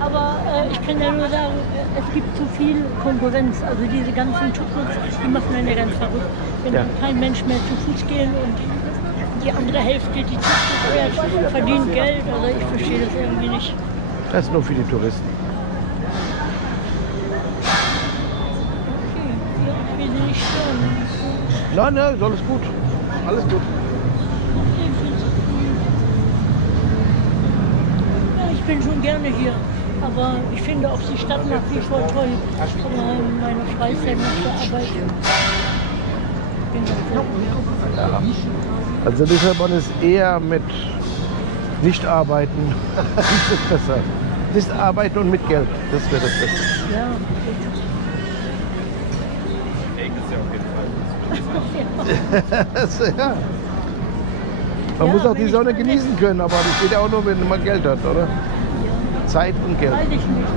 aber ich kann ja nur sagen, es gibt zu viel Konkurrenz. Also diese ganzen Tuk-Tuks, die machen einen ja ganz verrückt. Wenn dann kein Mensch mehr zu Fuß gehen und die andere Hälfte, die Tuk-Tuk fährt, verdient Geld. Also ich verstehe das irgendwie nicht. Das ist nur für die Touristen. Okay, ja, ich will Sie nicht stören. Nein, nein, ist alles gut. Alles gut. Ja, ich bin schon gerne hier. Aber ich finde auch die Stadt nach wie vor toll. Aber meine Freizeit nach der Arbeit. Ja. Also Lissabon ist eher mit Nicht-Arbeiten. Das ist besser. Nicht arbeiten und mit Geld. Das wäre das Beste. Ja, Ja. Man muss auch die Sonne genießen können, aber das geht ja auch nur, wenn man Geld hat, oder? Zeit und Geld. weiß ich nicht.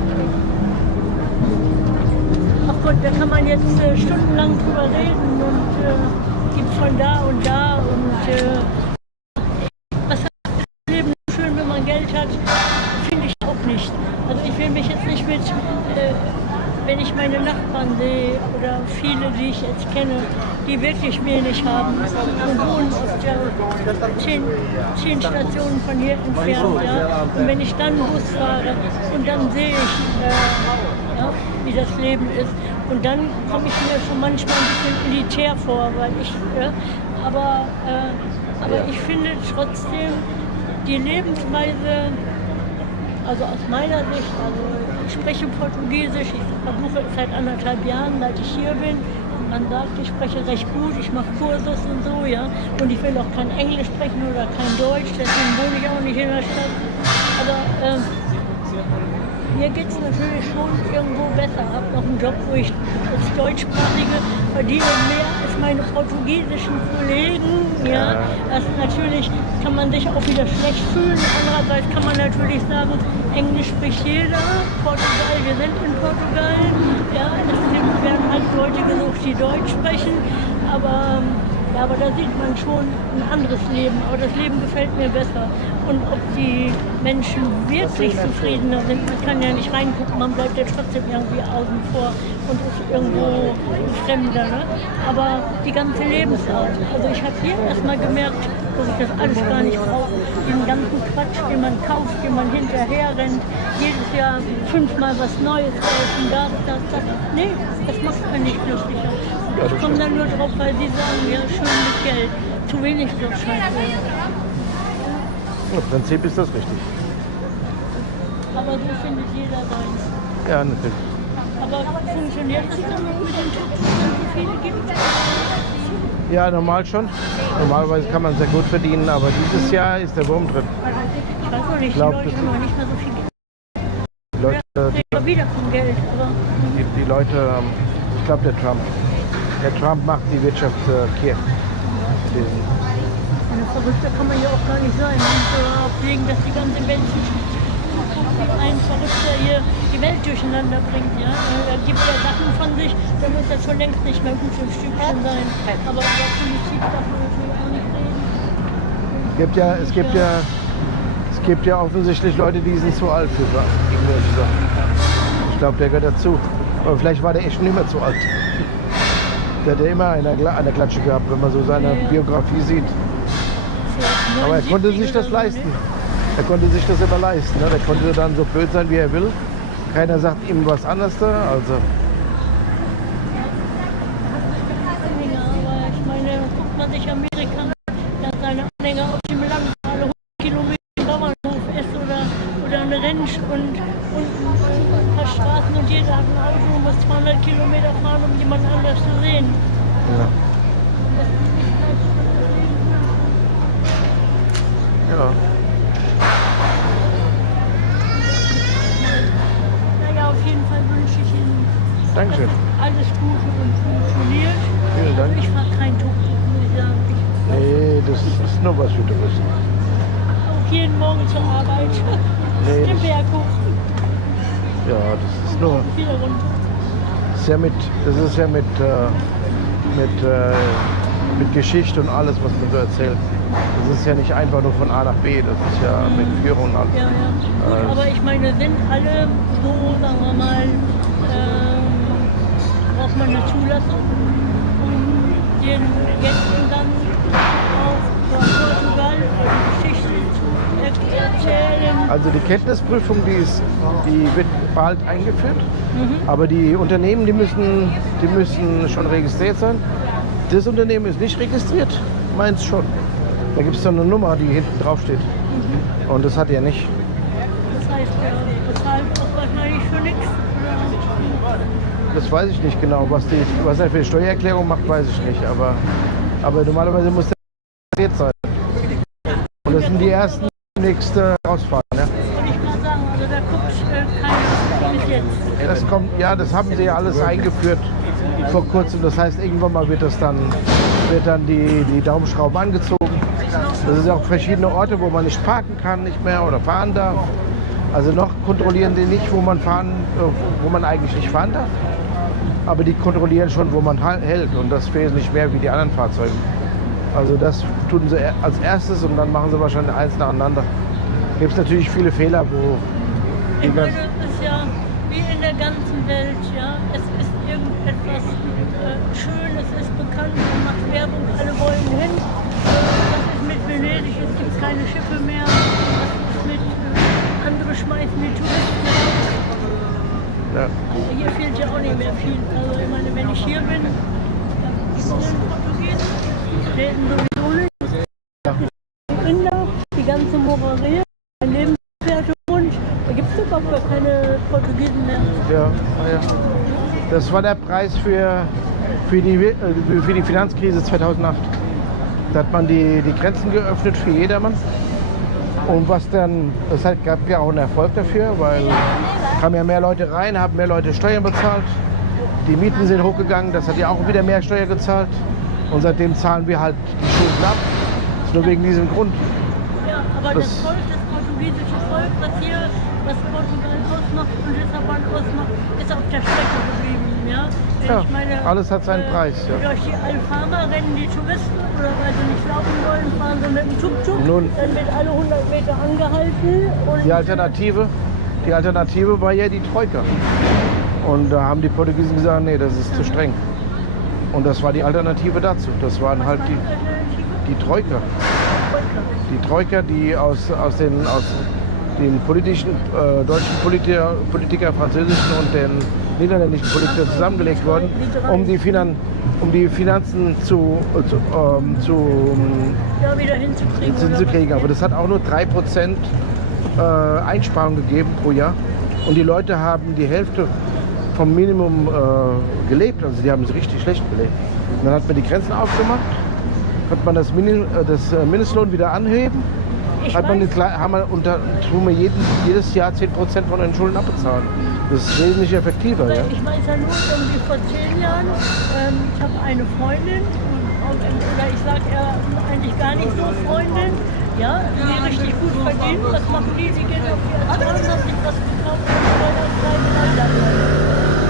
Ach Gott, da kann man jetzt stundenlang drüber reden und gibt von da und da und an See oder viele, die ich jetzt kenne, die wirklich wenig haben. Wir wohnen auf der 10 Stationen von hier entfernt. Ja? Und wenn ich dann Bus fahre und dann sehe ich, ja, wie das Leben ist, und dann komme ich mir schon manchmal ein bisschen elitär vor, weil ich, aber ich finde trotzdem die Lebensweise, also aus meiner Sicht, also ich spreche Portugiesisch, ich versuche es seit 1,5 Jahren, seit ich hier bin. Man sagt, ich spreche recht gut, ich mache Kursus und so, ja. Und ich will auch kein Englisch sprechen oder kein Deutsch, deswegen wohne ich auch nicht in der Stadt. Aber mir geht es natürlich schon irgendwo besser. Ich habe noch einen Job, wo ich als Deutschsprachige verdiene mehr als meine portugiesischen Kollegen. Ja. Das natürlich kann man sich auch wieder schlecht fühlen. Andererseits kann man natürlich sagen, Englisch spricht jeder. Portugal, wir sind in Portugal. Ja, es werden halt Leute gesucht, die Deutsch sprechen. Aber da sieht man schon ein anderes Leben. Aber das Leben gefällt mir besser. Und ob die Menschen wirklich zufriedener sind, man kann ja nicht reingucken, man bleibt ja trotzdem irgendwie außen vor und ist irgendwo ein Fremder. Ne? Aber die ganze Lebensart. Also ich habe hier erstmal gemerkt, dass ich das alles gar nicht brauche. Den ganzen Quatsch, den man kauft, den man hinterher rennt, jedes Jahr 5-mal was Neues kaufen, das. Nee, das macht einen nicht glücklicher. Ich komme dann nur drauf, weil sie sagen, ja, schön mit Geld. Zu wenig wird scheiße. Im Prinzip ist das richtig. Aber so findet jeder seins. Ja, natürlich. Aber funktioniert das dann mit den Tuk-Tuk, wenn es viele gibt? Ja, normal schon. Normalerweise kann man sehr gut verdienen, aber dieses Jahr ist der Wurm drin. Ich weiß noch nicht, die Leute haben noch nicht mehr so viel Geld. Die Leute, Ja, wieder vom Geld, aber die Leute, ich glaube der Trump macht die Wirtschaft kehrt. verrückter kann man ja auch gar nicht sein. Und wegen, dass die ganze Welt ein Verrückter hier die Welt durcheinander bringt. Ja? Er gibt ja Sachen von sich, da muss er schon längst nicht mehr gut im Stückchen sein. Aber über Politik darf man natürlich auch nicht reden. Es gibt ja offensichtlich Leute, die sind zu alt für irgendwelche Sachen. Ich glaube, der gehört dazu. Aber vielleicht war der echt nicht mehr zu alt. Der hat ja immer eine Klatsche gehabt, wenn man so seine Biografie sieht. Aber er konnte sich das leisten. Er konnte sich das immer leisten. Ne? Der konnte dann so blöd sein, wie er will. Keiner sagt ihm was anderes da. Also. Aber ich meine, guckt man sich Amerika an, dass seine Anhänger auf dem Land alle 100 Kilometer im Bauernhof ist oder eine Rentsch und ein paar Straßen und jeder hat ein Auto und muss 200 Kilometer fahren, um jemand anders zu sehen. Ja. Ja. Naja, auf jeden Fall wünsche ich Ihnen, Dankeschön. dass alles Gute und funktioniert. Vielen Dank. Ich fahre kein Tuk-Tuk, muss ich sagen. Nee, das ist nur was für Touristen. Auch jeden Morgen zur Arbeit. Nee, Den Berg hoch. Ja, das ist nur. Wieder runter. Das ist ja mit Geschichte und alles, was man so erzählt. Das ist ja nicht einfach nur von A nach B, das ist ja mit Führung und alles. Ja, ja. Gut, aber ich meine, sind alle so, sagen wir mal, braucht man eine Zulassung, um den Gästen dann auch von Portugal die Geschichte zu erzählen? Also die Kenntnisprüfung, die wird bald eingeführt, aber die Unternehmen, die müssen schon registriert sein. Das Unternehmen ist nicht registriert, meins schon. Da gibt es dann eine Nummer, die hinten drauf steht. Und das hat er nicht. Das heißt, er bezahlt auch wahrscheinlich für nichts. Das weiß ich nicht genau. Was er für die Steuererklärung macht, weiß ich nicht. Aber normalerweise muss der registriert sein. Und das sind die ersten, die nächste rausfahren. Ja? Wollte ich mal sagen, also da guckt keiner bis jetzt. Das haben sie ja alles eingeführt vor kurzem. Das heißt, irgendwann mal wird dann die Daumenschraube angezogen. Das sind auch verschiedene Orte, wo man nicht parken kann, nicht mehr oder fahren darf. Also noch kontrollieren die nicht, wo man eigentlich nicht fahren darf. Aber die kontrollieren schon, wo man hält. Und das wesentlich mehr wie die anderen Fahrzeuge. Also das tun sie als erstes und dann machen sie wahrscheinlich eins nacheinander. Gibt es natürlich viele Fehler, wo... Ich meine, das ist ja wie in der ganzen Welt, ja. Es ist irgendwo etwas Schönes ist, bekannt, man macht Werbung, alle wollen hin. Das ist mit Venedig, es gibt keine Schiffe mehr. Das ist mit, andere schmeißen die Touristen raus. Ja. Also hier fehlt ja auch nicht mehr viel. Also ich meine, wenn ich hier bin, dann gibt es einen Portugiesen, reden sowieso nicht. Die Inder, die ganze Moraree, mein Lebensgefährte, da gibt es überhaupt gar keine Portugiesen mehr. Ja, ja. Das war der Preis für die Finanzkrise 2008. Da hat man die Grenzen geöffnet für jedermann. Und was dann, es gab ja auch einen Erfolg dafür, weil kamen ja mehr Leute rein, haben mehr Leute Steuern bezahlt. Die Mieten sind hochgegangen, das hat ja auch wieder mehr Steuer gezahlt. Und seitdem zahlen wir halt die Schulden ab. Das ist nur wegen diesem Grund. Ja, aber das Volk, das portugiesische Volk, was Portugal ausmacht und Lissabon ausmacht, ist auf der Strecke geblieben. Ja, Ja, ich meine, alles hat seinen Preis. Ja. Durch die Alfama rennen die Touristen oder weil sie nicht laufen wollen, fahren sie mit dem Tuk-Tuk, Nun- dann wird alle 100 Meter angehalten. Und Die Alternative war ja die Troika. Und da haben die Portugiesen gesagt, nee, das ist zu streng. Und das war die Alternative dazu. Das waren halt die Troika. Die Troika, die aus den politischen, deutschen Politiker, französischen und den niederländischen Politikern zusammengelegt wurden, um die Finanzen wieder hinzukriegen. Aber das hat auch nur 3% Einsparung gegeben pro Jahr. Und die Leute haben die Hälfte vom Minimum gelebt. Also die haben es richtig schlecht gelebt. Und dann hat man die Grenzen aufgemacht, hat man das Mindestlohn wieder anheben. Tun wir jedes Jahr 10% von den Schulden abbezahlen. Das ist wesentlich effektiver. Ja? Ich weiß ja nur, irgendwie vor 10 Jahren, ich habe eine Freundin, oder ich sage eher eigentlich gar nicht so Freundin, ja, die richtig gut verdient. Was machen die? Die gehen auf die Autobahn, haben sich was gekauft und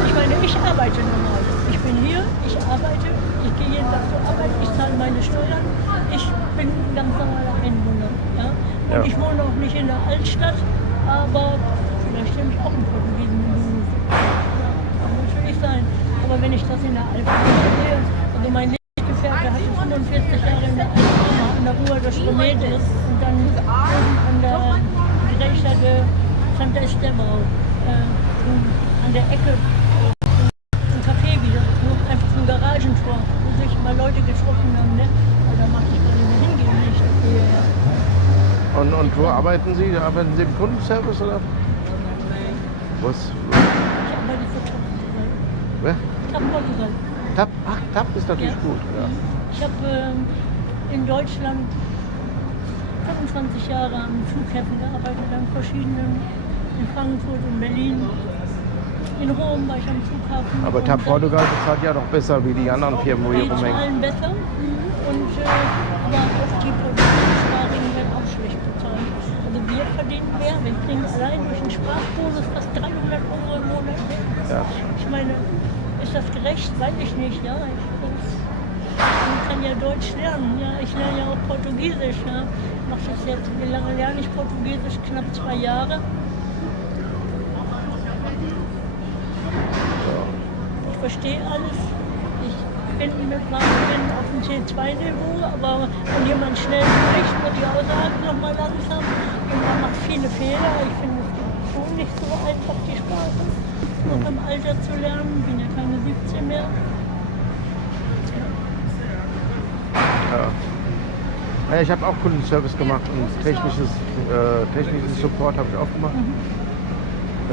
ich meine, ich arbeite normal. Ich bin hier, ich arbeite, ich gehe jeden Tag zur Arbeit, ich zahle meine Steuern, ich bin ein ganz normaler Einwohner. Ja? Und ich wohne auch nicht in der Altstadt, aber vielleicht nehme ich auch einen Portugiesen in den Beruf. Ja, kann natürlich sein. Aber wenn ich das in der Alfama sehe, also mein Lebensgefährte hatte 45 Jahre in der Alfama an der Rua des Remedes und dann an der Grecia de Santa Estebão, an der Ecke ein Café wieder, einfach ein Garagentor, wo sich mal Leute getroffen haben. Ne? Aber da mache ich gar nicht mehr hingehen, wenn ich das sehe. Ja. Und wo arbeiten Sie? Arbeiten Sie im Kundenservice oder? Was? Ich arbeite für Portugal. Wer? Portugal. TAP ist natürlich gut. Ja. Ich habe in Deutschland 25 Jahre an Flughäfen gearbeitet, an verschiedenen, in Frankfurt und Berlin. In Rom war ich am Flughafen. Aber TAP Portugal bezahlt ja noch besser wie die anderen Firmen, wo hier Die rumhängen. zahlen besser, und, aber auch die portugiesischsprachigen werden auch schlecht bezahlt. Also wir verdienen mehr, wir kriegen allein durch den Sprachbonus fast 300 Euro im Monat mehr. Ja. Ich meine, ist das gerecht? Weiß ich nicht. Ja? Man kann ja Deutsch lernen. Ja? Ich lerne ja auch Portugiesisch. Ja? Ich mache das jetzt, wie lange lerne ich Portugiesisch? Knapp 2 Jahre. Ich verstehe alles. Ich bin auf dem C2-Niveau, aber wenn jemand schnell spricht, wird die Aussage nochmal langsam und man macht viele Fehler. Ich finde es schon nicht so einfach, die Sprache noch im Alter zu lernen. Ich bin ja keine 17 mehr. Ja, ich habe auch Kundenservice gemacht und technischen Support habe ich auch gemacht.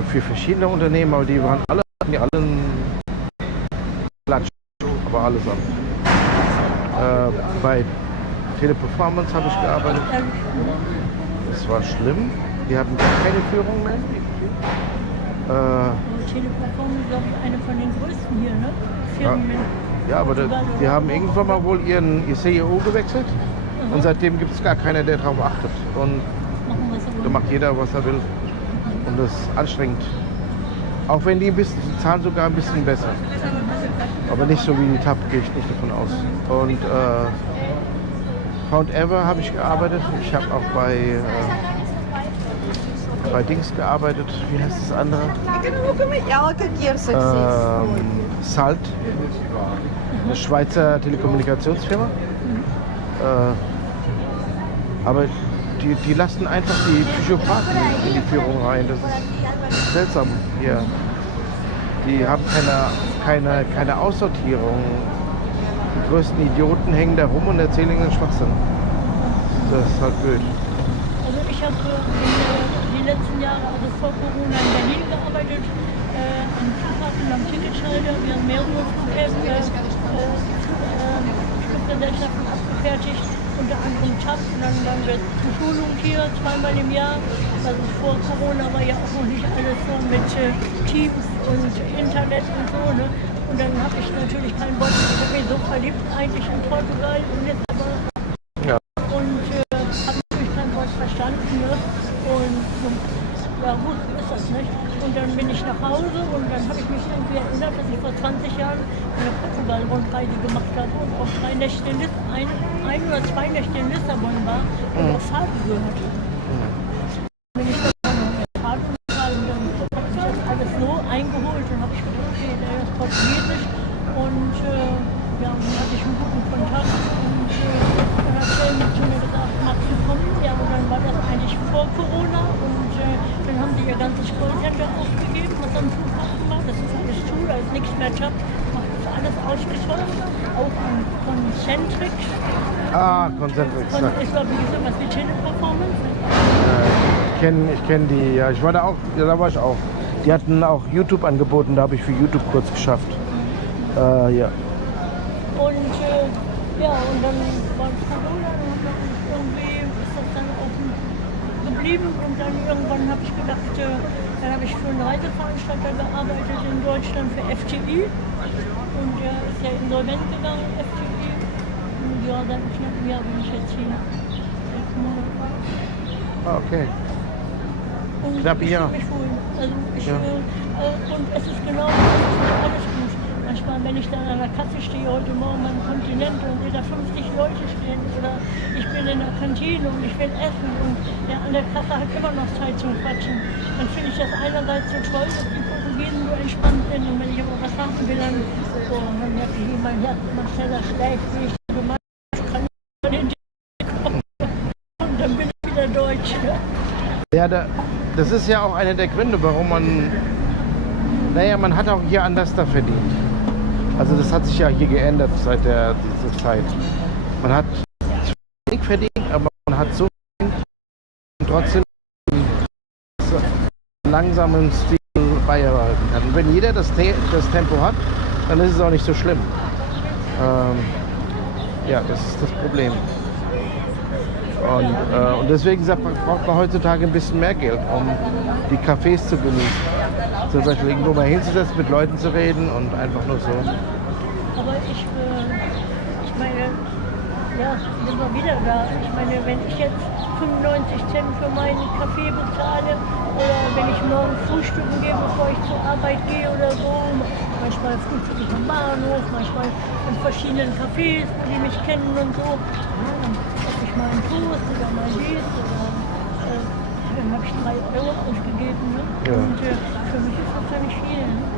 Für verschiedene Unternehmen, aber die waren alle einen Klatsch, aber alles an. Bei Teleperformance habe ich gearbeitet. Das war schlimm. Die hatten gar keine Führung mehr. Teleperformance ist, glaube ich, eine von den größten hier, ne? Firmen. Ja, aber die haben irgendwann mal wohl ihr CEO gewechselt. Und seitdem gibt es gar keiner, der darauf achtet. Und da macht jeder, was er will. Und das ist anstrengend. Auch wenn die zahlen sogar ein bisschen besser. Aber nicht so wie die TAP, gehe ich nicht davon aus. Und Found Ever habe ich gearbeitet. Ich habe auch bei Dings gearbeitet. Wie heißt das andere? Salt, eine Schweizer Telekommunikationsfirma. Aber die lassen einfach die Psychopathen in die Führung rein. Das ist seltsam hier. Die haben keine Aussortierung. Die größten Idioten hängen da rum und erzählen den Schwachsinn. Das ist halt blöd. Also ich habe die letzten Jahre, also vor Corona, in Berlin gearbeitet, am Flughafen, am Ticketschalter. Wir haben mehrere Fluggesellschaften abgefertigt, unter anderem TAP. Und dann waren wir zur Schulung hier, zweimal im Jahr. Also vor Corona war ja auch noch nicht alles so mit Teams und Internet und so. Ne? Und dann habe ich natürlich kein Wort. Ich habe mich so verliebt eigentlich in Portugal und jetzt aber. Ja. Und habe natürlich kein Wort verstanden. Ne? Und ja gut, so ist das nicht. Und dann bin ich nach Hause und dann habe ich mich irgendwie erinnert, dass ich vor 20 Jahren eine Portugal-Rundreise gemacht habe und auch 3 Nächte in Lissabon, ein oder 2 Nächte in Lissabon war und auf Fahrt gehört. Dann bin ich dann noch mit Fahrt und dann habe ich das alles so eingeholt und habe ich gedacht, okay, der ist Portugiesisch und ja, dann hatte ich einen guten Kontakt und dann hat er zu mir gesagt, magst du kommen? Ja, und dann war das eigentlich vor Corona und dann haben sie ihr ganzes Callcenter aufgegeben, was am Flughafen war. Das ist alles zu, da ist nichts mehr Job. Das ist alles ausgesourcet, auch an Concentric. Concentric. Ist glaube ich sowas wie Teleperformance. Ich kenn die, ja. Ich war da auch, ja, da war ich auch. Die hatten auch YouTube angeboten, da habe ich für YouTube kurz geschafft. Ja. Und ja, und dann war Corona und dann irgendwie ist das dann offen geblieben und dann irgendwann habe ich gedacht, dann habe ich für einen Reiseveranstalter gearbeitet in Deutschland für FTI und der ist ja insolvent gegangen, FTI. Und ja, seit einem knappen Jahr bin ich jetzt hier. 6 Monate. Okay. Und Knapp ich Jahr. fühle mich wohl. Also ich, Ja. Und es ist genau, es ist alles gut. Manchmal, wenn ich dann an der Kasse stehe, heute Morgen beim Kontinent und sehe da 50 Leute stehen oder ich bin in der Kantine und ich will essen und der an der Kasse hat immer noch Zeit zum Quatschen, dann finde ich das einerseits so toll, dass die Portugiesen so entspannt sind und wenn ich aber was machen will, dann merke ich, wie mein Herz immer schneller schlägt, wie ich gemeint kann den und dann bin ich wieder Deutsch. Ja, das ist ja auch einer der Gründe, warum man hat auch hier anders da verdient. Also das hat sich ja hier geändert seit dieser Zeit. Man hat wenig verdient, aber man hat so viel und trotzdem einen langsamen Stil beibehalten kann. Und wenn jeder das Tempo hat, dann ist es auch nicht so schlimm. Ja, das ist das Problem. Und deswegen braucht man heutzutage ein bisschen mehr Geld, um die Cafés zu genießen. Zum Beispiel irgendwo mal hinzusetzen, mit Leuten zu reden und einfach nur so. Aber ich meine, ja, sind wir wieder da. Ich meine, wenn ich jetzt 95 Cent für meinen Kaffee bezahle oder wenn ich morgen frühstücken gehe, bevor ich zur Arbeit gehe oder so, manchmal frühstücke ich am Bahnhof, manchmal in verschiedenen Cafés, wo die mich kennen und so, dann esse ich mal einen Toast oder mal dies oder dann habe ich 3 Euro ausgegeben. Ne? Ja. Und für mich ist das ja nicht viel. Ne?